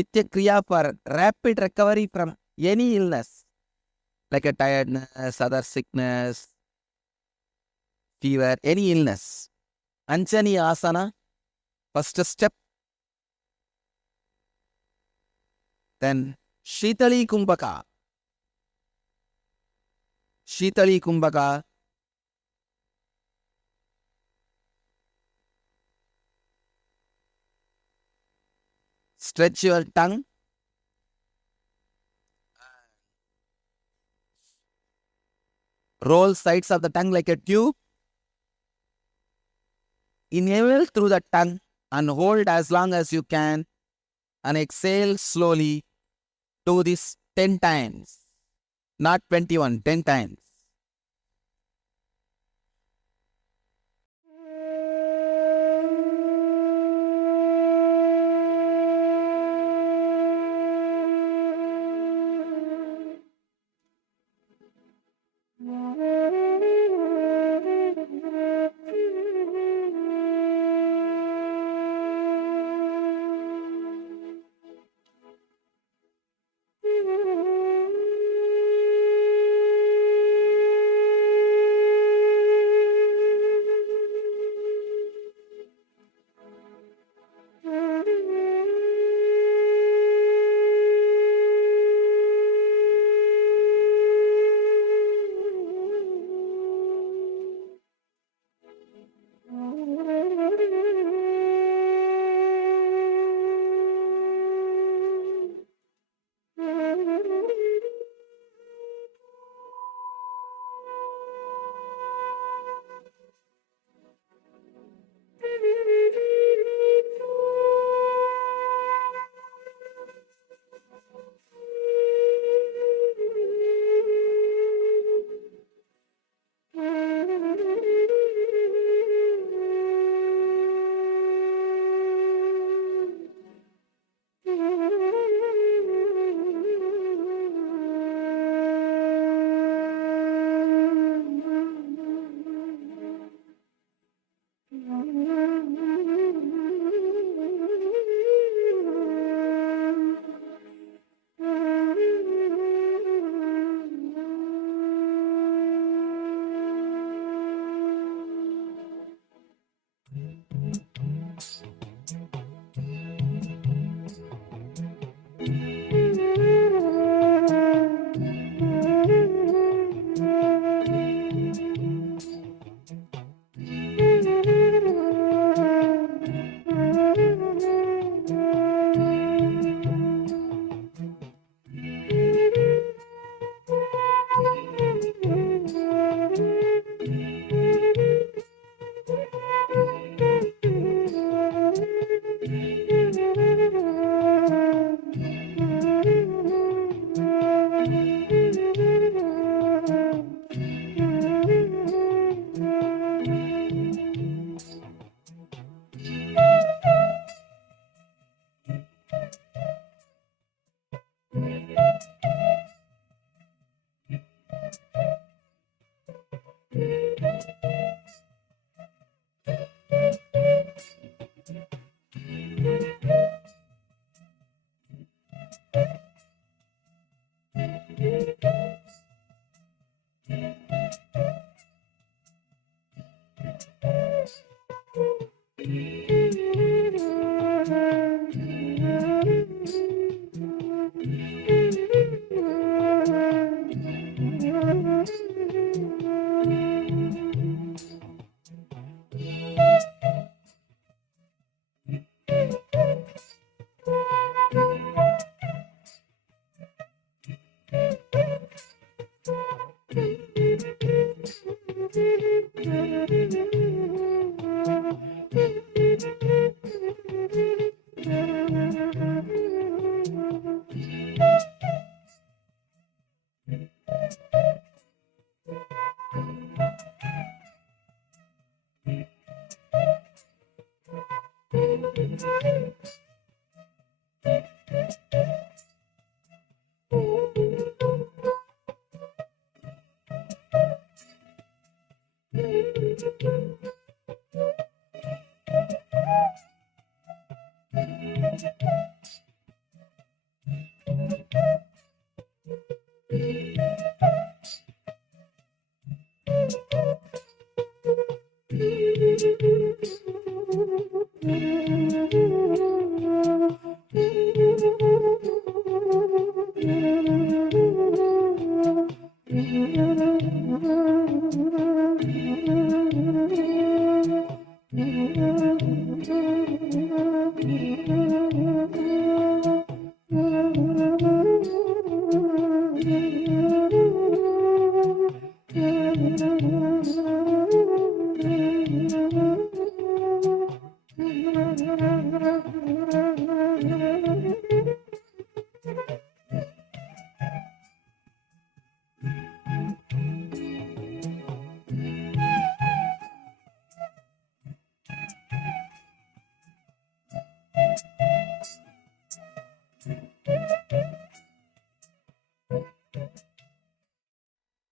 Nitya Kriya for rapid recovery from any illness, like a tiredness, other sickness, fever, any illness. Anjani Asana, first step. Then Shitali Kumbhaka. Shitali Kumbhaka. Stretch your tongue. Roll sides of the tongue like a tube. Inhale through the tongue and hold as long as you can. And exhale slowly. Do this 10 times. Not 21, 10 times.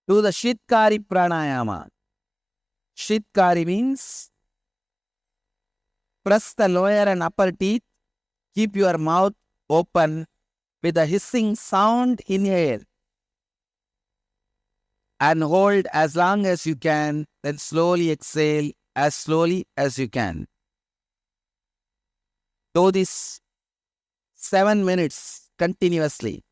Do the Shitkari Pranayama. Shitkari means press the lower and upper teeth, keep your mouth open with a hissing sound, inhale and hold as long as you can, then slowly exhale as slowly as you can. Do this 7 minutes continuously.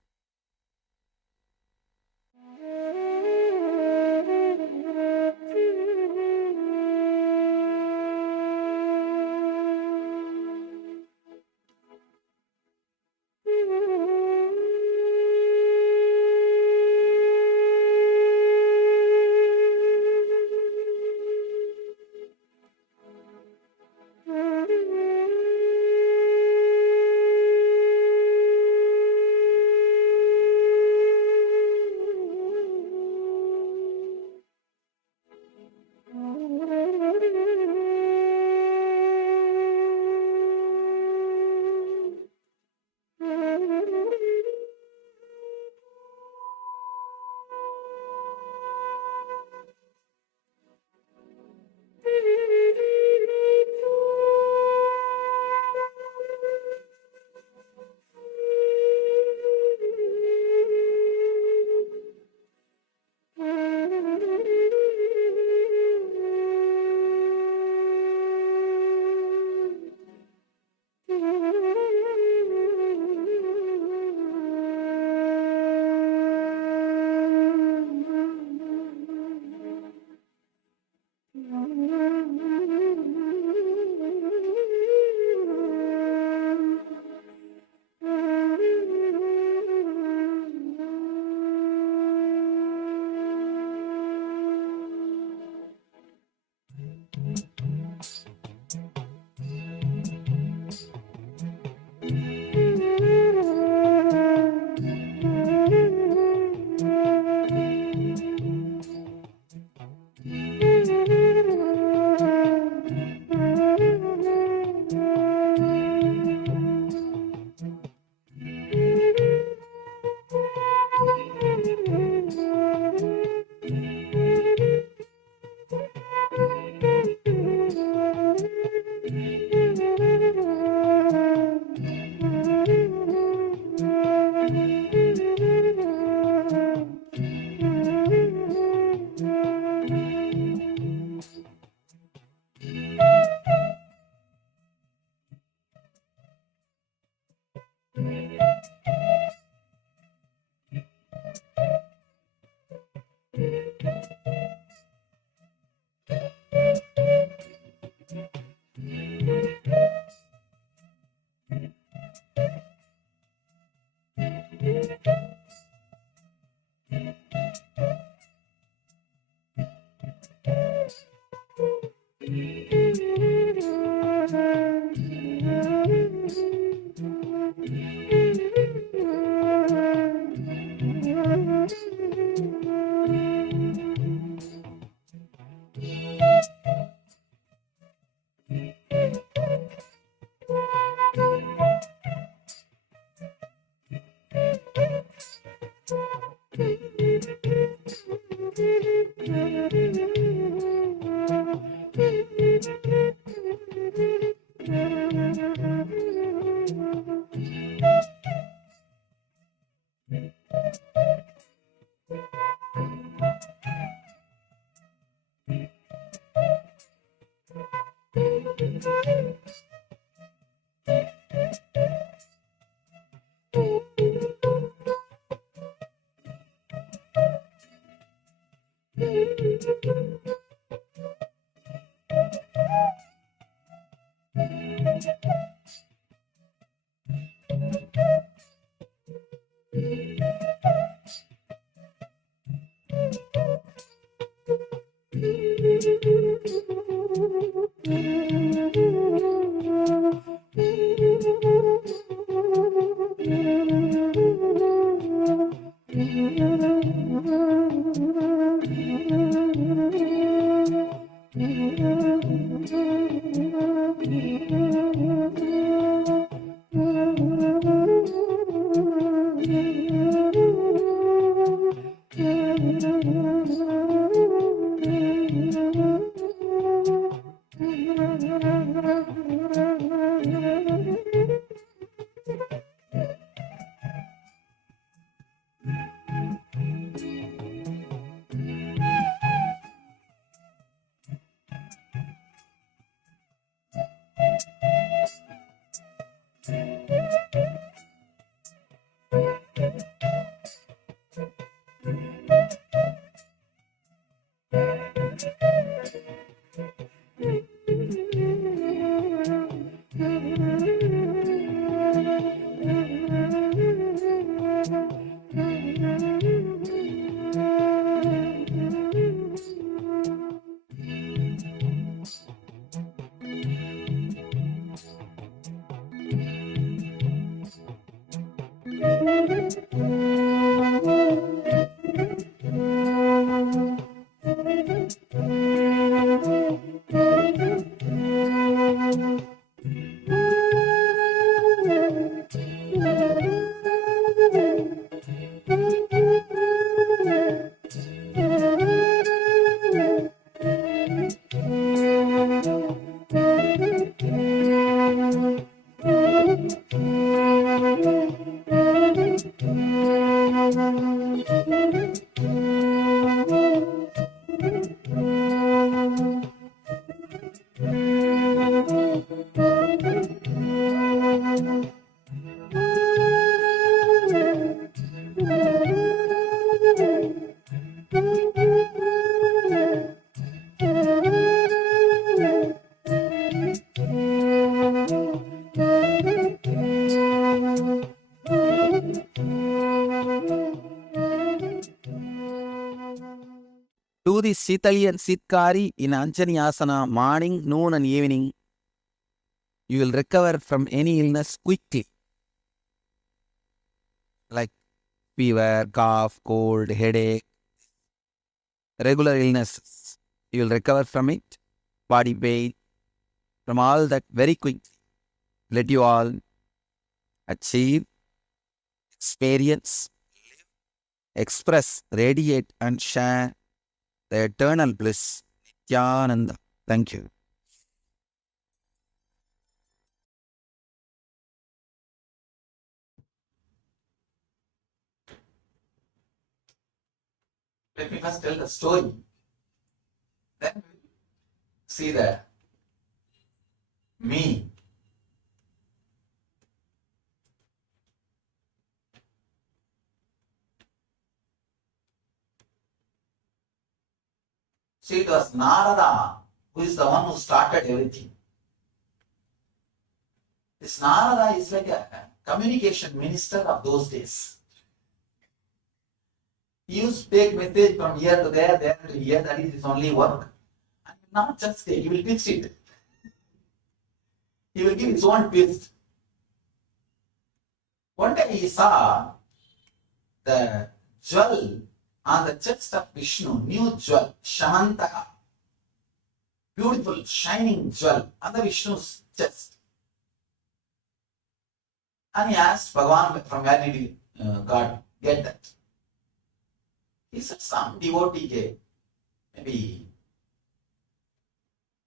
Do the Sitali and Sitkari in Anjani Asana morning, noon and evening. You will recover from any illness quickly. Like fever, cough, cold, headache, regular illnesses. You will recover from it. Body pain, from all that very quickly. Let you all achieve, experience, express, radiate and share the eternal bliss. Nithyananda. Thank you. Let me first tell the story. Then see the me. See, it was Narada who is the one who started everything. This Narada is like a communication minister of those days. He used to take message from here to there, there to here, that is his only work. And Not just take, he will twist it. He will give his own twist. One day he saw the jewel on the chest of Vishnu, new jewel, Shamantaka. Beautiful, shining jewel on the Vishnu's chest. And he asked Bhagavan, from where did God get that? He said, some devotee gave. Maybe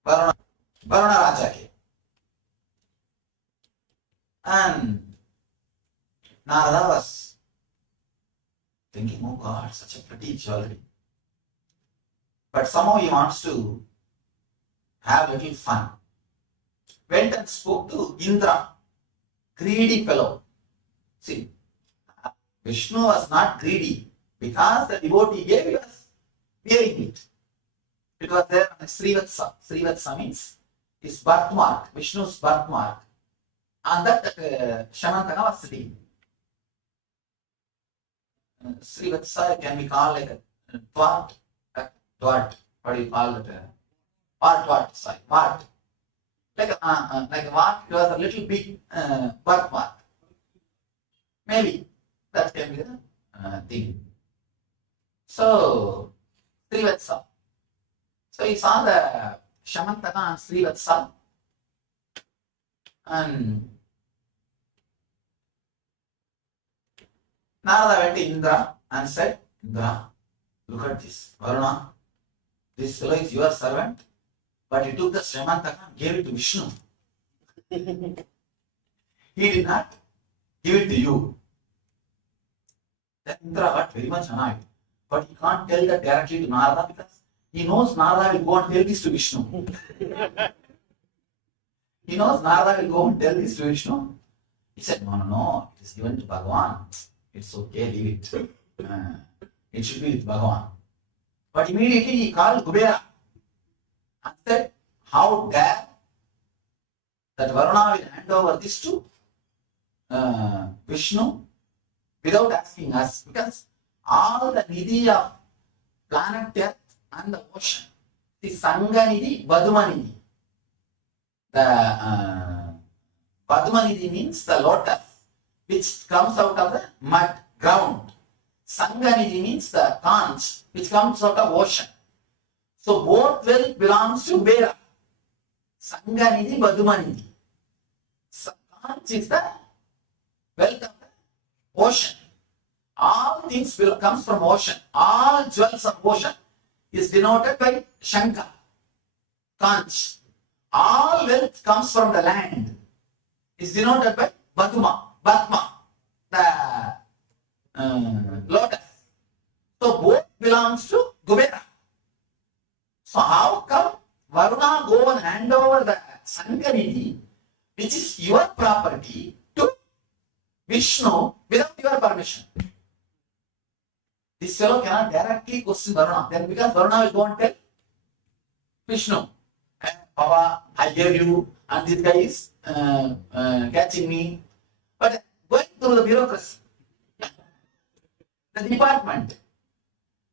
Varuna Raja gave. And Narada was thinking, oh God, such a pretty jewelry. But somehow he wants to have a little fun. Went and spoke to Indra, greedy fellow. See, Vishnu was not greedy because the devotee gave, he was wearing it. It was there on Srivatsa. Srivatsa means his birthmark, Vishnu's birthmark. And that Shamantaka was sitting. Srivatsa can be called like a twat. What do you call it? What? Like a what? It was a little big birthmark. Maybe that can be the thing. So, Srivatsa. So he saw the Shamantaka and Srivatsa, and Narada went to Indra and said, Indra, look at this. Varuna, this fellow is your servant, but he took the Shamantaka and gave it to Vishnu. He did not give it to you. Then Indra got very much annoyed. But he can't tell that directly to Narada because he knows Narada will go and tell this to Vishnu. He knows Narada will go and tell this to Vishnu. He said, no, it is given to Bhagavan. It's okay, leave it. It should be with Bhagavan. But immediately he called Kubera and said, how dare that Varuna will hand over this to Vishnu without asking us, because all the nidhi of planet Earth and the ocean, the Sangha nidhi, Baduma nidhi. The Baduma nidhi means the lotus which comes out of the mud, ground. Sangha nidhi means the conch which comes out of ocean. So both wealth belongs to Kubera. Sangha nidhi, Baduma nidhi. Conch is the wealth of the ocean. All things comes from ocean. All jewels of ocean is denoted by Shankha, conch. All wealth comes from the land is denoted by Batma, the lotus. So both belongs to Kubera. So how come Varuna go and hand over the Sankanidhi, which is your property, to Vishnu without your permission? This fellow cannot directly question Varuna. Then because Varuna will go and tell Vishnu, hey, Baba, I gave you, and this guy is catching me. But going through the bureaucracy, the department.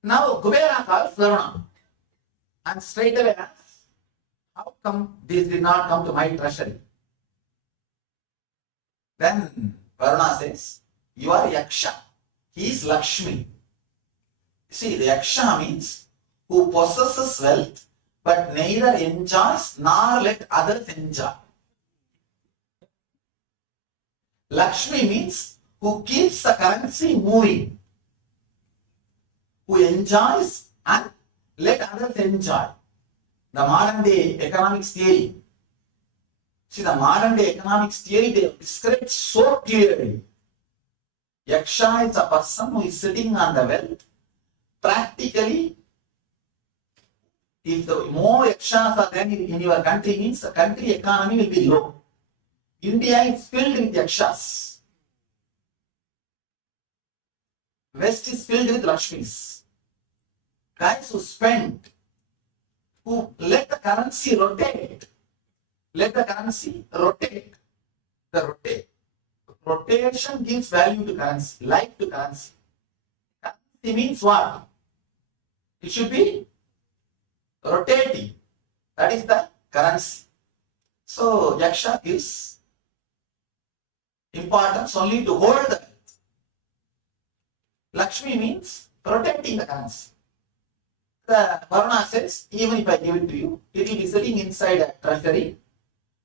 Now Kubera calls Varuna and straight away asks, how come this did not come to my treasury? Then Varuna says, you are Yaksha, he is Lakshmi. See, the Yaksha means who possesses wealth but neither enjoys nor let others enjoy. Lakshmi means who keeps the currency moving, who enjoys and let others enjoy. The modern day economics theory. See, the modern day economics theory, they describe so clearly. Yaksha is a person who is sitting on the wealth. Practically, if the more yakshas are there in your country, means the country economy will be low. India is filled with yakshas. West is filled with Lakshmis. Guys who spend, who let the currency rotate. Let the currency rotate. The rotation gives value to currency, life to currency. Currency means what? It should be rotating. That is the currency. So Yaksha gives importance only to hold the wealth. Lakshmi means protecting the currency. The Varuna says, even if I give it to you, it will be sitting inside a treasury.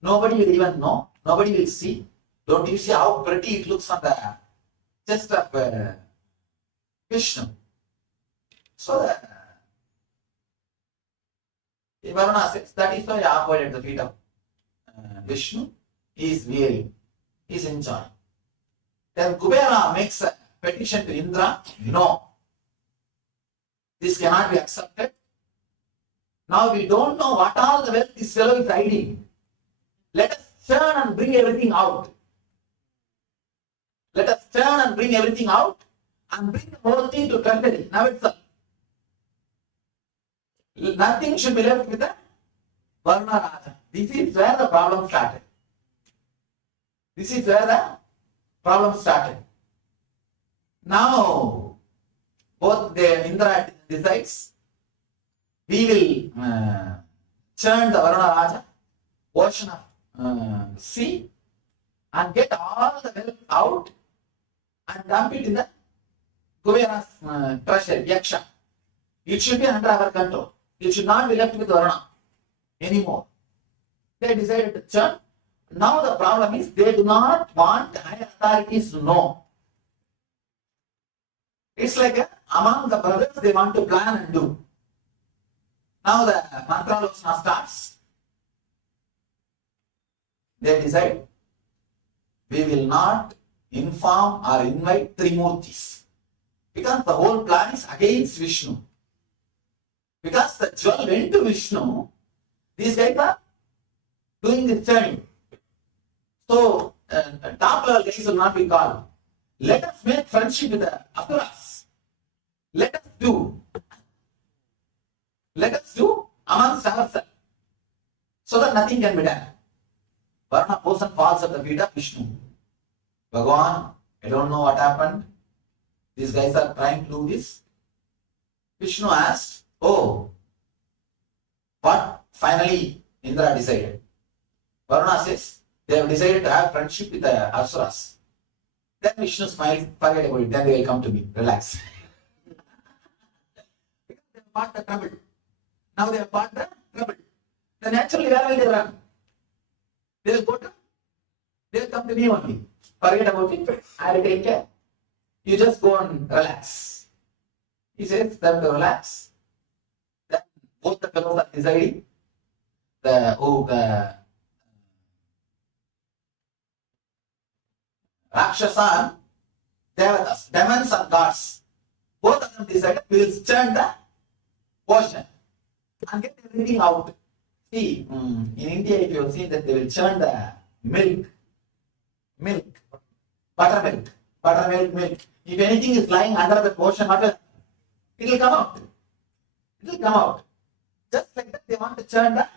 Nobody will even know. Nobody will see. Don't you see how pretty it looks on the chest of Vishnu? So the Varuna says, that is why I offered at the feet of Vishnu. He is weary. He is enjoying. Then Kubera makes a petition to Indra. No. This cannot be accepted. Now we don't know what all the wealth this fellow is hiding. Let us churn and bring everything out. Let us churn and bring everything out and bring the whole thing to treasury now itself. Nothing should be left with the Varuna Raja. This is where the problem started. This is where the problem started. Now, both the Indra decides, we will churn the Varuna Raja, ocean of sea, and get all the wealth out and dump it in the Kubera's treasure, Yaksha. It should be under our control. It should not be left with Varuna anymore. They decided to churn. Now the problem is they do not want higher authorities to know. It's like among the brothers they want to plan and do. Now the mantralosana starts. They decide, we will not inform or invite Trimurtis. Because the whole plan is against Vishnu. Because the jewel went to Vishnu, these guys are doing this churning. So, top level guys will not be called. Let us make friendship with the Asuras. Let us do amongst ourselves. So that nothing can be done. Varuna person falls at the feet of Vishnu. Bhagavan, I don't know what happened. These guys are trying to do this. Vishnu asked, oh, what finally Indra decided? Varuna says, they have decided to have friendship with the Asuras. Then Vishnu smiles, forget about it, then they will come to me, relax. Because they have fought the trouble. Now they have fought the trouble. Then naturally, where will they run? They will come to me only. Forget about it, I will take care. You just go and relax. He says them to relax. Then both the fellows are deciding the Rakshasa and Devatas, demons and gods. Both of them decided we will churn the ocean and get everything out. See, in India, if you have seen that they will churn the milk, buttermilk. If anything is lying under the ocean water, it will come out. It will come out. Just like that, they want to churn the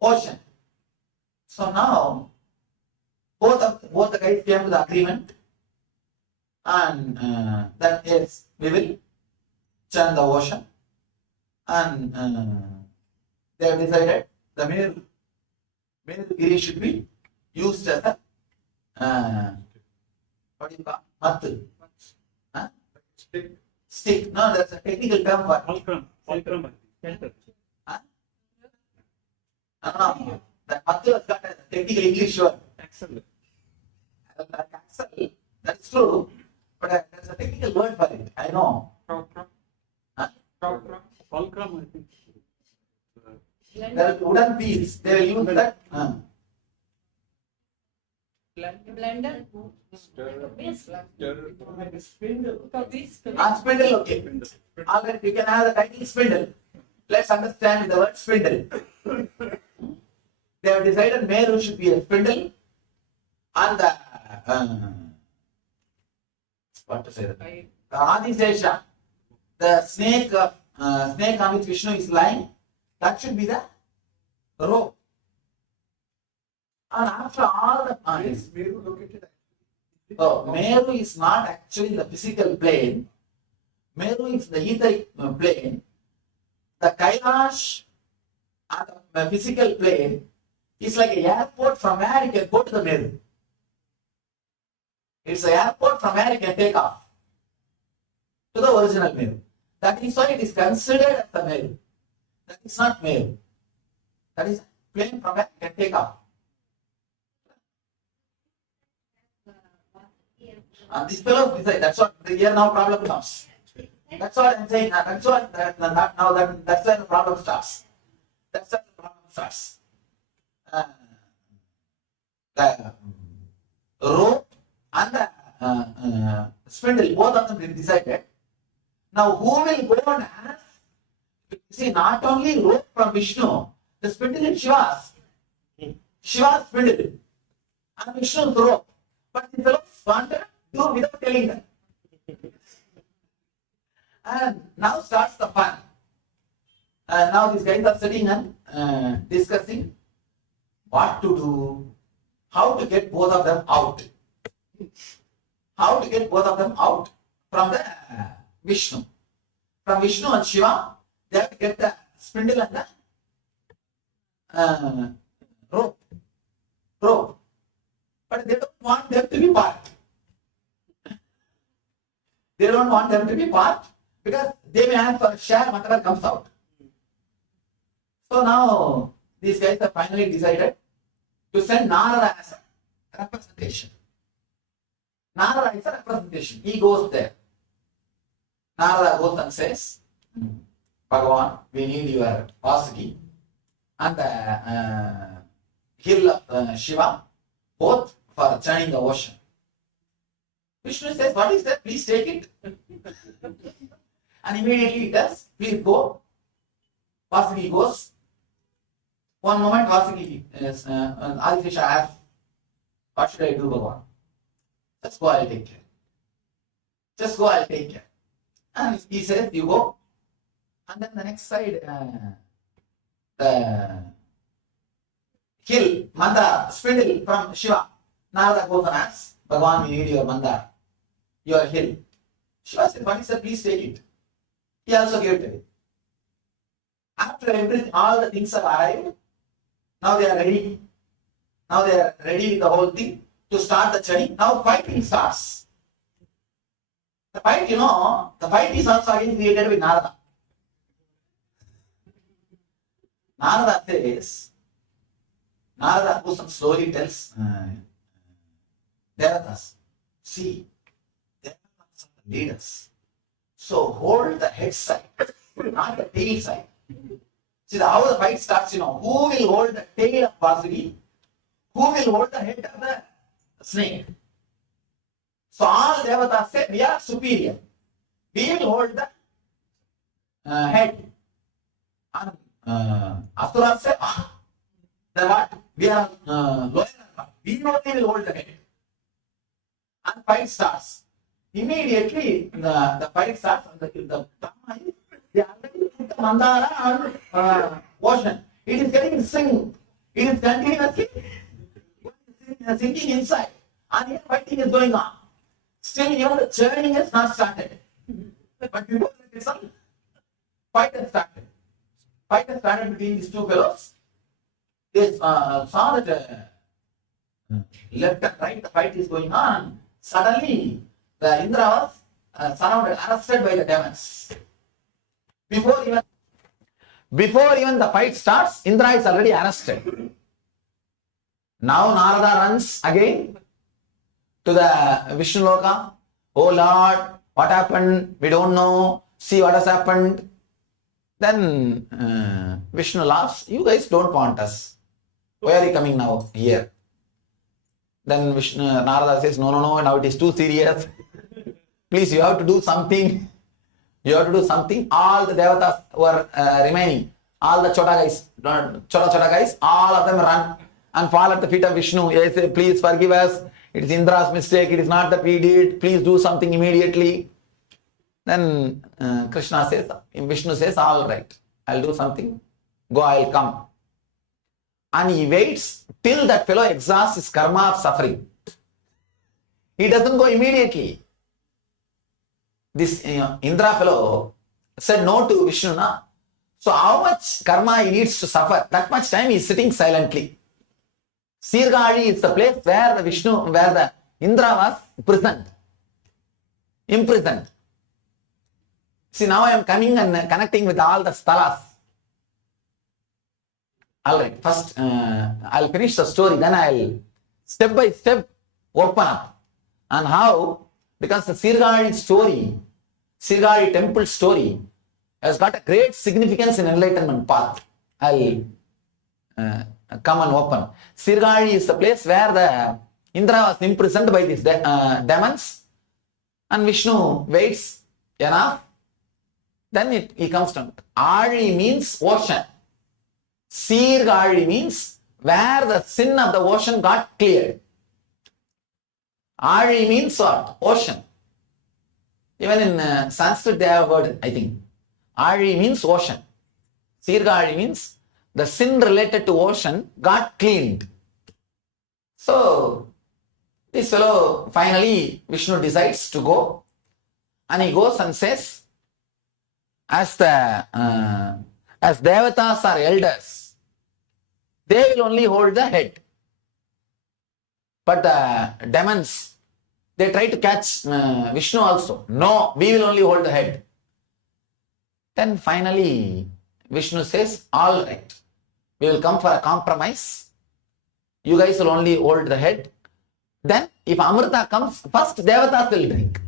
ocean. So now, both the guys came to the agreement, and that yes, we will churn the ocean, and they have decided the Menirugiri should be used as a what do you call mattu? Huh? Stick. No, that's a technical term for Fulcrum. huh? No. The mattu has got a technical English word. Axle. Axle. That's true, but there's a technical word for it. I know. Huh? Fulcrum, I think. There is wooden piece. They will use that. Blender. Spindle, okay. Alright, you can have the title spindle. Let's understand the word spindle. They have decided Meru should be a spindle, and the what to say? The Adisesha, the snake on which Vishnu is lying, that should be the rope. And after all the planets, Meru is not actually the physical plane. Meru is the etheric plane. The Kailash And the physical plane is like an airport from where you can go to the middle. It's an airport from where you can take off to the original middle. That is why it is considered as the middle. That is not middle. That is plane from where you can take off. And this fellow decide. That's what here now problem comes. That's what I'm saying. That's what that's where the problem starts. That's where the problem starts. The rope and the spindle, both of them will decided. Now who will go and ask? See, not only rope from Vishnu, the spindle is Shiva's. Shiva's spindle and Vishnu's rope. But the fellows wanted to do without telling them. And now starts the fun. And now these guys are sitting and discussing what to do, how to get both of them out. How to get both of them out from the Vishnu. From Vishnu and Shiva, they have to get the spindle and the rope. But they don't want them to be part. They don't want them to be part because they may ask for a share whatever comes out. So now these guys have finally decided to send Narada as a representation. Narada is a representation. He goes there. Narada goes and says, Bhagavan, we need your paucity and the hill of Shiva, both for churning the ocean. Vishnu says, what is that? Please take it. And immediately he does, please go. Vasiki goes. One moment, Vasiki Adisesha asks, what should I do, Bhagavan? Just go, I'll take care. Just go, I'll take care. And he says, you go. And then the next side, the hill, Mandar, spindle from Shiva. Narada goes and asks, Bhagavan, we need your Mandar, your hill. Shiva said, what is that? Please take it. He also gave it away. After everything, all the things have arrived. Now they are ready. Now they are ready with the whole thing to start the churning. Now fighting starts. The fight, the fight is also again created with Narada. Narada says, Narada goes and slowly tells Devatas, see, Devatas are the leaders. So hold the head side, not the tail side. See how the fight starts, who will hold the tail of Vasudi, who will hold the head of the snake. So all Devatas say, we are superior. We will hold the head. And Asuras say, the what? We are lower than what? We only will hold the head. And fight starts. Immediately, the fight starts. And the Brahma is, they already put the Mandara and ocean. It is getting sing. It is continuously sinking inside. And here fighting is going on. Still, even the churning has not started. But before that itself, fight has started. Fight has started between these two fellows. They saw that left and right, the fight is going on. Suddenly, the Indra was surrounded, arrested by the demons. Before even the fight starts, Indra is already arrested. Now Narada runs again to the Vishnu Loka. Oh Lord, what happened? We don't know. See what has happened. Then Vishnu laughs. You guys don't want us. Why are you coming now here? Then Narada says, no, now it is too serious. Please, you have to do something. You have to do something. All the Devatas were remaining. All the Chota guys, all of them run and fall at the feet of Vishnu. They say, please forgive us. It is Indra's mistake. It is not that we did. Please do something immediately. Then Krishna says, Vishnu says, all right, I'll do something. Go, I'll come. And he waits till that fellow exhausts his karma of suffering. He doesn't go immediately. This Indra fellow said no to Vishnu. So how much karma he needs to suffer, that much time he is sitting silently. Sirgari is the place where the Indra was imprisoned. See, now I am coming and connecting with all the sthalas. Alright, first I'll finish the story, then I'll step by step open up. And how, because the Sirgari temple story has got a great significance in enlightenment path. I'll come and open. Sirgari is the place where the Indra was imprisoned by these demons, and Vishnu waits enough. Then he comes down. Ari means ocean. Sirgari means where the sin of the ocean got cleared. Ari means what? Ocean. Even in Sanskrit they have a word, I think. Ari means ocean. Sirgari means the sin related to ocean got cleaned. So this fellow, finally Vishnu decides to go, and he goes and says, as devatas are elders, they will only hold the head. But the demons, they try to catch Vishnu also. No, we will only hold the head. Then finally Vishnu says, all right, we will come for a compromise. You guys will only hold the head. Then if Amrita comes, first devatas will drink.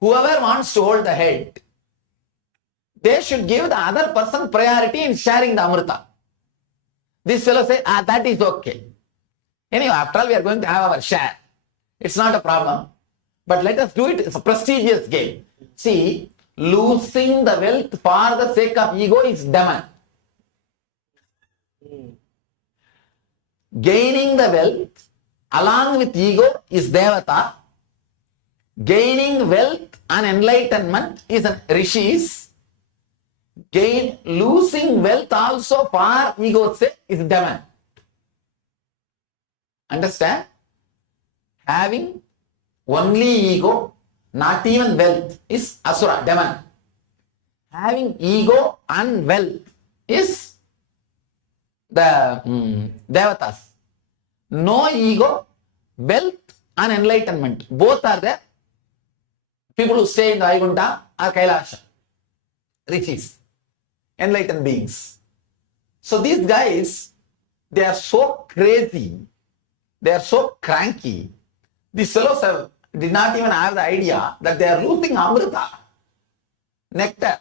Whoever wants to hold the head, they should give the other person priority in sharing the Amrita. This fellow says, that is okay. Anyway, after all, we are going to have our share. It's not a problem. But let us do it. It's a prestigious game. See, losing the wealth for the sake of ego is demon. Gaining the wealth along with ego is devata. Gaining wealth and enlightenment is an rishis. Losing wealth also for ego's sake is demon. Understand? Having only ego, not even wealth, is asura, demon. Having ego and wealth is the devatas. No ego, wealth and enlightenment, both are there. People who stay in the Vaikuntha are Kailasa, rishis, enlightened beings. So these guys, they are so crazy, they are so cranky. These fellows did not even have the idea that they are losing Amrita, nectar.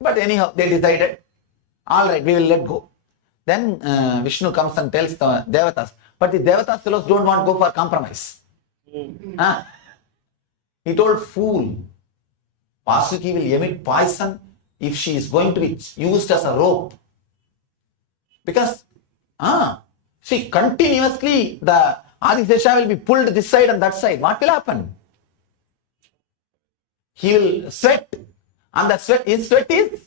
But anyhow, they decided, all right, we will let go. Then Vishnu comes and tells the devatas, but the devatas fellows don't want to go for compromise. He told, fool, Vasuki will emit poison if she is going to be used as a rope. Because, see, continuously the Adisesha will be pulled this side and that side. What will happen? He will sweat, and his sweat is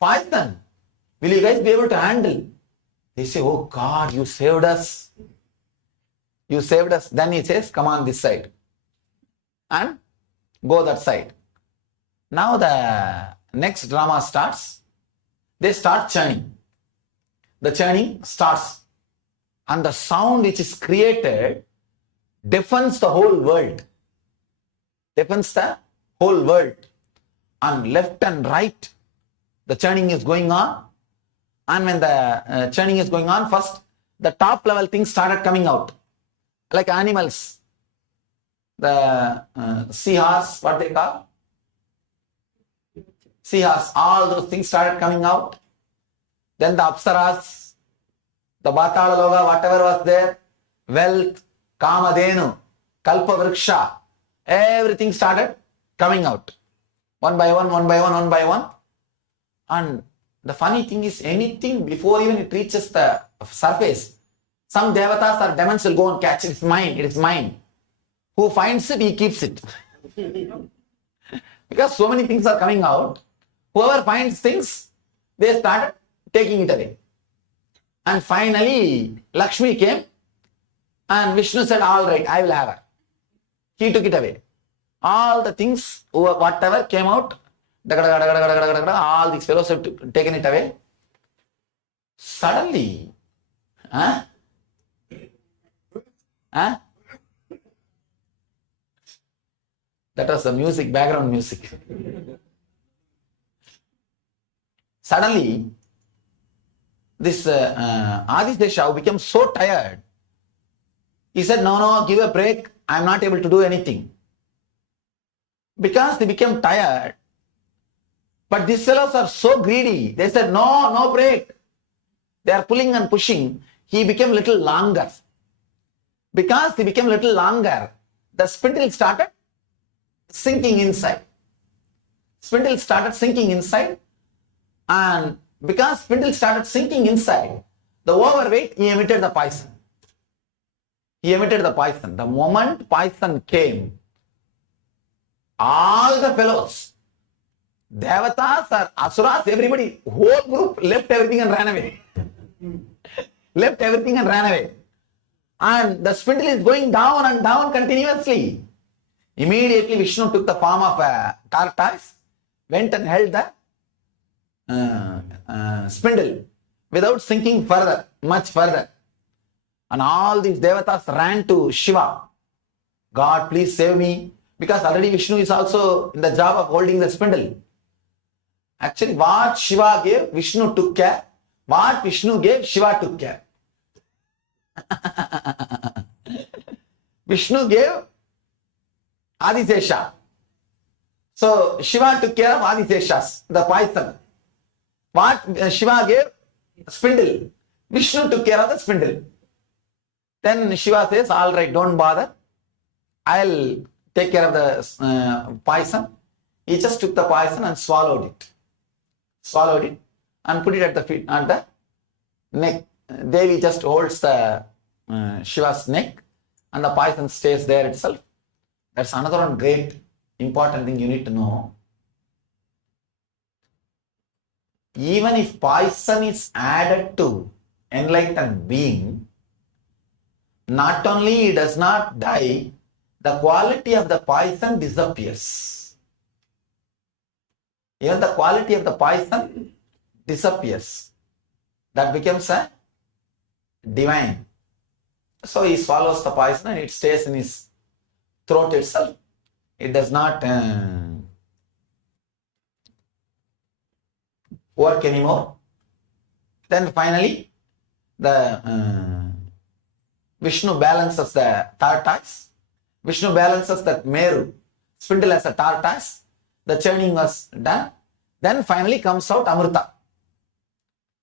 poison. Will you guys be able to handle? They say, oh God, you saved us. You saved us. Then he says, come on this side. And go that side. Now the next drama starts. They start churning. The churning starts. And the sound which is created deafens the whole world. Deafens the whole world. And left and right, the churning is going on. And when the churning is going on, first the top level things started coming out. Like animals. The seahorse, what they call? Seahorse. All those things started coming out. Then the apsaras, the Batala Loga, whatever was there, wealth, Kamadhenu, Kalpa Vriksha, everything started coming out. One by one, one by one, one by one. And the funny thing is, anything before even it reaches the surface, some devatas or demons will go and catch it. It's mine, it is mine. Who finds it, he keeps it. Because so many things are coming out, whoever finds things, they started taking it away. And finally, Lakshmi came and Vishnu said, all right, I will have her. He took it away. All the things, whatever came out, All these fellows have taken it away. Suddenly, that was the music, background music. Suddenly, this Adisesha became so tired. He said, no, give a break. I am not able to do anything. Because they became tired. But these fellows are so greedy. They said, no break. They are pulling and pushing. He became a little longer. Because he became a little longer, the spindle started sinking inside. Spindle started sinking inside. And because spindle started sinking inside, the overweight, he emitted the poison. He emitted the poison. The moment poison came, all the fellows, Devatas or Asuras, everybody, whole group left everything and ran away. Left everything and ran away. And the spindle is going down and down continuously. Immediately Vishnu took the form of a tortoise, went and held the spindle without sinking further, much further. And all these Devatas ran to Shiva. God, please save me. Because already Vishnu is also in the job of holding the spindle. Actually, what Shiva gave, Vishnu took care. What Vishnu gave, Shiva took care. Vishnu gave Adisesha. So Shiva took care of Adiseshas, the poison. What Shiva gave, spindle. Vishnu took care of the spindle. Then Shiva says, all right, don't bother. I'll take care of the poison. He just took the poison and swallowed it. Swallowed it and put it at the feet, at the neck. Devi just holds the Shiva's neck and the poison stays there itself. That's another one great important thing you need to know. Even if poison is added to enlightened being, not only it does not die, the quality of the poison disappears. Even the quality of the poison disappears. That becomes a divine. So he swallows the poison and it stays in his throat itself. It does not work anymore. Then finally, the Vishnu balances the tortoise. Vishnu balances that Meru spindle as a tortoise. The churning was done. Then finally comes out Amrita.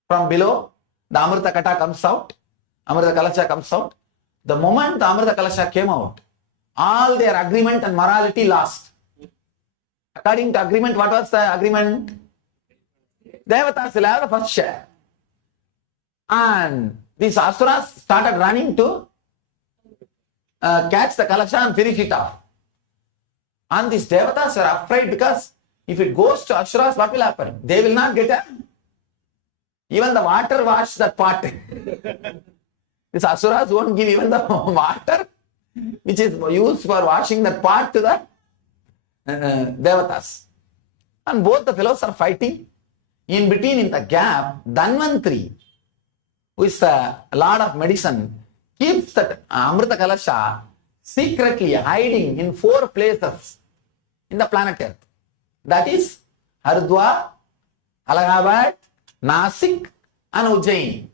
From below, the Amrita Kata comes out. Amrita Kalasha comes out. The moment the Amrita Kalasha came out, all their agreement and morality lost. According to agreement, what was the agreement? Devatas will have the first share. And these Asuras started running to catch the Kalasha and finish it off. And these Devatas are afraid because if it goes to Asuras, what will happen? They will not get a... Even the water wash that pot. These Asuras won't give even the water which is used for washing that pot to the Devatas. And both the fellows are fighting. In between, in the gap, Dhanvantri, who is the Lord of Medicine, keeps that Amrita Kalasha secretly hiding in 4 places in the planet Earth. That is Haridwar, Allahabad, Nasik and Ujjain.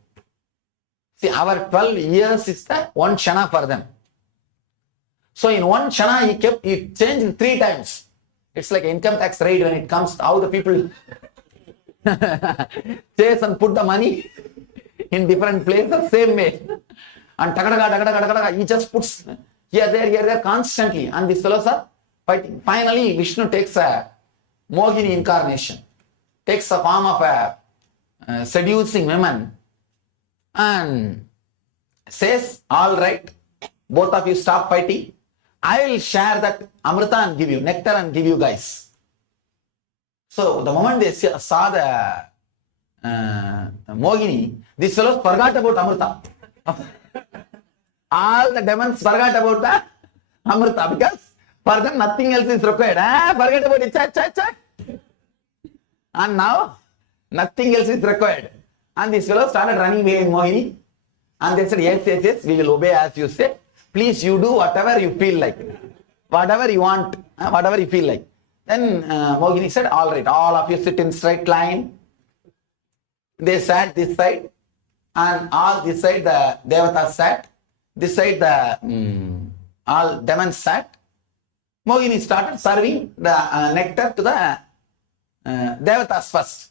See, our 12 years is the one Shana for them. So in one Shana, he changed 3 times. It's like income tax raid when it comes, how the people chase and put the money in different places, same way. And he just puts here, there, constantly. And these fellows are fighting. Finally, Vishnu takes a Mohini incarnation, takes the form of a seducing woman and says, all right, both of you stop fighting. I will share that Amrita and give you, nectar and give you guys. So the moment they saw the Mohini, these fellows forgot about Amrita. All the demons forgot about the Amrita because for them nothing else is required. Forget about it. And now nothing else is required. And this fellow started running behind Mohini. And they said, yes, we will obey as you say. Please, you do whatever you feel like. Whatever you want, whatever you feel like. Then Mohini said, all right, all of you sit in straight line. They sat this side. And all this side the Devatas sat. This side the all demons sat. Mohini started serving the nectar to the Devatas first.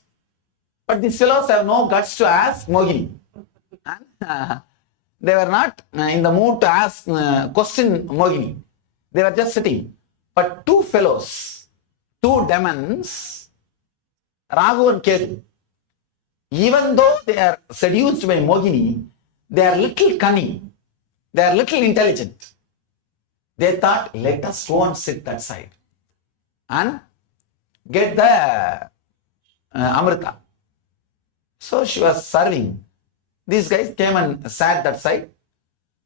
But these fellows have no guts to ask Mohini. And, they were not in the mood to ask question Mohini. They were just sitting. But two fellows, two demons, Rahu and Ketu, even though they are seduced by Mohini, they are little cunning. They are little intelligent. They thought, let us go and sit that side and get the Amrita. So she was serving. These guys came and sat that side.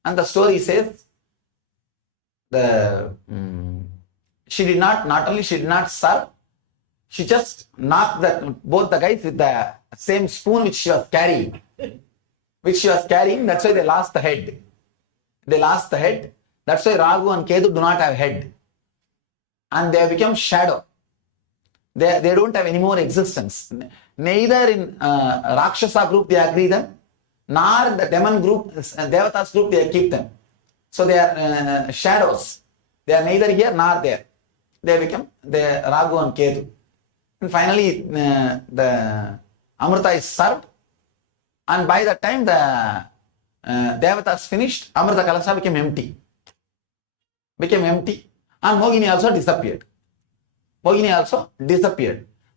And the story says, she did not serve, she just knocked both the guys with the same spoon which she was carrying. That's why they lost the head. That's why Ragu and Ketu do not have head. And they have become shadow. They don't have any more existence. Neither in Rakshasa group they agree them, nor in the demon group, Devatas group they keep them. So they are shadows. They are neither here nor there. They become the Ragu and Ketu. And finally the Amrita is served. And by the time the Devatas finished, Amrita Kalasa became empty. And Mohini also disappeared.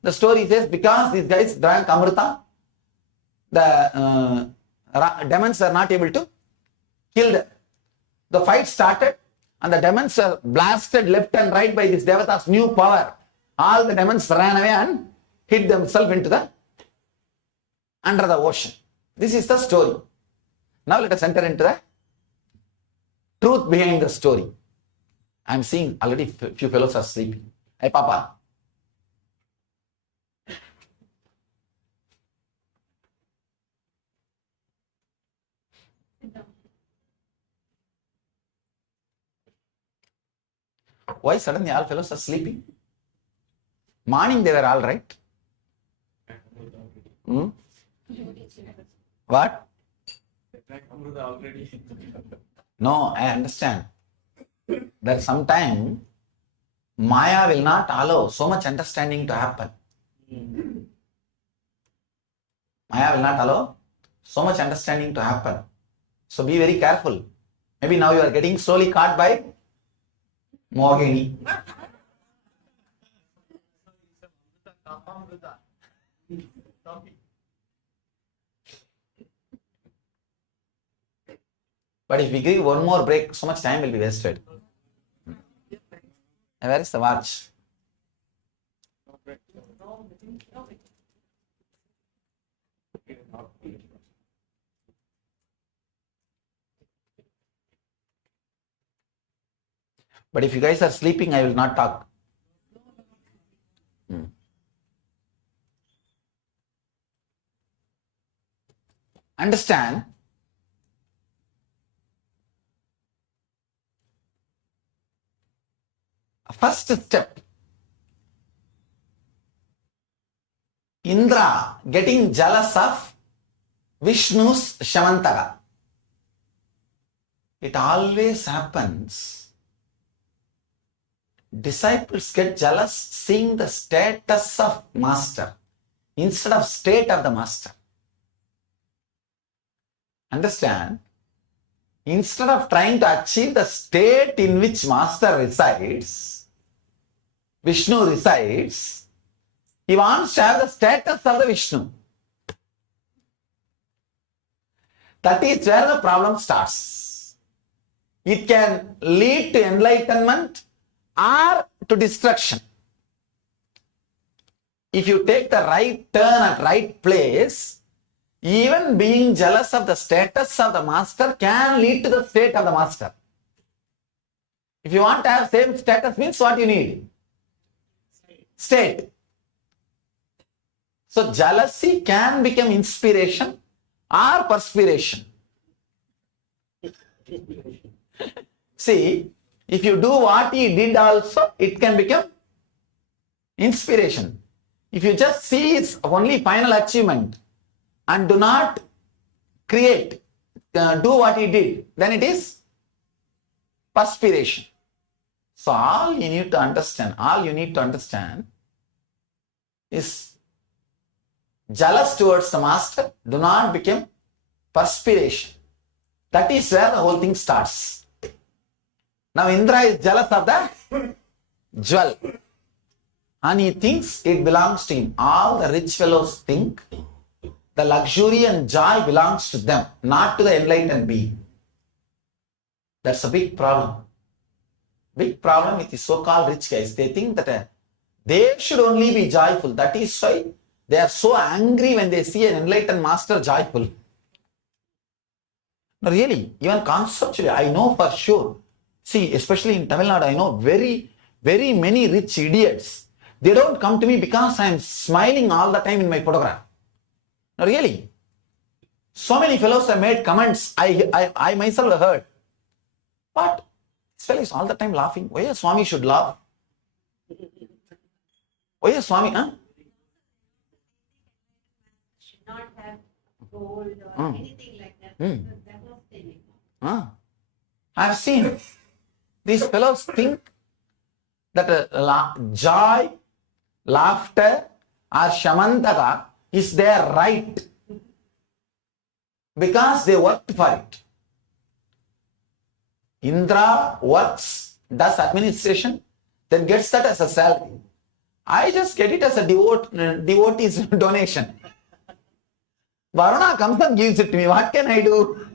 The story says because these guys drank Amrita, the demons are not able to kill them. The fight started and the demons are blasted left and right by this Devatas' new power. All the demons ran away and hid themselves into under the ocean. This is the story. Now let us enter into the truth behind the story. I am seeing already few fellows are sleeping. Hey, Papa. Why suddenly all fellows are sleeping? Morning they were all right. What? No, I understand. That sometime Maya will not allow so much understanding to happen. So be very careful. Maybe now you are getting slowly caught by Mohini. But if we give one more break, so much time will be wasted. Where is the watch? But if you guys are sleeping, I will not talk. Understand? First step, Indra getting jealous of Vishnu's Shamantaka. It always happens. Disciples get jealous seeing the status of master instead of state of the master. Understand? Instead of trying to achieve the state in which master resides, Vishnu resides, he wants to have the status of the Vishnu. That is where the problem starts. It can lead to enlightenment or to destruction. If you take the right turn at right place, even being jealous of the status of the master can lead to the state of the master. If you want to have same status, means what you need? State. So jealousy can become inspiration or perspiration. See, if you do what he did also, it can become inspiration. If you just see its only final achievement and do not create, do what he did, then it is perspiration. So all you need to understand is jealous towards the master, do not become perspiration. That is where the whole thing starts. Now Indra is jealous of the jewel and he thinks it belongs to him. All the rich fellows think the luxury and joy belongs to them, not to the enlightened being. That's a big problem. Big problem with the so-called rich guys. They think that they should only be joyful. That is why they are so angry when they see an enlightened master joyful. No, really, even conceptually, I know for sure. See, especially in Tamil Nadu, I know very many rich idiots. They don't come to me because I am smiling all the time in my photograph. No, really. So many fellows have made comments. I myself have heard. What? This fellow is all the time laughing. Why a Swami should laugh? Why a Swami, huh? Should not have gold or anything like that. That was the I have seen these fellows think that joy, laughter or shamantaka is their right because they worked for it. Indra works, does administration, then gets that as a salary. I just get it as a devotee's donation. Varuna comes and gives it to me. What can I do?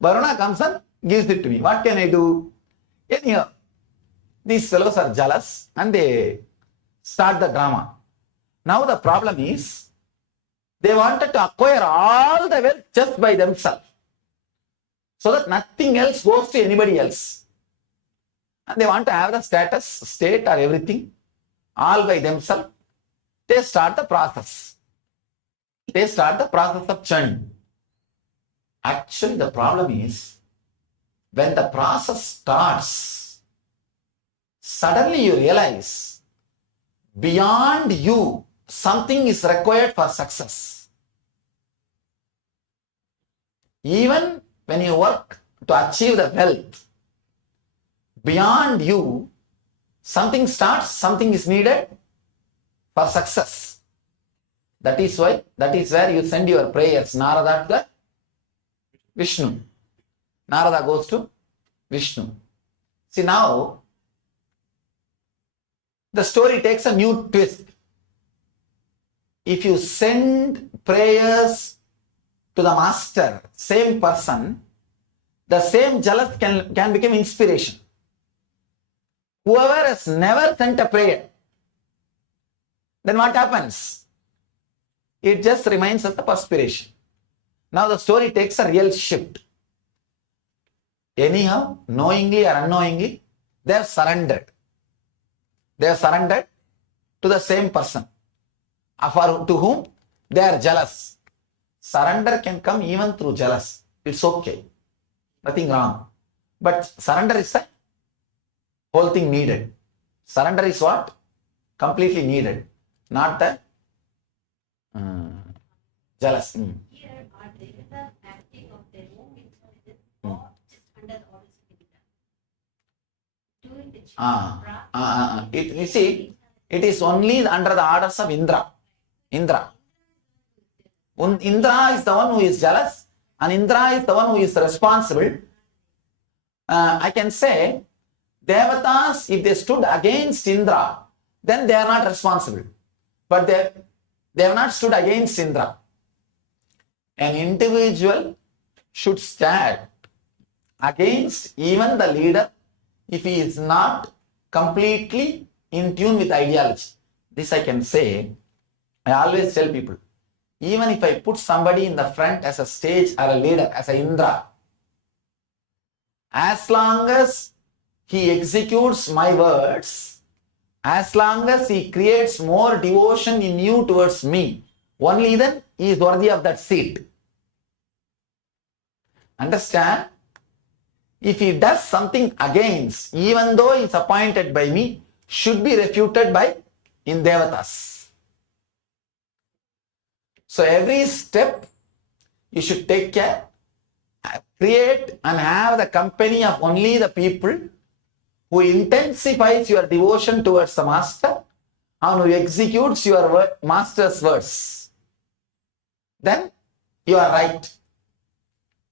Varuna comes and gives it to me. What can I do? Anyhow, these fellows are jealous and they start the drama. Now the problem is, they wanted to acquire all the wealth just by themselves, so that nothing else goes to anybody else. And they want to have the status, state or everything all by themselves. They start the process. They start the process of churning. Actually, the problem is, when the process starts, suddenly you realize beyond you something is required for success. Even when you work to achieve the wealth, beyond you something starts, something is needed for success. That is why, that is where you send your prayers. Narada to Vishnu. Narada goes to Vishnu. See, now the story takes a new twist. If you send prayers to the master, same person, the same jealous can become inspiration. Whoever has never sent a prayer, then what happens? It just remains as a perspiration. Now the story takes a real shift. Anyhow, knowingly or unknowingly, they have surrendered. They have surrendered to the same person to whom they are jealous. Surrender can come even through jealous. It's okay. Nothing wrong. But surrender is the whole thing needed. Surrender is what? Completely needed. Not the jealous. Here, are they the acting of their own intelligence or just under the orders of Indra? Doing the chant. You see, it is only under the orders of Indra. Indra is the one who is jealous, and Indra is the one who is responsible. I can say, Devatas, if they stood against Indra, then they are not responsible. But they have not stood against Indra. An individual should stand against even the leader if he is not completely in tune with ideology. This I can say. I always tell people, even if I put somebody in the front as a stage or a leader, as a Indra, as long as he executes my words As long as he creates more devotion in you towards me, only then he is worthy of that seat. Understand? If he does something against, even though he is appointed by me, should be refuted by in Devatas. So every step you should take care, create and have the company of only the people who intensifies your devotion towards the master and who executes your master's words. Then you are right.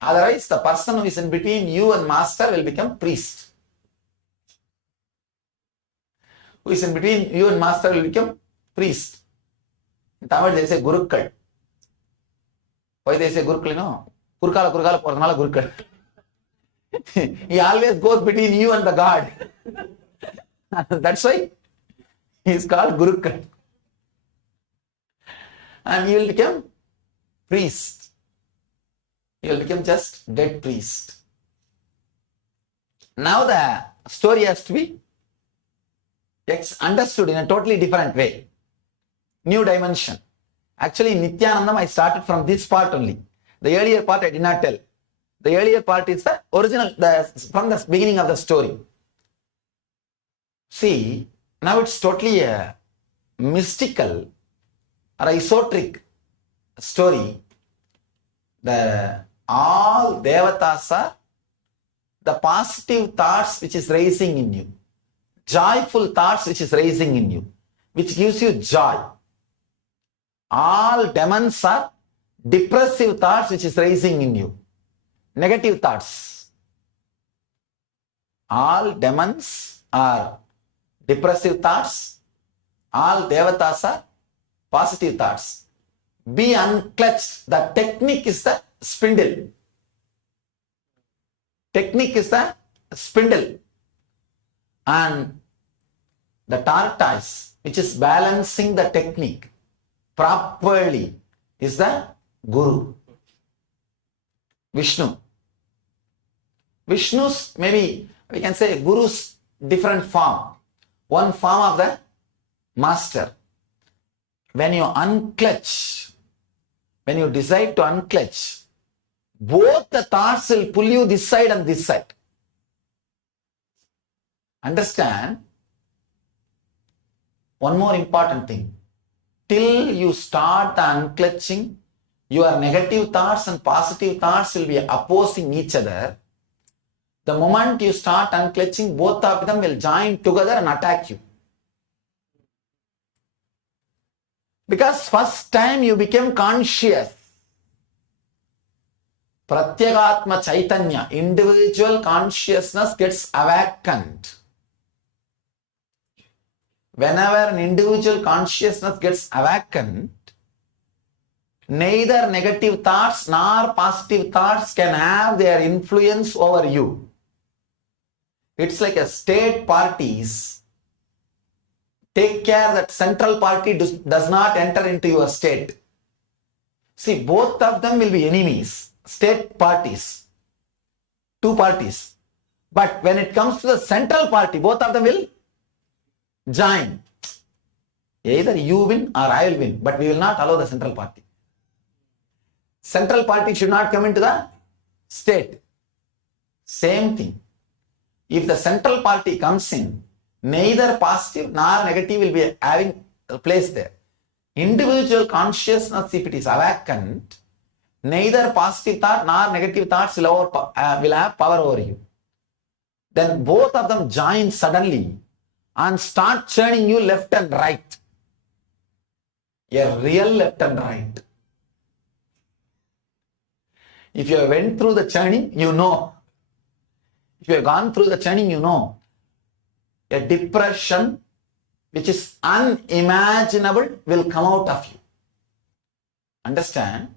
Otherwise, the person who is in between you and master will become priest. Who is in between you and master will become priest. In Tamil they say Gurukkal. Why they say Gurukkal? No. Kurkala poradnala Gurukkal. He always goes between you and the God. That's why he is called Gurukkal. And he will become priest. He will become just dead priest. Now the story has to be understood in a totally different way. New dimension. Actually, in Nithyananda, I started from this part only. The earlier part I did not tell. The earlier part is the original, from the beginning of the story. See, now it's totally a mystical or esoteric story. All devatas are the positive thoughts which is raising in you. Joyful thoughts which is raising in you, which gives you joy. All demons are depressive thoughts which is raising in you. Negative thoughts. All demons are depressive thoughts. All devatas are positive thoughts. Be unclutched. The technique is the spindle. Technique is the spindle. And the tortoise, which is balancing the technique properly, is the Guru. Vishnu. Vishnu's, maybe we can say Guru's different form. One form of the master. When you unclutch, when you decide to unclutch, both the thoughts will pull you this side and this side. Understand? One more important thing. Till you start the unclutching, your negative thoughts and positive thoughts will be opposing each other. The moment you start unclutching, both of them will join together and attack you. Because first time you became conscious. Pratyagatma Chaitanya, individual consciousness gets awakened. Whenever an individual consciousness gets awakened, neither negative thoughts nor positive thoughts can have their influence over you. It's like a state parties. Take care that central party does not enter into your state. See, both of them will be enemies. State parties. Two parties. But when it comes to the central party, both of them will join. Either you win or I will win, but we will not allow the central party. Central party should not come into the state. Same thing. If the central party comes in, neither positive nor negative will be having a place there. Individual consciousness, if it is awakened, neither positive thought nor negative thoughts will have power over you. Then both of them join suddenly and start churning you left and right. A real left and right. If you went through the churning, you know. If you have gone through the churning, you know. A depression which is unimaginable will come out of you. Understand?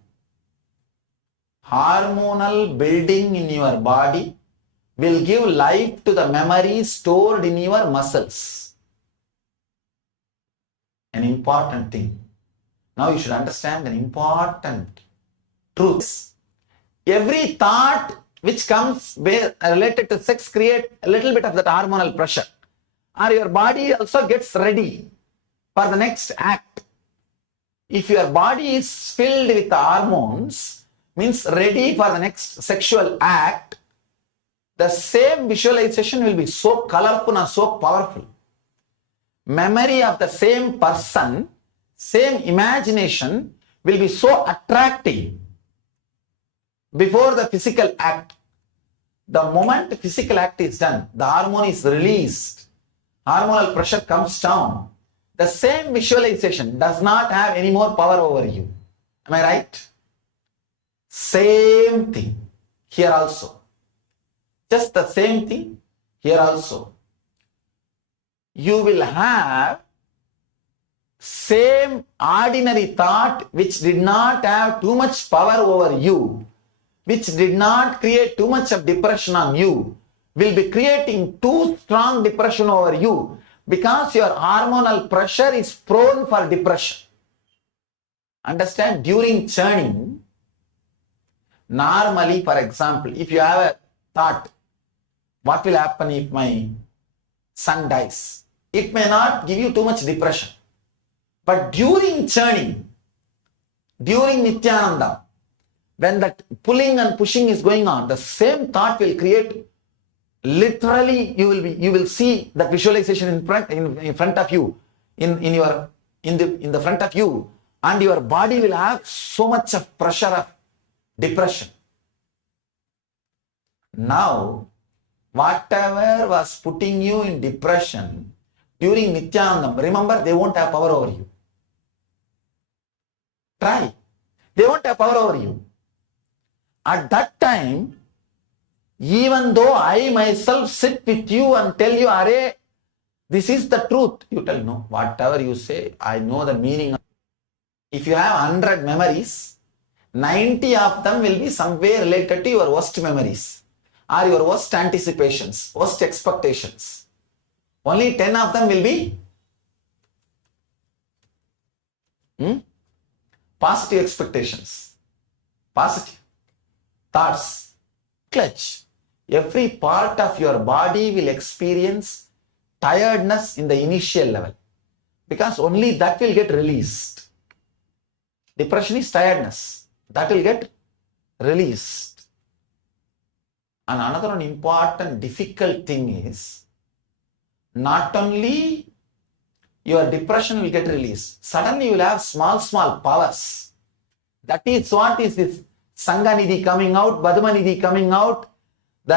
Hormonal building in your body will give life to the memories stored in your muscles. An important thing. Now you should understand an important truth. Every thought which comes related to sex creates a little bit of that hormonal pressure. or your body also gets ready for the next act. If your body is filled with hormones, means ready for the next sexual act, the same visualization will be so colorful and so powerful. Memory of the same person, same imagination will be so attractive before the physical act. The moment the physical act is done, the hormone is released, hormonal pressure comes down. The same visualization does not have any more power over you. Am I right? Same thing here also. Just the same thing here also. You will have same ordinary thought which did not have too much power over you, which did not create too much of depression on you, will be creating too strong depression over you because your hormonal pressure is prone for depression. Understand? During churning, normally, for example, if you have a thought, what will happen if my son dies? It may not give you too much depression. But during churning, during Nithyananda, when that pulling and pushing is going on, the same thought will create, literally you will see that visualization in front of you, in the front of you, and your body will have so much of pressure of depression. Now, whatever was putting you in depression during Nithyanandam, remember, they won't have power over you. Try. They won't have power over you. At that time, even though I myself sit with you and tell you, Are, this is the truth, you tell, no, whatever you say, I know the meaning. If you have 100 memories, 90 of them will be somewhere related to your worst memories or your worst anticipations, worst expectations. Only 10 of them will be positive expectations, positive thoughts. Clutch. Every part of your body will experience tiredness in the initial level because only that will get released. Depression is tiredness. That will get released. And another one important difficult thing is, not only your depression will get released, suddenly you will have small powers. That is what is this Sanganidhi coming out, Badmanidhi coming out, the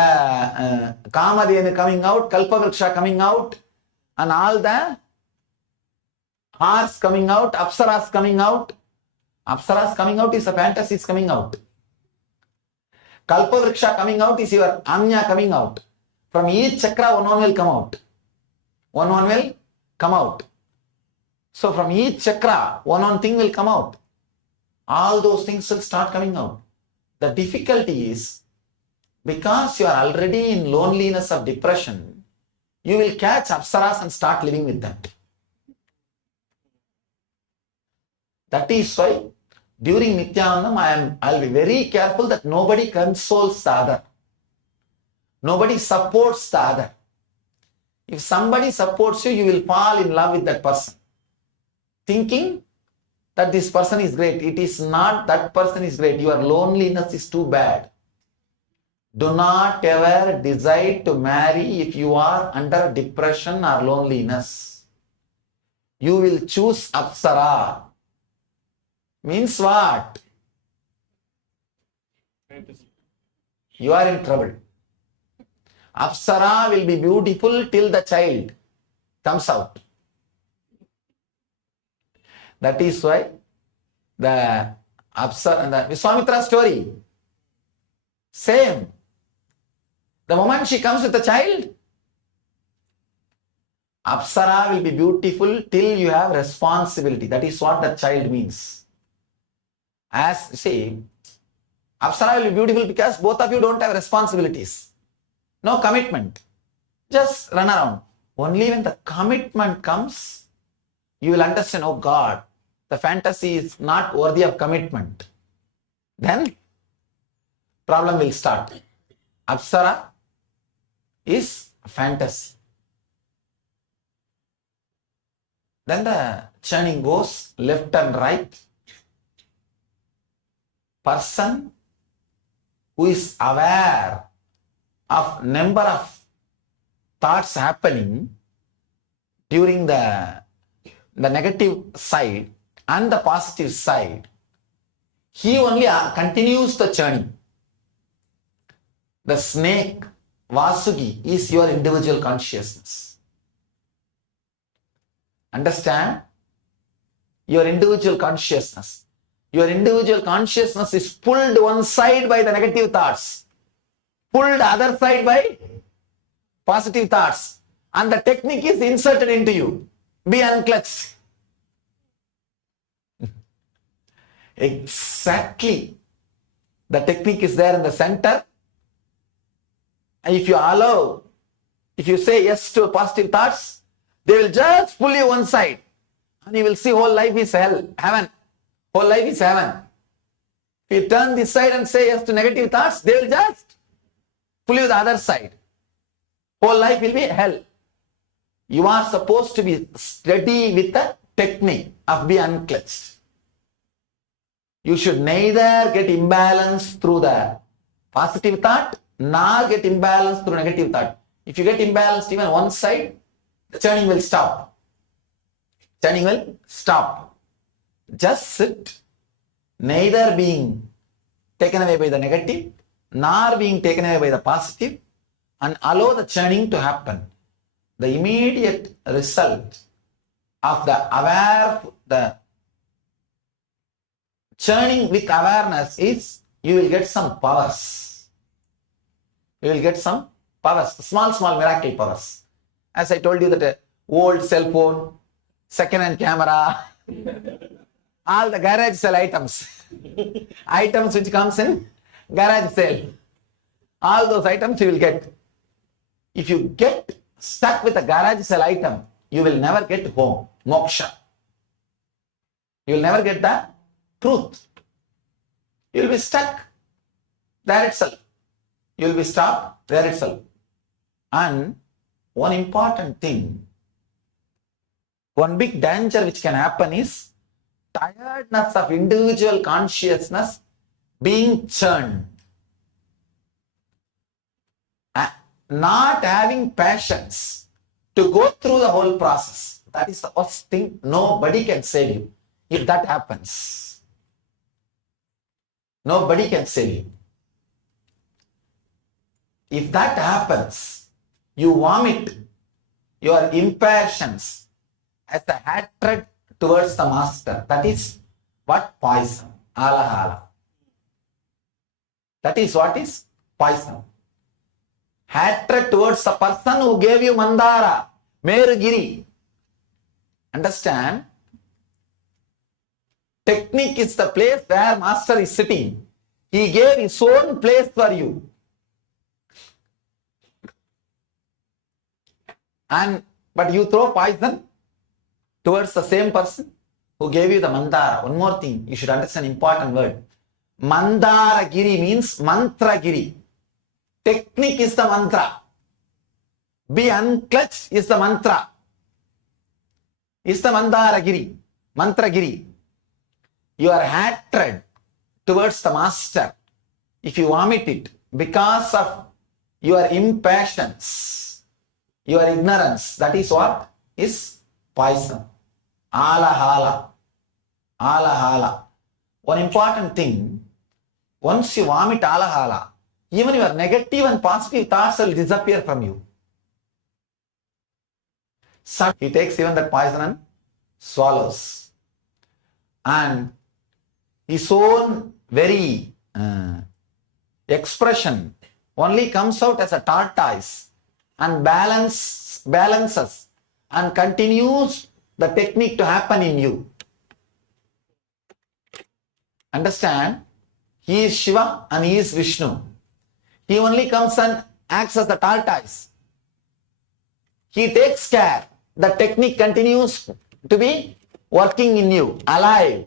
Kamadhenu coming out, Kalpavriksha coming out, and all the horse coming out, Apsaras coming out. Apsaras coming out is a fantasy is coming out. Kalpavriksha coming out is your Anya coming out. From each chakra, one will come out. One will come out. So from each chakra, one thing will come out. All those things will start coming out. The difficulty is, because you are already in loneliness of depression, you will catch Apsaras and start living with them. That is why during Nithyanandam, I'll be very careful that nobody consoles the other. Nobody supports the other. If somebody supports you, you will fall in love with that person, thinking that this person is great. It is not that person is great. Your loneliness is too bad. Do not ever decide to marry if you are under depression or loneliness. You will choose Apsara. Means what? You are in trouble. Apsara will be beautiful till the child comes out. That is why the Apsara and the Vishwamitra story, same. The moment she comes with the child, Apsara will be beautiful till you have responsibility. That is what the child means. As see, Apsara will be beautiful because both of you don't have responsibilities. No commitment. Just run around. Only when the commitment comes, you will understand, oh God, the fantasy is not worthy of commitment. Then problem will start. Apsara is fantasy. then the churning goes left and right. Person who is aware of number of thoughts happening during the negative side and the positive side, he only continues the churning. The snake, Vasugi, is your individual consciousness. Understand? Your individual consciousness. Your individual consciousness is pulled one side by the negative thoughts, pulled other side by positive thoughts, and the technique is inserted into you. Be unclutched. Exactly. The technique is there in the center. And if you allow, if you say yes to positive thoughts, they will just pull you one side. And you will see whole life is hell, heaven. Whole life is heaven. If you turn this side and say yes to negative thoughts, they will just pull you the other side. Whole life will be hell. You are supposed to be steady with the technique of be unclutched. You should neither get imbalanced through the positive thought nor get imbalanced through negative thought. If you get imbalanced even one side, the churning will stop. Churning will stop. Just sit, neither being taken away by the negative nor being taken away by the positive, and allow the churning to happen. The immediate result of the churning with awareness is you will get some powers. You will get some powers, small miracle powers. As I told you that old cell phone, second-hand camera, all the garage sale items, items which comes in garage sale, all those items you will get. If you get stuck with a garage sale item, you will never get home, moksha. You will never get the truth. You will be stuck there itself. You will be stopped there itself. And one important thing, one big danger which can happen is tiredness of individual consciousness being churned. Not having patience to go through the whole process. That is the worst thing. Nobody can save you if that happens. Nobody can save you. If that happens, you vomit your impatience as the hatred towards the master. That is what poison. Alahala. That is what is poison. Hatred towards the person who gave you Mandara, Merugiri. Understand? Technique is the place where master is sitting. He gave his own place for you. But you throw poison towards the same person who gave you the Mandara. One more thing, you should understand an important word. Mandara Giri means Mantra Giri. Technique is the mantra. Be unclutched is the mantra. Is the Mandara Giri, Mantra Giri. Your hatred towards the master, if you vomit it because of your impatience, your ignorance, that is what is poison. Alahala. Alahala. One important thing, once you vomit alahala, even your negative and positive thoughts will disappear from you. So he takes even that poison and swallows. And his own very expression only comes out as a tortoise and balances and continues the technique to happen in you. Understand? He is Shiva and he is Vishnu. He only comes and acts as the tortoise. He takes care. The technique continues to be working in you, alive.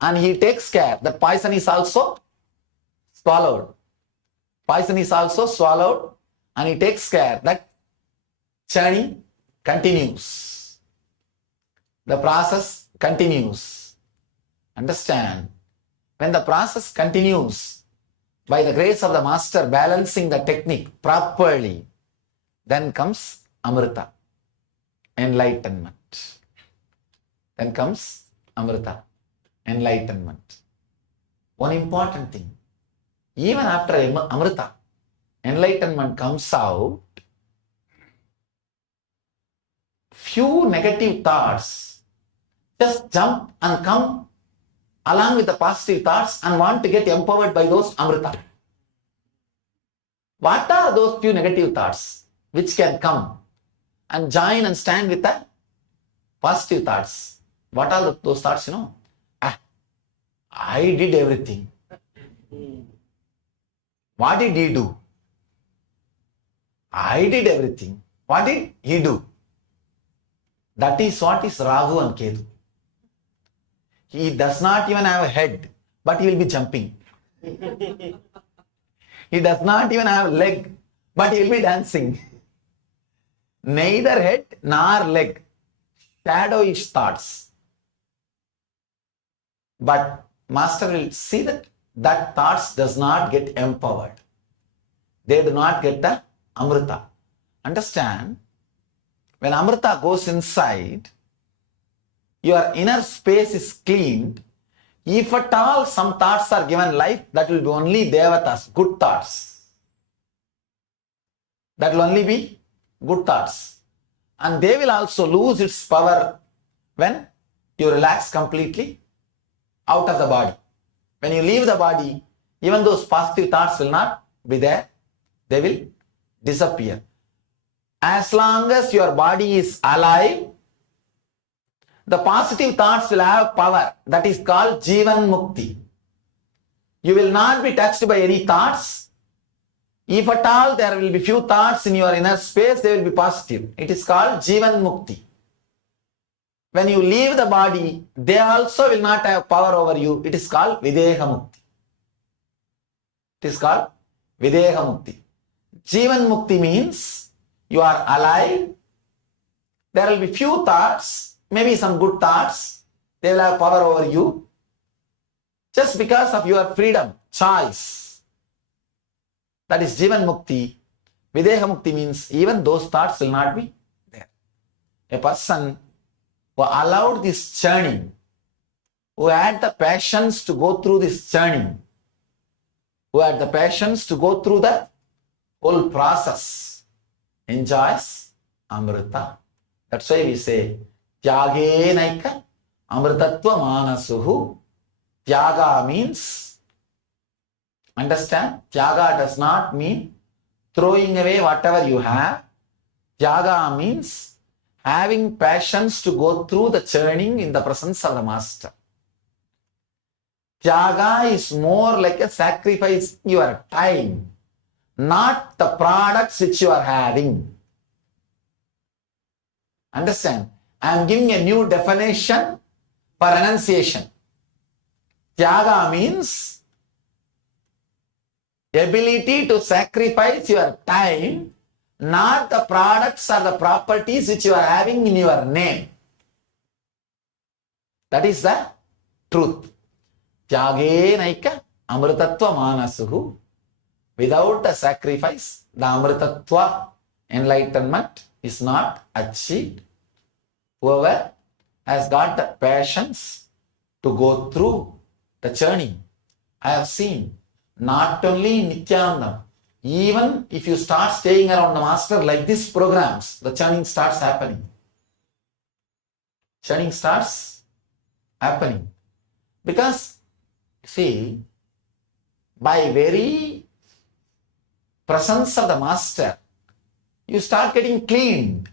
And he takes care that poison is also swallowed. Poison is also swallowed, and he takes care that churning continues. the process continues. Understand? When the process continues, by the grace of the master balancing the technique properly, then comes Amrita, enlightenment. Then comes Amrita, enlightenment. One important thing, even after Amrita, enlightenment comes out, few negative thoughts just jump and come along with the positive thoughts and want to get empowered by those Amrita. What are those few negative thoughts which can come and join and stand with the positive thoughts? What are those thoughts, you know? I did everything. What did he do? I did everything. What did he do? That is what is Rahu and Ketu. He does not even have a head, but he will be jumping. He does not even have a leg, but he will be dancing. Neither head nor leg. Shadowish thoughts. But master will see that thoughts does not get empowered. They do not get the Amrita. Understand? When Amrita goes inside, your inner space is cleaned. If at all some thoughts are given life, that will be only Devatas, good thoughts. That will only be good thoughts. And they will also lose its power when you relax completely out of the body. When you leave the body, even those positive thoughts will not be there. They will disappear. As long as your body is alive, the positive thoughts will have power. That is called Jivan Mukti. You will not be touched by any thoughts. If at all there will be few thoughts in your inner space, they will be positive. It is called Jivan Mukti. When you leave the body, they also will not have power over you. It is called Videha Mukti. It is called Videha Mukti. Jivan Mukti means you are alive. There will be few thoughts, maybe some good thoughts. They will have power over you. Just because of your freedom, choice. That is Jivan Mukti. Videha Mukti means even those thoughts will not be there. A person who allowed this churning, who had the passions to go through this churning, who had the passions to go through the whole process, enjoys Amrita. That's why we say, Tyage naika Amritatva manasuhu. Tyaga means, understand, Tyaga does not mean throwing away whatever you have. Tyaga means having passions to go through the churning in the presence of the master. Tyaga is more like a sacrifice your time, not the products which you are having. Understand? I am giving a new definition for renunciation. Tyaga means ability to sacrifice your time, not the products or the properties which you are having in your name. That is the truth. Tyage naika amritatva manasuhu. Without the sacrifice, the amritatva, enlightenment, is not achieved. Whoever has got the passions to go through the churning, I have seen, not only in Nithyananda, even if you start staying around the master like these programs, the churning starts happening. Churning starts happening. Because, see, by very presence of the master, you start getting cleaned.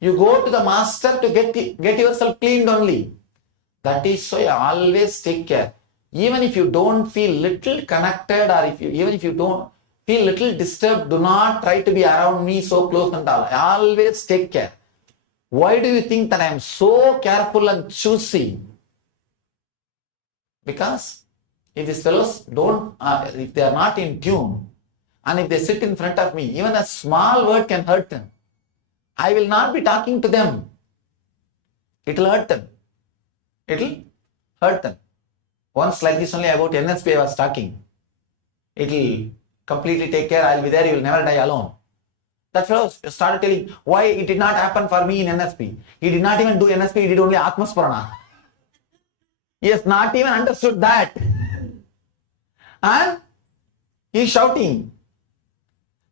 You go to the master to get yourself cleaned only. That is why I always take care. Even if you don't feel little connected, or even if you don't feel little disturbed, do not try to be around me so close and all. I always take care. Why do you think that I am so careful and choosy? Because if these fellows don't, if they are not in tune, and if they sit in front of me, even a small word can hurt them. I will not be talking to them. It will hurt them. It will hurt them. Once like this only about NSP I was talking. It will completely take care, I will be there, you will never die alone. That fellow started telling why it did not happen for me in NSP. He did not even do NSP, he did only Atmasparana. He has not even understood that. And he is shouting.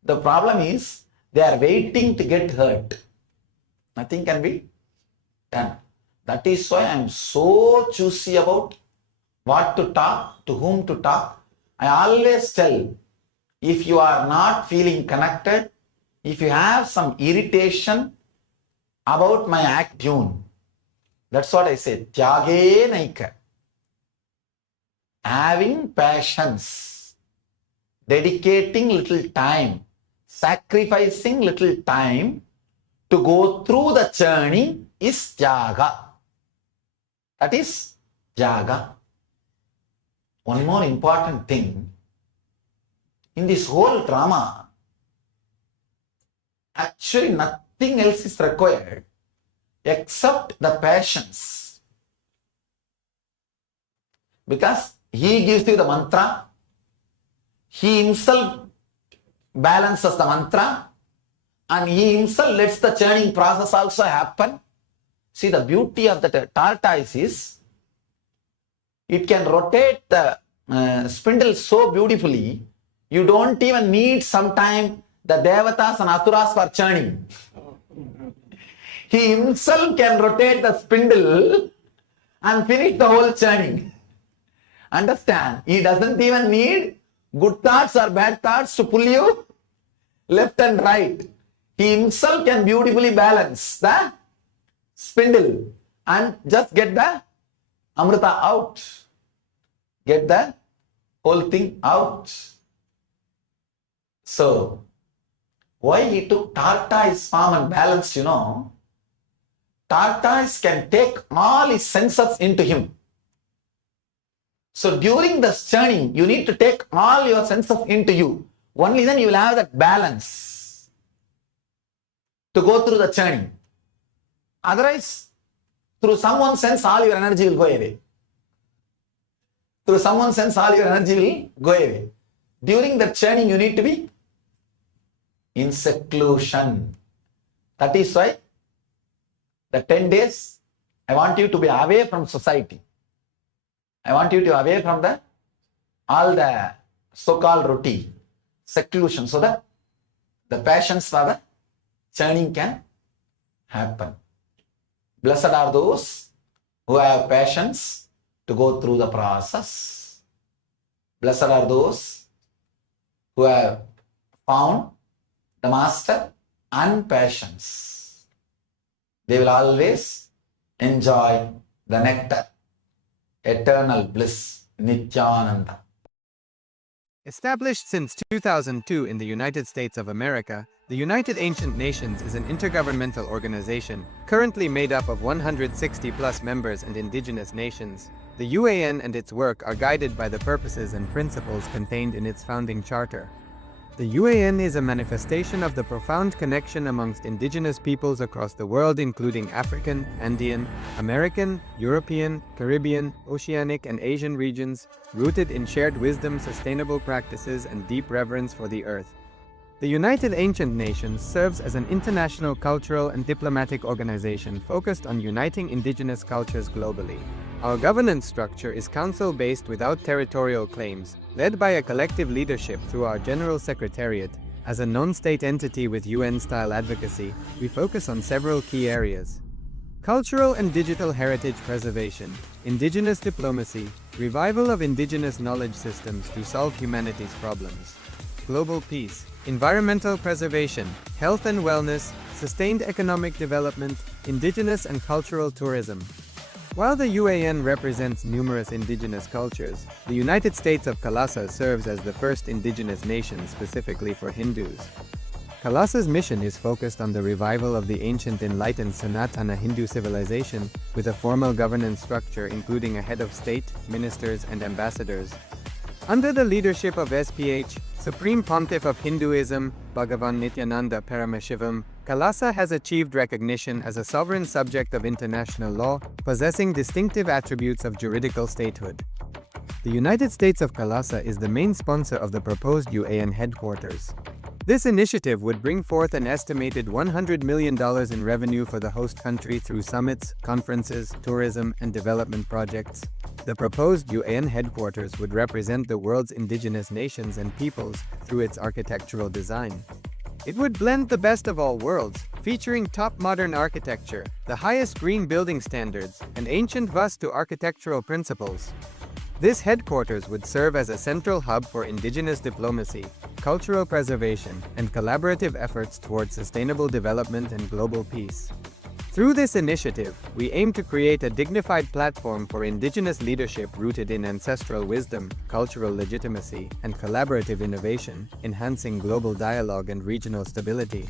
The problem is, they are waiting to get hurt. Nothing can be done. That is why I am so choosy about what to talk, to whom to talk. I always tell, if you are not feeling connected, if you have some irritation about my act tune, that's what I say, tyage naika. Having patience, dedicating little time, sacrificing little time to go through the churning is jaga. That is jaga. One more important thing, in this whole drama, actually nothing else is required except the patience. Because he gives you the mantra, he himself balances the mantra, and he himself lets the churning process also happen. See, the beauty of the tortoise is, it can rotate the spindle so beautifully, you don't even need sometime the devatas and asuras for churning. He himself can rotate the spindle and finish the whole churning. Understand? He doesn't even need good thoughts or bad thoughts to pull you left and right. He himself can beautifully balance the spindle and just get the Amrita out. Get the whole thing out. So, why he took tortoise form and balance, you know? Tortoise can take all his senses into him. So, during the churning, you need to take all your senses into you. Only then you will have that balance to go through the churning. Otherwise, through someone's sense, all your energy will go away. Through someone's sense, all your energy will go away. During the churning, you need to be in seclusion. That is why the 10 days, I want you to be away from society. I want you to be away from all the so-called routine, seclusion, so that the passions for the churning can happen. Blessed are those who have passions to go through the process. Blessed are those who have found the master and passions. They will always enjoy the nectar, eternal bliss, Nithyananda. Established since 2002 in the United States of America, the United Ancient Nations is an intergovernmental organization currently made up of 160+ members and indigenous nations. The UAN and its work are guided by the purposes and principles contained in its founding charter. The UAN is a manifestation of the profound connection amongst indigenous peoples across the world, including African, Andean, American, European, Caribbean, Oceanic, and Asian regions, rooted in shared wisdom, sustainable practices, and deep reverence for the earth. The United Ancient Nations serves as an international cultural and diplomatic organization focused on uniting indigenous cultures globally. Our governance structure is council-based without territorial claims, led by a collective leadership through our General Secretariat. As a non-state entity with UN-style advocacy, we focus on several key areas: cultural and digital heritage preservation, indigenous diplomacy, revival of indigenous knowledge systems to solve humanity's problems, global peace, environmental preservation, health and wellness, sustained economic development, indigenous and cultural tourism. While the UAN represents numerous indigenous cultures, the United States of Kailasa serves as the first indigenous nation specifically for Hindus. Kailasa's mission is focused on the revival of the ancient enlightened Sanatana Hindu civilization with a formal governance structure including a head of state, ministers, and ambassadors. Under the leadership of SPH, Supreme Pontiff of Hinduism, Bhagavan Nithyananda Paramashivoham, Kailasa has achieved recognition as a sovereign subject of international law, possessing distinctive attributes of juridical statehood. The United States of Kailasa is the main sponsor of the proposed UAN Headquarters. This initiative would bring forth an estimated $100 million in revenue for the host country through summits, conferences, tourism, and development projects. The proposed UAN Headquarters would represent the world's indigenous nations and peoples through its architectural design. It would blend the best of all worlds, featuring top modern architecture, the highest green building standards, and ancient Vastu architectural principles. This headquarters would serve as a central hub for indigenous diplomacy, cultural preservation, and collaborative efforts towards sustainable development and global peace. Through this initiative, we aim to create a dignified platform for indigenous leadership rooted in ancestral wisdom, cultural legitimacy, and collaborative innovation, enhancing global dialogue and regional stability.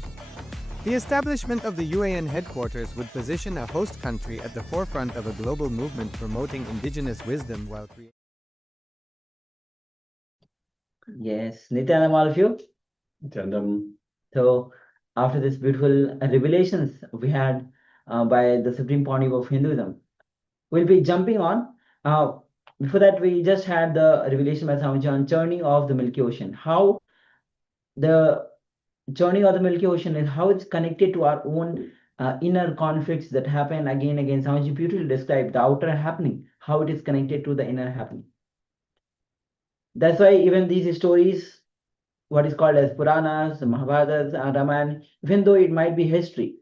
The establishment of the UAN headquarters would position a host country at the forefront of a global movement promoting indigenous wisdom while creating. Yes, Nithyananda, all of you. So, after this beautiful revelations we had by the Supreme Pontiff of Hinduism, we'll be jumping on. Before that, we just had the revelation by Swamiji on churning of the Milky Ocean. How the churning of the Milky Ocean is how it's connected to our own inner conflicts that happen again and again. Swamiji beautifully described the outer happening, how it is connected to the inner happening. That's why even these stories, what is called as Puranas, Mahabharatas, Ramayana, even though it might be history,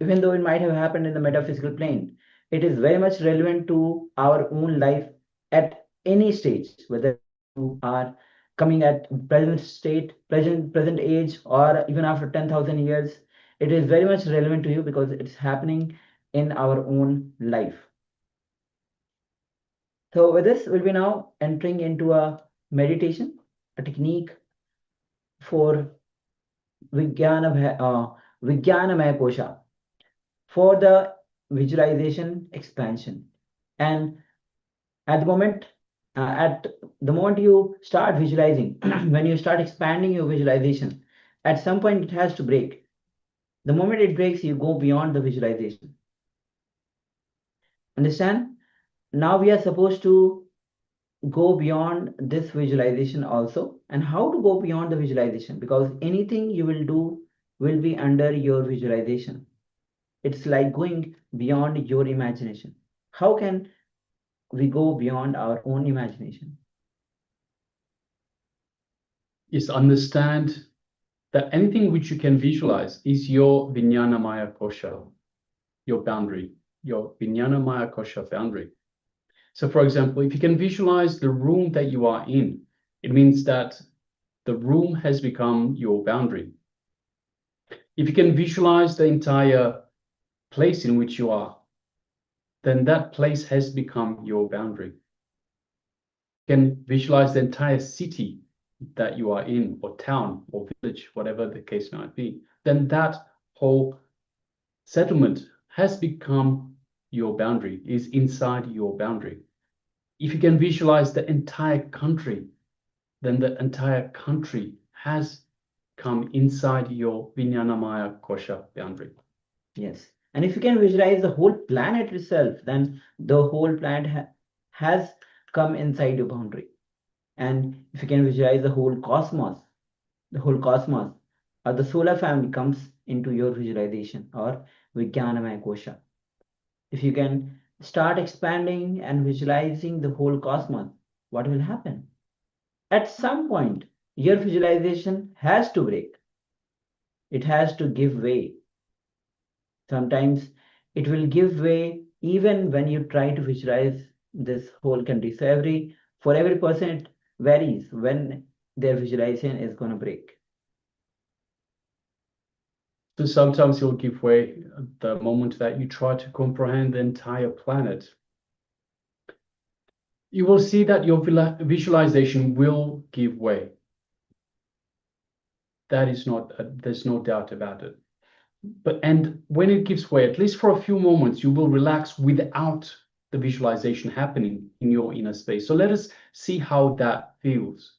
even though it might have happened in the metaphysical plane, it is very much relevant to our own life at any stage, whether you are coming at present state, present age, or even after 10,000 years, it is very much relevant to you because it's happening in our own life. So with this, we'll be now entering into a meditation, a technique for Vinyanamaya Kosha, for the visualization expansion. And at the moment you start visualizing, when you start expanding your visualization, at some point it has to break. The moment it breaks, you go beyond the visualization. Understand? Now we are supposed to go beyond this visualization also. And how to go beyond the visualization? Because anything you will do will be under your visualization. It's like going beyond your imagination. How can we go beyond our own imagination? Is understand that anything which you can visualize is your Vinyanamaya Kosha, your boundary, your Vinyanamaya Kosha boundary. So for example, if you can visualize the room that you are in, it means that the room has become your boundary. If you can visualize the entire place in which you are, then that place has become your boundary. You can visualize the entire city that you are in, or town, or village, whatever the case might be, then that whole settlement has become your boundary, is inside your boundary. If you can visualize the entire country, then the entire country has come inside your Vinyanamaya Kosha boundary. Yes. And if you can visualize the whole planet itself, then the whole planet has come inside your boundary. And if you can visualize the whole cosmos, or the solar family comes into your visualization, or Vijnanamaya Kosha. If you can start expanding and visualizing the whole cosmos, what will happen? At some point, your visualization has to break. It has to give way. Sometimes it will give way even when you try to visualize this whole country. So for every person, it varies when their visualization is going to break. So sometimes you'll give way at the moment that you try to comprehend the entire planet. You will see that your visualization will give way. That is not, there's no doubt about it. And when it gives way, at least for a few moments, you will relax without the visualization happening in your inner space. So let us see how that feels.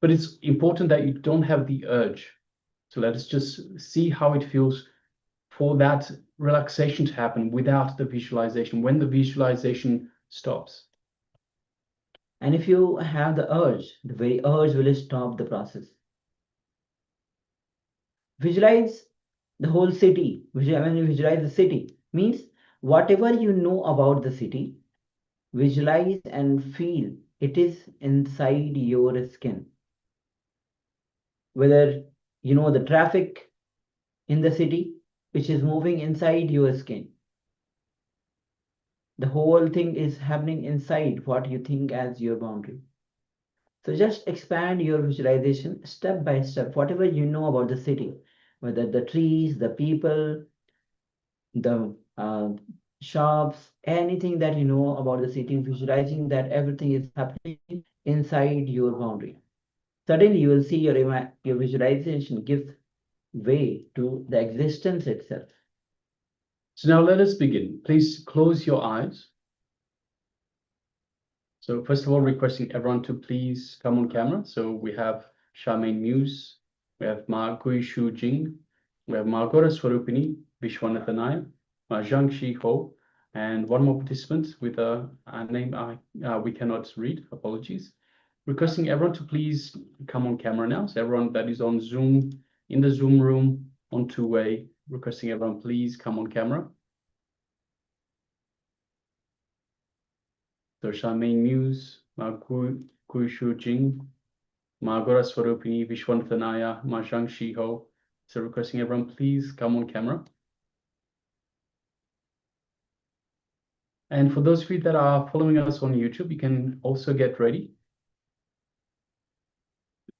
But it's important that you don't have the urge. So let us just see how it feels for that relaxation to happen without the visualization, when the visualization stops. And if you have the urge, the very urge will stop the process. Visualize the whole city. When you visualize the city, means whatever you know about the city, visualize and feel it is inside your skin. Whether you know the traffic in the city, which is moving inside your skin. The whole thing is happening inside what you think as your boundary. So just expand your visualization step by step, whatever you know about the city, whether the trees, the people, the shops, anything that you know about the city, visualizing that everything is happening inside your boundary. Suddenly you will see your visualization gives way to the existence itself. So now let us begin. Please close your eyes. So first of all, requesting everyone to please come on camera. So we have Charmaine Muse, we have Ma Gui Shu Jing, we have Margora Swarupini, Vishwanathanaya, Ma Zhang Shi Ho, and one more participant with a name we cannot read, apologies. Requesting everyone to please come on camera now. So everyone that is on Zoom, in the Zoom room, on two-way, requesting everyone please come on camera. So Charmaine Muse, Ma Gui Shu Jing, Margora Swarupini, Vishwanathanaya, Ma Zhang Shi Ho. So requesting everyone please come on camera. And for those of you that are following us on YouTube, you can also get ready.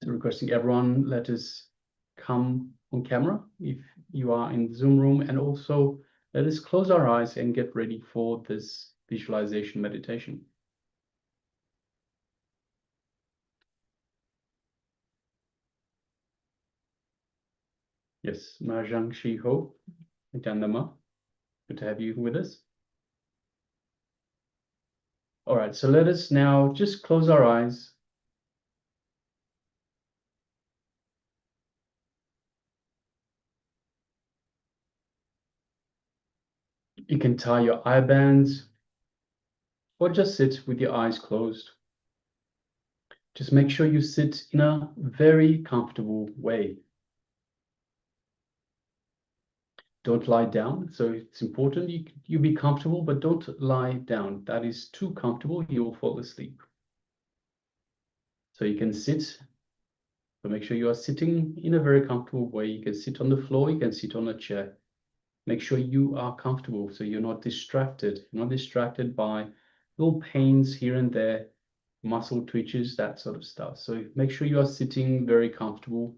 So requesting everyone, let us come on camera if you are in the Zoom room, and also let us close our eyes and get ready for this visualization meditation. Yes, Ma Zhang Shi Ho, Nithyananda, good to have you with us. All right, so let us now just close our eyes. You can tie your eye bands or just sit with your eyes closed. Just make sure you sit in a very comfortable way. Don't lie down. So it's important you be comfortable, but don't lie down. That is too comfortable, you will fall asleep. So you can sit, but make sure you are sitting in a very comfortable way. You can sit on the floor, you can sit on a chair. Make sure you are comfortable so you're not distracted. You're not distracted by little pains here and there, muscle twitches, that sort of stuff. So make sure you are sitting very comfortable,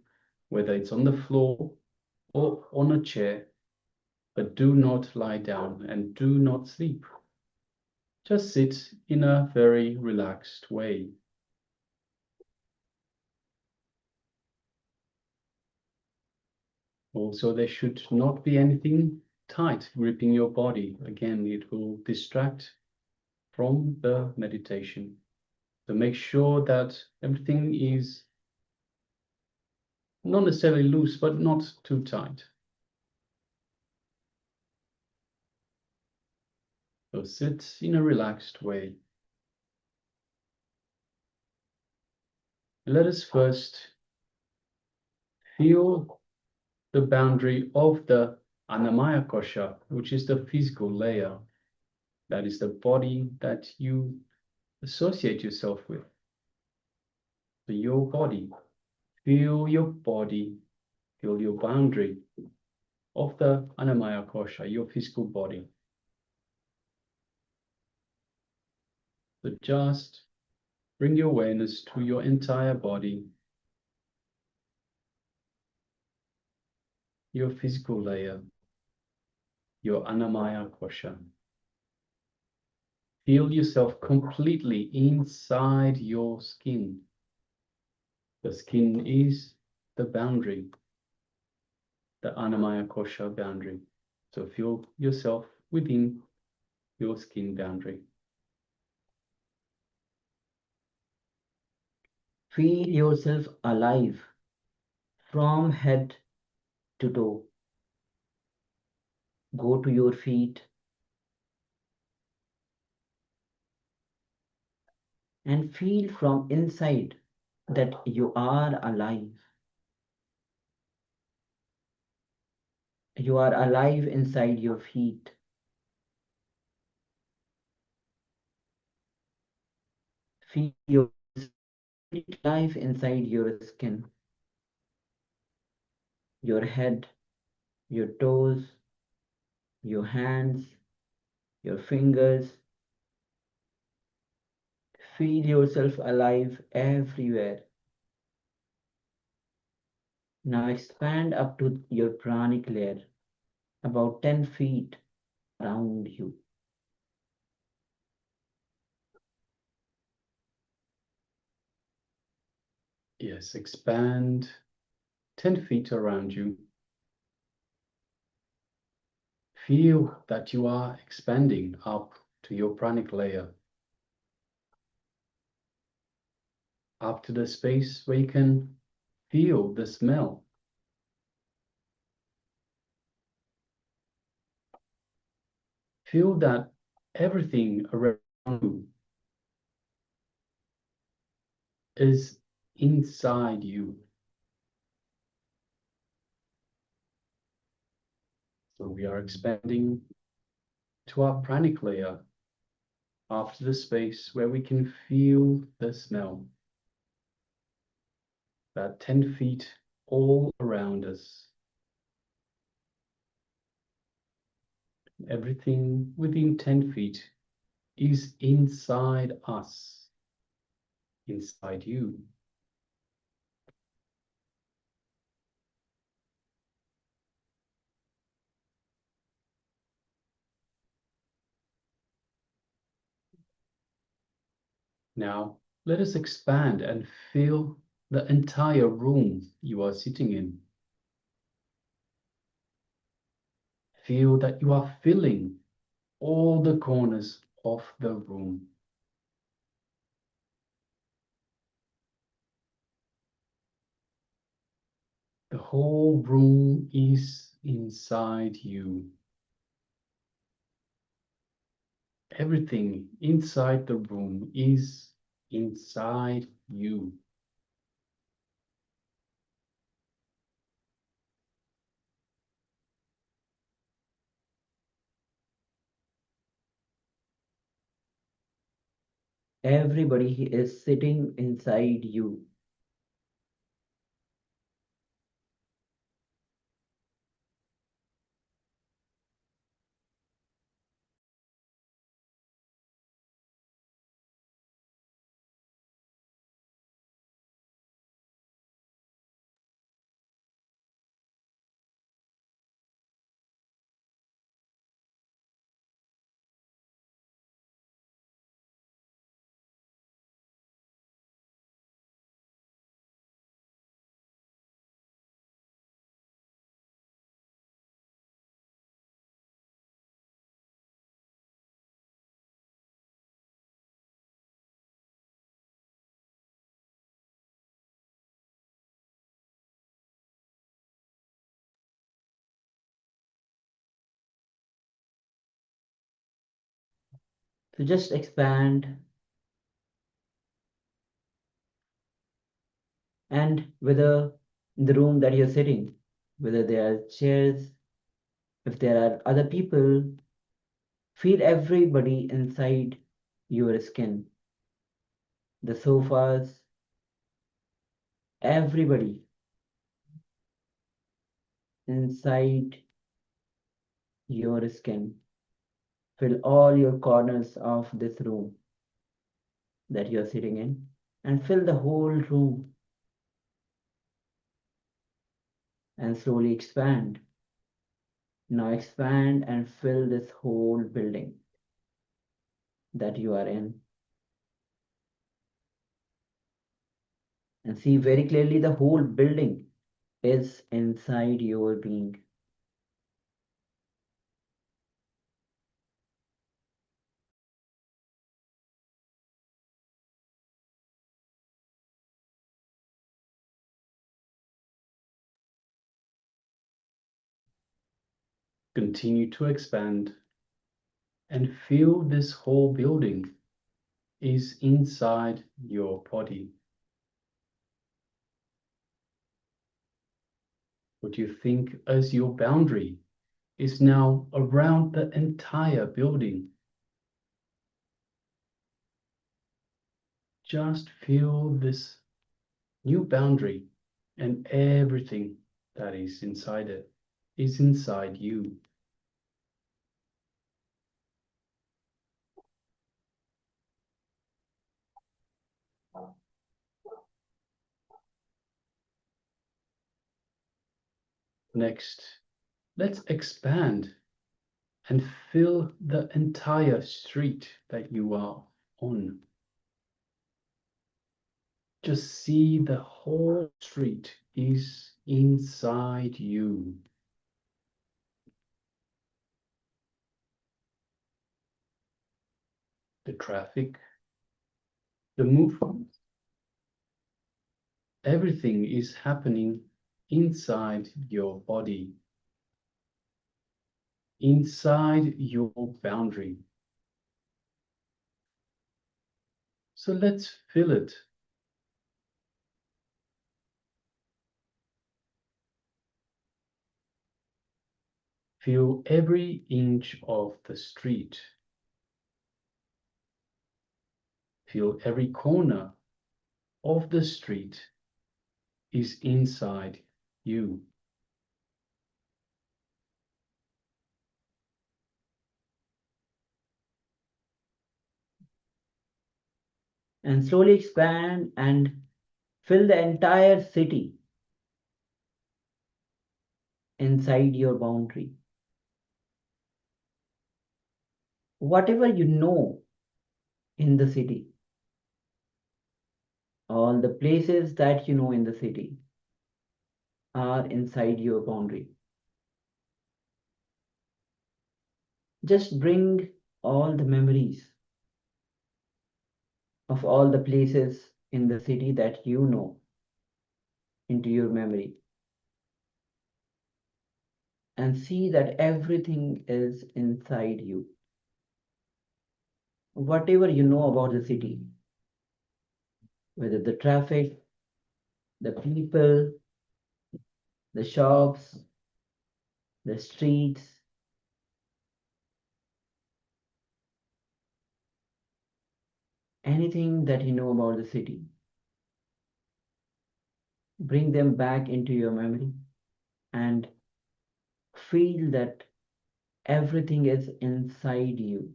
whether it's on the floor or on a chair, but do not lie down and do not sleep. Just sit in a very relaxed way. Also, there should not be anything tight gripping your body. Again, it will distract from the meditation. So make sure that everything is not necessarily loose, but not too tight. So sit in a relaxed way. Let us first feel the boundary of the Annamaya Kosha, which is the physical layer. That is the body that you associate yourself with. So your body, feel your body, feel your boundary of the Annamaya Kosha, your physical body. So just bring your awareness to your entire body, your physical layer, your Annamaya Kosha. Feel yourself completely inside your skin. The skin is the boundary, the Annamaya Kosha boundary. So feel yourself within your skin boundary. Feel yourself alive from head to toe. Go to your feet and feel from inside that you are alive. You are alive inside your feet. Feel your life inside your skin, your head, your toes, your hands, your fingers. Feel yourself alive everywhere. Now expand up to your pranic layer, about 10 feet around you. Yes, expand 10 feet around you. Feel that you are expanding up to your pranic layer, up to the space where you can feel the smell. Feel that everything around you is inside you. So we are expanding to our pranic layer, up to the space where we can feel the smell. About 10 feet all around us. Everything within 10 feet is inside us, inside you. Now, let us expand and fill the entire room you are sitting in. Feel that you are filling all the corners of the room. The whole room is inside you. Everything inside the room is inside you. Everybody is sitting inside you. So just expand, and whether in the room that you're sitting, whether there are chairs, if there are other people, feel everybody inside your skin. The sofas, everybody inside your skin. Fill all your corners of this room that you're sitting in, and fill the whole room and slowly expand. Now expand and fill this whole building that you are in. And see very clearly the whole building is inside your being. Continue to expand and feel this whole building is inside your body. What you think as your boundary is now around the entire building. Just feel this new boundary and everything that is inside it is inside you. Next, let's expand and fill the entire street that you are on. Just see the whole street is inside you. The traffic, the movement, everything is happening inside your body, inside your boundary. So let's fill it. Feel every inch of the street. Feel every corner of the street is inside you. And slowly expand and fill the entire city inside your boundary. Whatever you know in the city, all the places that you know in the city are inside your boundary. Just bring all the memories of all the places in the city that you know into your memory. And see that everything is inside you. Whatever you know about the city, whether the traffic, the people, the shops, the streets, anything that you know about the city, bring them back into your memory and feel that everything is inside you.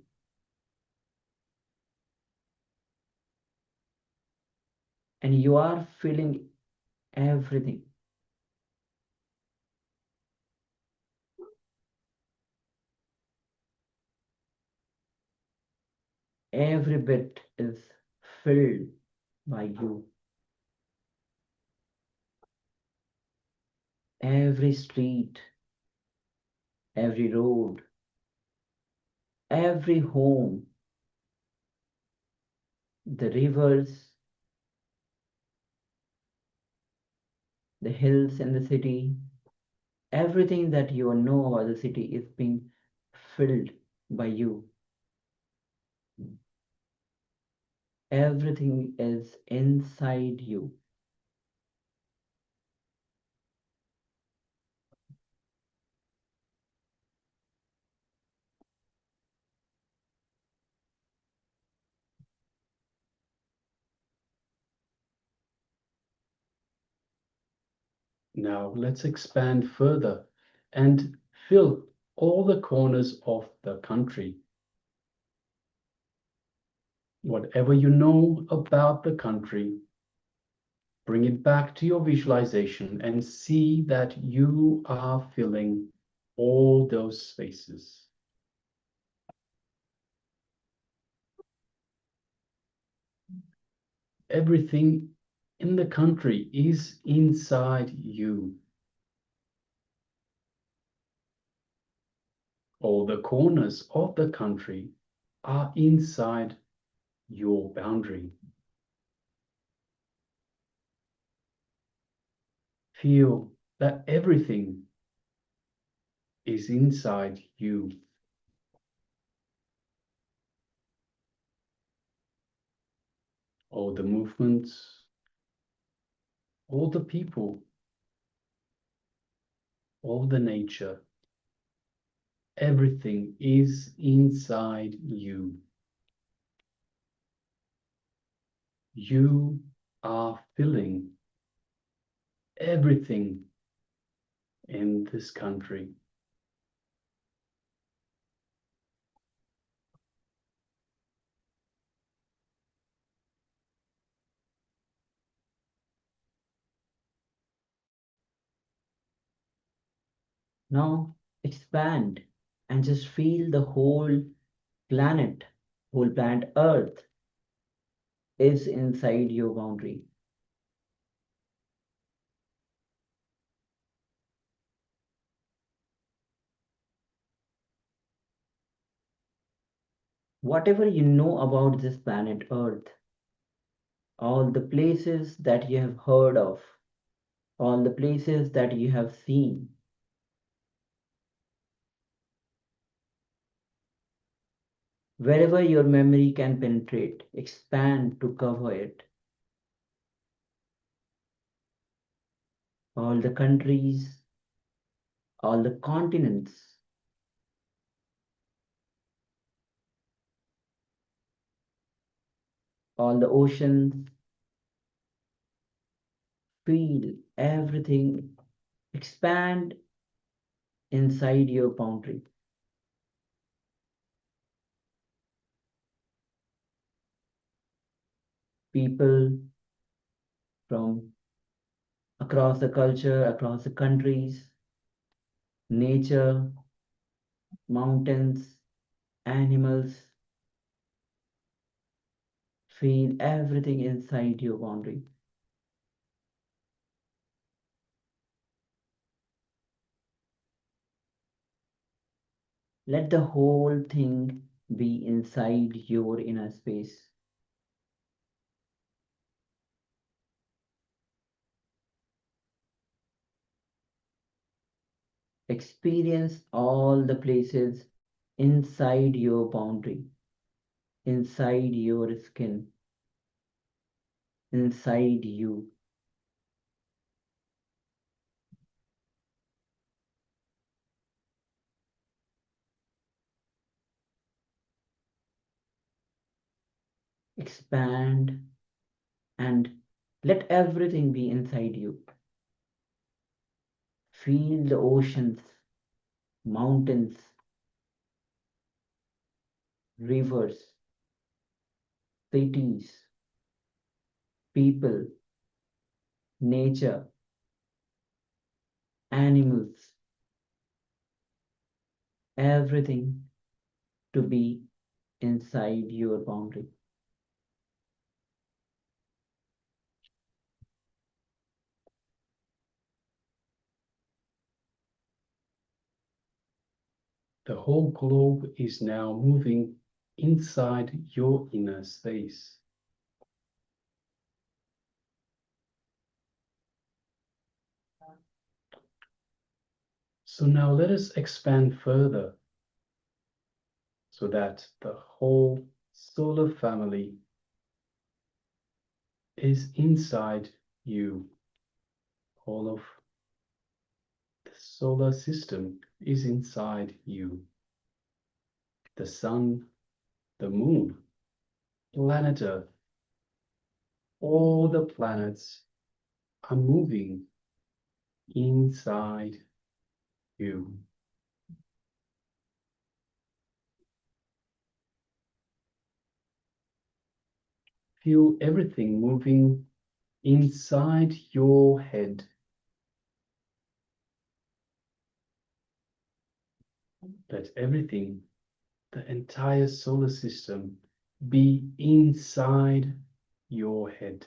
And you are feeling everything. Every bit is filled by you. Every street, every road, every home, the rivers, the hills in the city, everything that you know about the city is being filled by you. Everything is inside you. Now let's expand further and fill all the corners of the country. Whatever you know about the country, bring it back to your visualization and see that you are filling all those spaces. Everything in the country is inside you. All the corners of the country are inside your boundary. Feel that everything is inside you. All the movements, all the people, all the nature, everything is inside you. You are filling everything in this country. Now expand and just feel the whole planet Earth is inside your boundary. Whatever you know about this planet Earth, all the places that you have heard of, all the places that you have seen, wherever your memory can penetrate, expand to cover it. All the countries, all the continents, all the oceans, feel everything expand inside your boundary. People from across the culture, across the countries, nature, mountains, animals, feel everything inside your boundary. Let the whole thing be inside your inner space. Experience all the places inside your boundary, inside your skin, inside you. Expand and let everything be inside you. Feel the oceans, mountains, rivers, cities, people, nature, animals, everything to be inside your boundary. The whole globe is now moving inside your inner space. So now let us expand further so that the whole solar family is inside you. All of the solar system is inside you. The sun, the moon, planet Earth, all the planets are moving inside you. Feel everything moving inside your head. Let everything, the entire solar system, be inside your head.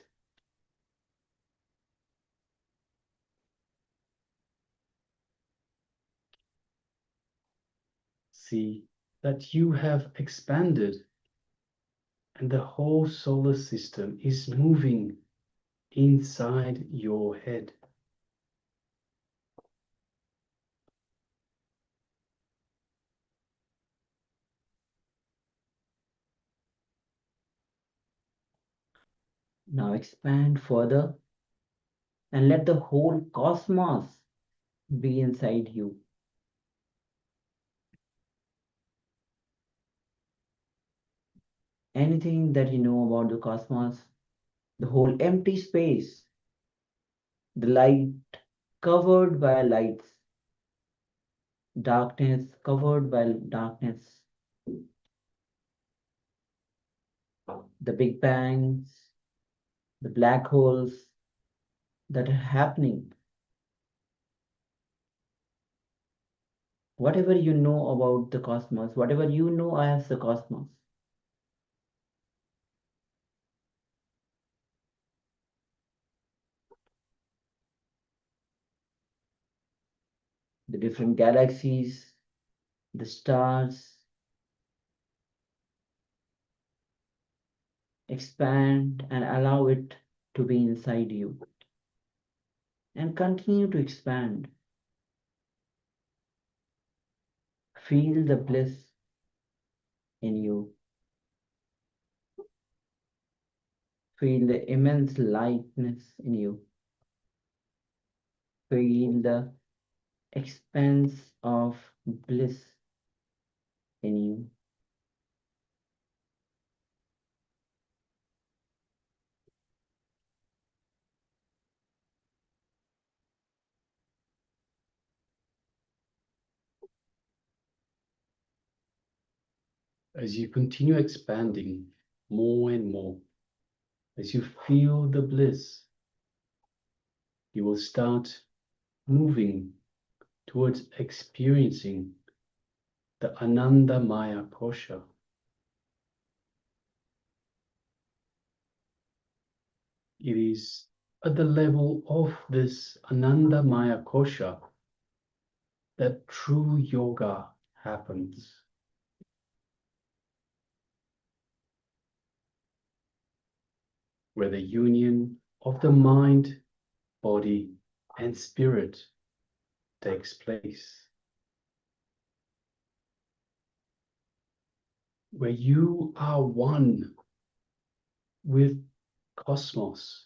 See that you have expanded and the whole solar system is moving inside your head. Now expand further and let the whole cosmos be inside you. Anything that you know about the cosmos, the whole empty space, the light covered by lights, darkness covered by darkness, the big bangs, the black holes that are happening. Whatever you know about the cosmos, whatever you know as the cosmos, the different galaxies, the stars, expand and allow it to be inside you. And continue to expand. Feel the bliss in you. Feel the immense lightness in you. Feel the expanse of bliss in you. As you continue expanding more and more, as you feel the bliss, you will start moving towards experiencing the Ananda Maya Kosha. It is at the level of this Ananda Maya Kosha that true yoga happens. Where the union of the mind, body, and spirit takes place. Where you are one with cosmos,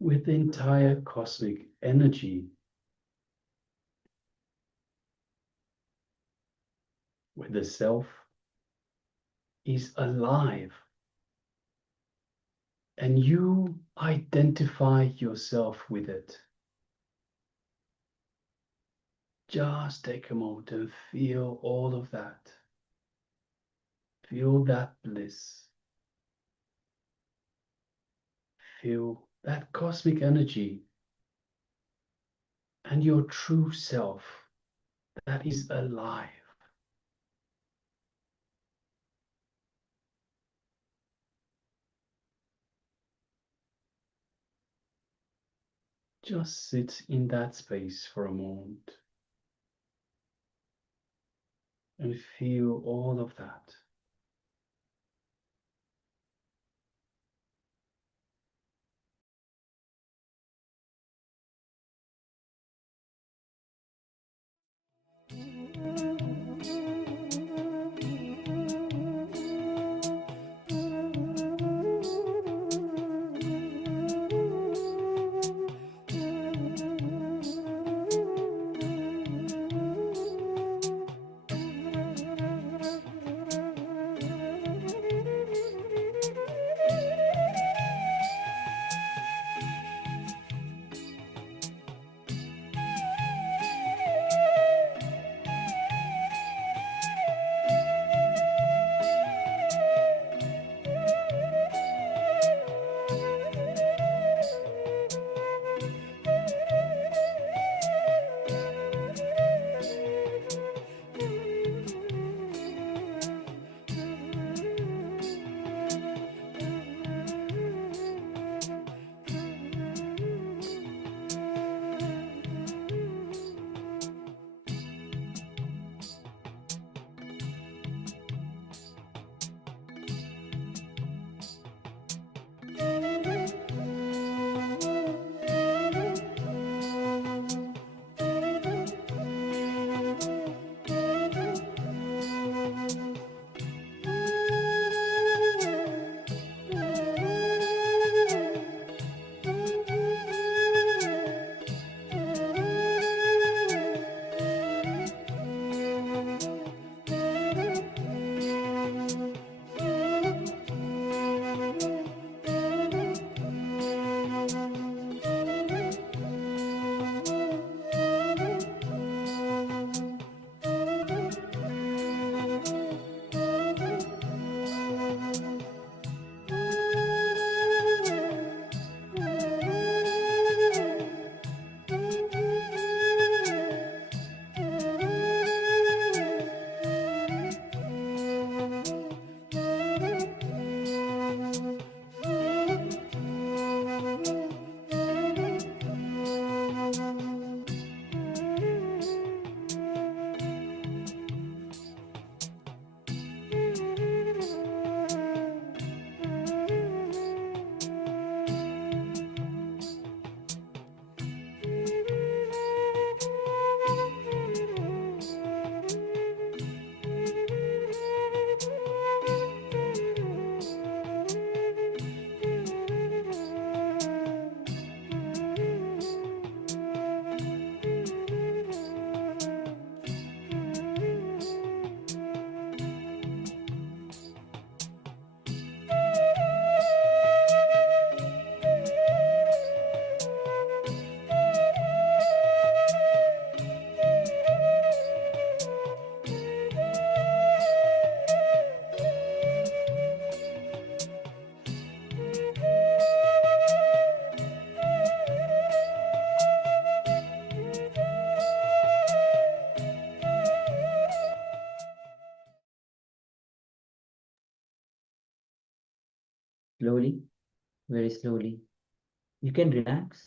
with the entire cosmic energy, where the self is alive and you identify yourself with it. Just take a moment and feel all of that. Feel that bliss. Feel that cosmic energy and your true self that is alive. Just sit in that space for a moment and feel all of that. Slowly, very slowly. You can relax.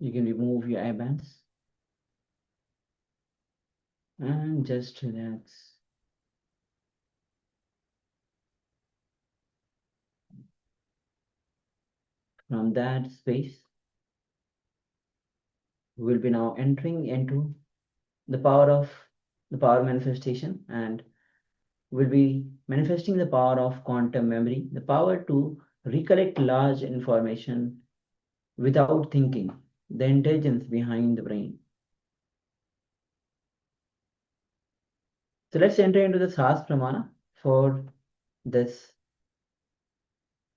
You can remove your eye bands and just relax. From that space, we will be now entering into the power manifestation, and will be manifesting the power of quantum memory, the power to recollect large information without thinking, the intelligence behind the brain. So let's enter into the Sas Pramana for this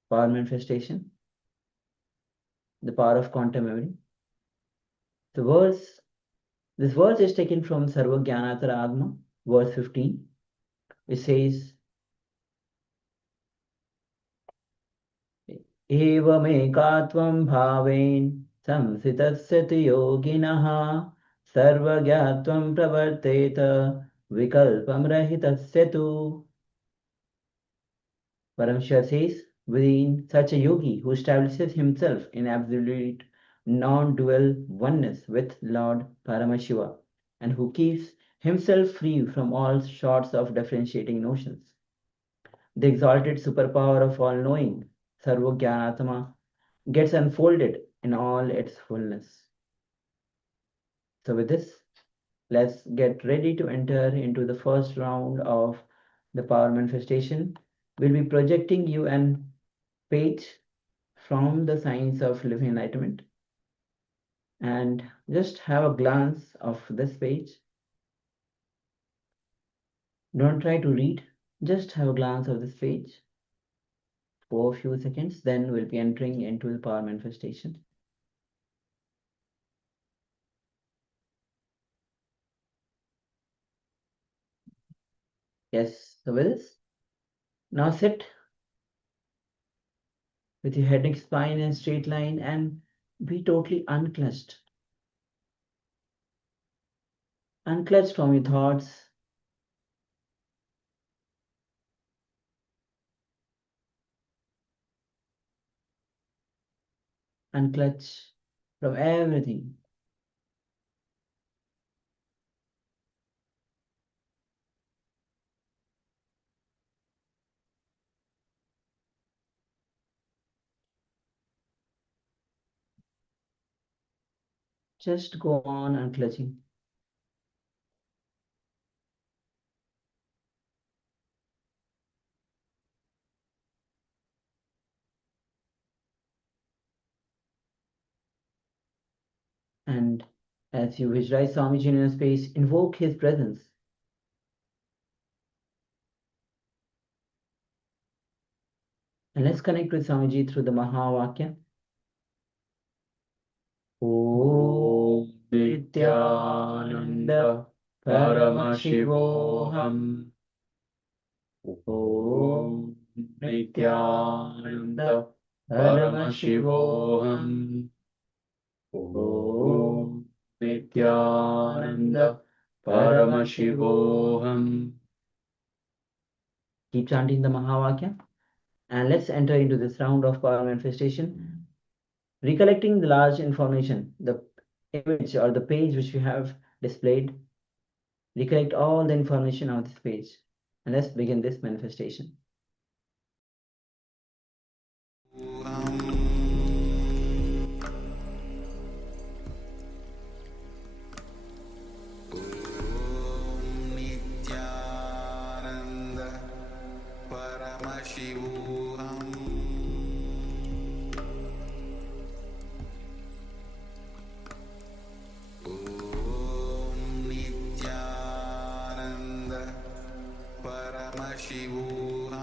power manifestation, the power of quantum memory. This verse is taken from Sarva Jnanatara Agma, verse 15. It says, एवमेकात्वं भावेन संस्थितस्य तु योगिनः सर्वज्ञत्वं प्रवर्तेत विकल्पं रहितस्य tu. Parameshwar says, within such a yogi who establishes himself in absolute non-dual oneness with Lord Paramashiva and who keeps himself free from all sorts of differentiating notions, the exalted superpower of all-knowing, Sarvogyanatma, gets unfolded in all its fullness. So with this, let's get ready to enter into the first round of the power manifestation. We'll be projecting you an page from the Science of Living Enlightenment, and just have a glance of this page. Don't try to read, just have a glance of this page for a few seconds, then we'll be entering into the power manifestation. Yes, so with this, now sit with your head and spine in a straight line and be totally unclutched. Unclutched from your thoughts, unclutched from everything. Just go on unclutching. And as you visualize Swamiji in your space, invoke his presence. And let's connect with Swamiji through the Mahavakya. Om Nithyananda Paramashivoham. Om Nithyananda Paramashivoham. Om Nithyananda Paramashivoham. Keep chanting the Mahavakya, and let's enter into this round of power manifestation, recollecting the large information, the image or the page which we have displayed. Recollect all the information on this page, and let's begin this manifestation. Nithyananda Paramashivoham. Om Nithyananda Paramashivoham.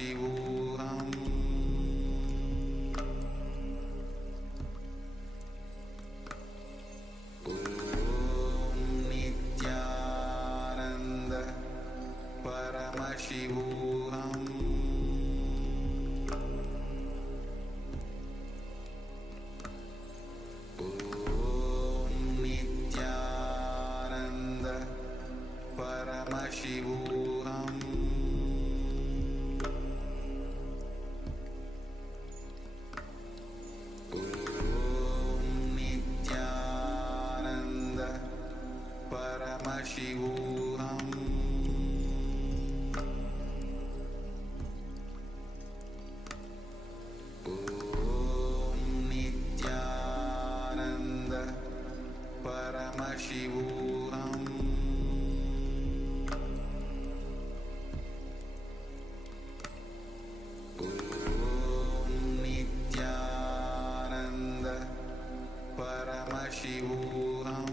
Paramashivoham Nithyananda Paramashivoham Nithyananda Paramashivoham Nithyananda Paramashivoham Nithyananda Paramashivoham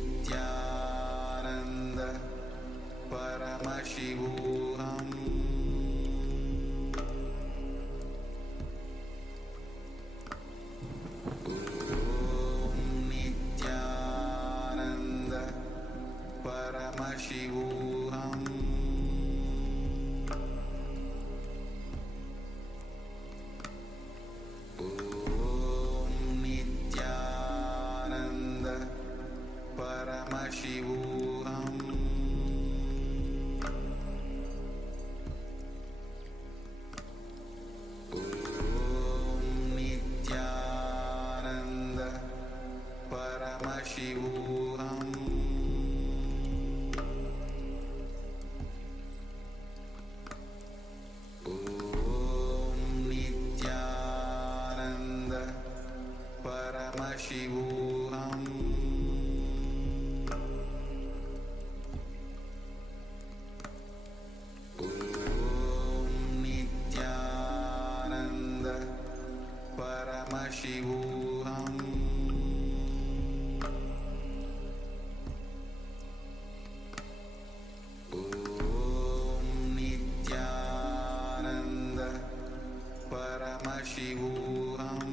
Nithyananda Paramashivoham Nithyananda Paramashivoham Nithyananda Paramashivoham Nithyananda Paramashivoham Nithyananda Paramashivoham Nithyananda Paramashivoham Nithyananda Paramashivoham Nithyananda Paramashivoham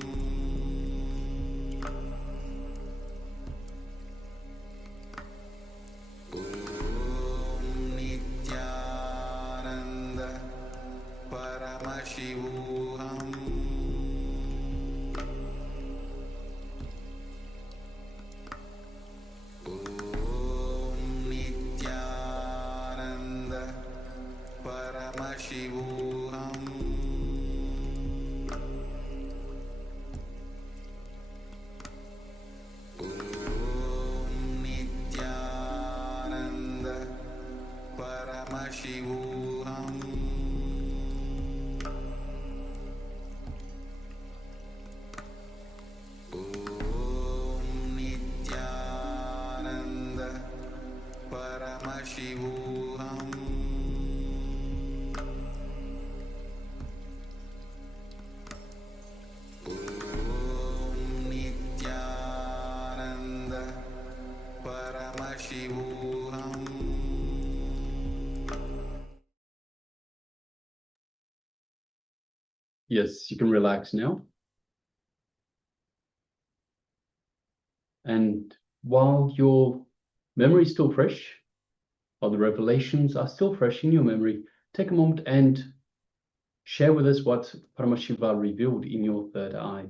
Nithyananda Paramashivoham Nithyananda Paramashivoham Nithyananda Paramashivoham Nithyananda Paramashivoham Nithyananda Paramashivoham Yes, you can relax now. And while your memory is still fresh, while the revelations are still fresh in your memory, take a moment and share with us what Paramashiva revealed in your third eye.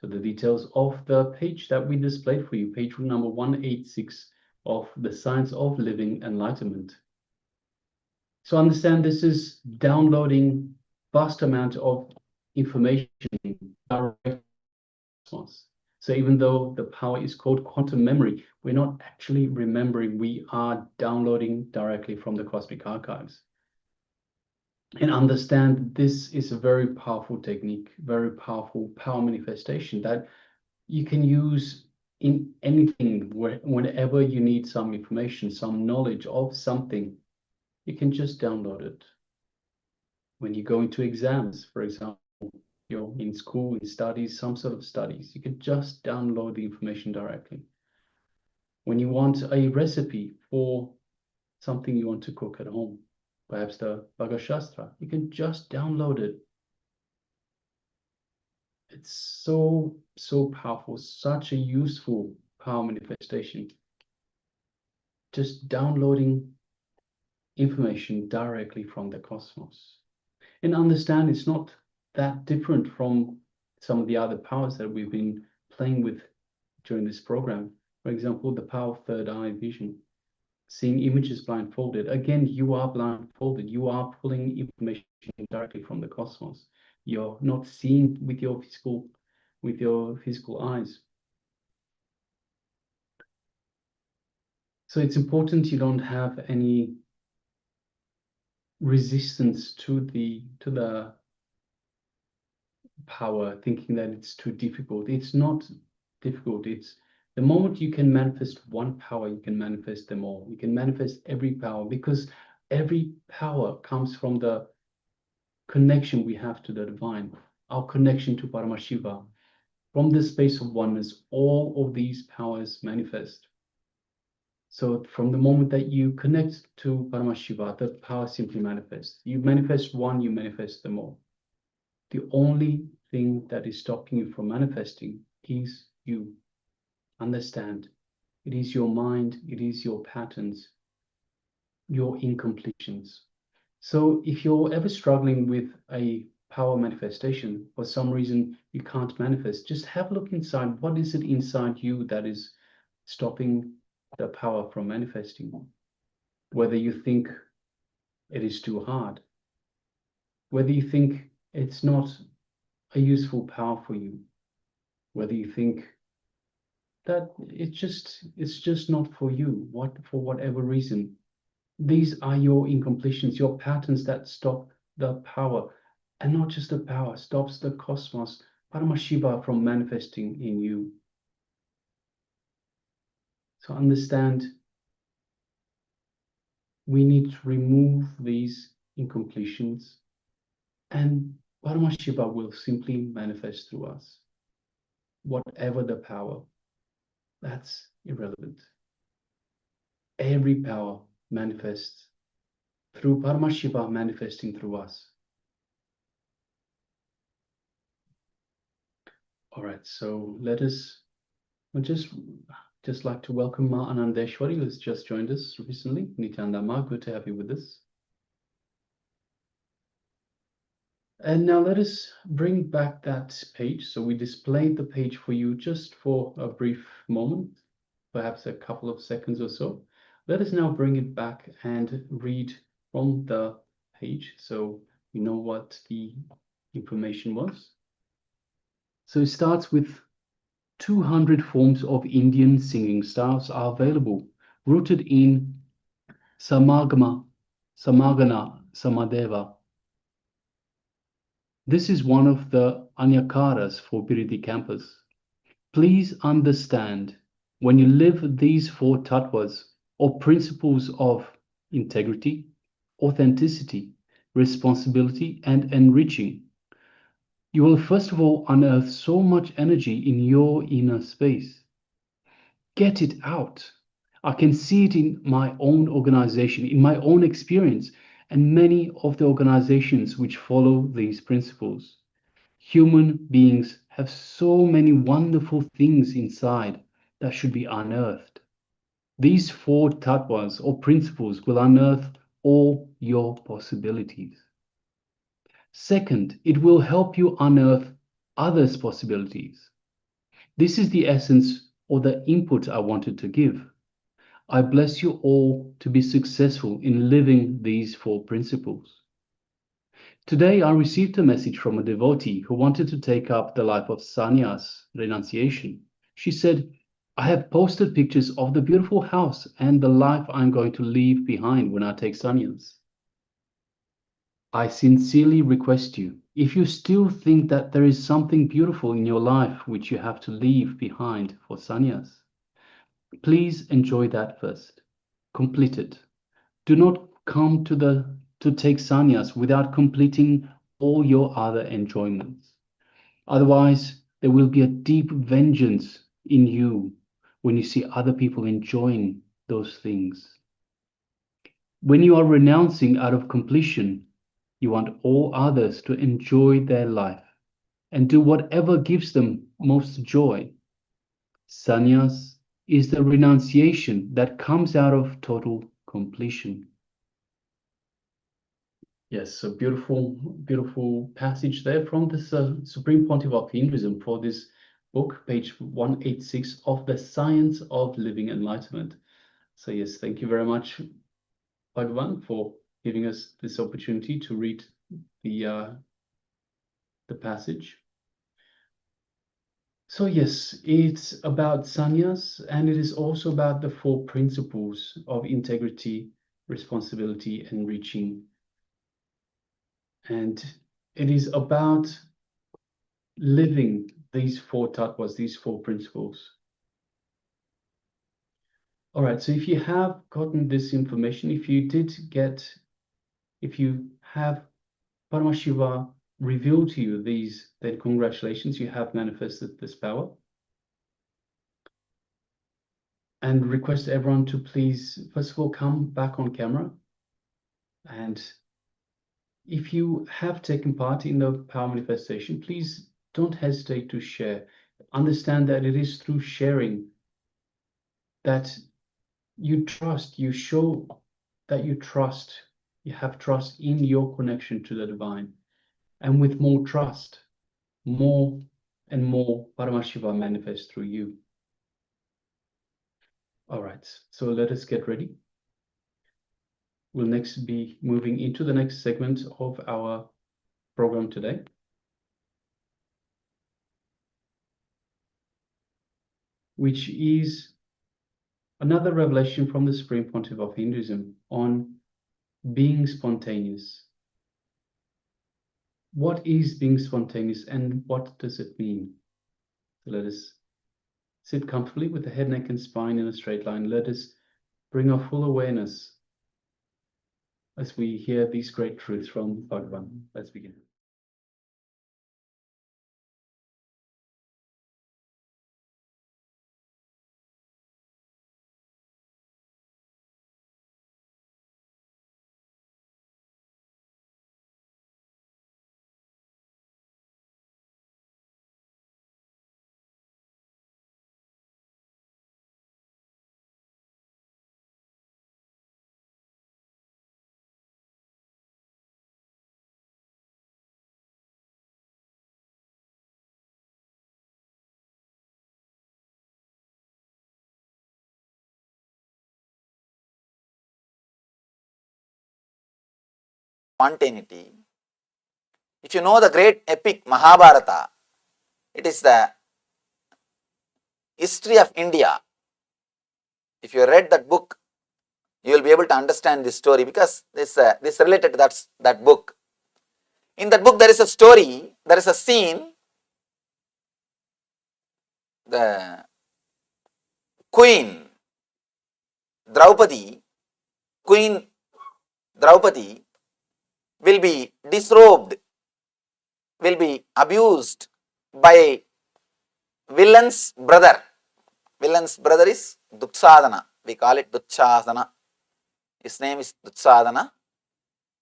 So the details of the page that we displayed for you, page number 186 of the Science of Living Enlightenment. So understand this is downloading vast amount of information direct. So even though the power is called quantum memory, we're not actually remembering, we are downloading directly from the cosmic archives. And understand this is a very powerful technique, very powerful power manifestation that you can use in anything, whenever you need some information, some knowledge of something, you can just download it. When you go into exams, for example, you're in school, in studies, some sort of studies, you can just download the information directly. when you want a recipe for something you want to cook at home, perhaps the Bhagavad Shastra, you can just download it. It's so powerful, such a useful power manifestation. Just downloading information directly from the cosmos. And understand it's not that different from some of the other powers that we've been playing with during this program. For example, the power of third eye vision, seeing images blindfolded. Again, you are blindfolded. You are pulling information directly from the cosmos. You're not seeing with your physical eyes. So it's important you don't have any resistance to the power, thinking that it's too difficult. It's not difficult. It's the moment you can manifest one power, you can manifest them all. You can manifest every power, because every power comes from the connection we have to the divine, our connection to Paramashiva. From the space of oneness, all of these powers manifest. So from the moment that you connect to Paramashiva, the power simply manifests. You manifest one, you manifest them all. The only thing that is stopping you from manifesting is you. Understand, it is your mind, it is your patterns, your incompletions. So if you're ever struggling with a power manifestation, for some reason you can't manifest, just have a look inside. What is it inside you that is stopping the power from manifesting? Whether you think it is too hard, whether you think it's not a useful power for you, whether you think that it's just not for you, for whatever reason. These are your incompletions, your patterns that stop the power, and not just the power, stops the cosmos, Paramashiva, from manifesting in you. So understand, we need to remove these incompletions, and Paramashiva will simply manifest through us. Whatever the power, that's irrelevant. Every power manifests through Paramashiva manifesting through us. All right, so let us just like to welcome Ma Anandeshwari, who's just joined us recently. Nithyananda Ma, good to have you with us. And now let us bring back that page. So we displayed the page for you just for a brief moment, perhaps a couple of seconds or so. Let us now bring it back and read from the page so you know what the information was. So it starts with 200 forms of Indian singing styles are available, rooted in Samagana, Samadeva. This is one of the Anyakaras for Biridi campus. Please understand, when you live these 4 tattvas, or principles of integrity, authenticity, responsibility, and enriching, you will first of all unearth so much energy in your inner space. Get it out. I can see it in my own organization, in my own experience, and many of the organizations which follow these principles. Human beings have so many wonderful things inside that should be unearthed. These 4 tattvas or principles will unearth all your possibilities. Second, it will help you unearth others' possibilities. This is the essence or the input I wanted to give. I bless you all to be successful in living these 4 principles. Today, I received a message from a devotee who wanted to take up the life of sannyas, renunciation. She said, I have posted pictures of the beautiful house and the life I'm going to leave behind when I take sannyas. I sincerely request you, if you still think that there is something beautiful in your life which you have to leave behind for sannyas, please enjoy that first. Complete it. Do not come to take sannyas without completing all your other enjoyments. Otherwise, there will be a deep vengeance in you when you see other people enjoying those things. When you are renouncing out of completion, you want all others to enjoy their life and do whatever gives them most joy. Sannyas is the renunciation that comes out of total completion. Yes, so beautiful, beautiful passage there from this Supreme Pontiff of Hinduism for this book, page 186 of the Science of Living Enlightenment. So yes, thank you very much, Bhagavan, for giving us this opportunity to read the passage. So yes, it's about sannyas, and it is also about the four principles of integrity, responsibility, and reaching. And it is about living these four tattvas, these four principles. All right, so if you have gotten this information, if you have Paramashiva revealed to you these, then congratulations, you have manifested this power. And request everyone to please, first of all, come back on camera. And if you have taken part in the power manifestation, please don't hesitate to share. Understand that it is through sharing that you trust, you show that you trust, you have trust in your connection to the divine. And with more trust, more and more Paramashiva manifests through you. All right, so let us get ready. We'll next be moving into the next segment of our program today, which is another revelation from the Supreme Pontiff of Hinduism on being spontaneous. What is being spontaneous and what does it mean? So let us sit comfortably with the head, neck, and spine in a straight line. Let us bring our full awareness as we hear these great truths from Bhagavan. Let's begin. Spontaneity. If you know the great epic Mahabharata, it is the history of India. If you read that book, you will be able to understand this story because this related to that book. In that book, there is a story, there is a scene. The Queen Draupadi will be disrobed, will be abused by villain's brother. Villain's brother is Dutsadana. We call it Dutsadana. His name is Dutsadana.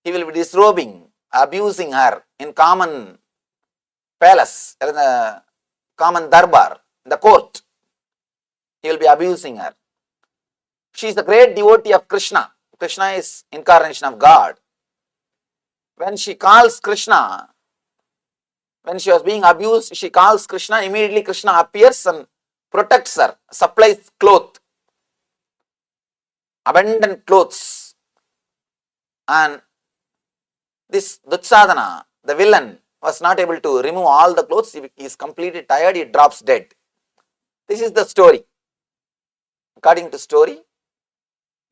He will be disrobing, abusing her in common palace, in the common darbar, in the court. He will be abusing her. She is a great devotee of Krishna. Krishna is incarnation of God. When she calls Krishna, when she was being abused, she calls Krishna, immediately Krishna appears and protects her, supplies cloth, abundant clothes. And this Dutsadana, the villain, was not able to remove all the clothes. He is completely tired, he drops dead. This is the story. According to story,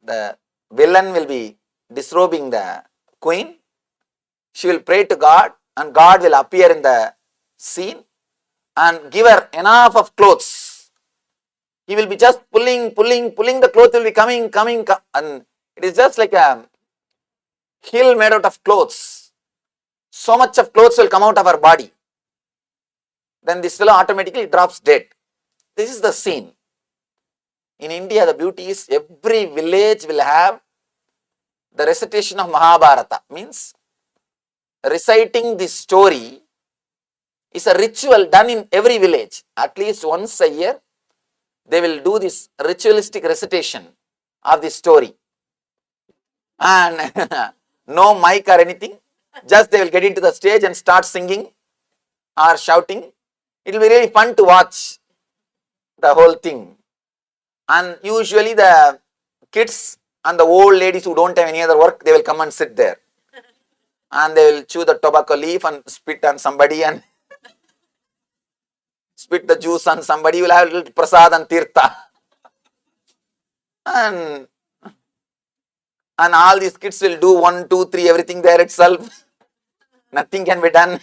the villain will be disrobing the queen. She will pray to God and God will appear in the scene and give her enough of clothes. He will be just pulling, the cloth will be coming, and it is just like a hill made out of clothes. So much of clothes will come out of her body. Then this fellow automatically drops dead. This is the scene. in India, the beauty is every village will have the recitation of Mahabharata. Means reciting this story is a ritual done in every village. At least once a year, they will do this ritualistic recitation of this story. And no mic or anything, just they will get into the stage and start singing or shouting. It will be really fun to watch the whole thing. And usually the kids and the old ladies who don't have any other work, they will come and sit there. And they will chew the tobacco leaf and spit on somebody and spit the juice on somebody. You will have a little prasad and tirtha. And all these kids will do 1, 2, 3, everything there itself. Nothing can be done.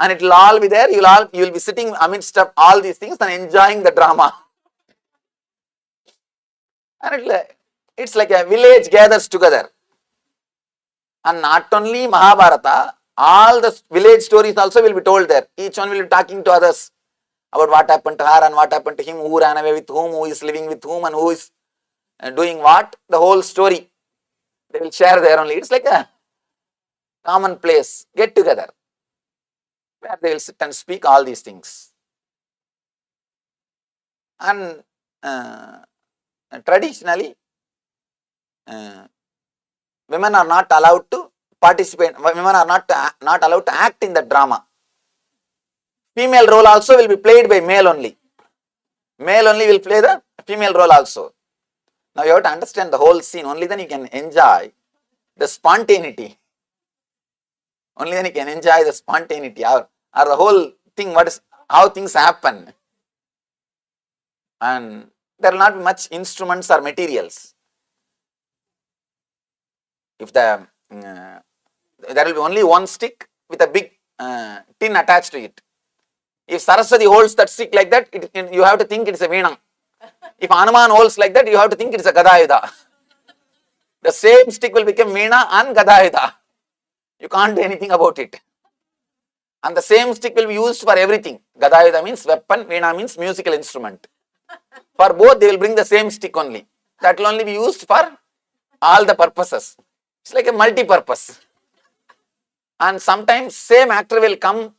And it will all be there. You will be sitting amidst of all these things and enjoying the drama. And it's like a village gathers together. And not only Mahabharata, all the village stories also will be told there. Each one will be talking to others about what happened to her and what happened to him, who ran away with whom, who is living with whom, and who is doing what. The whole story they will share there only. It's like a common place, get together, where they will sit and speak all these things. And traditionally, women are not allowed to participate, women are not allowed to act in the drama. Female role also will be played by male only. Male only will play the female role also. Now you have to understand the whole scene, only then you can enjoy the spontaneity. Only then you can enjoy the spontaneity or the whole thing, how things happen. And there will not be much instruments or materials. If there will be only one stick with a big tin attached to it. If Saraswati holds that stick like that, you have to think it is a veena. If Hanuman holds like that, you have to think it is a gadayuda. The same stick will become veena and gadayuda. You can't do anything about it. And the same stick will be used for everything. Gadayuda means weapon, veena means musical instrument. For both, they will bring the same stick only. That will only be used for all the purposes. It's like a multi-purpose. And sometimes same actor will come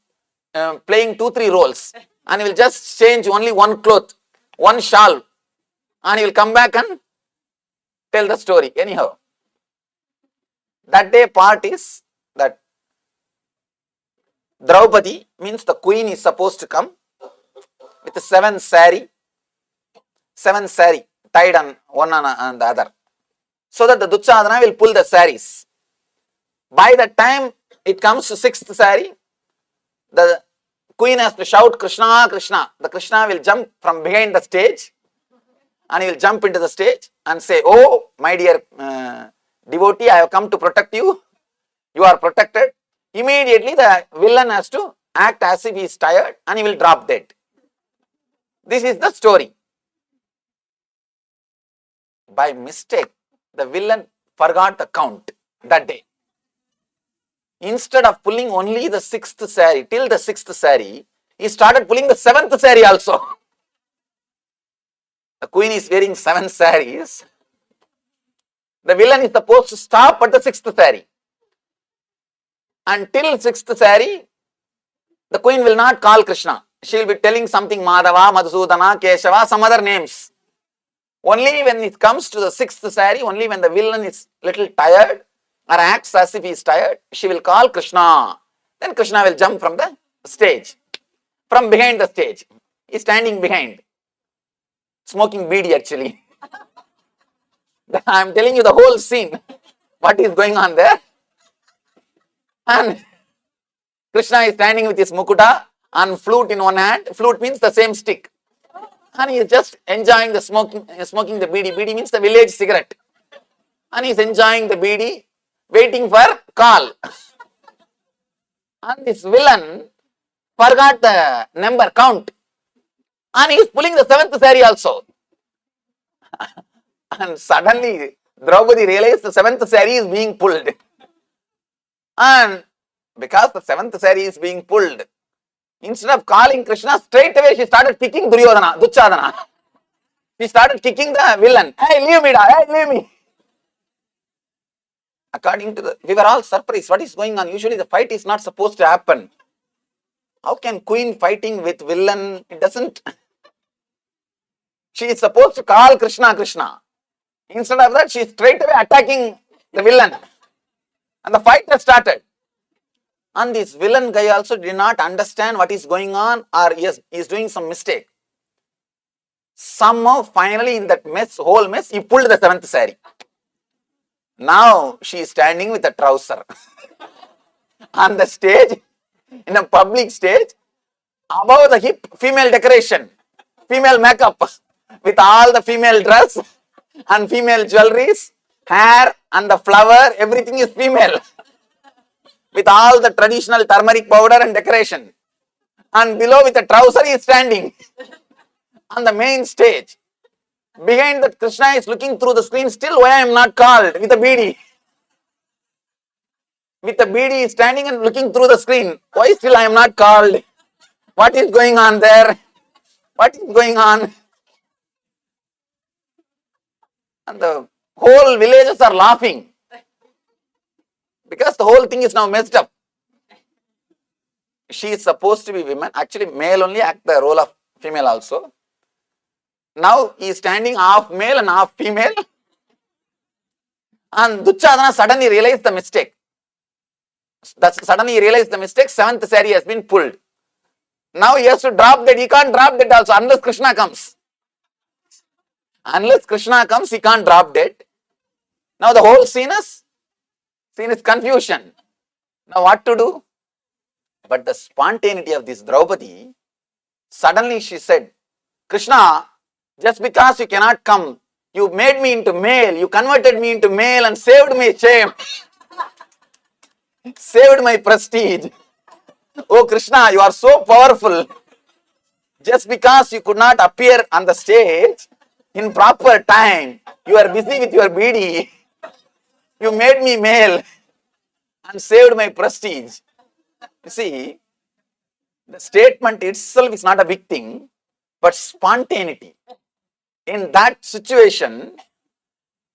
playing 2, 3 roles, and he will just change only one cloth, one shawl, and he will come back and tell the story. Anyhow, that day part is that Draupadi means the queen is supposed to come with the 7 sari tied on one and the other, so that the Duchadana will pull the saris. By the time it comes to 6th sari, the queen has to shout Krishna, Krishna. The Krishna will jump from behind the stage and he will jump into the stage and say, "Oh, my dear devotee, I have come to protect you. You are protected." Immediately the villain has to act as if he is tired and he will drop dead. This is the story. By mistake, the villain forgot the count that day. Instead of pulling only the 6th sari, till the 6th sari, he started pulling the 7th sari also. The queen is wearing 7 saris. The villain is supposed to stop at the 6th sari. Until 6th sari, the queen will not call Krishna. She will be telling something Madhava, Madhusudana, Keshava, some other names. Only when it comes to the 6th sari, only when the villain is little tired or acts as if he is tired, she will call Krishna. Then Krishna will jump from the stage, from behind the stage. He is standing behind, smoking beedi actually. I am telling you the whole scene, what is going on there. And Krishna is standing with his mukuta and flute in one hand. Flute means the same stick. And he is just enjoying the smoking the beedi. Beedi means the village cigarette. And he is enjoying the beedi, waiting for call. And this villain forgot the number count. And he is pulling the 7th sari also. And suddenly Draupadi realized the 7th sari is being pulled. And because the 7th sari is being pulled, instead of calling Krishna, straight away she started picking Duryodhana, Duchadana. She started kicking the villain. Hey, leave me, hey, leave me. According to we were all surprised. What is going on? Usually the fight is not supposed to happen. How can queen fighting with villain? It doesn't. She is supposed to call Krishna, Krishna. Instead of that, she is straight away attacking the villain. And the fight has started. And this villain guy also did not understand what is going on, or he is doing some mistake. Somehow, finally, in that whole mess, he pulled the 7th saree. Now, she is standing with a trouser on the stage, in a public stage, above the hip, female decoration, female makeup, with all the female dress and female jewelries, hair and the flower, everything is female. With all the traditional turmeric powder and decoration. And below with a trouser he is standing on the main stage. Behind that, Krishna is looking through the screen, still why I am not called, with a beedi. With a beedi he is standing and looking through the screen. Why still I am not called? What is going on there? What is going on? And the whole villagers are laughing. Because the whole thing is now messed up. She is supposed to be women. Actually, male only act the role of female also. Now he is standing half male and half female. And Duchadana suddenly realized the mistake. Suddenly he realized the mistake. 7th saree has been pulled. Now he has to drop that. He can't drop that also unless Krishna comes. Unless Krishna comes, he can't drop that. Now the whole scene is confusion. Now what to do? But the spontaneity of this Draupadi, suddenly she said, Krishna, just because you cannot come, you made me into male, you converted me into male and saved my shame, saved my prestige. Oh Krishna, you are so powerful. Just because you could not appear on the stage in proper time, you are busy with your beedi, you made me male and saved my prestige. You see, the statement itself is not a big thing, but spontaneity. In that situation,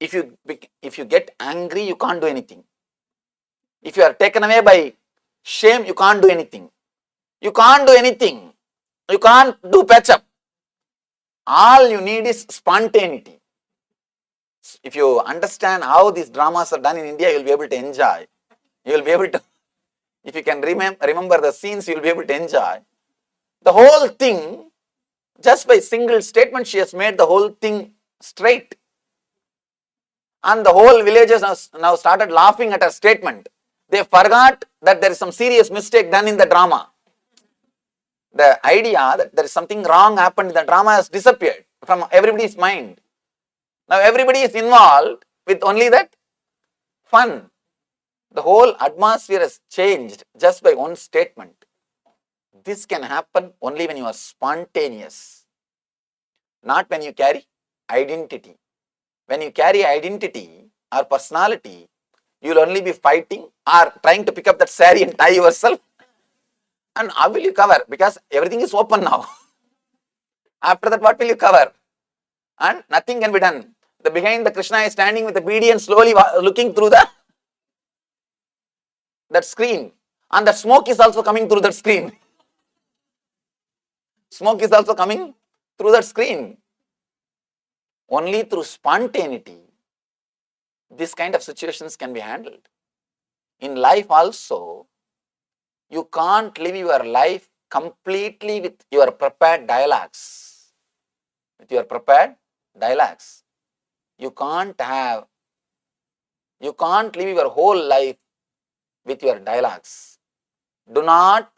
if you get angry, you can't do anything. If you are taken away by shame, you can't do anything. You can't do anything. You can't do patch up. All you need is spontaneity. If you understand how these dramas are done in India, you will be able to enjoy. You will be able to, if you can remember the scenes, you will be able to enjoy. The whole thing, just by single statement, she has made the whole thing straight. And the whole villagers now started laughing at her statement. They forgot that there is some serious mistake done in the drama. The idea that there is something wrong happened in the drama has disappeared from everybody's mind. Now everybody is involved with only that fun. The whole atmosphere has changed just by one statement. This can happen only when you are spontaneous, not when you carry identity. When you carry identity or personality, you will only be fighting or trying to pick up that saree and tie yourself. And how will you cover? Because everything is open now. After that, what will you cover? And nothing can be done. Behind the Krishna is standing with the beedi and slowly looking through that screen. And that smoke is also coming through that screen. Smoke is also coming through that screen. Only through spontaneity, this kind of situations can be handled. In life also, you can't live your life completely with your prepared dialogues. With your prepared dialogues. You can't live your whole life with your dialogues. Do not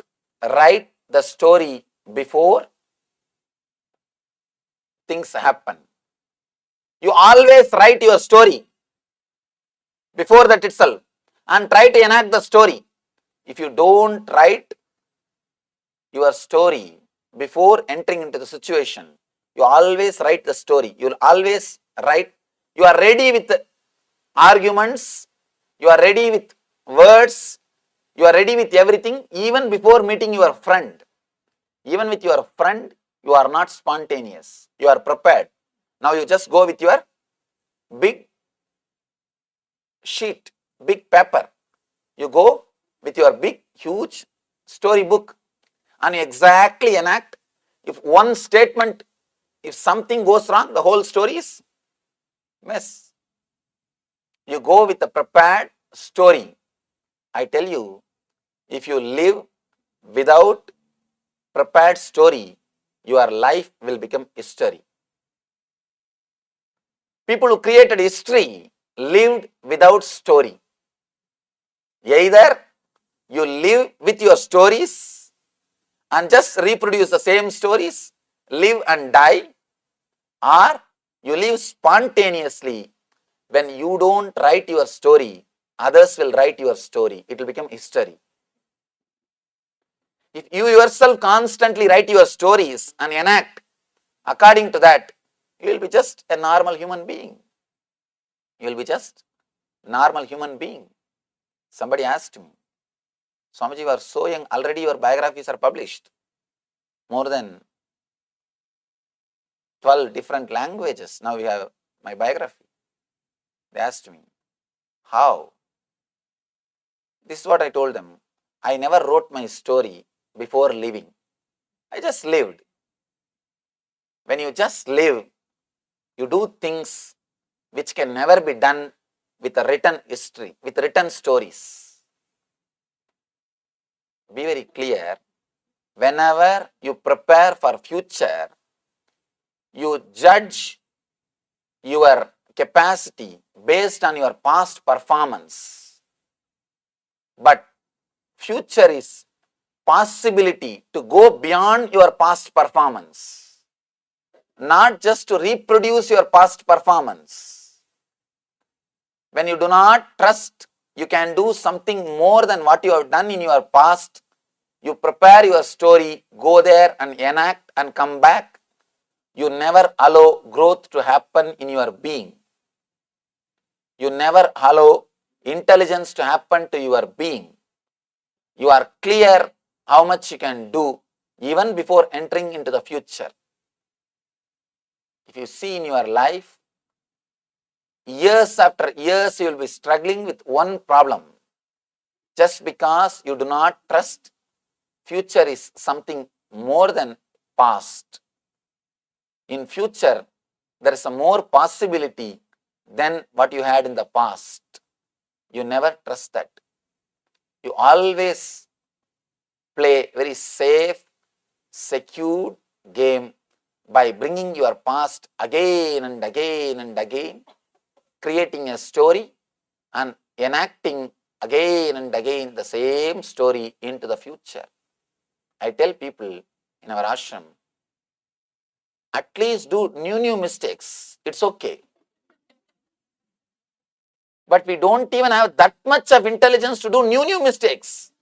write the story before things happen. You always write your story before that itself and try to enact the story. If you don't write your story before entering into the situation, you always write the story. You will always write. You are ready with arguments. You are ready with words. You are ready with everything even before meeting your friend. Even with your friend, you are not spontaneous. You are prepared. Now you just go with your big sheet, big paper. You go with your big, huge storybook and you exactly enact. If one statement, if something goes wrong, the whole story is mess. You go with a prepared story. I tell you, if you live without prepared story, your life will become history. People who created history lived without story. Either you live with your stories and just reproduce the same stories, live and die, or you live spontaneously. When you don't write your story, others will write your story. It will become history. If you yourself constantly write your stories and enact according to that, you will be just a normal human being. You will be just a normal human being. Somebody asked me, Swamiji, you are so young, already your biographies are published. More than 12 different languages. Now we have my biography. They asked me, how? This is what I told them. I never wrote my story before living. I just lived. When you just live, you do things which can never be done with a written history, with written stories. Be very clear. Whenever you prepare for future, you judge your capacity based on your past performance. But future is possibility to go beyond your past performance, not just to reproduce your past performance. When you do not trust you can do something more than what you have done in your past, you prepare your story, go there and enact and come back. You never allow growth to happen in your being. You never allow intelligence to happen to your being. You are clear how much you can do even before entering into the future. If you see in your life, years after years you will be struggling with one problem. Just because you do not trust future is something more than past. In future, there is a more possibility than what you had in the past. You never trust that. You always play very safe, secure game by bringing your past again and again and again, creating a story and enacting again and again the same story into the future. I tell people in our ashram, at least do new mistakes. It's okay. But we don't even have that much of intelligence to do new mistakes.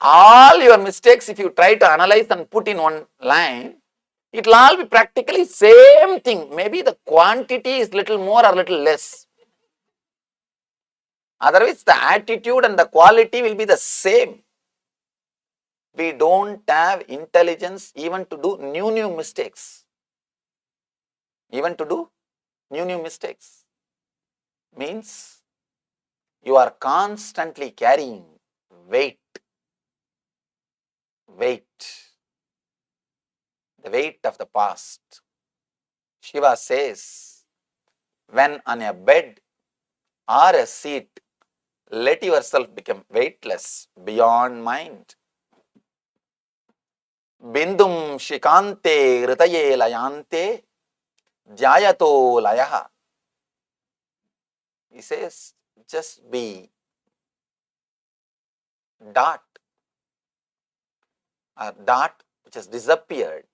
All your mistakes, if you try to analyze and put in one line, it will all be practically same thing. Maybe the quantity is little more or little less. Otherwise, the attitude and the quality will be the same. We don't have intelligence even to do new mistakes. Even to do new mistakes means you are constantly carrying weight. The weight of the past. Shiva says, when on a bed or a seat, let yourself become weightless beyond mind. Bindum shikante ritaye layante jyayato layaha. He says, just be dot which has disappeared,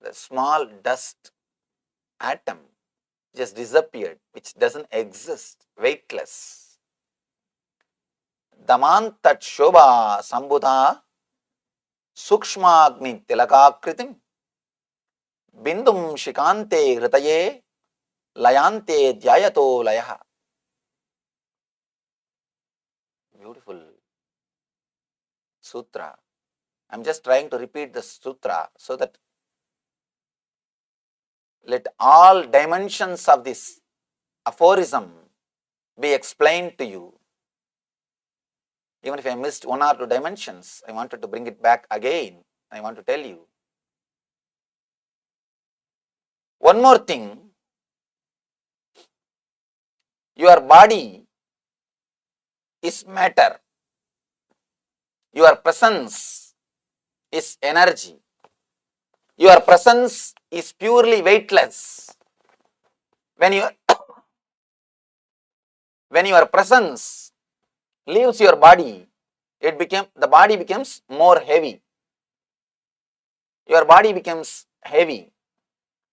the small dust atom just disappeared, which doesn't exist, weightless. Damantat shobha sambhuta sukshmagni tilakakritim bindum shikante hritaye layante dhyayato layaha. Beautiful sutra. I'm just trying to repeat the sutra so that let all dimensions of this aphorism be explained to you. Even if I missed one or two dimensions, I wanted to bring it back again. I want to tell you. One more thing, your body is matter. Your presence is energy. Your presence is purely weightless. When your presence leaves your body, the body becomes more heavy. Your body becomes heavy.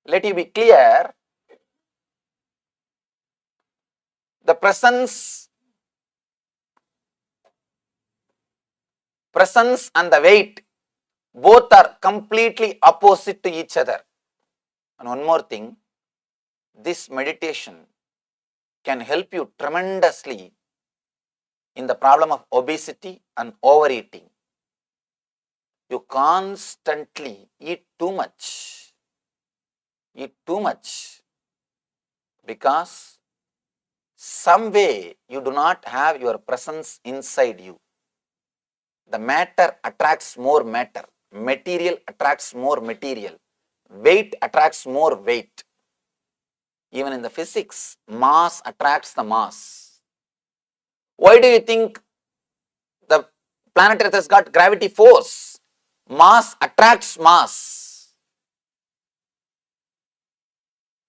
Let you be clear, the presence and the weight both are completely opposite to each other. And one more thing, this meditation can help you tremendously in the problem of obesity and overeating. You constantly eat too much because some way you do not have your presence inside you. The matter attracts more matter. Material attracts more material. Weight attracts more weight. Even in the physics, mass attracts the mass. Why do you think the planet Earth has got gravity force? Mass attracts mass.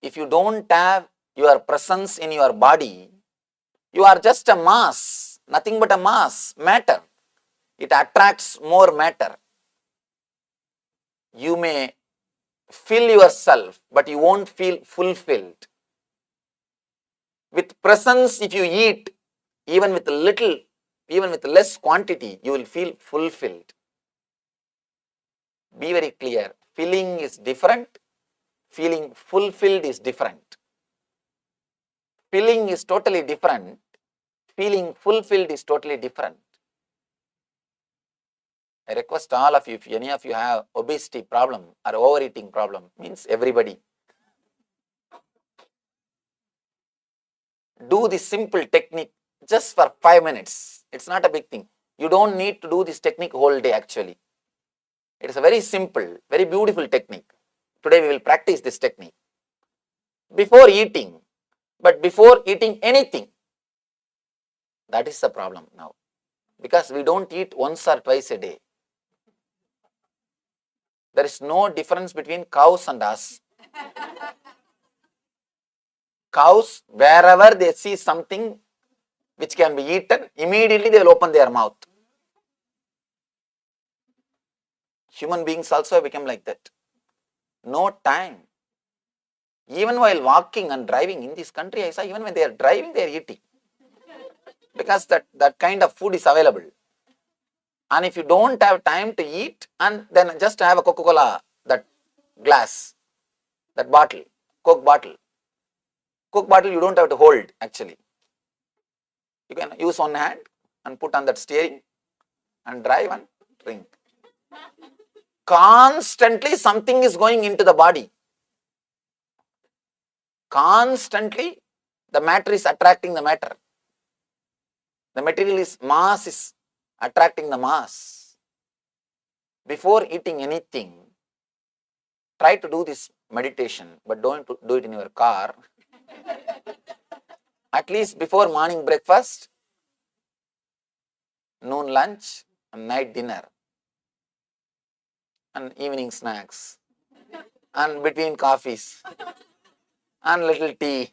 If you don't have your presence in your body, you are just a mass, nothing but a mass, matter. It attracts more matter. You may fill yourself, but you won't feel fulfilled. With presence, if you eat, even with less quantity, you will feel fulfilled. Be very clear. Feeling is different. Feeling fulfilled is different. Feeling is totally different. Feeling fulfilled is totally different. I request all of you, if any of you have obesity problem or overeating problem, means everybody, do this simple technique just for 5 minutes. It's not a big thing. You don't need to do this technique whole day actually. It is a very simple, very beautiful technique. Today we will practice this technique. Before eating, but before eating anything, that is the problem now. Because we don't eat once or twice a day. There is no difference between cows and us. Cows, wherever they see something which can be eaten, immediately they will open their mouth. Human beings also become like that. No time. Even while walking and driving in this country, I saw even when they are driving, they are eating. Because that kind of food is available. And if you don't have time to eat, and then just have a Coca-Cola, that glass, that bottle, Coke bottle. Coke bottle you don't have to hold actually. You can use one hand and put on that steering and drive and drink. Constantly something is going into the body. Constantly the matter is attracting the matter. The material is mass is attracting the mass. Before eating anything, try to do this meditation, but don't do it in your car. At least before morning breakfast, noon lunch, and night dinner, and evening snacks, and between coffees, and little tea,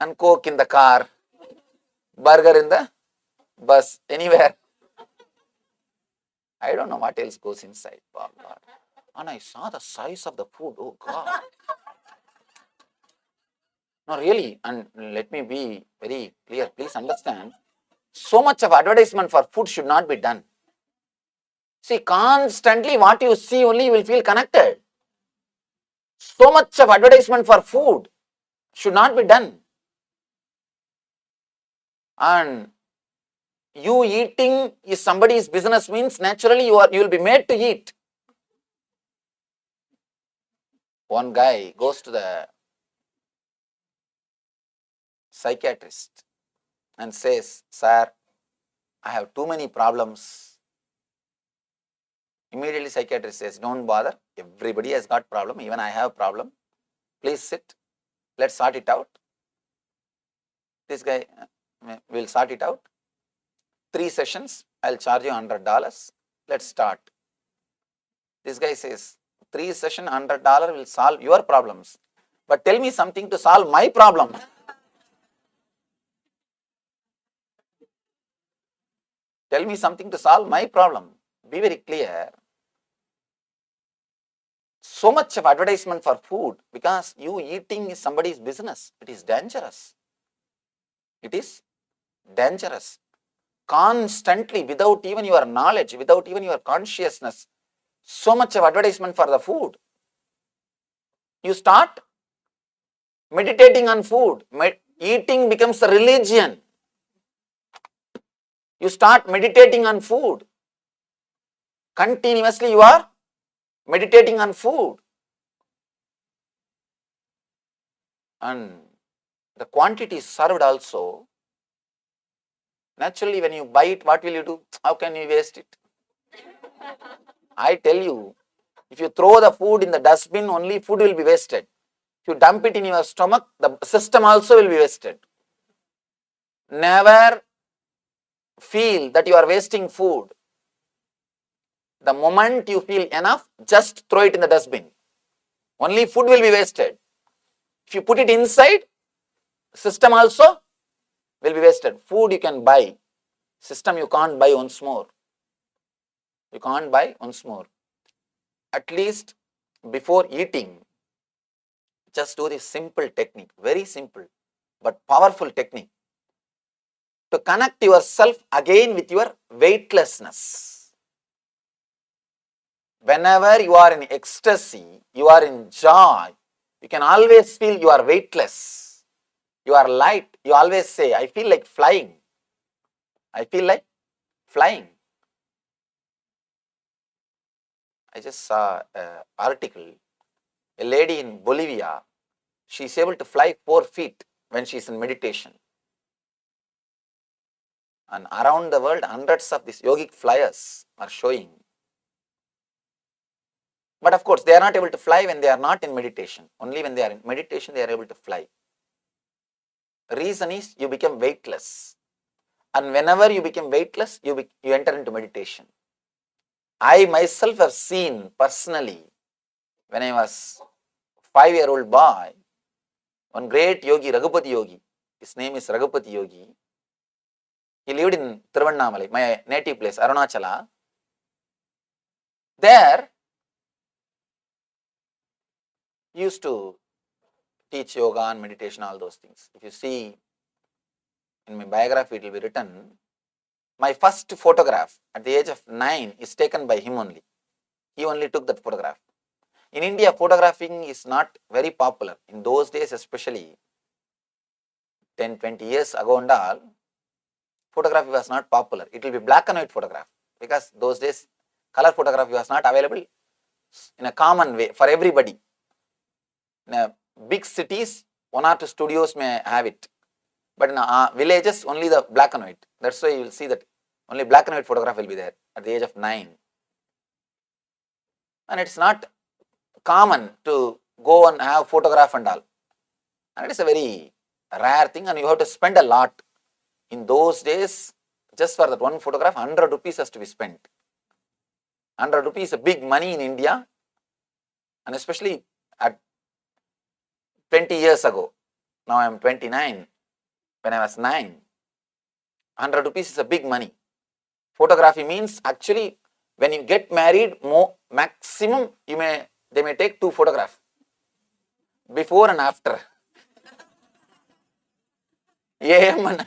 and Coke in the car, burger in the bus, anywhere. I don't know what else goes inside. Oh God. And I saw the size of the food. Oh God. No, really, and let me be very clear. Please understand, so much of advertisement for food should not be done. See, constantly what you see only you will feel connected. So much of advertisement for food should not be done. And you eating is somebody's business means naturally you will be made to eat. one guy goes to the psychiatrist and says, "Sir, I have too many problems." Immediately psychiatrist says, "Don't bother, everybody has got problem, even I have problem. Please sit, let's sort it out." This guy will sort it out. 3 sessions, I'll charge you $100. Let's start. This guy says, 3 sessions, $100 will solve your problems. But tell me something to solve my problem. Tell me something to solve my problem. Be very clear. So much of advertisement for food because you eating is somebody's business. It is dangerous. It is dangerous. Constantly, without even your knowledge, without even your consciousness, so much of advertisement for the food. You start meditating on food. Eating becomes a religion. You start meditating on food. Continuously you are meditating on food. And the quantity is served also. Naturally, when you buy it, what will you do? How can you waste it? I tell you, if you throw the food in the dustbin, only food will be wasted. If you dump it in your stomach, the system also will be wasted. Never feel that you are wasting food. The moment you feel enough, just throw it in the dustbin. Only food will be wasted. If you put it inside, system also will be wasted. Food you can buy. System you can't buy once more. You can't buy once more. At least before eating, just do this simple technique. Very simple but powerful technique. To connect yourself again with your weightlessness. Whenever you are in ecstasy, you are in joy, you can always feel you are weightless. You are light. You always say, I feel like flying. I feel like flying. I just saw an article. A lady in Bolivia, she is able to fly 4 feet when she is in meditation. And around the world, hundreds of these yogic flyers are showing. But of course, they are not able to fly when they are not in meditation. Only when they are in meditation, they are able to fly. The reason is you become weightless. And whenever you become weightless, you enter into meditation. I myself have seen personally, when I was 5-year-old boy, one great yogi, Raghupati Yogi, his name is Raghupati Yogi. He lived in Thiruvannamalai, my native place, Arunachala. There, he used to teach yoga and meditation, all those things. If you see in my biography, it will be written, my first photograph at the age of 9 is taken by him only. He only took that photograph. In India, photographing is not very popular. In those days, especially 10, 20 years ago and all, photography was not popular. It will be black and white photograph because those days, color photography was not available in a common way for everybody. In big cities, 1 or 2 studios may have it. But in villages, only the black and white. That's why you will see that only black and white photograph will be there at the age of 9. And it's not common to go and have photograph and all. And it is a very rare thing and you have to spend a lot. In those days, just for that one photograph, 100 rupees has to be spent. 100 rupees is a big money in India. And especially at 20 years ago. Now I am 29. When I was 9, 100 rupees is a big money. Photography means actually when you get married, maximum they may take 2 photographs. Before and after. AM and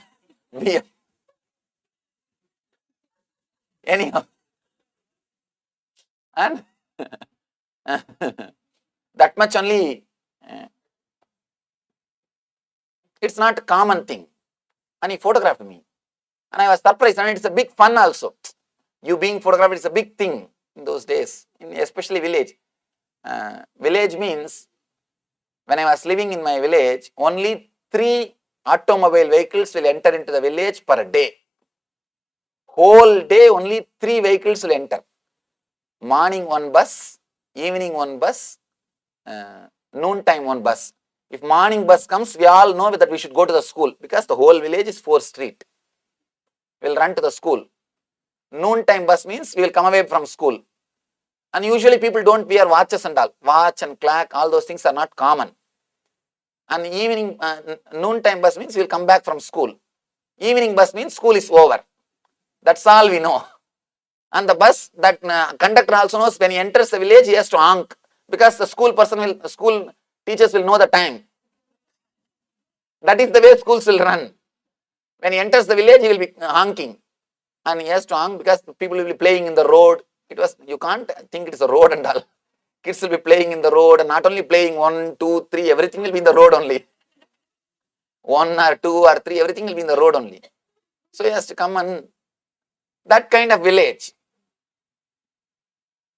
BM. Anyhow. And that much only. It's not a common thing. And he photographed me. And I was surprised. And it's a big fun also. You being photographed is a big thing in those days, especially village. Village means When I was living in my village, only 3 automobile vehicles will enter into the village per day. Whole day only 3 vehicles will enter. Morning 1 bus, evening 1 bus, noon time 1 bus. If morning bus comes, we all know that we should go to the school because the whole village is 4 street. We will run to the school. Noon time bus means we will come away from school. And usually people don't wear watches and all. Watch and clock, all those things are not common. And evening, noon time bus means we will come back from school. Evening bus means school is over. That's all we know. And the bus, that conductor also knows when he enters the village, he has to honk because the school teachers will know the time. That is the way schools will run. When he enters the village, he will be honking. And he has to honk because people will be playing in the road. You can't think it is a road and all. Kids will be playing in the road, and not only playing 1, 2, 3, everything will be in the road only. 1 or 2 or 3, everything will be in the road only. So he has to come, and that kind of village.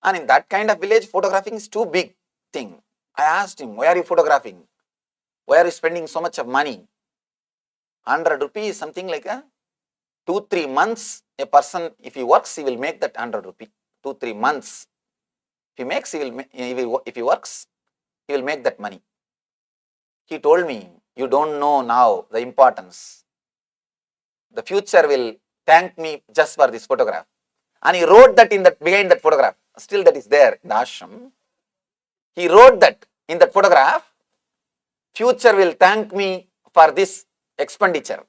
And in that kind of village, photographing is too big thing. I asked him, why are you photographing? Why are you spending so much of money? 100 rupees is something like 2-3 months. A person, if he works, he will make that 100 rupees. 2-3 months. If he works, he will make that money. He told me, you don't know now the importance. The future will thank me just for this photograph. And he wrote that behind that photograph. Still that is there in the ashram. He wrote that in that photograph, future will thank me for this expenditure.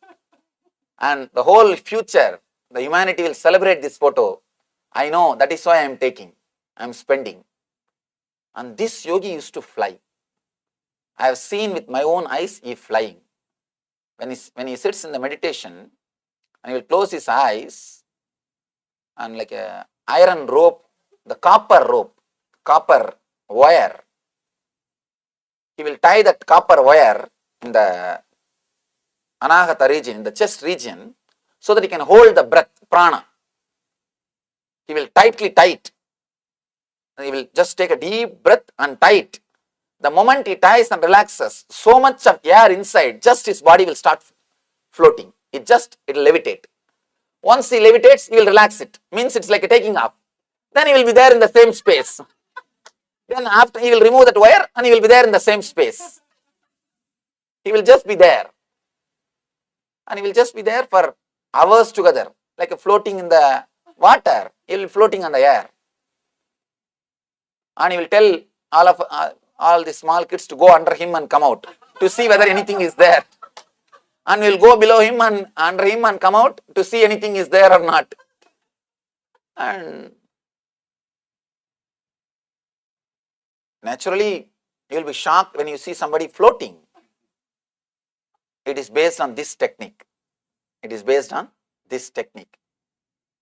And the whole future, the humanity will celebrate this photo. I know, that is why I am taking. I am spending. And this yogi used to fly. I have seen with my own eyes he flying. When he sits in the meditation, and he will close his eyes, and like a iron rope, the copper wire, he will tie that copper wire in the anahata region, in the chest region, so that he can hold the breath, prana. He will tightly tie it. He will just take a deep breath and tie it. The moment he ties and relaxes, so much of air inside, just his body will start floating. It will levitate. Once he levitates, he will relax it. Means it's like a taking off. Then he will be there in the same space. Then after he will remove that wire and he will be there in the same space. He will just be there. And he will just be there for hours together, like a floating in the water. He will be floating on the air. And he will tell all the small kids to go under him and come out to see whether anything is there. And we will go below him and under him and come out to see anything is there or not. And naturally, you will be shocked when you see somebody floating. It is based on this technique. It is based on this technique.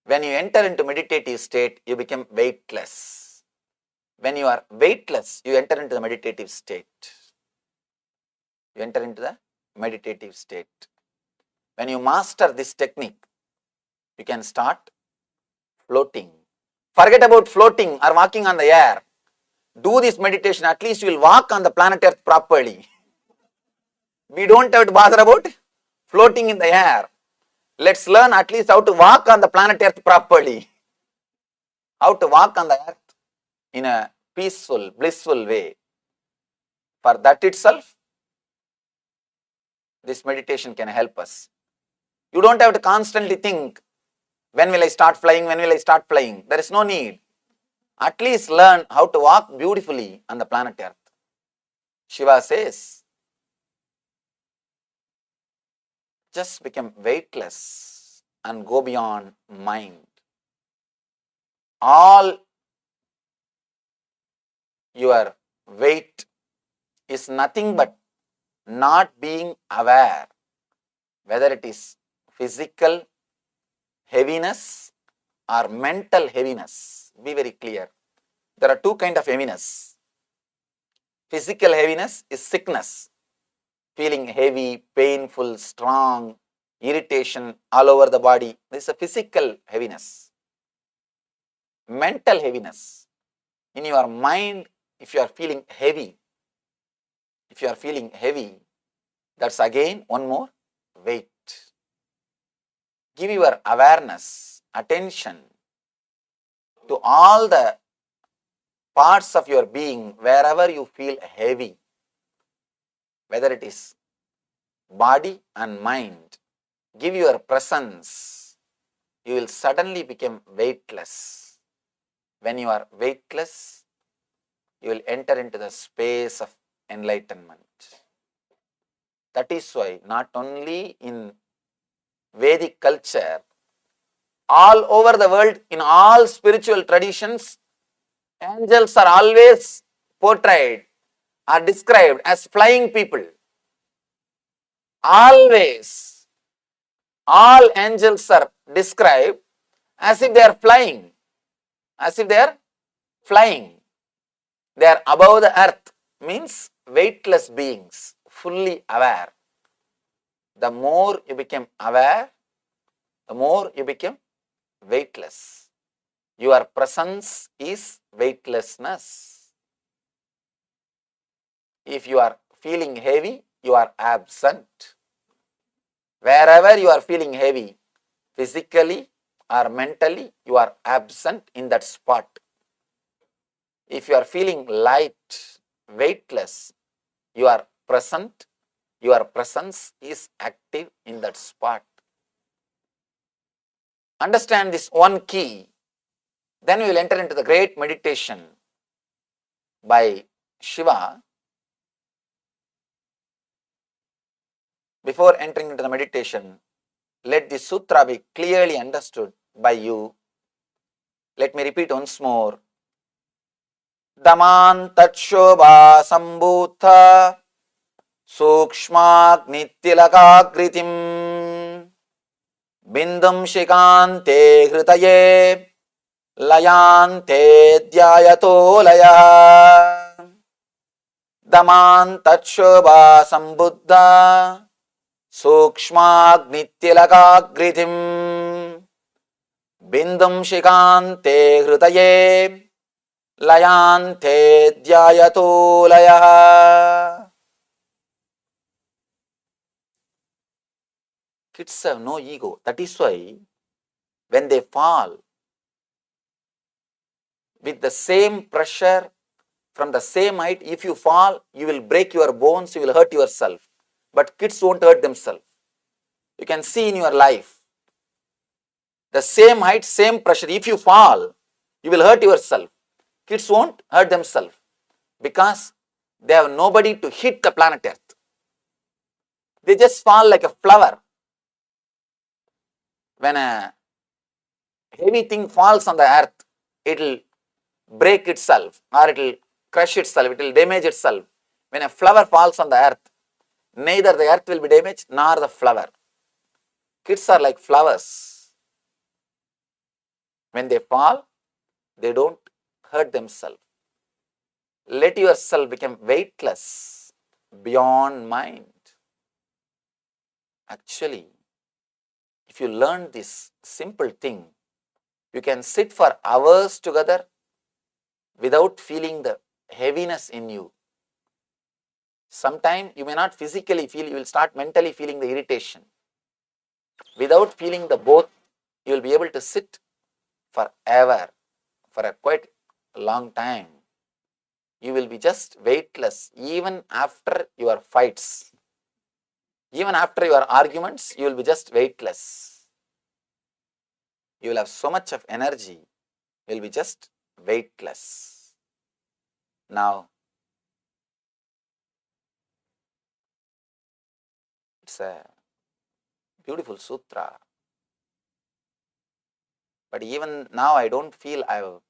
When you enter into meditative state, you become weightless. When you are weightless, you enter into the meditative state. You enter into the meditative state. When you master this technique, you can start floating. Forget about floating or walking on the air. Do this meditation, at least you will walk on the planet Earth properly. We don't have to bother about floating in the air. Let's learn at least how to walk on the planet Earth properly. How to walk on the earth in a peaceful, blissful way. For that itself, this meditation can help us. You don't have to constantly think, when will I start flying, when will I start flying? There is no need. At least learn how to walk beautifully on the planet Earth. Shiva says, just become weightless and go beyond mind. All your weight is nothing but not being aware, whether it is physical heaviness or mental heaviness. Be very clear. There are two kinds of heaviness. Physical heaviness is sickness, feeling heavy, painful, strong, irritation all over the body. This is a physical heaviness. Mental heaviness. In your mind, if you are feeling heavy, if you are feeling heavy, that's again one more weight. Give your awareness, attention to all the parts of your being wherever you feel heavy, whether it is body and mind. Give your presence. You will suddenly become weightless. When you are weightless, you will enter into the space of enlightenment. That is why not only in Vedic culture, all over the world, in all spiritual traditions, angels are always portrayed or described as flying people. Always, all angels are described as if they are flying, as if they are flying. They are above the earth, means weightless beings, fully aware. The more you become aware, the more you become weightless. Your presence is weightlessness. If you are feeling heavy, you are absent. Wherever you are feeling heavy, physically or mentally, you are absent in that spot. If you are feeling light, weightless, you are present. Your presence is active in that spot. Understand this one key, then we will enter into the great meditation by Shiva. Before entering into the meditation, let this sutra be clearly understood by you. Let me repeat once more. Daman tatshobha sambhutha sukshmagnittilakakritim bindum shikante hritaye layante dhyayato laya. Daman tatshobha sambuddha sukshmagnittilakakritim bindum shikante hritaye layante dhyayato laya. Kids have no ego. That is why when they fall with the same pressure from the same height, if you fall, you will break your bones, you will hurt yourself. But kids won't hurt themselves. You can see in your life, the same height, same pressure. If you fall, you will hurt yourself. Kids won't hurt themselves because they have nobody to hit the planet Earth. They just fall like a flower. When a heavy thing falls on the earth, it will break itself or it will crush itself, it will damage itself. When a flower falls on the earth, neither the earth will be damaged nor the flower. Kids are like flowers. When they fall, they don't hurt themselves. Let yourself become weightless, beyond mind. Actually, if you learn this simple thing, you can sit for hours together without feeling the heaviness in you. Sometimes you may not physically feel, you will start mentally feeling the irritation. Without feeling the both, you will be able to sit forever, for a quite long time. You will be just weightless even after your fights. Even after your arguments, you will be just weightless. You will have so much of energy, you will be just weightless. Now, it's a beautiful sutra. But even now, I don't feel I have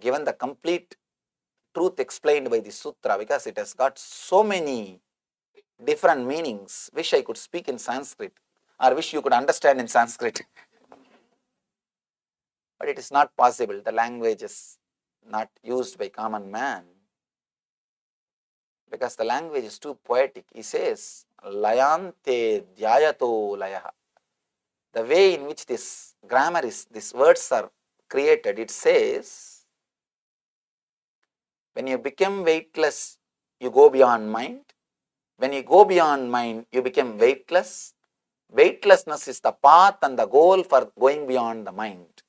given the complete truth explained by the sutra because it has got so many different meanings. Wish I could speak in Sanskrit or wish you could understand in Sanskrit. But it is not possible. The language is not used by common man because the language is too poetic. He says, Layante dhyayato layaha. The way in which this grammar is, these words are created, it says, when you become weightless you go beyond mind. When you go beyond mind, you become weightless. Weightlessness is the path and the goal for going beyond the mind.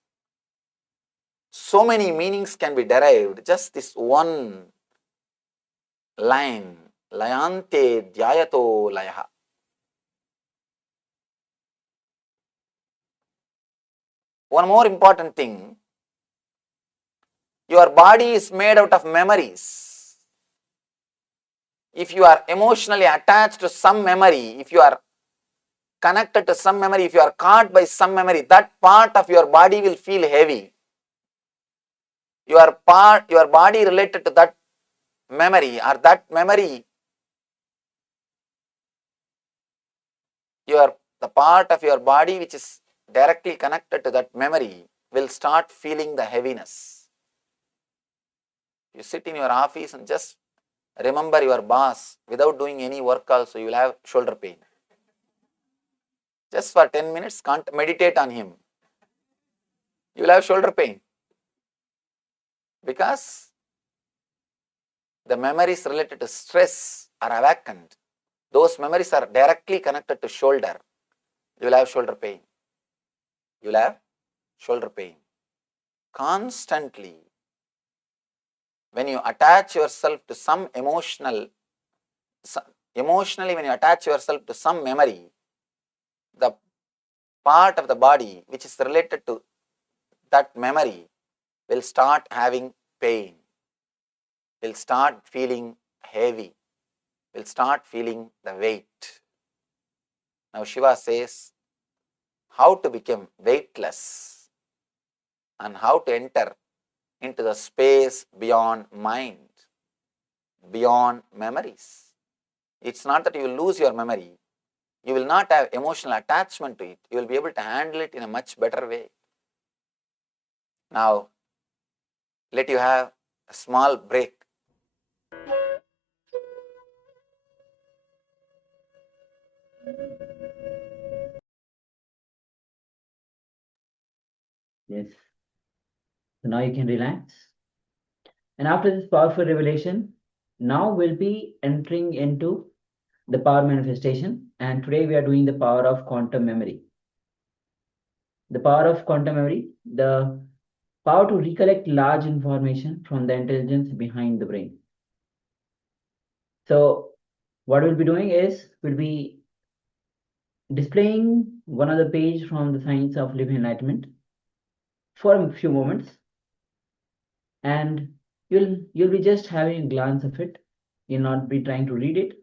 So many meanings can be derived, just this one line, layante dhyayato layaha. One more important thing, your body is made out of memories. If you are emotionally attached to some memory, if you are connected to some memory, if you are caught by some memory, that part of your body will feel heavy. Your body related to that memory, or that memory, the part of your body which is directly connected to that memory will start feeling the heaviness. You sit in your office and just remember your boss without doing any work also, you will have shoulder pain. Just for 10 minutes, can't meditate on him. You will have shoulder pain. Because the memories related to stress are awakened. Those memories are directly connected to shoulder. You will have shoulder pain. You will have shoulder pain. Constantly, when you attach yourself to some emotionally when you attach yourself to some memory, the part of the body which is related to that memory will start having pain, will start feeling heavy, will start feeling the weight. Now Shiva says how to become weightless and how to enter into the space beyond mind, beyond memories. It's not that you will lose your memory, you will not have emotional attachment to it, you will be able to handle it in a much better way. Now, let you have a small break. Yes. So now you can relax. And after this powerful revelation, now we'll be entering into the power manifestation. And today we are doing the power of quantum memory. The power of quantum memory, the power to recollect large information from the intelligence behind the brain. So what we'll be doing is we'll be displaying one other page from the Science of Living Enlightenment for a few moments, and you'll be just having a glance of it. You'll not be trying to read it,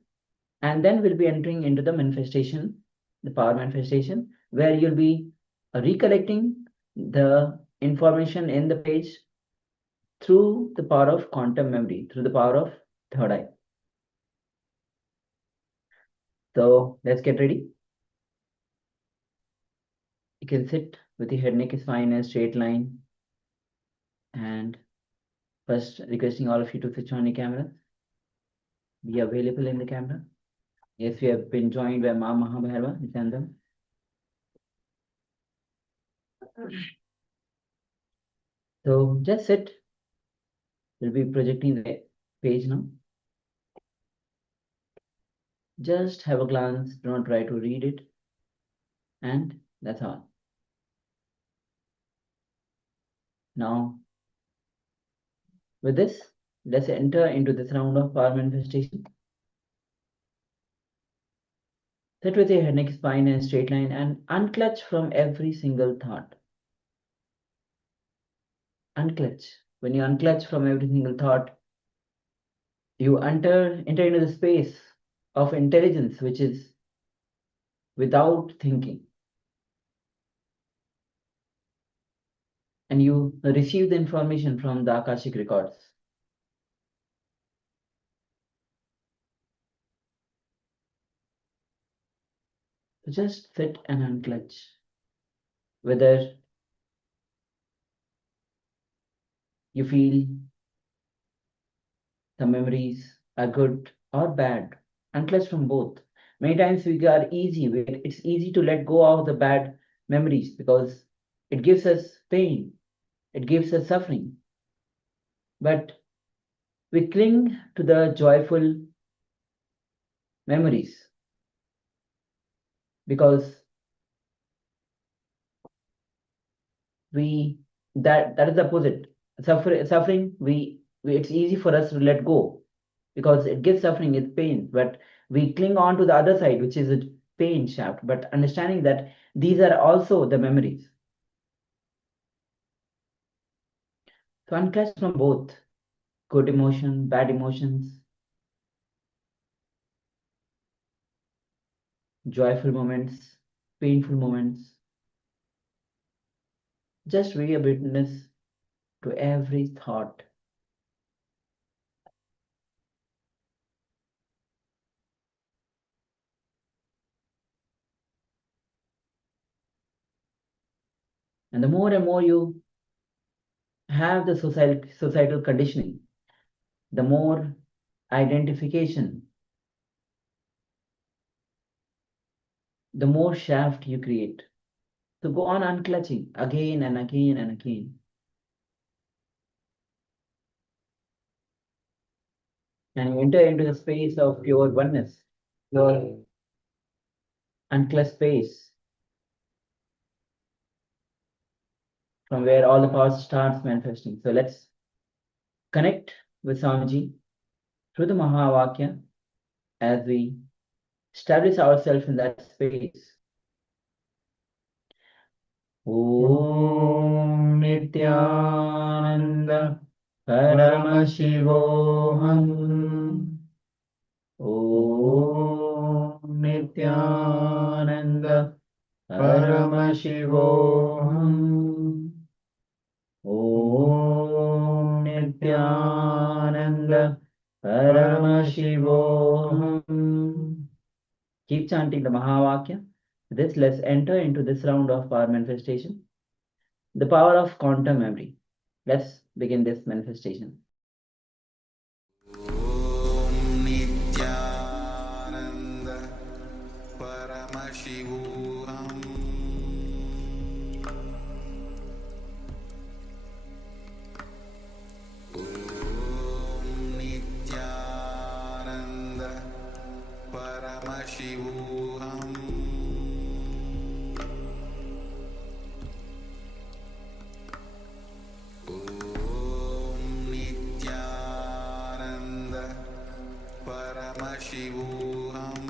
and then we'll be entering into the manifestation, the power manifestation, where you'll be recollecting the information in the page through the power of quantum memory, through the power of third eye. So let's get ready. You can sit with your head, neck is fine, a straight line. And first, requesting all of you to switch on your cameras. Be available in the camera. Yes, we have been joined by Ma Mahabhairava, Nithyananda. So just sit. We'll be projecting the page now. Just have a glance, do not try to read it. And that's all. Now, with this, let's enter into this round of power manifestation. Sit with your head, neck, spine, and straight line, and unclutch from every single thought. Unclutch. When you unclutch from every single thought, you enter into the space of intelligence, which is without thinking. And you receive the information from the Akashic records. So just sit and unclutch. Whether you feel the memories are good or bad, unclutch from both. Many times it's easy to let go of the bad memories because it gives us pain, it gives us suffering. But We cling to the joyful memories because that is the opposite. Suffering, it's easy for us to let go because it gives suffering, it's pain, but we cling on to the other side, which is a pain shaft, but understanding that these are also the memories. So unclash from both good emotion, bad emotions, joyful moments, painful moments. Just be a witness to every thought. And the more and more you have the societal conditioning, the more identification, the more shaft you create. So go on unclutching again and again and again. And you enter into the space of pure oneness, your unclutched space, from where all the power starts manifesting. So let's connect with Swamiji through the Mahavakya as we establish ourselves in that space. Om Nithyananda Paramashivoham. Om Nithyananda Paramashivoham. Om Nithyananda Paramashivoham. Keep chanting the Mahavakya. This, let's enter into this round of power manifestation. The power of quantum memory. Let's begin this manifestation. Om Nithyananda Paramashivoham. Om Nithyananda Paramashivoham. Om Nithyananda Paramashivoham. Om Nithyananda Paramashivoham.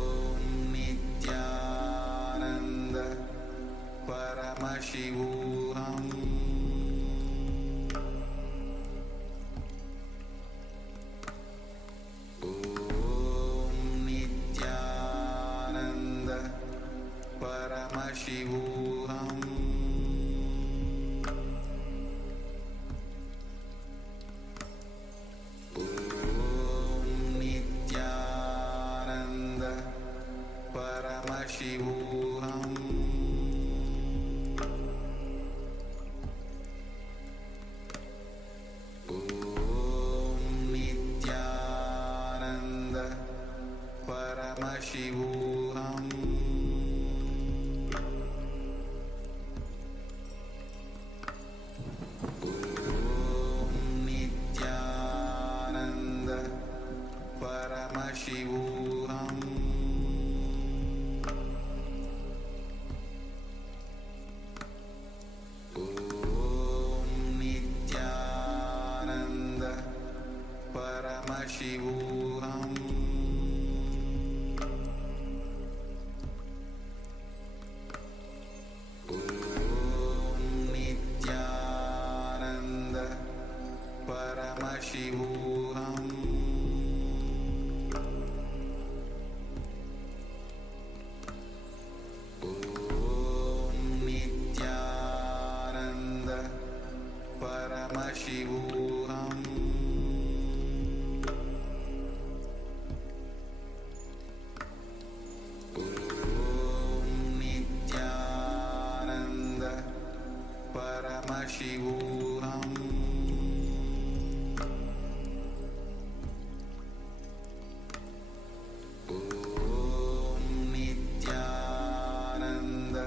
Om Nithyananda Paramashivoham. Om Nithyananda Paramashivoham. Om Nithyananda Paramashivoham. Om Nithyananda Paramashivoham. Om Nithyananda Paramashivoham. Om Nithyananda Paramashivoham. Om Nithyananda Paramashivoham. Om Nithyananda Paramashivoham. Om Nithyananda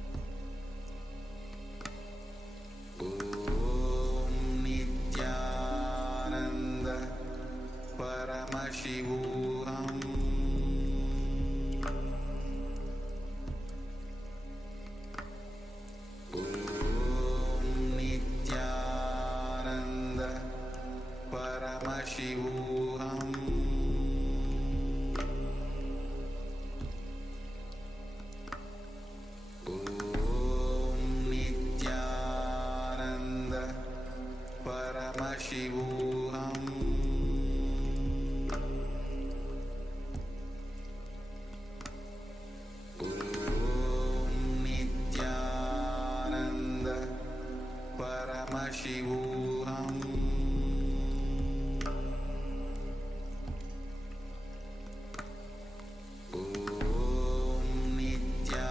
Paramashivoham Om Nithyananda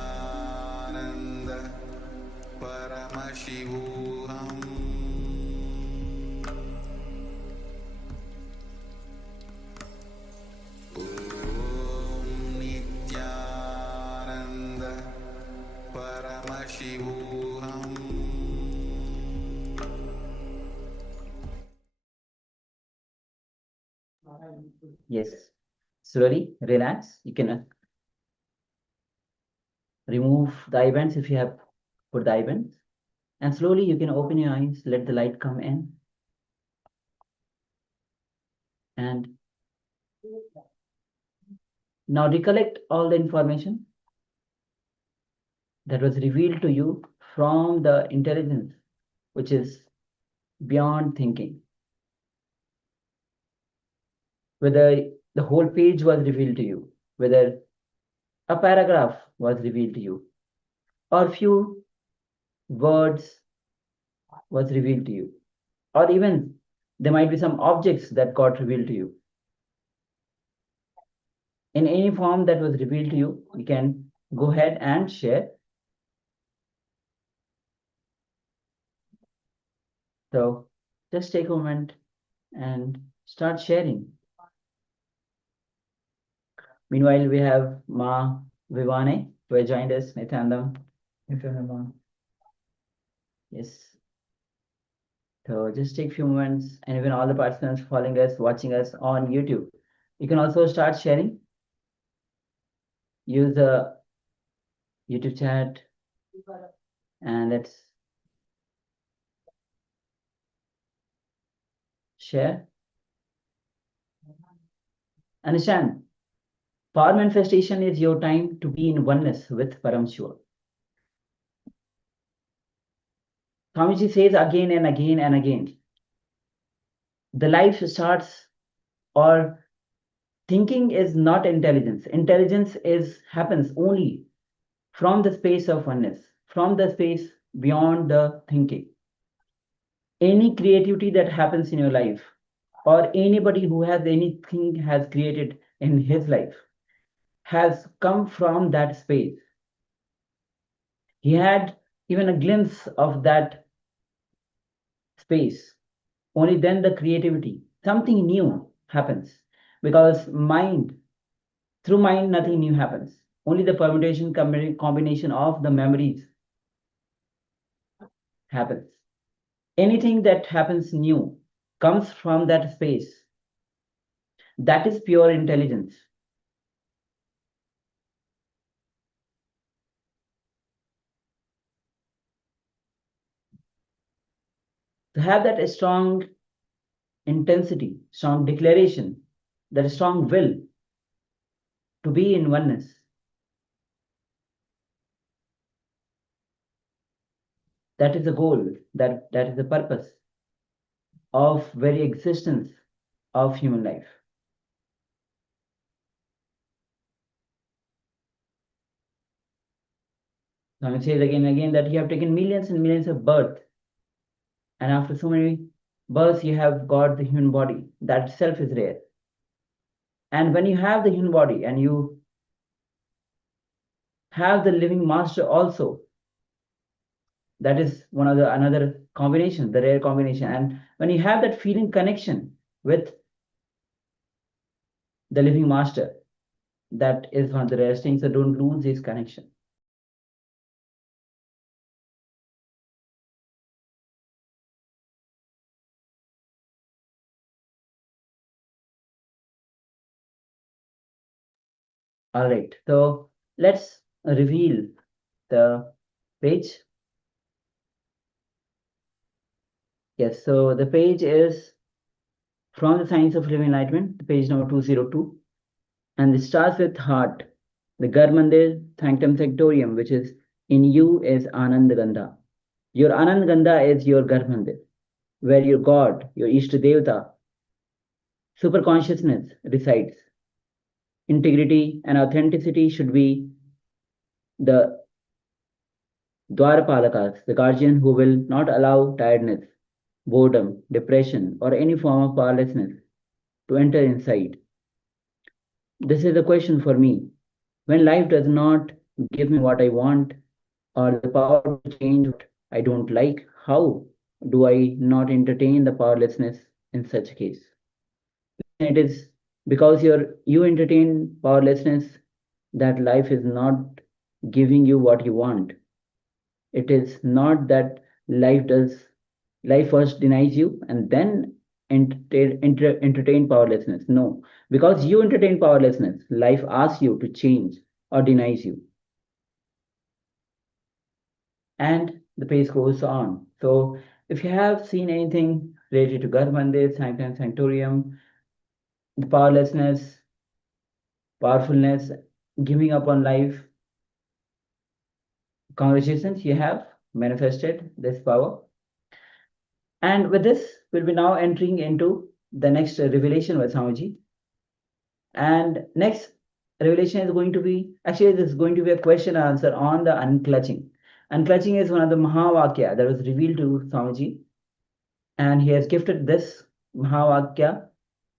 Paramashivoham Om Nithyananda Paramashivoham Yes. Slowly relax. You can remove the events if you have put the events. And slowly you can open your eyes, let the light come in. And now recollect all the information that was revealed to you from the intelligence, which is beyond thinking. Whether the whole page was revealed to you, whether a paragraph was revealed to you, or few words was revealed to you, or even there might be some objects that got revealed to you. In any form that was revealed to you, you can go ahead and share. So just take a moment and start sharing. Meanwhile, we have Ma Vivane, who has joined us, Nithyananda. Yes. So just take a few moments, and even all the participants following us, watching us on YouTube, you can also start sharing. Use the YouTube chat, and let's share. Understand, power manifestation is your time to be in oneness with Param-Shiva. Swamiji says again and again and again, the life starts, or thinking is not intelligence. Intelligence happens only from the space of oneness, from the space beyond the thinking. Any creativity that happens in your life, or anybody who has anything has created in his life, has come from that space. He had even a glimpse of that space. Only then the creativity, something new happens. Because through mind, nothing new happens. Only the permutation combination of the memories happens. Anything that happens new comes from that space. That is pure intelligence. To have that strong intensity, strong declaration, that strong will to be in oneness. That is the goal, that is the purpose of very existence of human life. Swami says again and again that you have taken millions and millions of births, and after so many births you have got the human body. That itself is rare. And when you have the human body and you have the living master also, that is one of the another combination, the rare combination. And when you have that feeling connection with the living master, that is one of the rarest things. So don't lose this connection. All right, so let's reveal the page. Yes, so the page is from the Science of Living Enlightenment, page number 202. And it starts with heart. The Garmandir Sanctum Sanctorium, which is in you, is Anand Gandha. Your Anand Gandha is your Garmandir, where your God, your Ishta Devata, super consciousness resides. Integrity and authenticity should be the Dwarapalakas, the guardian who will not allow tiredness, boredom, depression, or any form of powerlessness to enter inside. This is a question for me. When life does not give me what I want or the power to change what I don't like, how do I not entertain the powerlessness in such a case? It is because you entertain powerlessness that life is not giving you what you want. It is not that life first denies you and then entertain powerlessness. No, because you entertain powerlessness, life asks you to change or denies you. And the pace goes on. So if you have seen anything related to Garbandit, Sanctum Sanctorium, the powerlessness, powerfulness, giving up on life, congratulations, you have manifested this power. And with this, we'll be now entering into the next revelation with Swamiji. And next revelation is going to be, actually, this is going to be a question and answer on the unclutching. Unclutching is one of the Mahavakya that was revealed to Swamiji. And he has gifted this Mahavakya,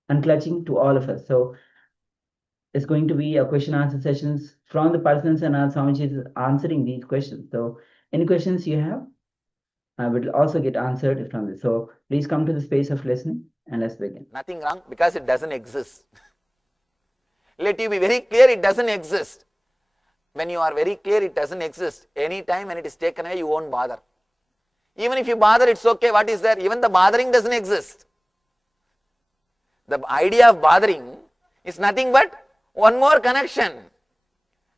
unclutching, to all of us. So it's going to be a question and answer sessions from the persons, and Swamiji is answering these questions. So any questions you have will also get answered from this. So please come to the space of listening and let's begin. Nothing wrong because it doesn't exist. Let you be very clear, it doesn't exist. When you are very clear it doesn't exist, any time when it is taken away, you won't bother. Even if you bother, it's okay, what is there? Even the bothering doesn't exist. The idea of bothering is nothing but one more connection.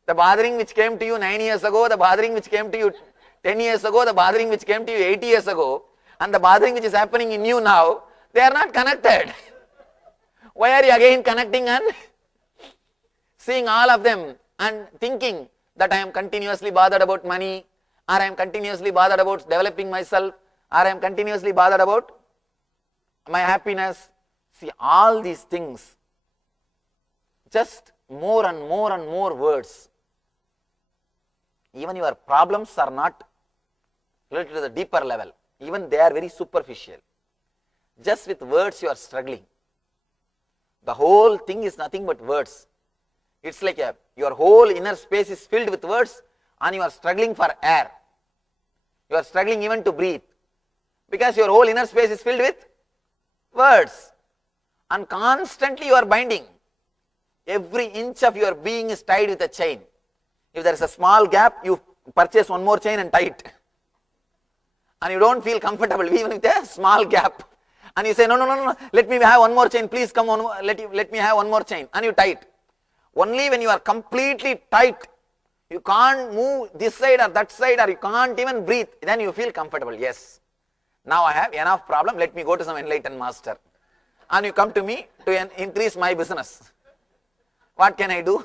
The bothering which came to you 9 years ago, the bothering which came to you 10 years ago, the bothering which came to you 8 years ago, and the bothering which is happening in you now, they are not connected. Why are you again connecting and seeing all of them and thinking that I am continuously bothered about money, or I am continuously bothered about developing myself, or I am continuously bothered about my happiness? See, all these things, just more and more and more words. Even your problems are not related to the deeper level. Even they are very superficial. Just with words you are struggling. The whole thing is nothing but words. It's like your whole inner space is filled with words and you are struggling for air. You are struggling even to breathe. Because your whole inner space is filled with words. And constantly you are binding. Every inch of your being is tied with a chain. If there is a small gap, you purchase one more chain and tie it. And you don't feel comfortable even with a small gap. And you say, no, let me have one more chain, please come on, let me have one more chain. And you tie it. Only when you are completely tight, you can't move this side or that side, or you can't even breathe, then you feel comfortable. Yes, now I have enough problem, let me go to some enlightened master. And you come to me to increase my business. What can I do?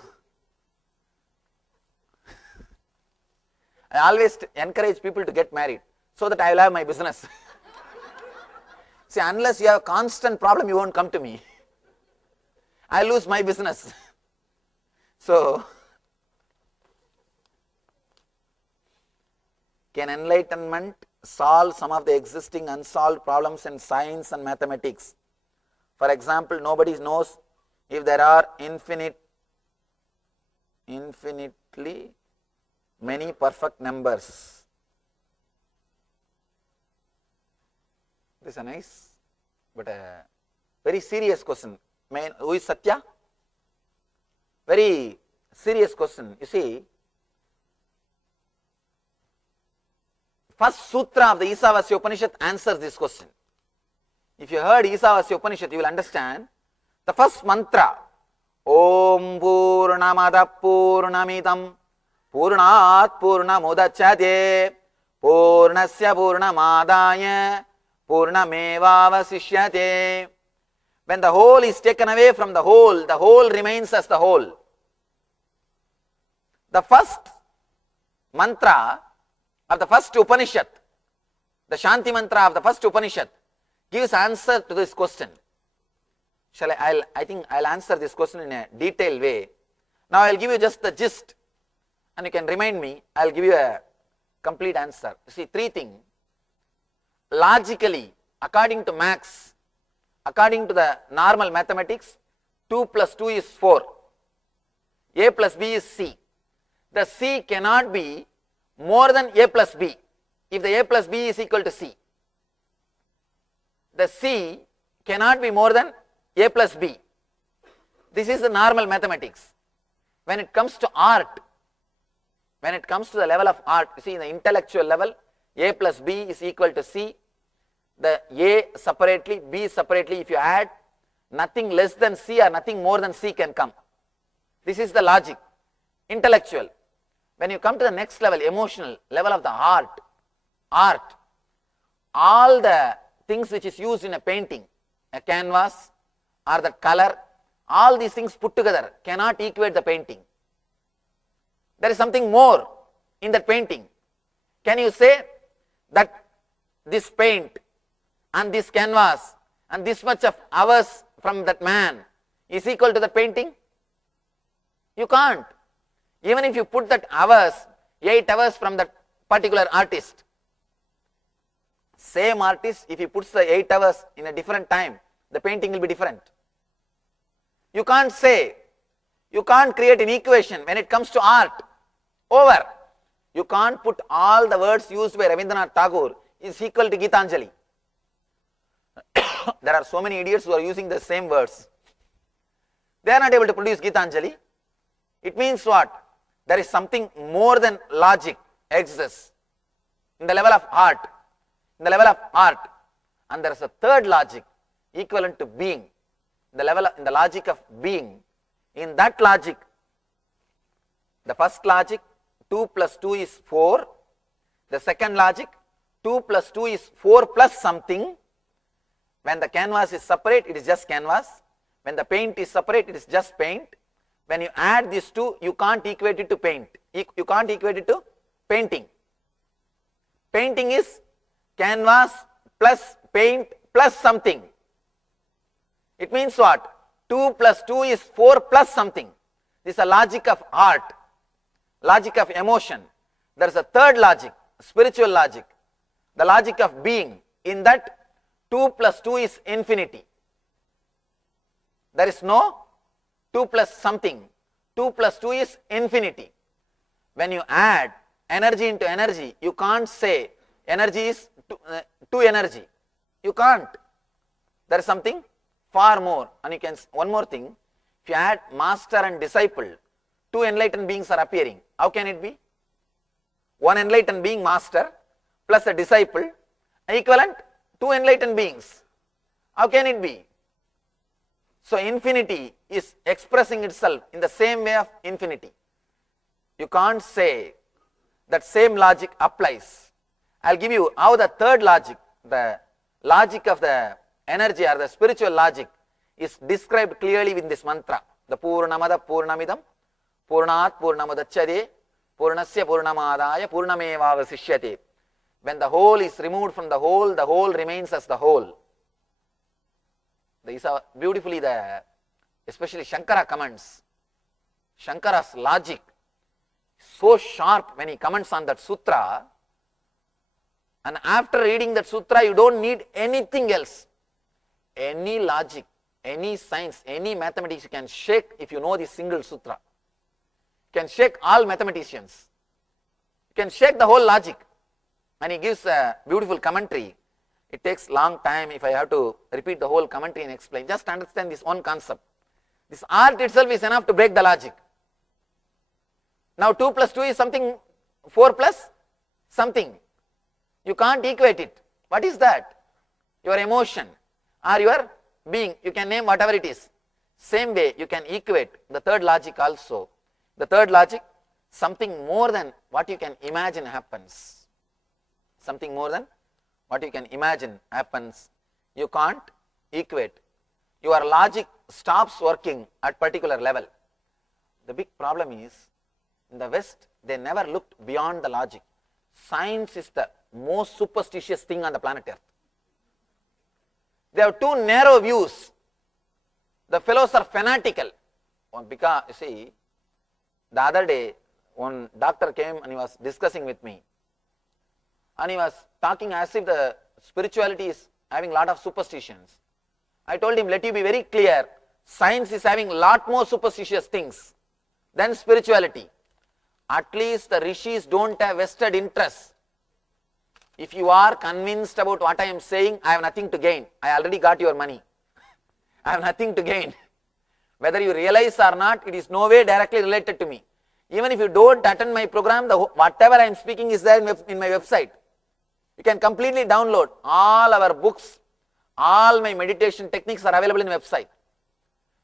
I always encourage people to get married so that I will have my business. See, unless you have a constant problem, you won't come to me. I lose my business. So, can enlightenment solve some of the existing unsolved problems in science and mathematics? For example, nobody knows if there are infinitely many perfect numbers. This is a nice but a very serious question. Who is Satya? Very serious question. You see, first sutra of the Isavasya Upanishad answers this question. If you heard Isavasya Upanishad, you will understand the first mantra, Om Purnamada Purnamidam Purnat Purnamudachyate Purnasya Purnamadaya Purnamevavasishyate. When the whole is taken away from the whole remains as the whole. The first mantra of the first Upanishad, the Shanti mantra of the first Upanishad, gives answer to this question. I think I'll answer this question in a detailed way. Now I'll give you just the gist and you can remind me, I'll give you a complete answer. See, three things. Logically, according to Max, according to the normal mathematics, 2 plus 2 is 4. A plus B is C. The C cannot be more than A plus B if the A plus B is equal to C. The C cannot be more than A plus B. This is the normal mathematics. When it comes to art, when it comes to the level of art, you see in the intellectual level, A plus B is equal to C. The A separately, B separately, if you add, nothing less than C or nothing more than C can come. This is the logic, intellectual. When you come to the next level, emotional, level of the art, all the things which is used in a painting, a canvas or the color, all these things put together cannot equate the painting. There is something more in that painting. Can you say that this paint and this canvas and this much of hours from that man is equal to the painting? You can't. Even if you put that hours, 8 hours from that particular artist, same artist, if he puts the 8 hours in a different time, the painting will be different. You can't say, you can't create an equation when it comes to art. Over. You can't put all the words used by Rabindranath Tagore is equal to Gitanjali. There are so many idiots who are using the same words. They are not able to produce Gitanjali. It means what? There is something more than logic exists in the level of art. In the level of art. And there is a third logic equivalent to being. In the logic of being. In that logic, the first logic, 2 plus 2 is 4. The second logic, 2 plus 2 is 4 plus something. When the canvas is separate, it is just canvas. When the paint is separate, it is just paint. When you add these two, you can't equate it to paint. You can't equate it to painting. Painting is canvas plus paint plus something. It means what? 2 plus 2 is 4 plus something. This is a logic of art, logic of emotion. There is a third logic, spiritual logic, the logic of being. In that, 2 plus 2 is infinity. There is no 2 plus something. 2 plus 2 is infinity. When you add energy into energy, you can't say energy is 2 energy. You can't. There is something far more. And you can, one more thing, if you add master and disciple, 2 enlightened beings are appearing. How can it be? One enlightened being master plus a disciple equivalent 2 enlightened beings. How can it be? So infinity is expressing itself in the same way of infinity. You can't say that same logic applies. I'll give you how the third logic, the logic of the energy or the spiritual logic is described clearly in this mantra. The Purnamada Purnamidam Purnat Purnamudachyate Purnasya Purnamadaya Purnamevavasishyate. When the whole is removed from the whole remains as the whole. These are beautifully especially Shankara comments. Shankara's logic so sharp when he comments on that sutra, and after reading that sutra you don't need anything else. Any logic, any science, any mathematics you can shake if you know this single sutra. You can shake all mathematicians. You can shake the whole logic. And he gives a beautiful commentary. It takes long time if I have to repeat the whole commentary and explain. Just understand this one concept. This art itself is enough to break the logic. Now 2 plus 2 is something, 4 plus something. You can't equate it. What is that? Your emotion or your being. You can name whatever it is. Same way you can equate the third logic also. The third logic, something more than what you can imagine happens. Something more than what you can imagine happens. You can't equate. Your logic stops working at particular level. The big problem is, in the West, they never looked beyond the logic. Science is the most superstitious thing on the planet Earth. They have too narrow views. The fellows are fanatical. Because, you see, the other day, one doctor came and he was discussing with me. And he was talking as if the spirituality is having a lot of superstitions. I told him, let you be very clear, science is having a lot more superstitious things than spirituality. At least the rishis don't have vested interests. If you are convinced about what I am saying, I have nothing to gain. I already got your money. I have nothing to gain. Whether you realize or not, it is no way directly related to me. Even if you don't attend my program, whatever I am speaking is there in my website. You can completely download all our books, all my meditation techniques are available in the website,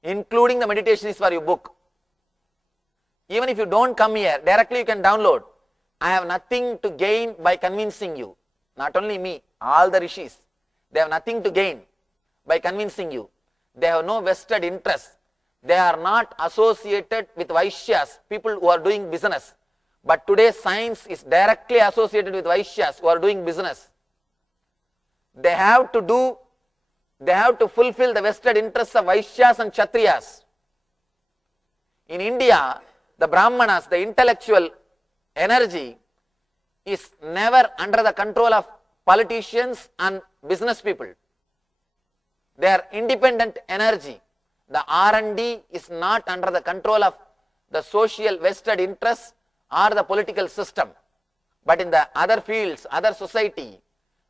including the meditation is for your book. Even if you don't come here, directly you can download. I have nothing to gain by convincing you. Not only me, all the rishis, they have nothing to gain by convincing you. They have no vested interest. They are not associated with Vaishyas, people who are doing business. But today science is directly associated with Vaishyas who are doing business. They have to fulfill the vested interests of Vaishyas and Kshatriyas. In India, the Brahmanas, the intellectual energy is never under the control of politicians and business people. They are independent energy. The R&D is not under the control of the social vested interests or the political system. But in the other fields, other society,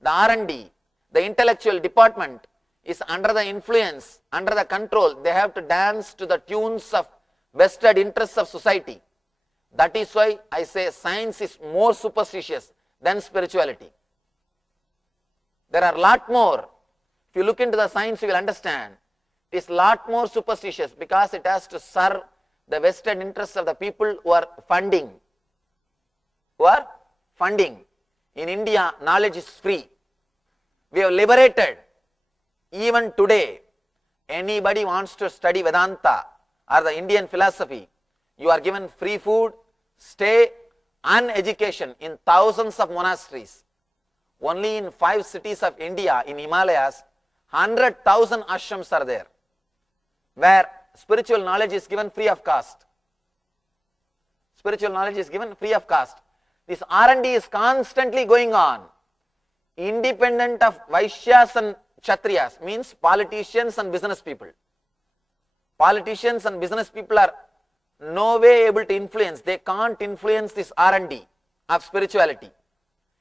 the R&D, the intellectual department is under the influence, under the control. They have to dance to the tunes of vested interests of society. That is why I say science is more superstitious than spirituality. There are a lot more. If you look into the science, you will understand. It is a lot more superstitious because it has to serve the vested interests of the people who are funding. In India, knowledge is free. We have liberated. Even today, anybody wants to study Vedanta or the Indian philosophy, you are given free food, stay and education in thousands of monasteries. Only in 5 cities of India, in Himalayas, 100,000 ashrams are there, where spiritual knowledge is given free of cost. Spiritual knowledge is given free of cost. This R&D is constantly going on, independent of Vaishyas and Kshatriyas, means politicians and business people. Politicians and business people are no way able to influence. They can't influence this R&D of spirituality.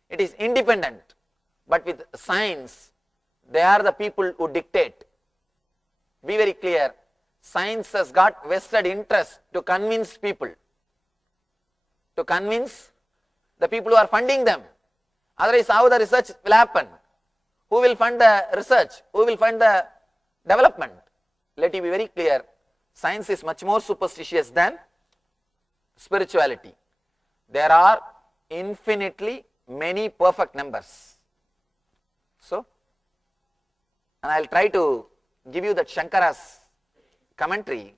It is independent. But with science, they are the people who dictate. Be very clear. Science has got vested interest to convince people. To convince the people who are funding them. Otherwise, how the research will happen? Who will fund the research? Who will fund the development? Let me be very clear. Science is much more superstitious than spirituality. There are infinitely many perfect numbers. So, and I will try to give you that Shankara's commentary,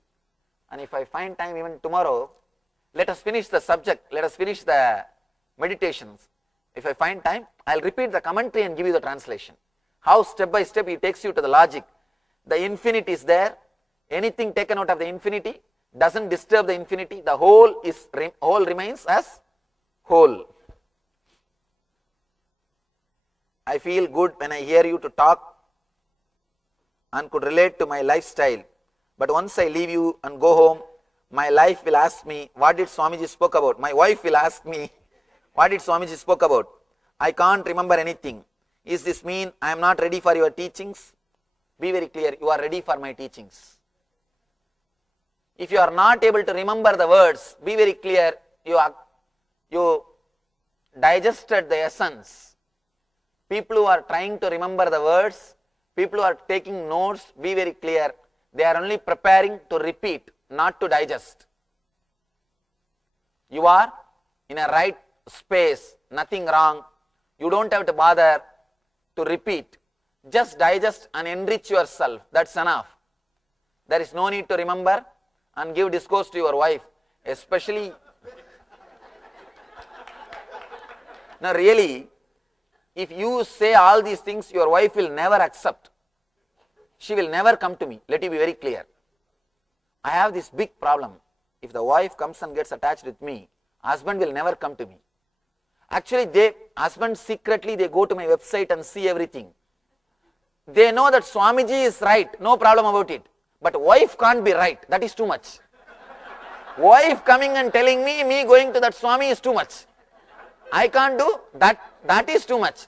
and if I find time even tomorrow, let us finish the subject, let us finish the meditations. If I find time, I will repeat the commentary and give you the translation. How step by step he takes you to the logic. The infinity is there. Anything taken out of the infinity doesn't disturb the infinity. The whole remains as whole. I feel good when I hear you to talk and could relate to my lifestyle. But once I leave you and go home, my life will ask me, what did Swamiji spoke about? My wife will ask me, what did Swamiji spoke about? I can't remember anything. Is this mean I am not ready for your teachings? Be very clear, you are ready for my teachings. If you are not able to remember the words, be very clear, you digested the essence. People who are trying to remember the words, people who are taking notes, be very clear, they are only preparing to repeat, not to digest. You are in a right space, nothing wrong. You don't have to bother to repeat. Just digest and enrich yourself, that's enough. There is no need to remember and give discourse to your wife, especially. Now really, if you say all these things, your wife will never accept. She will never come to me, let me be very clear. I have this big problem. If the wife comes and gets attached with me, husband will never come to me. Actually, husband secretly they go to my website and see everything. They know that Swamiji is right, no problem about it. But wife can't be right, that is too much. Wife coming and telling me going to that Swami is too much. I can't do that, that is too much.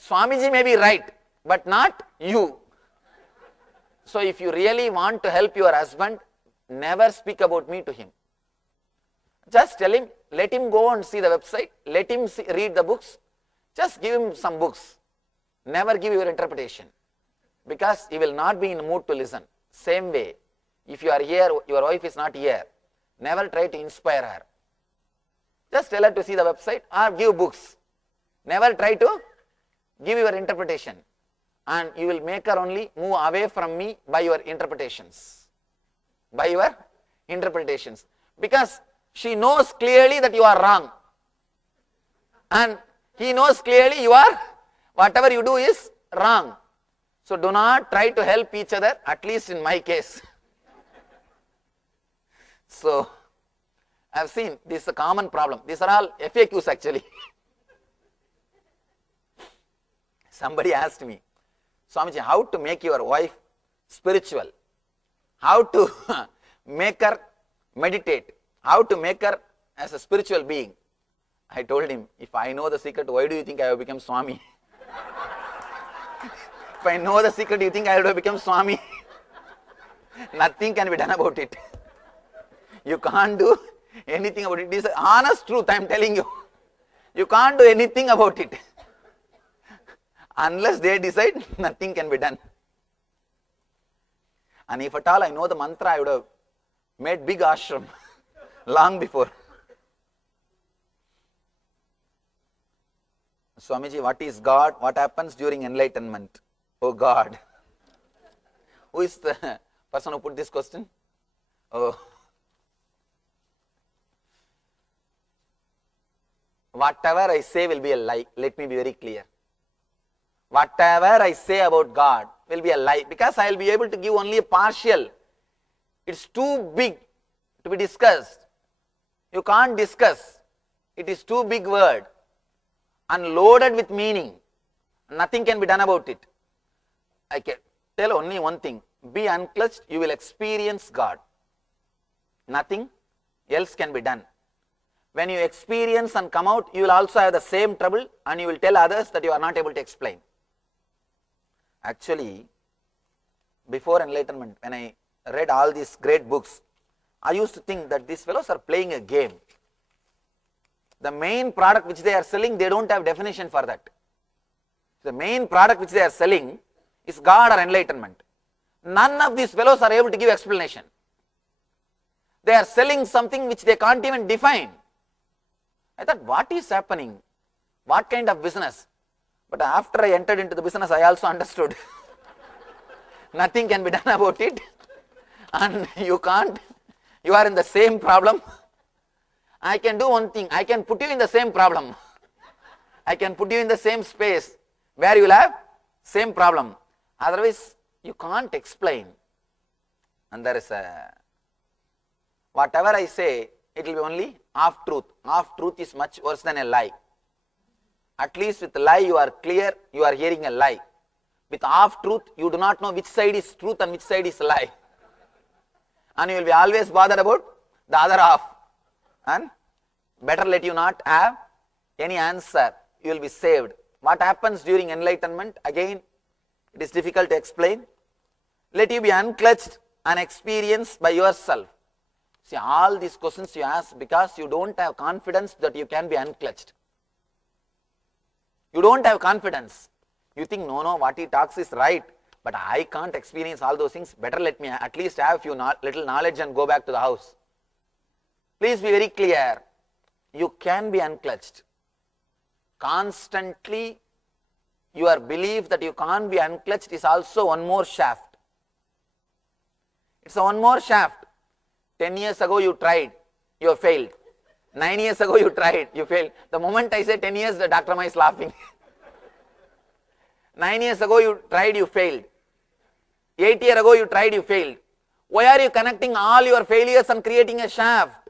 Swamiji may be right, but not you. So if you really want to help your husband, never speak about me to him. Just tell him, let him go and see the website, let him read the books, just give him some books. Never give your interpretation, because he will not be in the mood to listen. Same way, if you are here, your wife is not here, never try to inspire her. Just tell her to see the website or give books. Never try to give your interpretation, and you will make her only move away from me by your interpretations. By your interpretations. Because she knows clearly that you are wrong. And he knows clearly you are, whatever you do is wrong. So do not try to help each other, at least in my case. So I have seen this is a common problem. These are all FAQs actually. Somebody asked me, Swamiji, how to make your wife spiritual? How to make her meditate? How to make her as a spiritual being? I told him, if I know the secret, why do you think I have become Swami? If I know the secret, you think I would have become Swami? Nothing can be done about it. You can't do anything about it. This is honest truth, I am telling you. You can't do anything about it. Unless they decide, nothing can be done. And if at all I know the mantra, I would have made big ashram long before. Swamiji, what is God? What happens during enlightenment? Oh God. Who is the person who put this question? Oh. Whatever I say will be a lie. Let me be very clear. Whatever I say about God will be a lie, because I will be able to give only a partial. It's too big to be discussed. You can't discuss. It is too big word and loaded with meaning. Nothing can be done about it. I can tell only one thing. Be unclutched, you will experience God. Nothing else can be done. When you experience and come out, you will also have the same trouble, and you will tell others that you are not able to explain. Actually, before enlightenment, when I read all these great books, I used to think that these fellows are playing a game. The main product which they are selling, they don't have definition for that. The main product which they are selling is God or enlightenment. None of these fellows are able to give explanation. They are selling something which they can't even define. I thought, what is happening? What kind of business? But after I entered into the business, I also understood. Nothing can be done about it. And you can't. You are in the same problem. I can do one thing. I can put you in the same problem. I can put you in the same space where you will have same problem. Otherwise, you can't explain. And there is a, whatever I say, it will be only half truth. Half truth is much worse than a lie. At least with lie you are clear, you are hearing a lie. With half truth, you do not know which side is truth and which side is lie. And you will be always bothered about the other half. And better let you not have any answer. You will be saved. What happens during enlightenment? Again, it is difficult to explain. Let you be unclutched and experienced by yourself. See, all these questions you ask because you don't have confidence that you can be unclutched. You don't have confidence. You think, no, what he talks is right, but I can't experience all those things. Better let me at least have a few little knowledge and go back to the house. Please be very clear. You can be unclutched. Constantly, your belief that you can't be unclutched is also one more shaft. It's a one more shaft. 10 years ago you tried, you failed. 9 years ago you tried, you failed. The moment I say 10 years, the Dr. Ma is laughing. 9 years ago you tried, you failed. 8 years ago you tried, you failed. Why are you connecting all your failures and creating a shaft?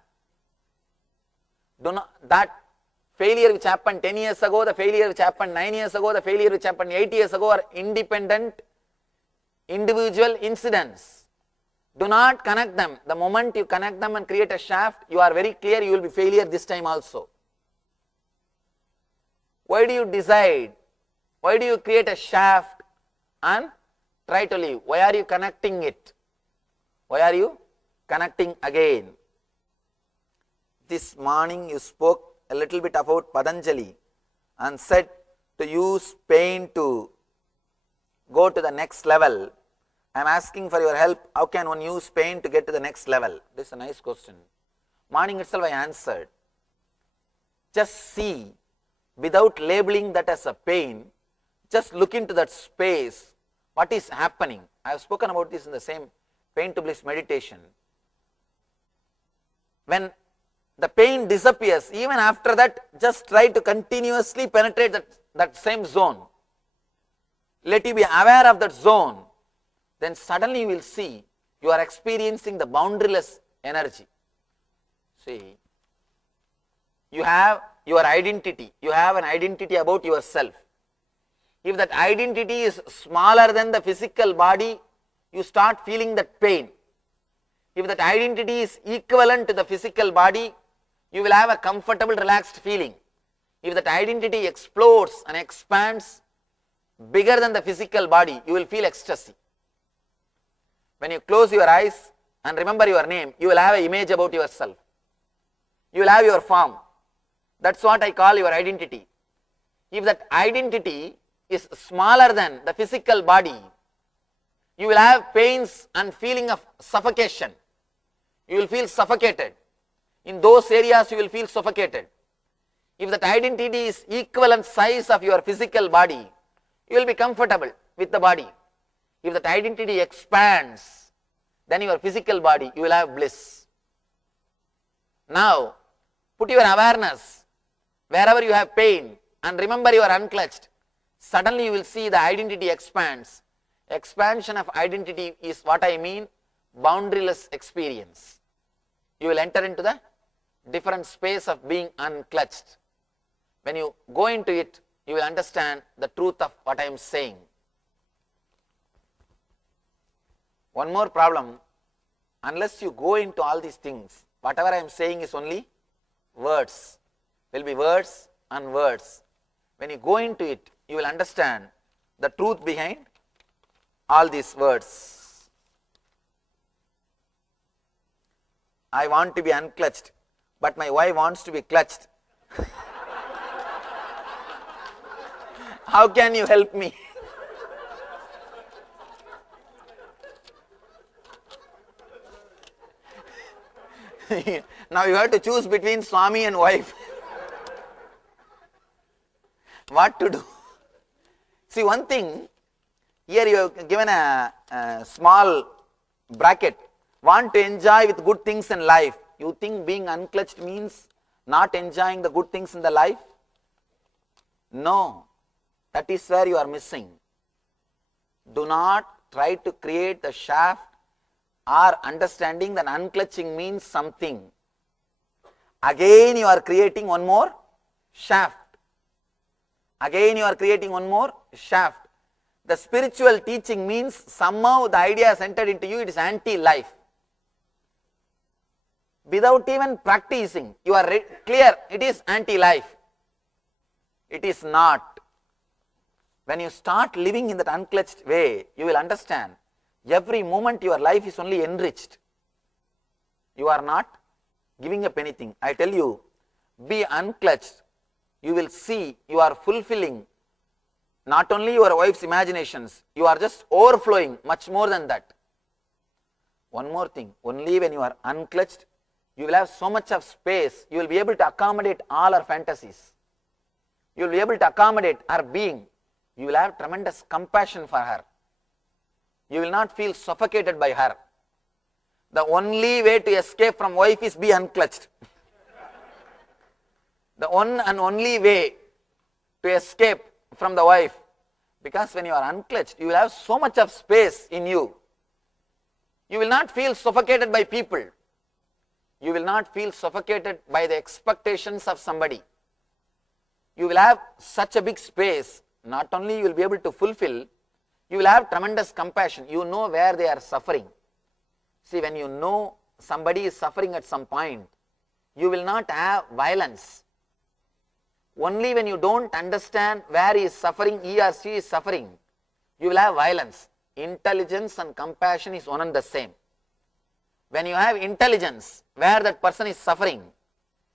Do not, that failure which happened 10 years ago, the failure which happened 9 years ago, the failure which happened 8 years ago are independent individual incidents. Do not connect them. The moment you connect them and create a shaft, you are very clear you will be failure this time also. Why do you decide? Why do you create a shaft and try to leave? Why are you connecting it? Why are you connecting again? This morning you spoke a little bit about Patanjali and said to use pain to go to the next level. I am asking for your help. How can one use pain to get to the next level? This is a nice question. Morning itself I answered. Just see, without labeling that as a pain, just look into that space. What is happening? I have spoken about this in the same pain to bliss meditation. When the pain disappears, even after that, just try to continuously penetrate that same zone. Let you be aware of that zone. Then suddenly you will see you are experiencing the boundaryless energy. See, you have your identity. You have an identity about yourself. If that identity is smaller than the physical body, you start feeling that pain. If that identity is equivalent to the physical body, you will have a comfortable, relaxed feeling. If that identity explodes and expands bigger than the physical body, you will feel ecstasy. When you close your eyes and remember your name, you will have an image about yourself. You will have your form. That's what I call your identity. If that identity is smaller than the physical body, you will have pains and feeling of suffocation. You will feel suffocated. In those areas you will feel suffocated. If that identity is equivalent size of your physical body, you will be comfortable with the body. If that identity expands, then your physical body, you will have bliss. Now, put your awareness wherever you have pain and remember you are unclutched. Suddenly you will see the identity expands. Expansion of identity is what I mean, boundaryless experience. You will enter into the different space of being unclutched. When you go into it, you will understand the truth of what I am saying. One more problem, unless you go into all these things, whatever I am saying is only words. Will be words and words. When you go into it, you will understand the truth behind all these words. I want to be unclutched, but my wife wants to be clutched. How can you help me? Now you have to choose between Swami and wife. What to do? See, one thing, here you have given a small bracket. Want to enjoy with good things in life. You think being unclutched means not enjoying the good things in the life? No. That is where you are missing. Do not try to create the shaft or understanding that unclutching means something. Again you are creating one more shaft. Again you are creating one more shaft. The spiritual teaching means somehow the idea has entered into you, it is anti-life. Without even practicing, you are clear, it is anti-life. It is not. When you start living in that unclutched way, you will understand every moment your life is only enriched. You are not giving up anything. I tell you, be unclutched. You will see you are fulfilling not only your wife's imaginations, you are just overflowing much more than that. One more thing, only when you are unclutched, you will have so much of space, you will be able to accommodate all her fantasies. You will be able to accommodate her being. You will have tremendous compassion for her. You will not feel suffocated by her. The only way to escape from wife is be unclutched. The one and only way to escape from the wife, because when you are unclutched, you will have so much of space in you. You will not feel suffocated by people. You will not feel suffocated by the expectations of somebody. you will have such a big space. Not only you will be able to fulfill, you will have tremendous compassion. You know where they are suffering. See, when you know somebody is suffering at some point, you will not have violence. Only when you don't understand where he is suffering, he or she is suffering, you will have violence. Intelligence and compassion is one and the same. When you have intelligence where that person is suffering,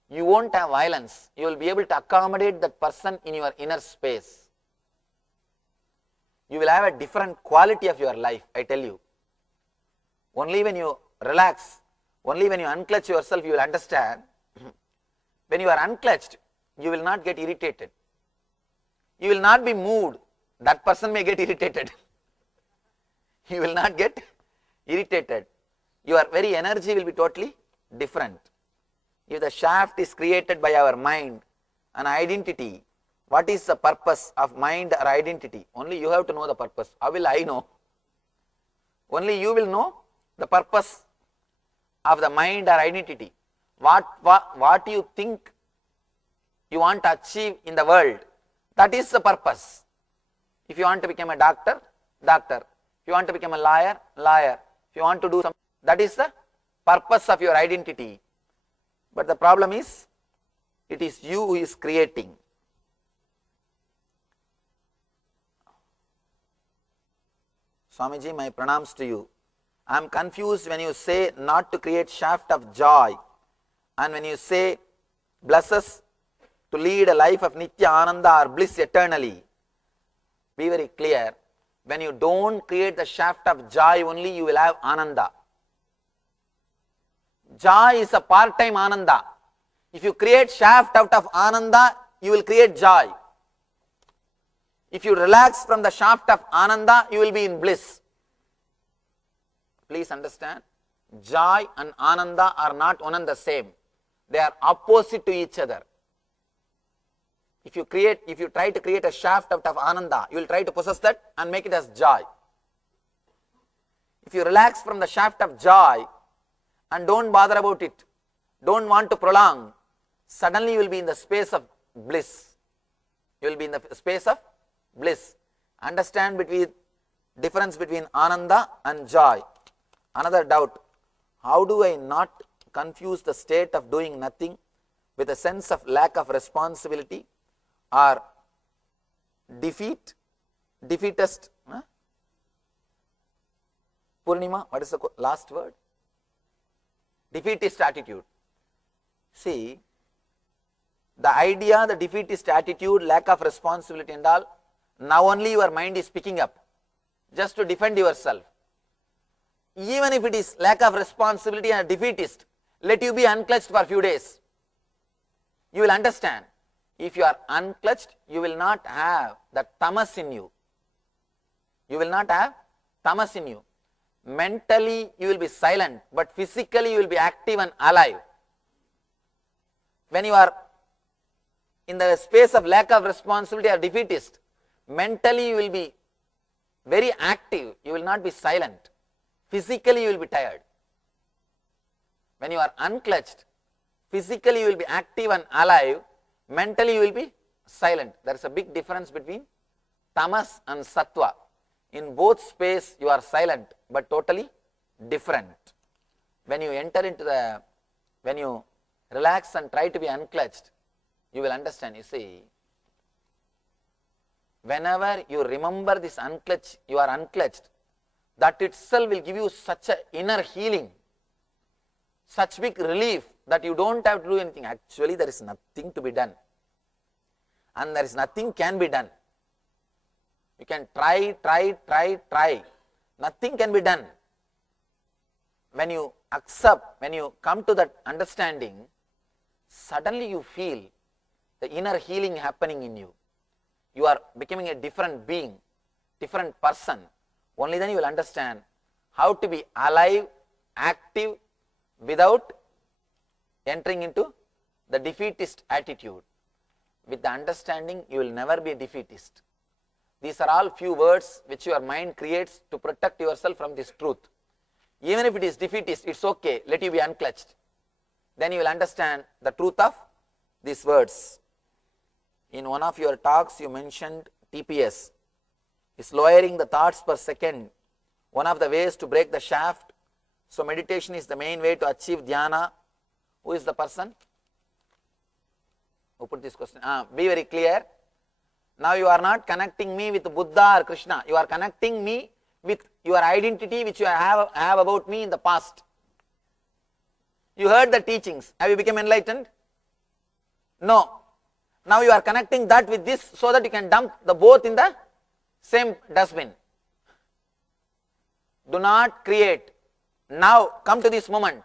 you won't have violence. You will be able to accommodate that person in your inner space. You will have a different quality of your life, I tell you. Only when you relax, only when you unclutch yourself, you will understand. When you are unclutched, you will not get irritated. You will not be moved. That person may get irritated. You will not get irritated. Your very energy will be totally different. If the shaft is created by our mind, an identity, what is the purpose of mind or identity? Only you have to know the purpose. How will I know? Only you will know the purpose of the mind or identity. What you think you want to achieve in the world, that is the purpose. If you want to become a doctor, doctor. If you want to become a lawyer, lawyer. If you want to do something, that is the purpose of your identity. But the problem is, it is you who is creating. Swamiji, my pranams to you. I am confused when you say not to create shaft of joy, and when you say blesses to lead a life of Nitya Ananda or bliss eternally. Be very clear. When you don't create the shaft of joy only, you will have Ananda. Joy is a part-time Ananda. If you create shaft out of Ananda, you will create joy. If you relax from the shaft of Ananda, you will be in bliss. Please understand, joy and Ananda are not one and the same. They are opposite to each other. If you try to create a shaft out of Ananda, you will try to possess that and make it as joy. If you relax from the shaft of joy and don't bother about it, don't want to prolong, suddenly you will be in the space of bliss. You will be in the space of bliss. Understand difference between Ananda and joy. Another doubt, how do I not confuse the state of doing nothing with a sense of lack of responsibility or defeatist? Purnima, what is the last word? Defeatist attitude. See, the idea, the defeatist attitude, lack of responsibility and all, now only your mind is picking up just to defend yourself. Even if it is lack of responsibility and defeatist, let you be unclutched for a few days. You will understand. If you are unclutched, you will not have the tamas in you. You will not have tamas in you. Mentally you will be silent, but physically you will be active and alive. When you are in the space of lack of responsibility or defeatist, mentally you will be very active, you will not be silent. Physically you will be tired. When you are unclutched, physically you will be active and alive, mentally you will be silent. There is a big difference between tamas and sattva. In both space you are silent, but totally different. When you enter into when you relax and try to be unclutched, you will understand. You see, whenever you remember this unclutch, you are unclutched, that itself will give you such an inner healing, such big relief that you don't have to do anything. Actually, there is nothing to be done, and there is nothing can be done. You can try. Nothing can be done. When you accept, when you come to that understanding, suddenly you feel the inner healing happening in you. You are becoming a different being, different person. Only then you will understand how to be alive, active, without entering into the defeatist attitude. With the understanding, you will never be a defeatist. These are all few words which your mind creates to protect yourself from this truth. Even if it is defeatist, it's okay, let you be unclutched. Then you will understand the truth of these words. In one of your talks, you mentioned TPS. It's lowering the thoughts per second. One of the ways to break the shaft. So meditation is the main way to achieve dhyana. Who is the person who put this question? Be very clear. Now you are not connecting me with Buddha or Krishna. You are connecting me with your identity which you have about me in the past. You heard the teachings. Have you become enlightened? No. Now you are connecting that with this so that you can dump the both in the same dustbin. Do not create. Now come to this moment.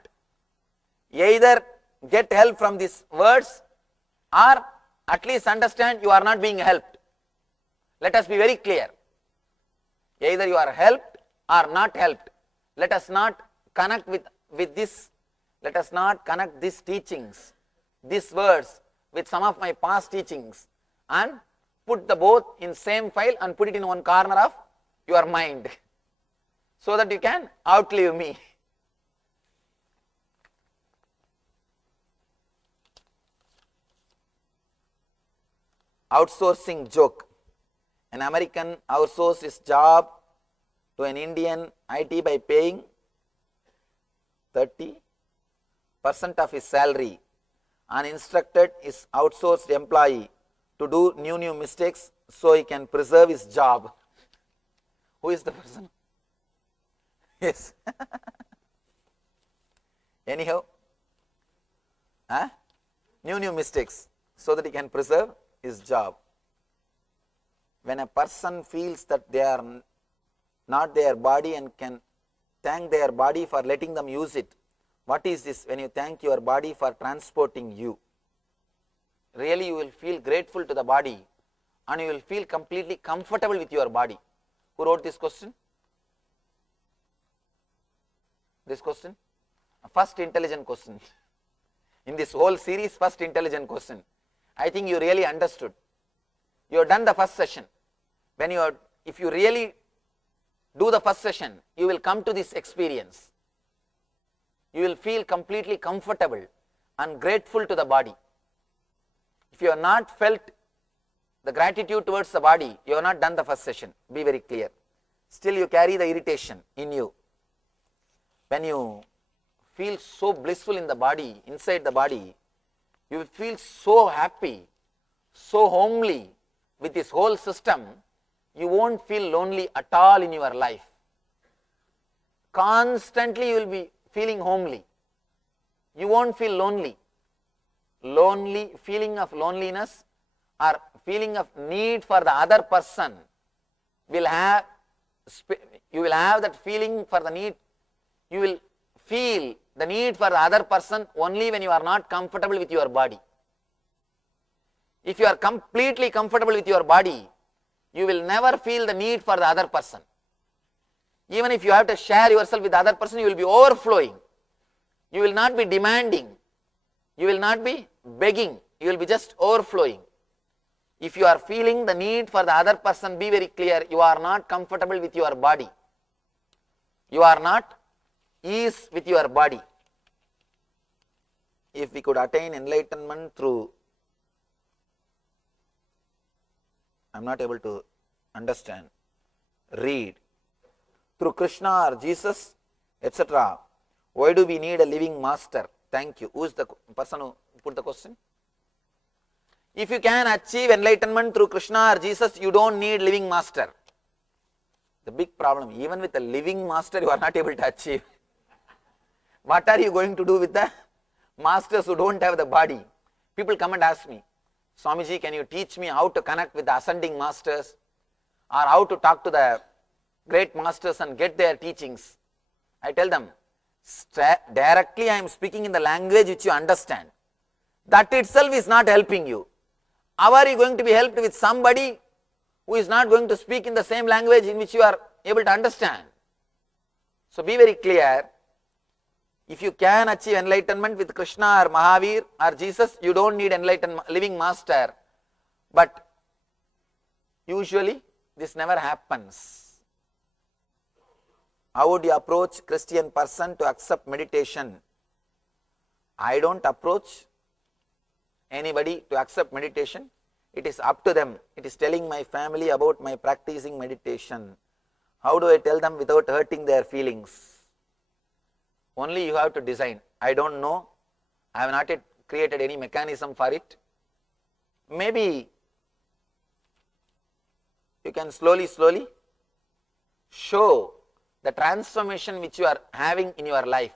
Either get help from these words or at least understand you are not being helped. Let us be very clear. Either you are helped or not helped. Let us not connect with this. Let us not connect these teachings, these words with some of my past teachings and put the both in same file and put it in one corner of your mind so that you can outlive me. Outsourcing joke. An American outsourced his job to an Indian IT by paying 30% of his salary and instructed his outsourced employee to do new mistakes so he can preserve his job. Who is the person? Yes. Anyhow, new mistakes so that he can preserve his job. When a person feels that they are not their body and can thank their body for letting them use it, what is this when you thank your body for transporting you? Really you will feel grateful to the body and you will feel completely comfortable with your body. Who wrote this question? This question? First intelligent question. In this whole series, first intelligent question. I think you really understood. You have done the first session. If you really do the first session, you will come to this experience. You will feel completely comfortable and grateful to the body. If you have not felt the gratitude towards the body, you have not done the first session. Be very clear. Still you carry the irritation in you. When you feel so blissful in the body, inside the body, you will feel so happy, so homely with this whole system, you won't feel lonely at all in your life. Constantly you will be feeling homely. You won't feel lonely. Feeling of loneliness or feeling of need for the other person you will have that feeling for the need. You will feel the need for the other person only when you are not comfortable with your body. If you are completely comfortable with your body, you will never feel the need for the other person. Even if you have to share yourself with the other person, you will be overflowing. You will not be demanding. You will not be begging. You will be just overflowing. If you are feeling the need for the other person, be very clear, you are not comfortable with your body. You are not ease with your body. If we could attain enlightenment through, I am not able to understand, read, through Krishna or Jesus, etc. Why do we need a living master? Thank you. Who is the person who put the question? If you can achieve enlightenment through Krishna or Jesus, you don't need living master. The big problem, even with a living master, you are not able to achieve. What are you going to do with the masters who don't have the body? People come and ask me, Swamiji, can you teach me how to connect with the ascending masters or how to talk to the great masters and get their teachings? I tell them, directly I am speaking in the language which you understand. That itself is not helping you. How are you going to be helped with somebody who is not going to speak in the same language in which you are able to understand? So be very clear. If you can achieve enlightenment with Krishna or Mahavir or Jesus, you don't need enlightenment, living master. But usually this never happens. How would you approach Christian person to accept meditation? I don't approach anybody to accept meditation. It is up to them. It is telling my family about my practicing meditation. How do I tell them without hurting their feelings? Only you have to design. I don't know. I have not yet created any mechanism for it. Maybe you can slowly show the transformation which you are having in your life.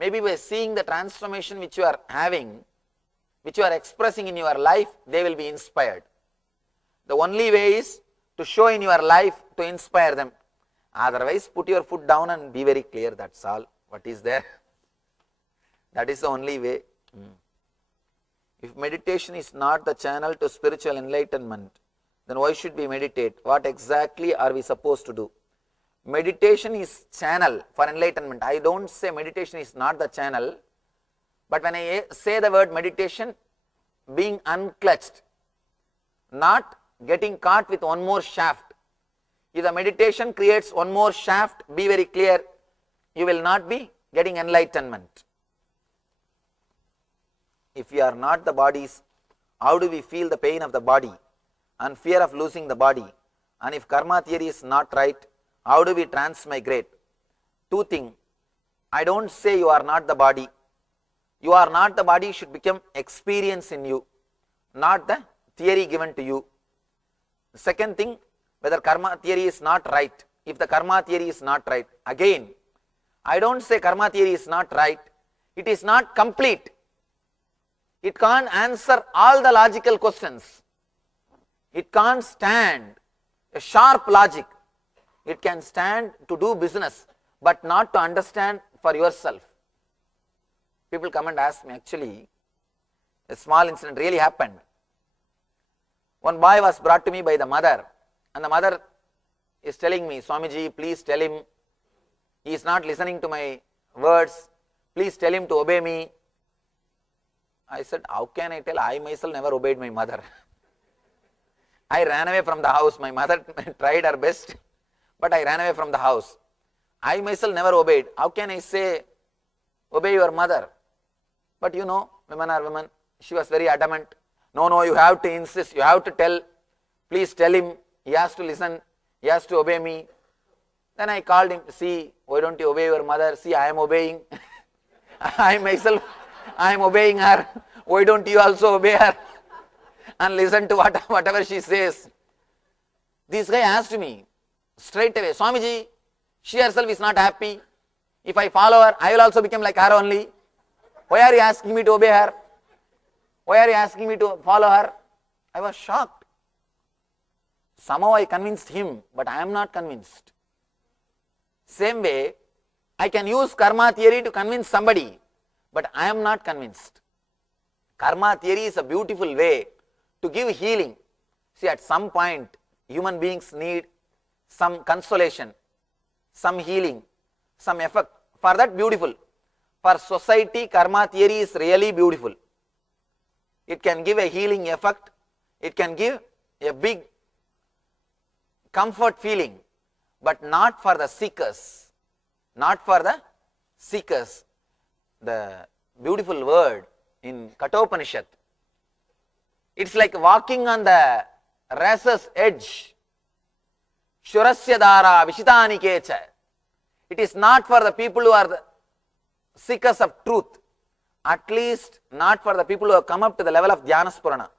Maybe by seeing the transformation which you are having, which you are expressing in your life, they will be inspired. The only way is to show in your life to inspire them. Otherwise, put your foot down and be very clear, that's all. What is there? That is the only way. If meditation is not the channel to spiritual enlightenment, then why should we meditate? What exactly are we supposed to do? Meditation is channel for enlightenment. I don't say meditation is not the channel, but when I say the word meditation, being unclutched, not getting caught with one more shaft. If the meditation creates one more shaft, be very clear, you will not be getting enlightenment. If we are not the bodies, how do we feel the pain of the body and fear of losing the body? And if karma theory is not right, how do we transmigrate? Two things. I don't say you are not the body. You are not the body should become experience in you, not the theory given to you. The second thing, whether karma theory is not right. If the karma theory is not right, again, I don't say karma theory is not right. It is not complete. It can't answer all the logical questions. It can't stand a sharp logic. It can stand to do business, but not to understand for yourself. People come and ask me, actually, a small incident really happened. One boy was brought to me by the mother, and the mother is telling me, Swamiji, please tell him, he is not listening to my words, please tell him to obey me. I said, how can I tell? I myself never obeyed my mother. I ran away from the house. My mother tried her best, but I ran away from the house. I myself never obeyed. How can I say, obey your mother? But you know, women are women. She was very adamant. No, you have to insist, you have to tell, please tell him, he has to listen, he has to obey me. Then I called him, see, why don't you obey your mother? See, I am obeying. I myself, I am obeying her. Why don't you also obey her? And listen to whatever she says. This guy asked me straight away, Swamiji, she herself is not happy. If I follow her, I will also become like her only. Why are you asking me to obey her? Why are you asking me to follow her? I was shocked. Somehow I convinced him, but I am not convinced. Same way, I can use karma theory to convince somebody, but I am not convinced. Karma theory is a beautiful way to give healing. See, at some point, human beings need some consolation, some healing, some effect. For that, beautiful. For society, karma theory is really beautiful. It can give a healing effect. It can give a big comfort feeling, but not for the seekers. Not for the seekers. The beautiful word in Kathopanishad. It's like walking on the razor's edge. Shurasya dara vishitani kecha. It is not for the people who are the seekers of truth. At least not for the people who have come up to the level of Dhyana Purana.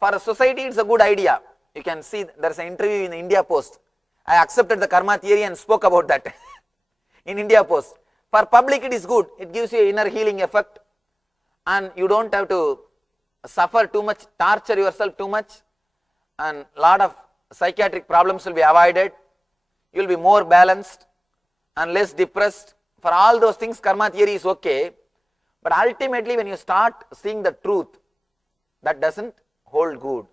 For a society, it's a good idea. You can see there's an interview in India Post. I accepted the karma theory and spoke about that in India Post. For public, it is good. It gives you an inner healing effect, and you don't have to suffer too much, torture yourself too much, and a lot of psychiatric problems will be avoided. You will be more balanced and less depressed. For all those things, karma theory is okay. But ultimately, when you start seeing the truth, that doesn't hold good.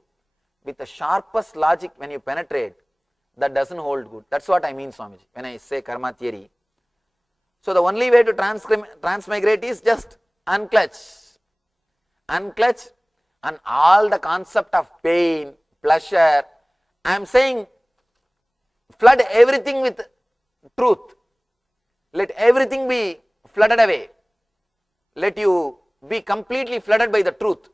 With the sharpest logic, when you penetrate, that doesn't hold good. That's what I mean, Swamiji, when I say karma theory. So the only way to transmigrate is just unclutch. Unclutch, and all the concept of pain, pleasure. I am saying, flood everything with truth. Let everything be flooded away. Let you be completely flooded by the truth.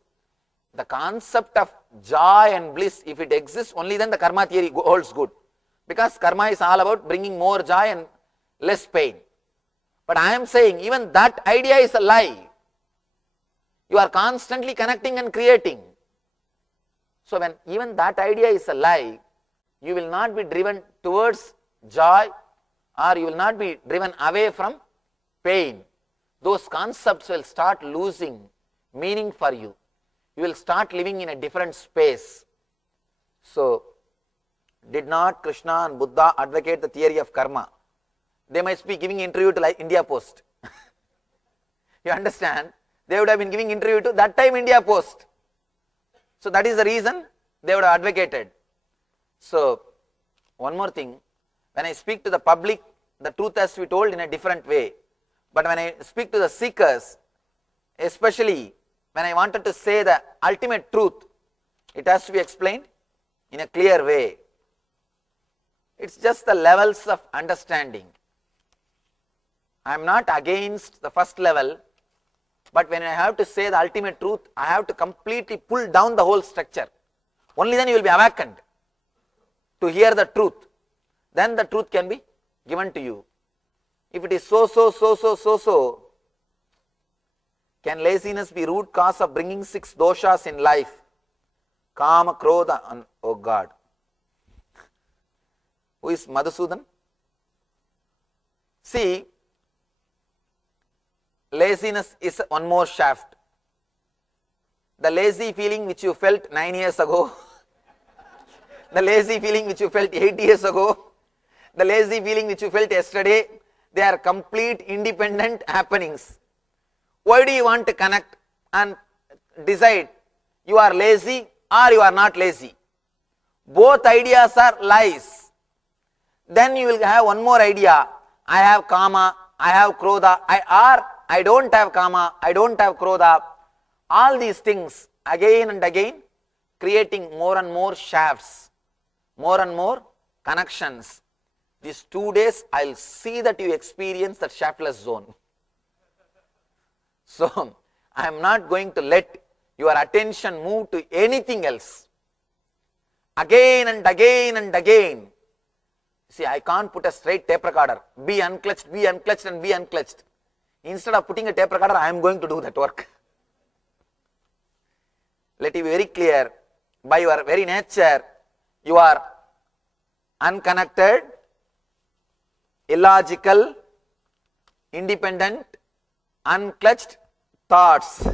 the concept of joy and bliss, if it exists, only then the karma theory holds good. Because karma is all about bringing more joy and less pain. But I am saying even that idea is a lie. You are constantly connecting and creating. So when even that idea is a lie, you will not be driven towards joy, or you will not be driven away from pain. Those concepts will start losing meaning for you. You will start living in a different space. So, did not Krishna and Buddha advocate the theory of karma? They must be giving interview to like India Post. You understand? They would have been giving interview to that time India Post. So that is the reason they would have advocated. So, one more thing, when I speak to the public, the truth has to be told in a different way. But when I speak to the seekers, especially when I wanted to say the ultimate truth, it has to be explained in a clear way. It's just the levels of understanding. I am not against the first level, but when I have to say the ultimate truth, I have to completely pull down the whole structure. Only then you will be awakened to hear the truth. Then the truth can be given to you. If it is so, can laziness be root cause of bringing 6 doshas in life? Kama, Krodha, and oh God. Who is Madhusudan? See, laziness is one more shaft. The lazy feeling which you felt 9 years ago, the lazy feeling which you felt 8 years ago, the lazy feeling which you felt yesterday, they are complete independent happenings. Why do you want to connect and decide you are lazy or you are not lazy? Both ideas are lies. Then you will have one more idea. I have kama, I have krodha, I don't have kama, I don't have krodha. All these things again and again creating more and more shafts, more and more connections. These 2 days I will see that you experience that shaftless zone. So I am not going to let your attention move to anything else. Again and again and again. See, I can't put a straight tape recorder. Be unclutched and be unclutched. Instead of putting a tape recorder, I am going to do that work. Let it be very clear, by your very nature, you are unconnected, illogical, independent, unclutched thoughts.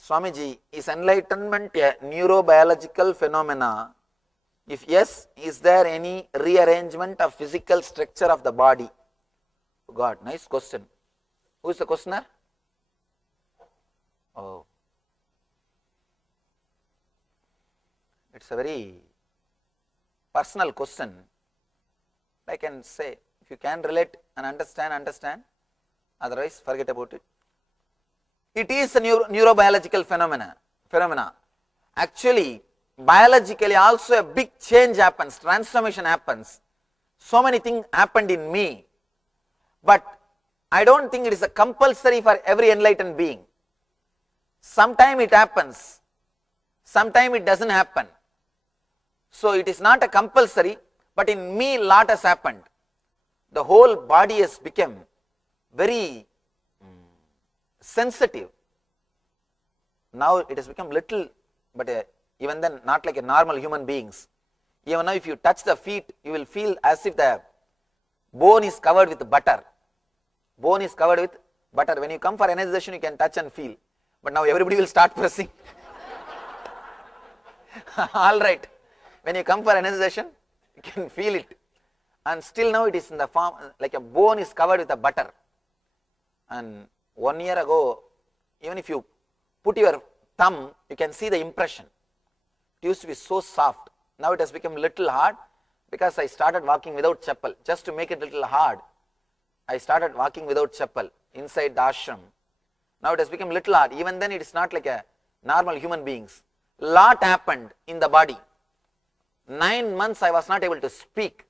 Swamiji, is enlightenment a neurobiological phenomena? If yes, is there any rearrangement of physical structure of the body? God, nice question. Who is the questioner? Oh, it's a very personal question. I can say, if you can relate and understand, otherwise forget about it. It is a neurobiological phenomena. Actually, biologically also a big change happens, transformation happens. So many things happened in me, but I don't think it is a compulsory for every enlightened being. Sometime it happens, sometime it doesn't happen. So it is not a compulsory, but in me lot has happened. The whole body has become very sensitive. Now it has become little, but even then not like a normal human beings. Even now if you touch the feet, you will feel as if the bone is covered with butter. Bone is covered with butter. When you come for energization, you can touch and feel. But now everybody will start pressing. All right. When you come for energization, you can feel it. And still now it is in the form, like a bone is covered with a butter. And 1 year ago, even if you put your thumb, you can see the impression. It used to be so soft. Now it has become little hard because I started walking without chappal. Just to make it little hard, I started walking without chappal inside the ashram. Now it has become little hard. Even then it is not like a normal human beings. Lot happened in the body. 9 months I was not able to speak.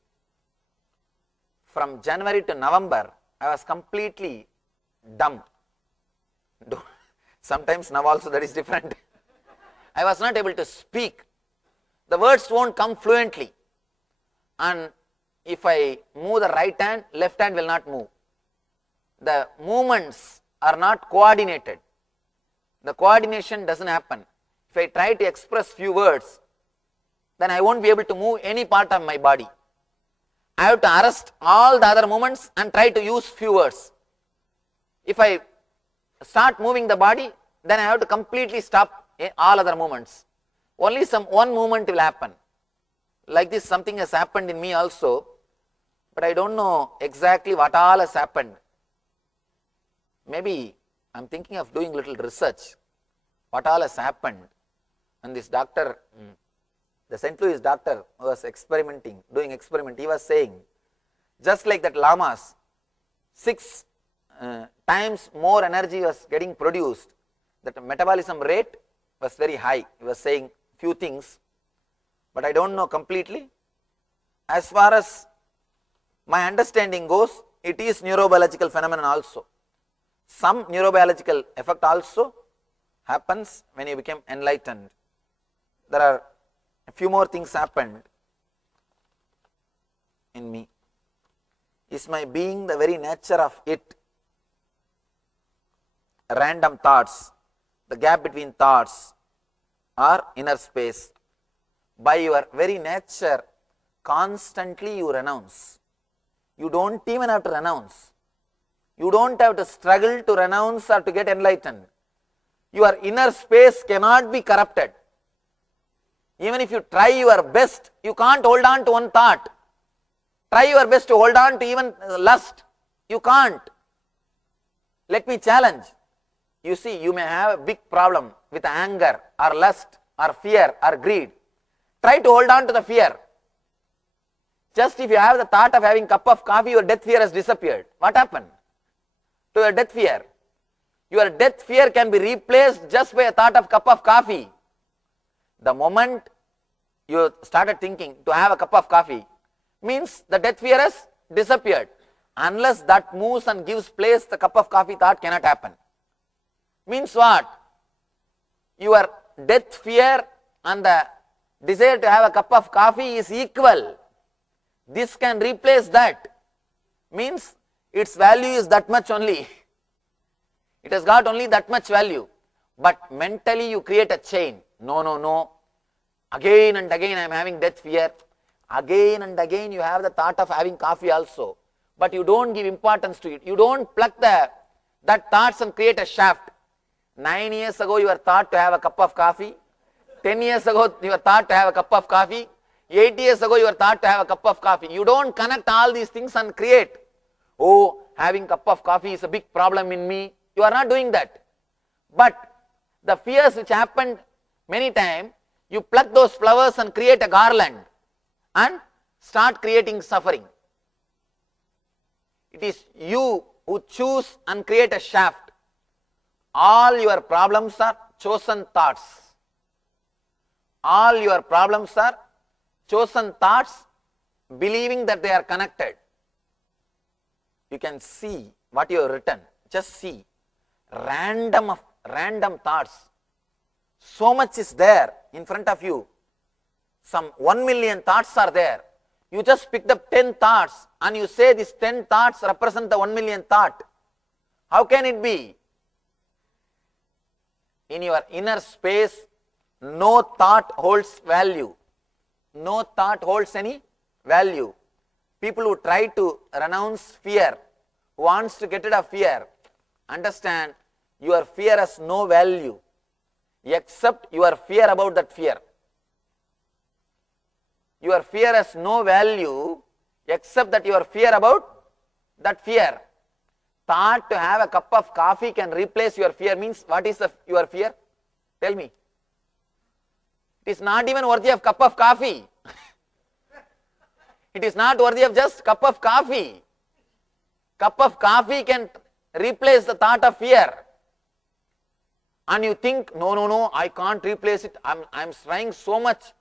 From January to November, I was completely dumb. Sometimes now also that is different. I was not able to speak. The words won't come fluently. And if I move the right hand, left hand will not move. The movements are not coordinated. The coordination doesn't happen. If I try to express few words, then I won't be able to move any part of my body. I have to arrest all the other movements and try to use few words. If I start moving the body, then I have to completely stop all other movements. Only one movement will happen. Like this, something has happened in me also, but I don't know exactly what all has happened. Maybe I am thinking of doing little research, what all has happened. And this doctor, the St. Louis doctor was doing experiment, he was saying, just like that lamas, 6 times more energy was getting produced, that metabolism rate was very high. He was saying few things, but I don't know completely. As far as my understanding goes, it is neurobiological phenomenon also. Some neurobiological effect also happens when you become enlightened. There are a few more things happened in me. Is my being the very nature of it? Random thoughts, the gap between thoughts or inner space. By your very nature, constantly you renounce. You don't even have to renounce. You don't have to struggle to renounce or to get enlightened. Your inner space cannot be corrupted. Even if you try your best, you can't hold on to one thought. Try your best to hold on to even lust. You can't. Let me challenge. You see, you may have a big problem with anger or lust or fear or greed. Try to hold on to the fear. Just if you have the thought of having a cup of coffee, your death fear has disappeared. What happened to your death fear? Your death fear can be replaced just by a thought of cup of coffee. The moment you started thinking to have a cup of coffee, means the death fear has disappeared. Unless that moves and gives place, the cup of coffee thought cannot happen. Means what? Your death fear and the desire to have a cup of coffee is equal. This can replace that. Means its value is that much only. It has got only that much value. But mentally you create a chain. No, no, no. Again and again I am having death fear. Again and again you have the thought of having coffee also. But you don't give importance to it. You don't pluck that thoughts and create a shaft. 9 years ago you were thought to have a cup of coffee. 10 years ago you were thought to have a cup of coffee. 8 years ago you were thought to have a cup of coffee. You don't connect all these things and create, oh, having cup of coffee is a big problem in me. You are not doing that. But the fears which happened many times, you pluck those flowers and create a garland and start creating suffering. It is you who choose and create a shaft. All your problems are chosen thoughts. All your problems are chosen thoughts, believing that they are connected. You can see what you have written. Just see. Random thoughts. So much is there in front of you. Some 1 million thoughts are there. You just picked up 10 thoughts and you say these 10 thoughts represent the 1 million thought. How can it be? In your inner space, no thought holds value. No thought holds any value. People who try to renounce fear, who wants to get rid of fear, understand your fear has no value except your fear about that fear. Your fear has no value except that your fear about that fear. Thought to have a cup of coffee can replace your fear means what is your fear? Tell me. It is not even worthy of cup of coffee. It is not worthy of just cup of coffee. Cup of coffee can replace the thought of fear. And you think, no, I can't replace it. I'm trying so much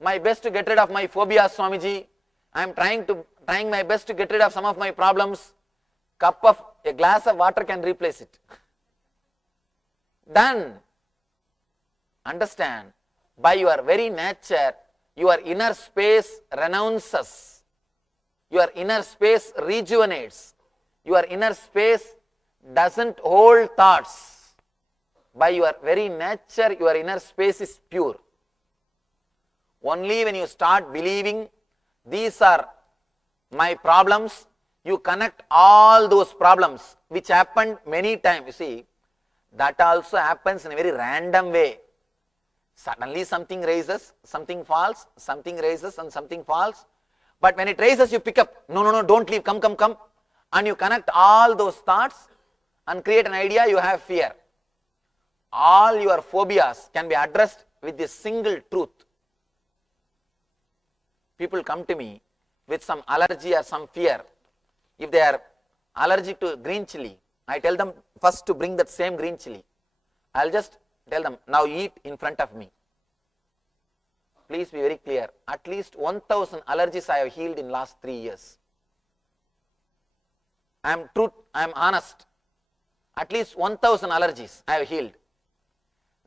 my best to get rid of my phobia, Swamiji. I'm trying my best to get rid of some of my problems. A glass of water can replace it. then understand, by your very nature, your inner space renounces, your inner space rejuvenates, your inner space doesn't hold thoughts. By your very nature, your inner space is pure. Only when you start believing these are my problems, you connect all those problems which happened many times. You see, that also happens in a very random way. Suddenly something raises, something falls, something raises and something falls. But when it raises, you pick up, no, don't leave, come. And you connect all those thoughts and create an idea, you have fear. All your phobias can be addressed with this single truth. People come to me with some allergy or some fear. If they are allergic to green chili, I tell them first to bring that same green chili. I'll just tell them, now eat in front of me. Please be very clear. At least 1,000 allergies I have healed in last 3 years. I am honest. At least 1,000 allergies I have healed.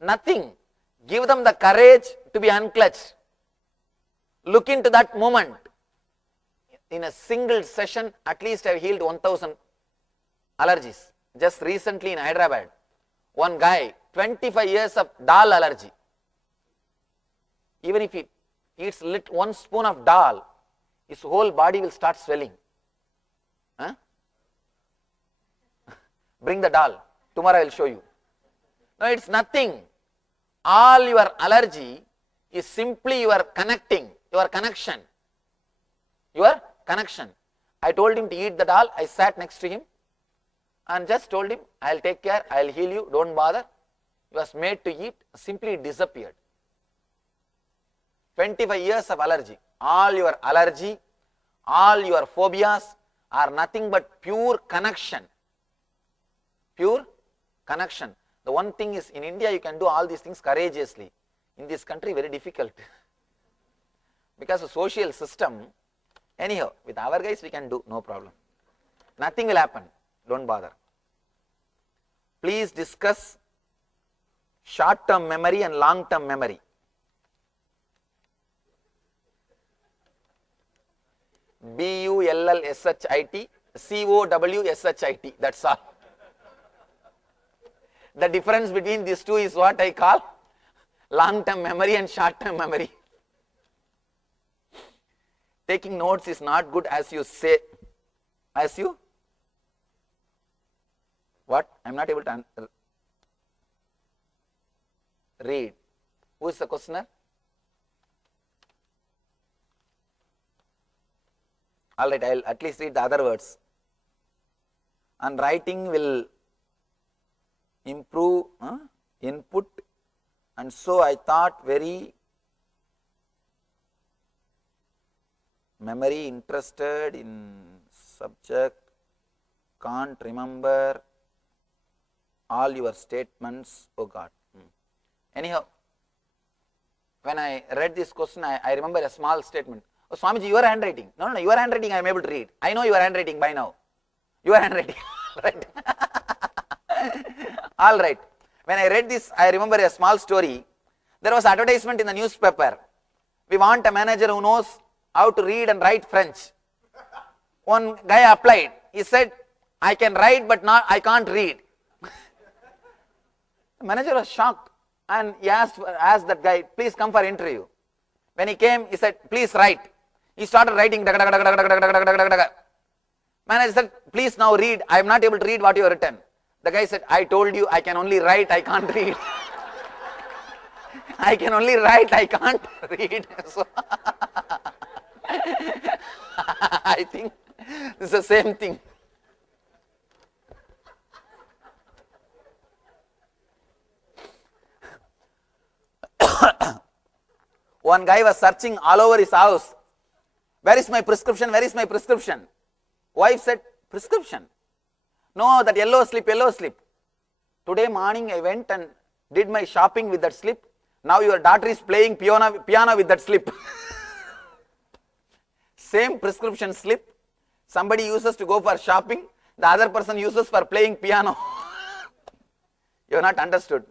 Nothing. Give them the courage to be unclutched. Look into that moment. In a single session, at least I have healed 1,000 allergies. Just recently in Hyderabad, one guy, 25 years of dal allergy. Even if he eats 1 spoon of dal, his whole body will start swelling. Huh? Bring the dal. Tomorrow I will show you. No, it's nothing. All your allergy is simply your connection. Your connection. I told him to eat the dal. I sat next to him and just told him, I'll take care, I'll heal you, don't bother. He was made to eat, simply disappeared. 25 years of allergy. All your allergy, all your phobias are nothing but pure connection. Pure connection. The one thing is, in India you can do all these things courageously. In this country very difficult. Because the social system, anyhow, with our guys we can do, no problem. Nothing will happen, don't bother. Please discuss short-term memory and long-term memory. BULLSHIT, COWSHIT, that's all. The difference between these two is what I call long-term memory and short-term memory. Taking notes is not good as you say, what? I am not able to read. Who is the questioner? Alright, I will at least read the other words. And writing will improve input, and so I thought very memory, interested in subject, can't remember all your statements, oh God. Anyhow, when I read this question, I remember a small statement. Oh, Swamiji, your handwriting. No, your handwriting I am able to read. I know your handwriting by now. Your handwriting. Right. All right. When I read this, I remember a small story. There was advertisement in the newspaper. We want a manager who knows how to read and write French. One guy applied. He said, I can write but I can't read. The manager was shocked and he asked that guy, please come for interview. When he came, he said, please write. He started writing. Manager said, please now read. I am not able to read what you have written. The guy said, I told you I can only write, I can't read. I can only write, I can't read. So I think this is the same thing. One guy was searching all over his house. Where is my prescription? Where is my prescription? Wife said, prescription? No, that yellow slip, yellow slip. Today morning I went and did my shopping with that slip. Now your daughter is playing piano with that slip. Same prescription slip. Somebody uses to go for shopping. The other person uses for playing piano. You have not understood.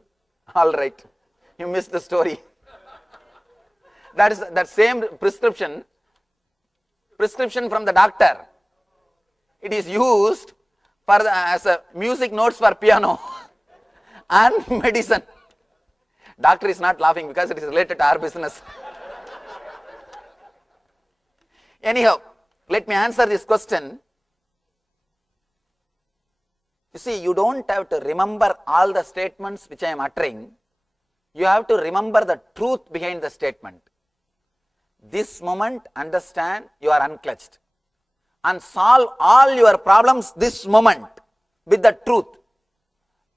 All right, you missed the story. That is that same prescription from the doctor. It is used for as a music notes for piano and medicine. Doctor is not laughing because it is related to our business. Anyhow, let me answer this question. You see, you don't have to remember all the statements which I am uttering. You have to remember the truth behind the statement. This moment, understand you are unclutched and solve all your problems this moment with the truth.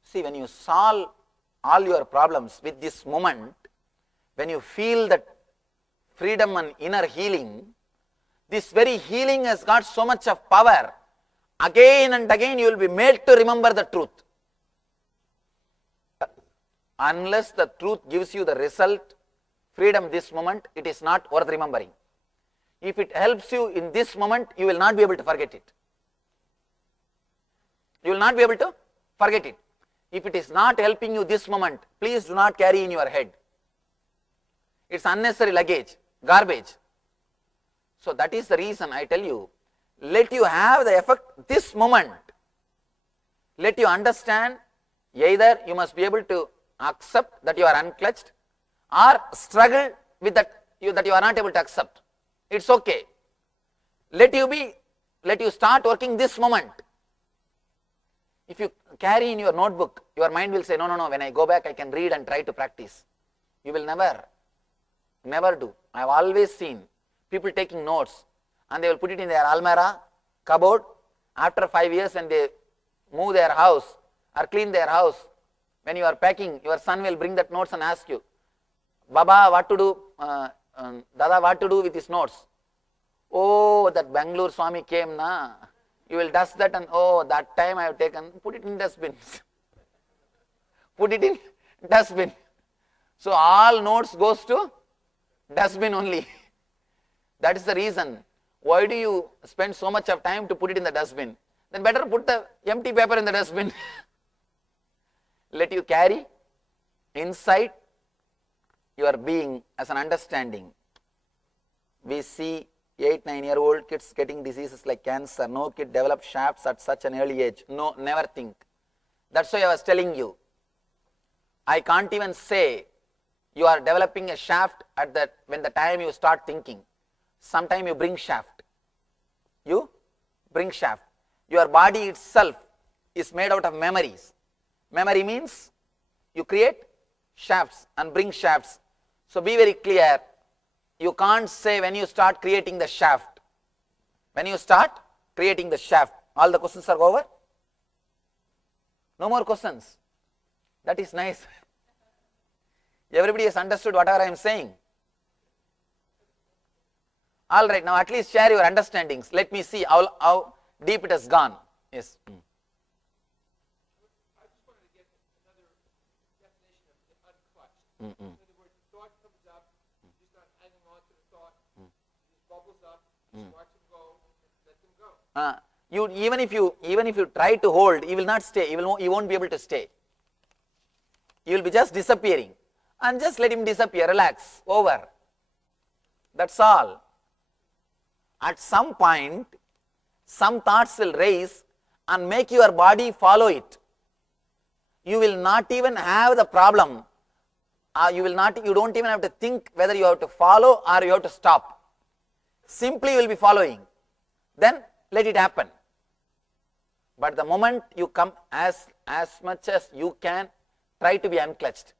See, when you solve all your problems with this moment, when you feel that freedom and inner healing, this very healing has got so much of power. Again and again you will be made to remember the truth. Unless the truth gives you the result, freedom this moment, it is not worth remembering. If it helps you in this moment, you will not be able to forget it. You will not be able to forget it. If it is not helping you this moment, please do not carry in your head. It's unnecessary luggage, garbage. So that is the reason I tell you, let you have the effect this moment. Let you understand, either you must be able to accept that you are unclutched or struggle with that you are not able to accept. It's okay. Let you start working this moment. If you carry in your notebook, your mind will say, no, when I go back I can read and try to practice. You will never do. I have always seen people taking notes and they will put it in their almirah, cupboard. After 5 years when they move their house or clean their house, when you are packing, your son will bring that notes and ask you, Baba, what to do? Dada, what to do with his notes? Oh, that Bangalore Swami came, na. You will dust that and oh, that time I have taken, put it in dustbin. Put it in dustbin. So all notes goes to dustbin only. That is the reason. Why do you spend so much of time to put it in the dustbin? Then better put the empty paper in the dustbin. Let you carry inside your being as an understanding. We see 8-9-year-old kids getting diseases like cancer. No kid develops shafts at such an early age. No, never think. That's why I was telling you. I can't even say you are developing a shaft at that when the time you start thinking. Sometime you bring shaft. You bring shaft. Your body itself is made out of memories. Memory means you create shafts and bring shafts. So be very clear. You can't say when you start creating the shaft. When you start creating the shaft, all the questions are over? No more questions. That is nice. Everybody has understood whatever I am saying. All right, now at least share your understandings. Let me see how deep it has gone. Yes. Even if you try to hold, you will not stay. You won't be able to stay. You will be just disappearing, and just let him disappear. Relax. Over. That's all. At some point, some thoughts will raise and make your body follow it. You will not even have the problem. You don't even have to think whether you have to follow or you have to stop. Simply you will be following. Then let it happen. But the moment you come, as much as you can, try to be unclutched.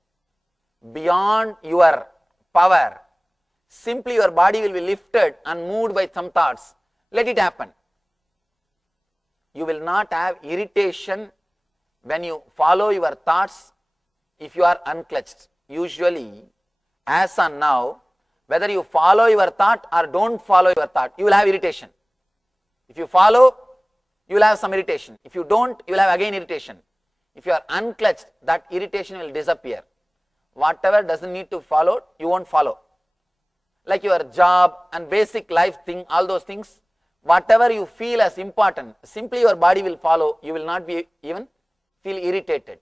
Beyond your power, simply your body will be lifted and moved by some thoughts. Let it happen. You will not have irritation when you follow your thoughts if you are unclutched. Usually, as on now, whether you follow your thought or don't follow your thought, you will have irritation. If you follow, you will have some irritation. If you don't, you will have again irritation. If you are unclutched, that irritation will disappear. Whatever doesn't need to follow, you won't follow. Like your job and basic life thing, all those things, whatever you feel as important, simply your body will follow. You will not be even feel irritated.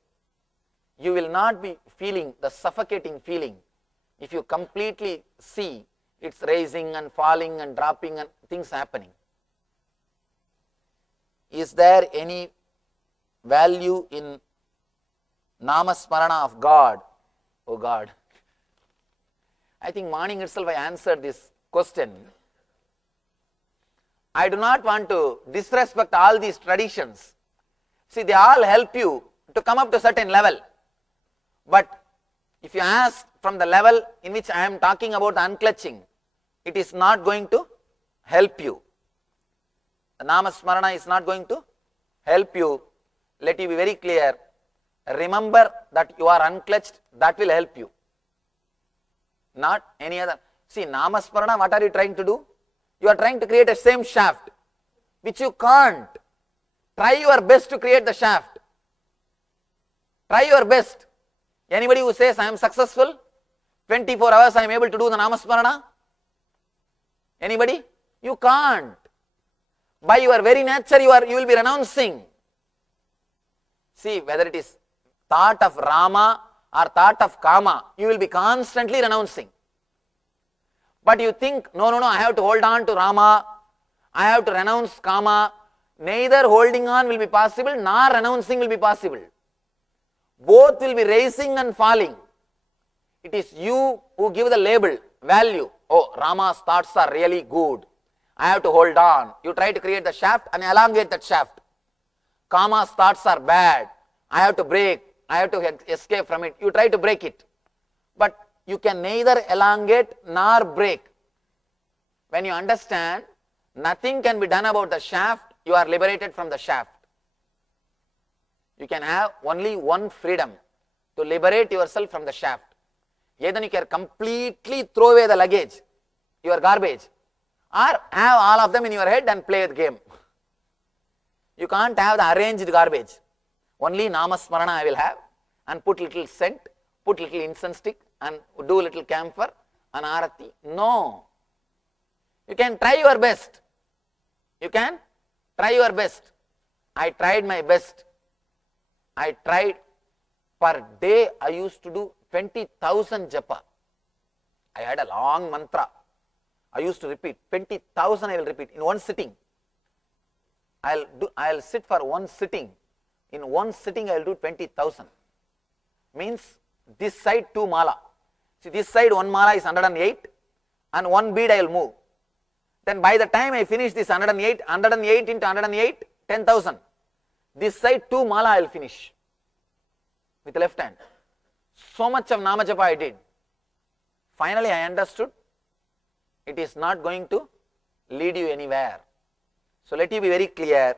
you will not be feeling the suffocating feeling if you completely see it's raising and falling and dropping and things happening. Is there any value in namasmarana of God? Oh God. I think morning itself I answered this question. I do not want to disrespect all these traditions. See, they all help you to come up to a certain level. But if you ask from the level in which I am talking about the unclutching, it is not going to help you. The namasmarana is not going to help you. Let you be very clear. Remember that you are unclutched, that will help you. Not any other. See, namasmarana, what are you trying to do? You are trying to create a same shaft, which you can't. Try your best to create the shaft. Try your best. Anybody who says I am successful, 24 hours I am able to do the namasmarana? Anybody? You can't. By your very nature you will be renouncing. See, whether it is thought of Rama or thought of Kama, you will be constantly renouncing. But you think, no, I have to hold on to Rama, I have to renounce Kama. Neither holding on will be possible, nor renouncing will be possible. Both will be raising and falling. It is you who give the label, value. Oh, Rama's thoughts are really good. I have to hold on. You try to create the shaft and elongate that shaft. Kama's thoughts are bad. I have to break. I have to escape from it. You try to break it. But you can neither elongate nor break. When you understand, nothing can be done about the shaft, you are liberated from the shaft. You can have only one freedom, to liberate yourself from the shaft. Either you can completely throw away the luggage, your garbage, or have all of them in your head and play the game. You can't have the arranged garbage. Only namasmarana I will have, and put little scent, put little incense stick, and do little camphor and arati. No. You can try your best. You can try your best. I tried my best. I tried. Per day I used to do 20,000 japa. I had a long mantra. I used to repeat 20,000. I will repeat in one sitting. I'll sit for one sitting. In one sitting I will do 20,000. Means this side 2 mala. See, this side 1 mala is 108 and 1 bead I will move. Then by the time I finish this 108 into 108, 10,000. This side 2 mala I will finish with the left hand. So much of namajapa I did. Finally I understood it is not going to lead you anywhere. So let you be very clear,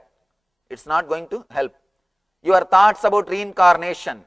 it's not going to help. Your thoughts about reincarnation.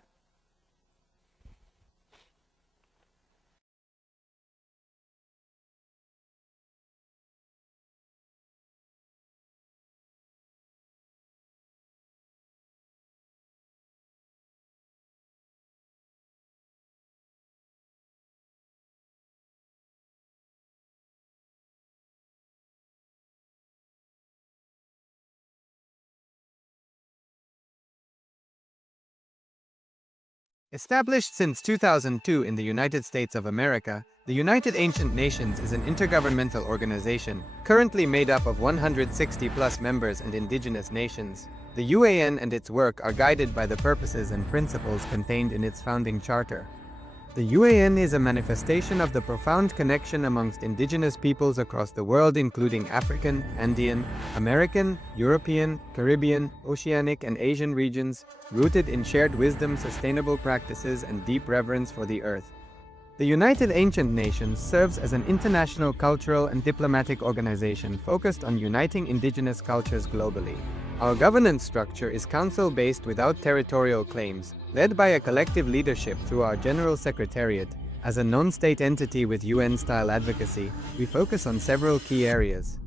Established since 2002 in the United States of America, the United Ancient Nations is an intergovernmental organization currently made up of 160+ members and indigenous nations. The UAN and its work are guided by the purposes and principles contained in its founding charter. The UAN is a manifestation of the profound connection amongst indigenous peoples across the world, including African, Andean, American, European, Caribbean, Oceanic, and Asian regions, rooted in shared wisdom, sustainable practices, and deep reverence for the earth. The United Ancient Nations serves as an international cultural and diplomatic organization focused on uniting indigenous cultures globally. Our governance structure is council-based without territorial claims, led by a collective leadership through our General Secretariat. As a non-state entity with UN-style advocacy, we focus on several key areas: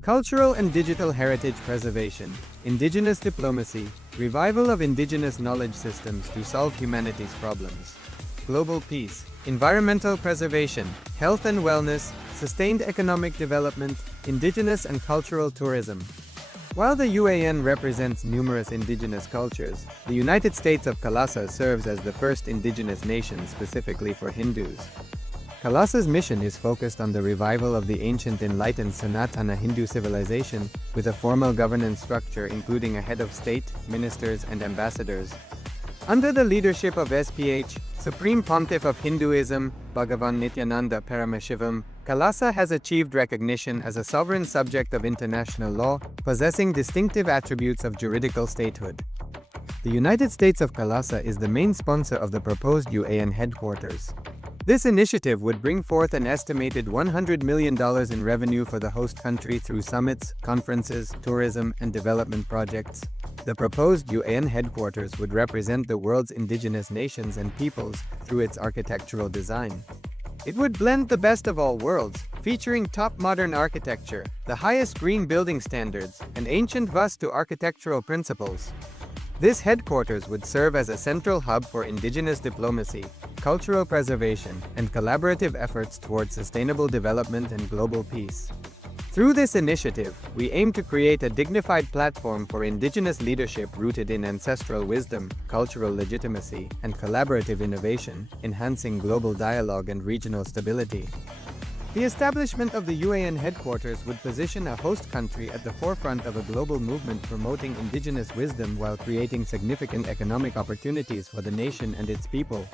cultural and digital heritage preservation, indigenous diplomacy, revival of indigenous knowledge systems to solve humanity's problems, global peace, environmental preservation, health and wellness, sustained economic development, indigenous and cultural tourism. While the UAN represents numerous indigenous cultures, the United States of Kailasa serves as the first indigenous nation specifically for Hindus. Kailasa's mission is focused on the revival of the ancient enlightened Sanatana Hindu civilization with a formal governance structure including a head of state, ministers, and ambassadors. Under the leadership of SPH, Supreme Pontiff of Hinduism, Bhagavan Nithyananda Paramashivoham, Kailasa has achieved recognition as a sovereign subject of international law, possessing distinctive attributes of juridical statehood. The United States of Kailasa is the main sponsor of the proposed UAN Headquarters. This initiative would bring forth an estimated $100 million in revenue for the host country through summits, conferences, tourism, and development projects. The proposed UAN headquarters would represent the world's indigenous nations and peoples through its architectural design. It would blend the best of all worlds, featuring top modern architecture, the highest green building standards, and ancient Vastu architectural principles. This headquarters would serve as a central hub for indigenous diplomacy, cultural preservation, and collaborative efforts towards sustainable development and global peace. Through this initiative, we aim to create a dignified platform for indigenous leadership rooted in ancestral wisdom, cultural legitimacy, and collaborative innovation, enhancing global dialogue and regional stability. The establishment of the UAN headquarters would position a host country at the forefront of a global movement promoting indigenous wisdom while creating significant economic opportunities for the nation and its people.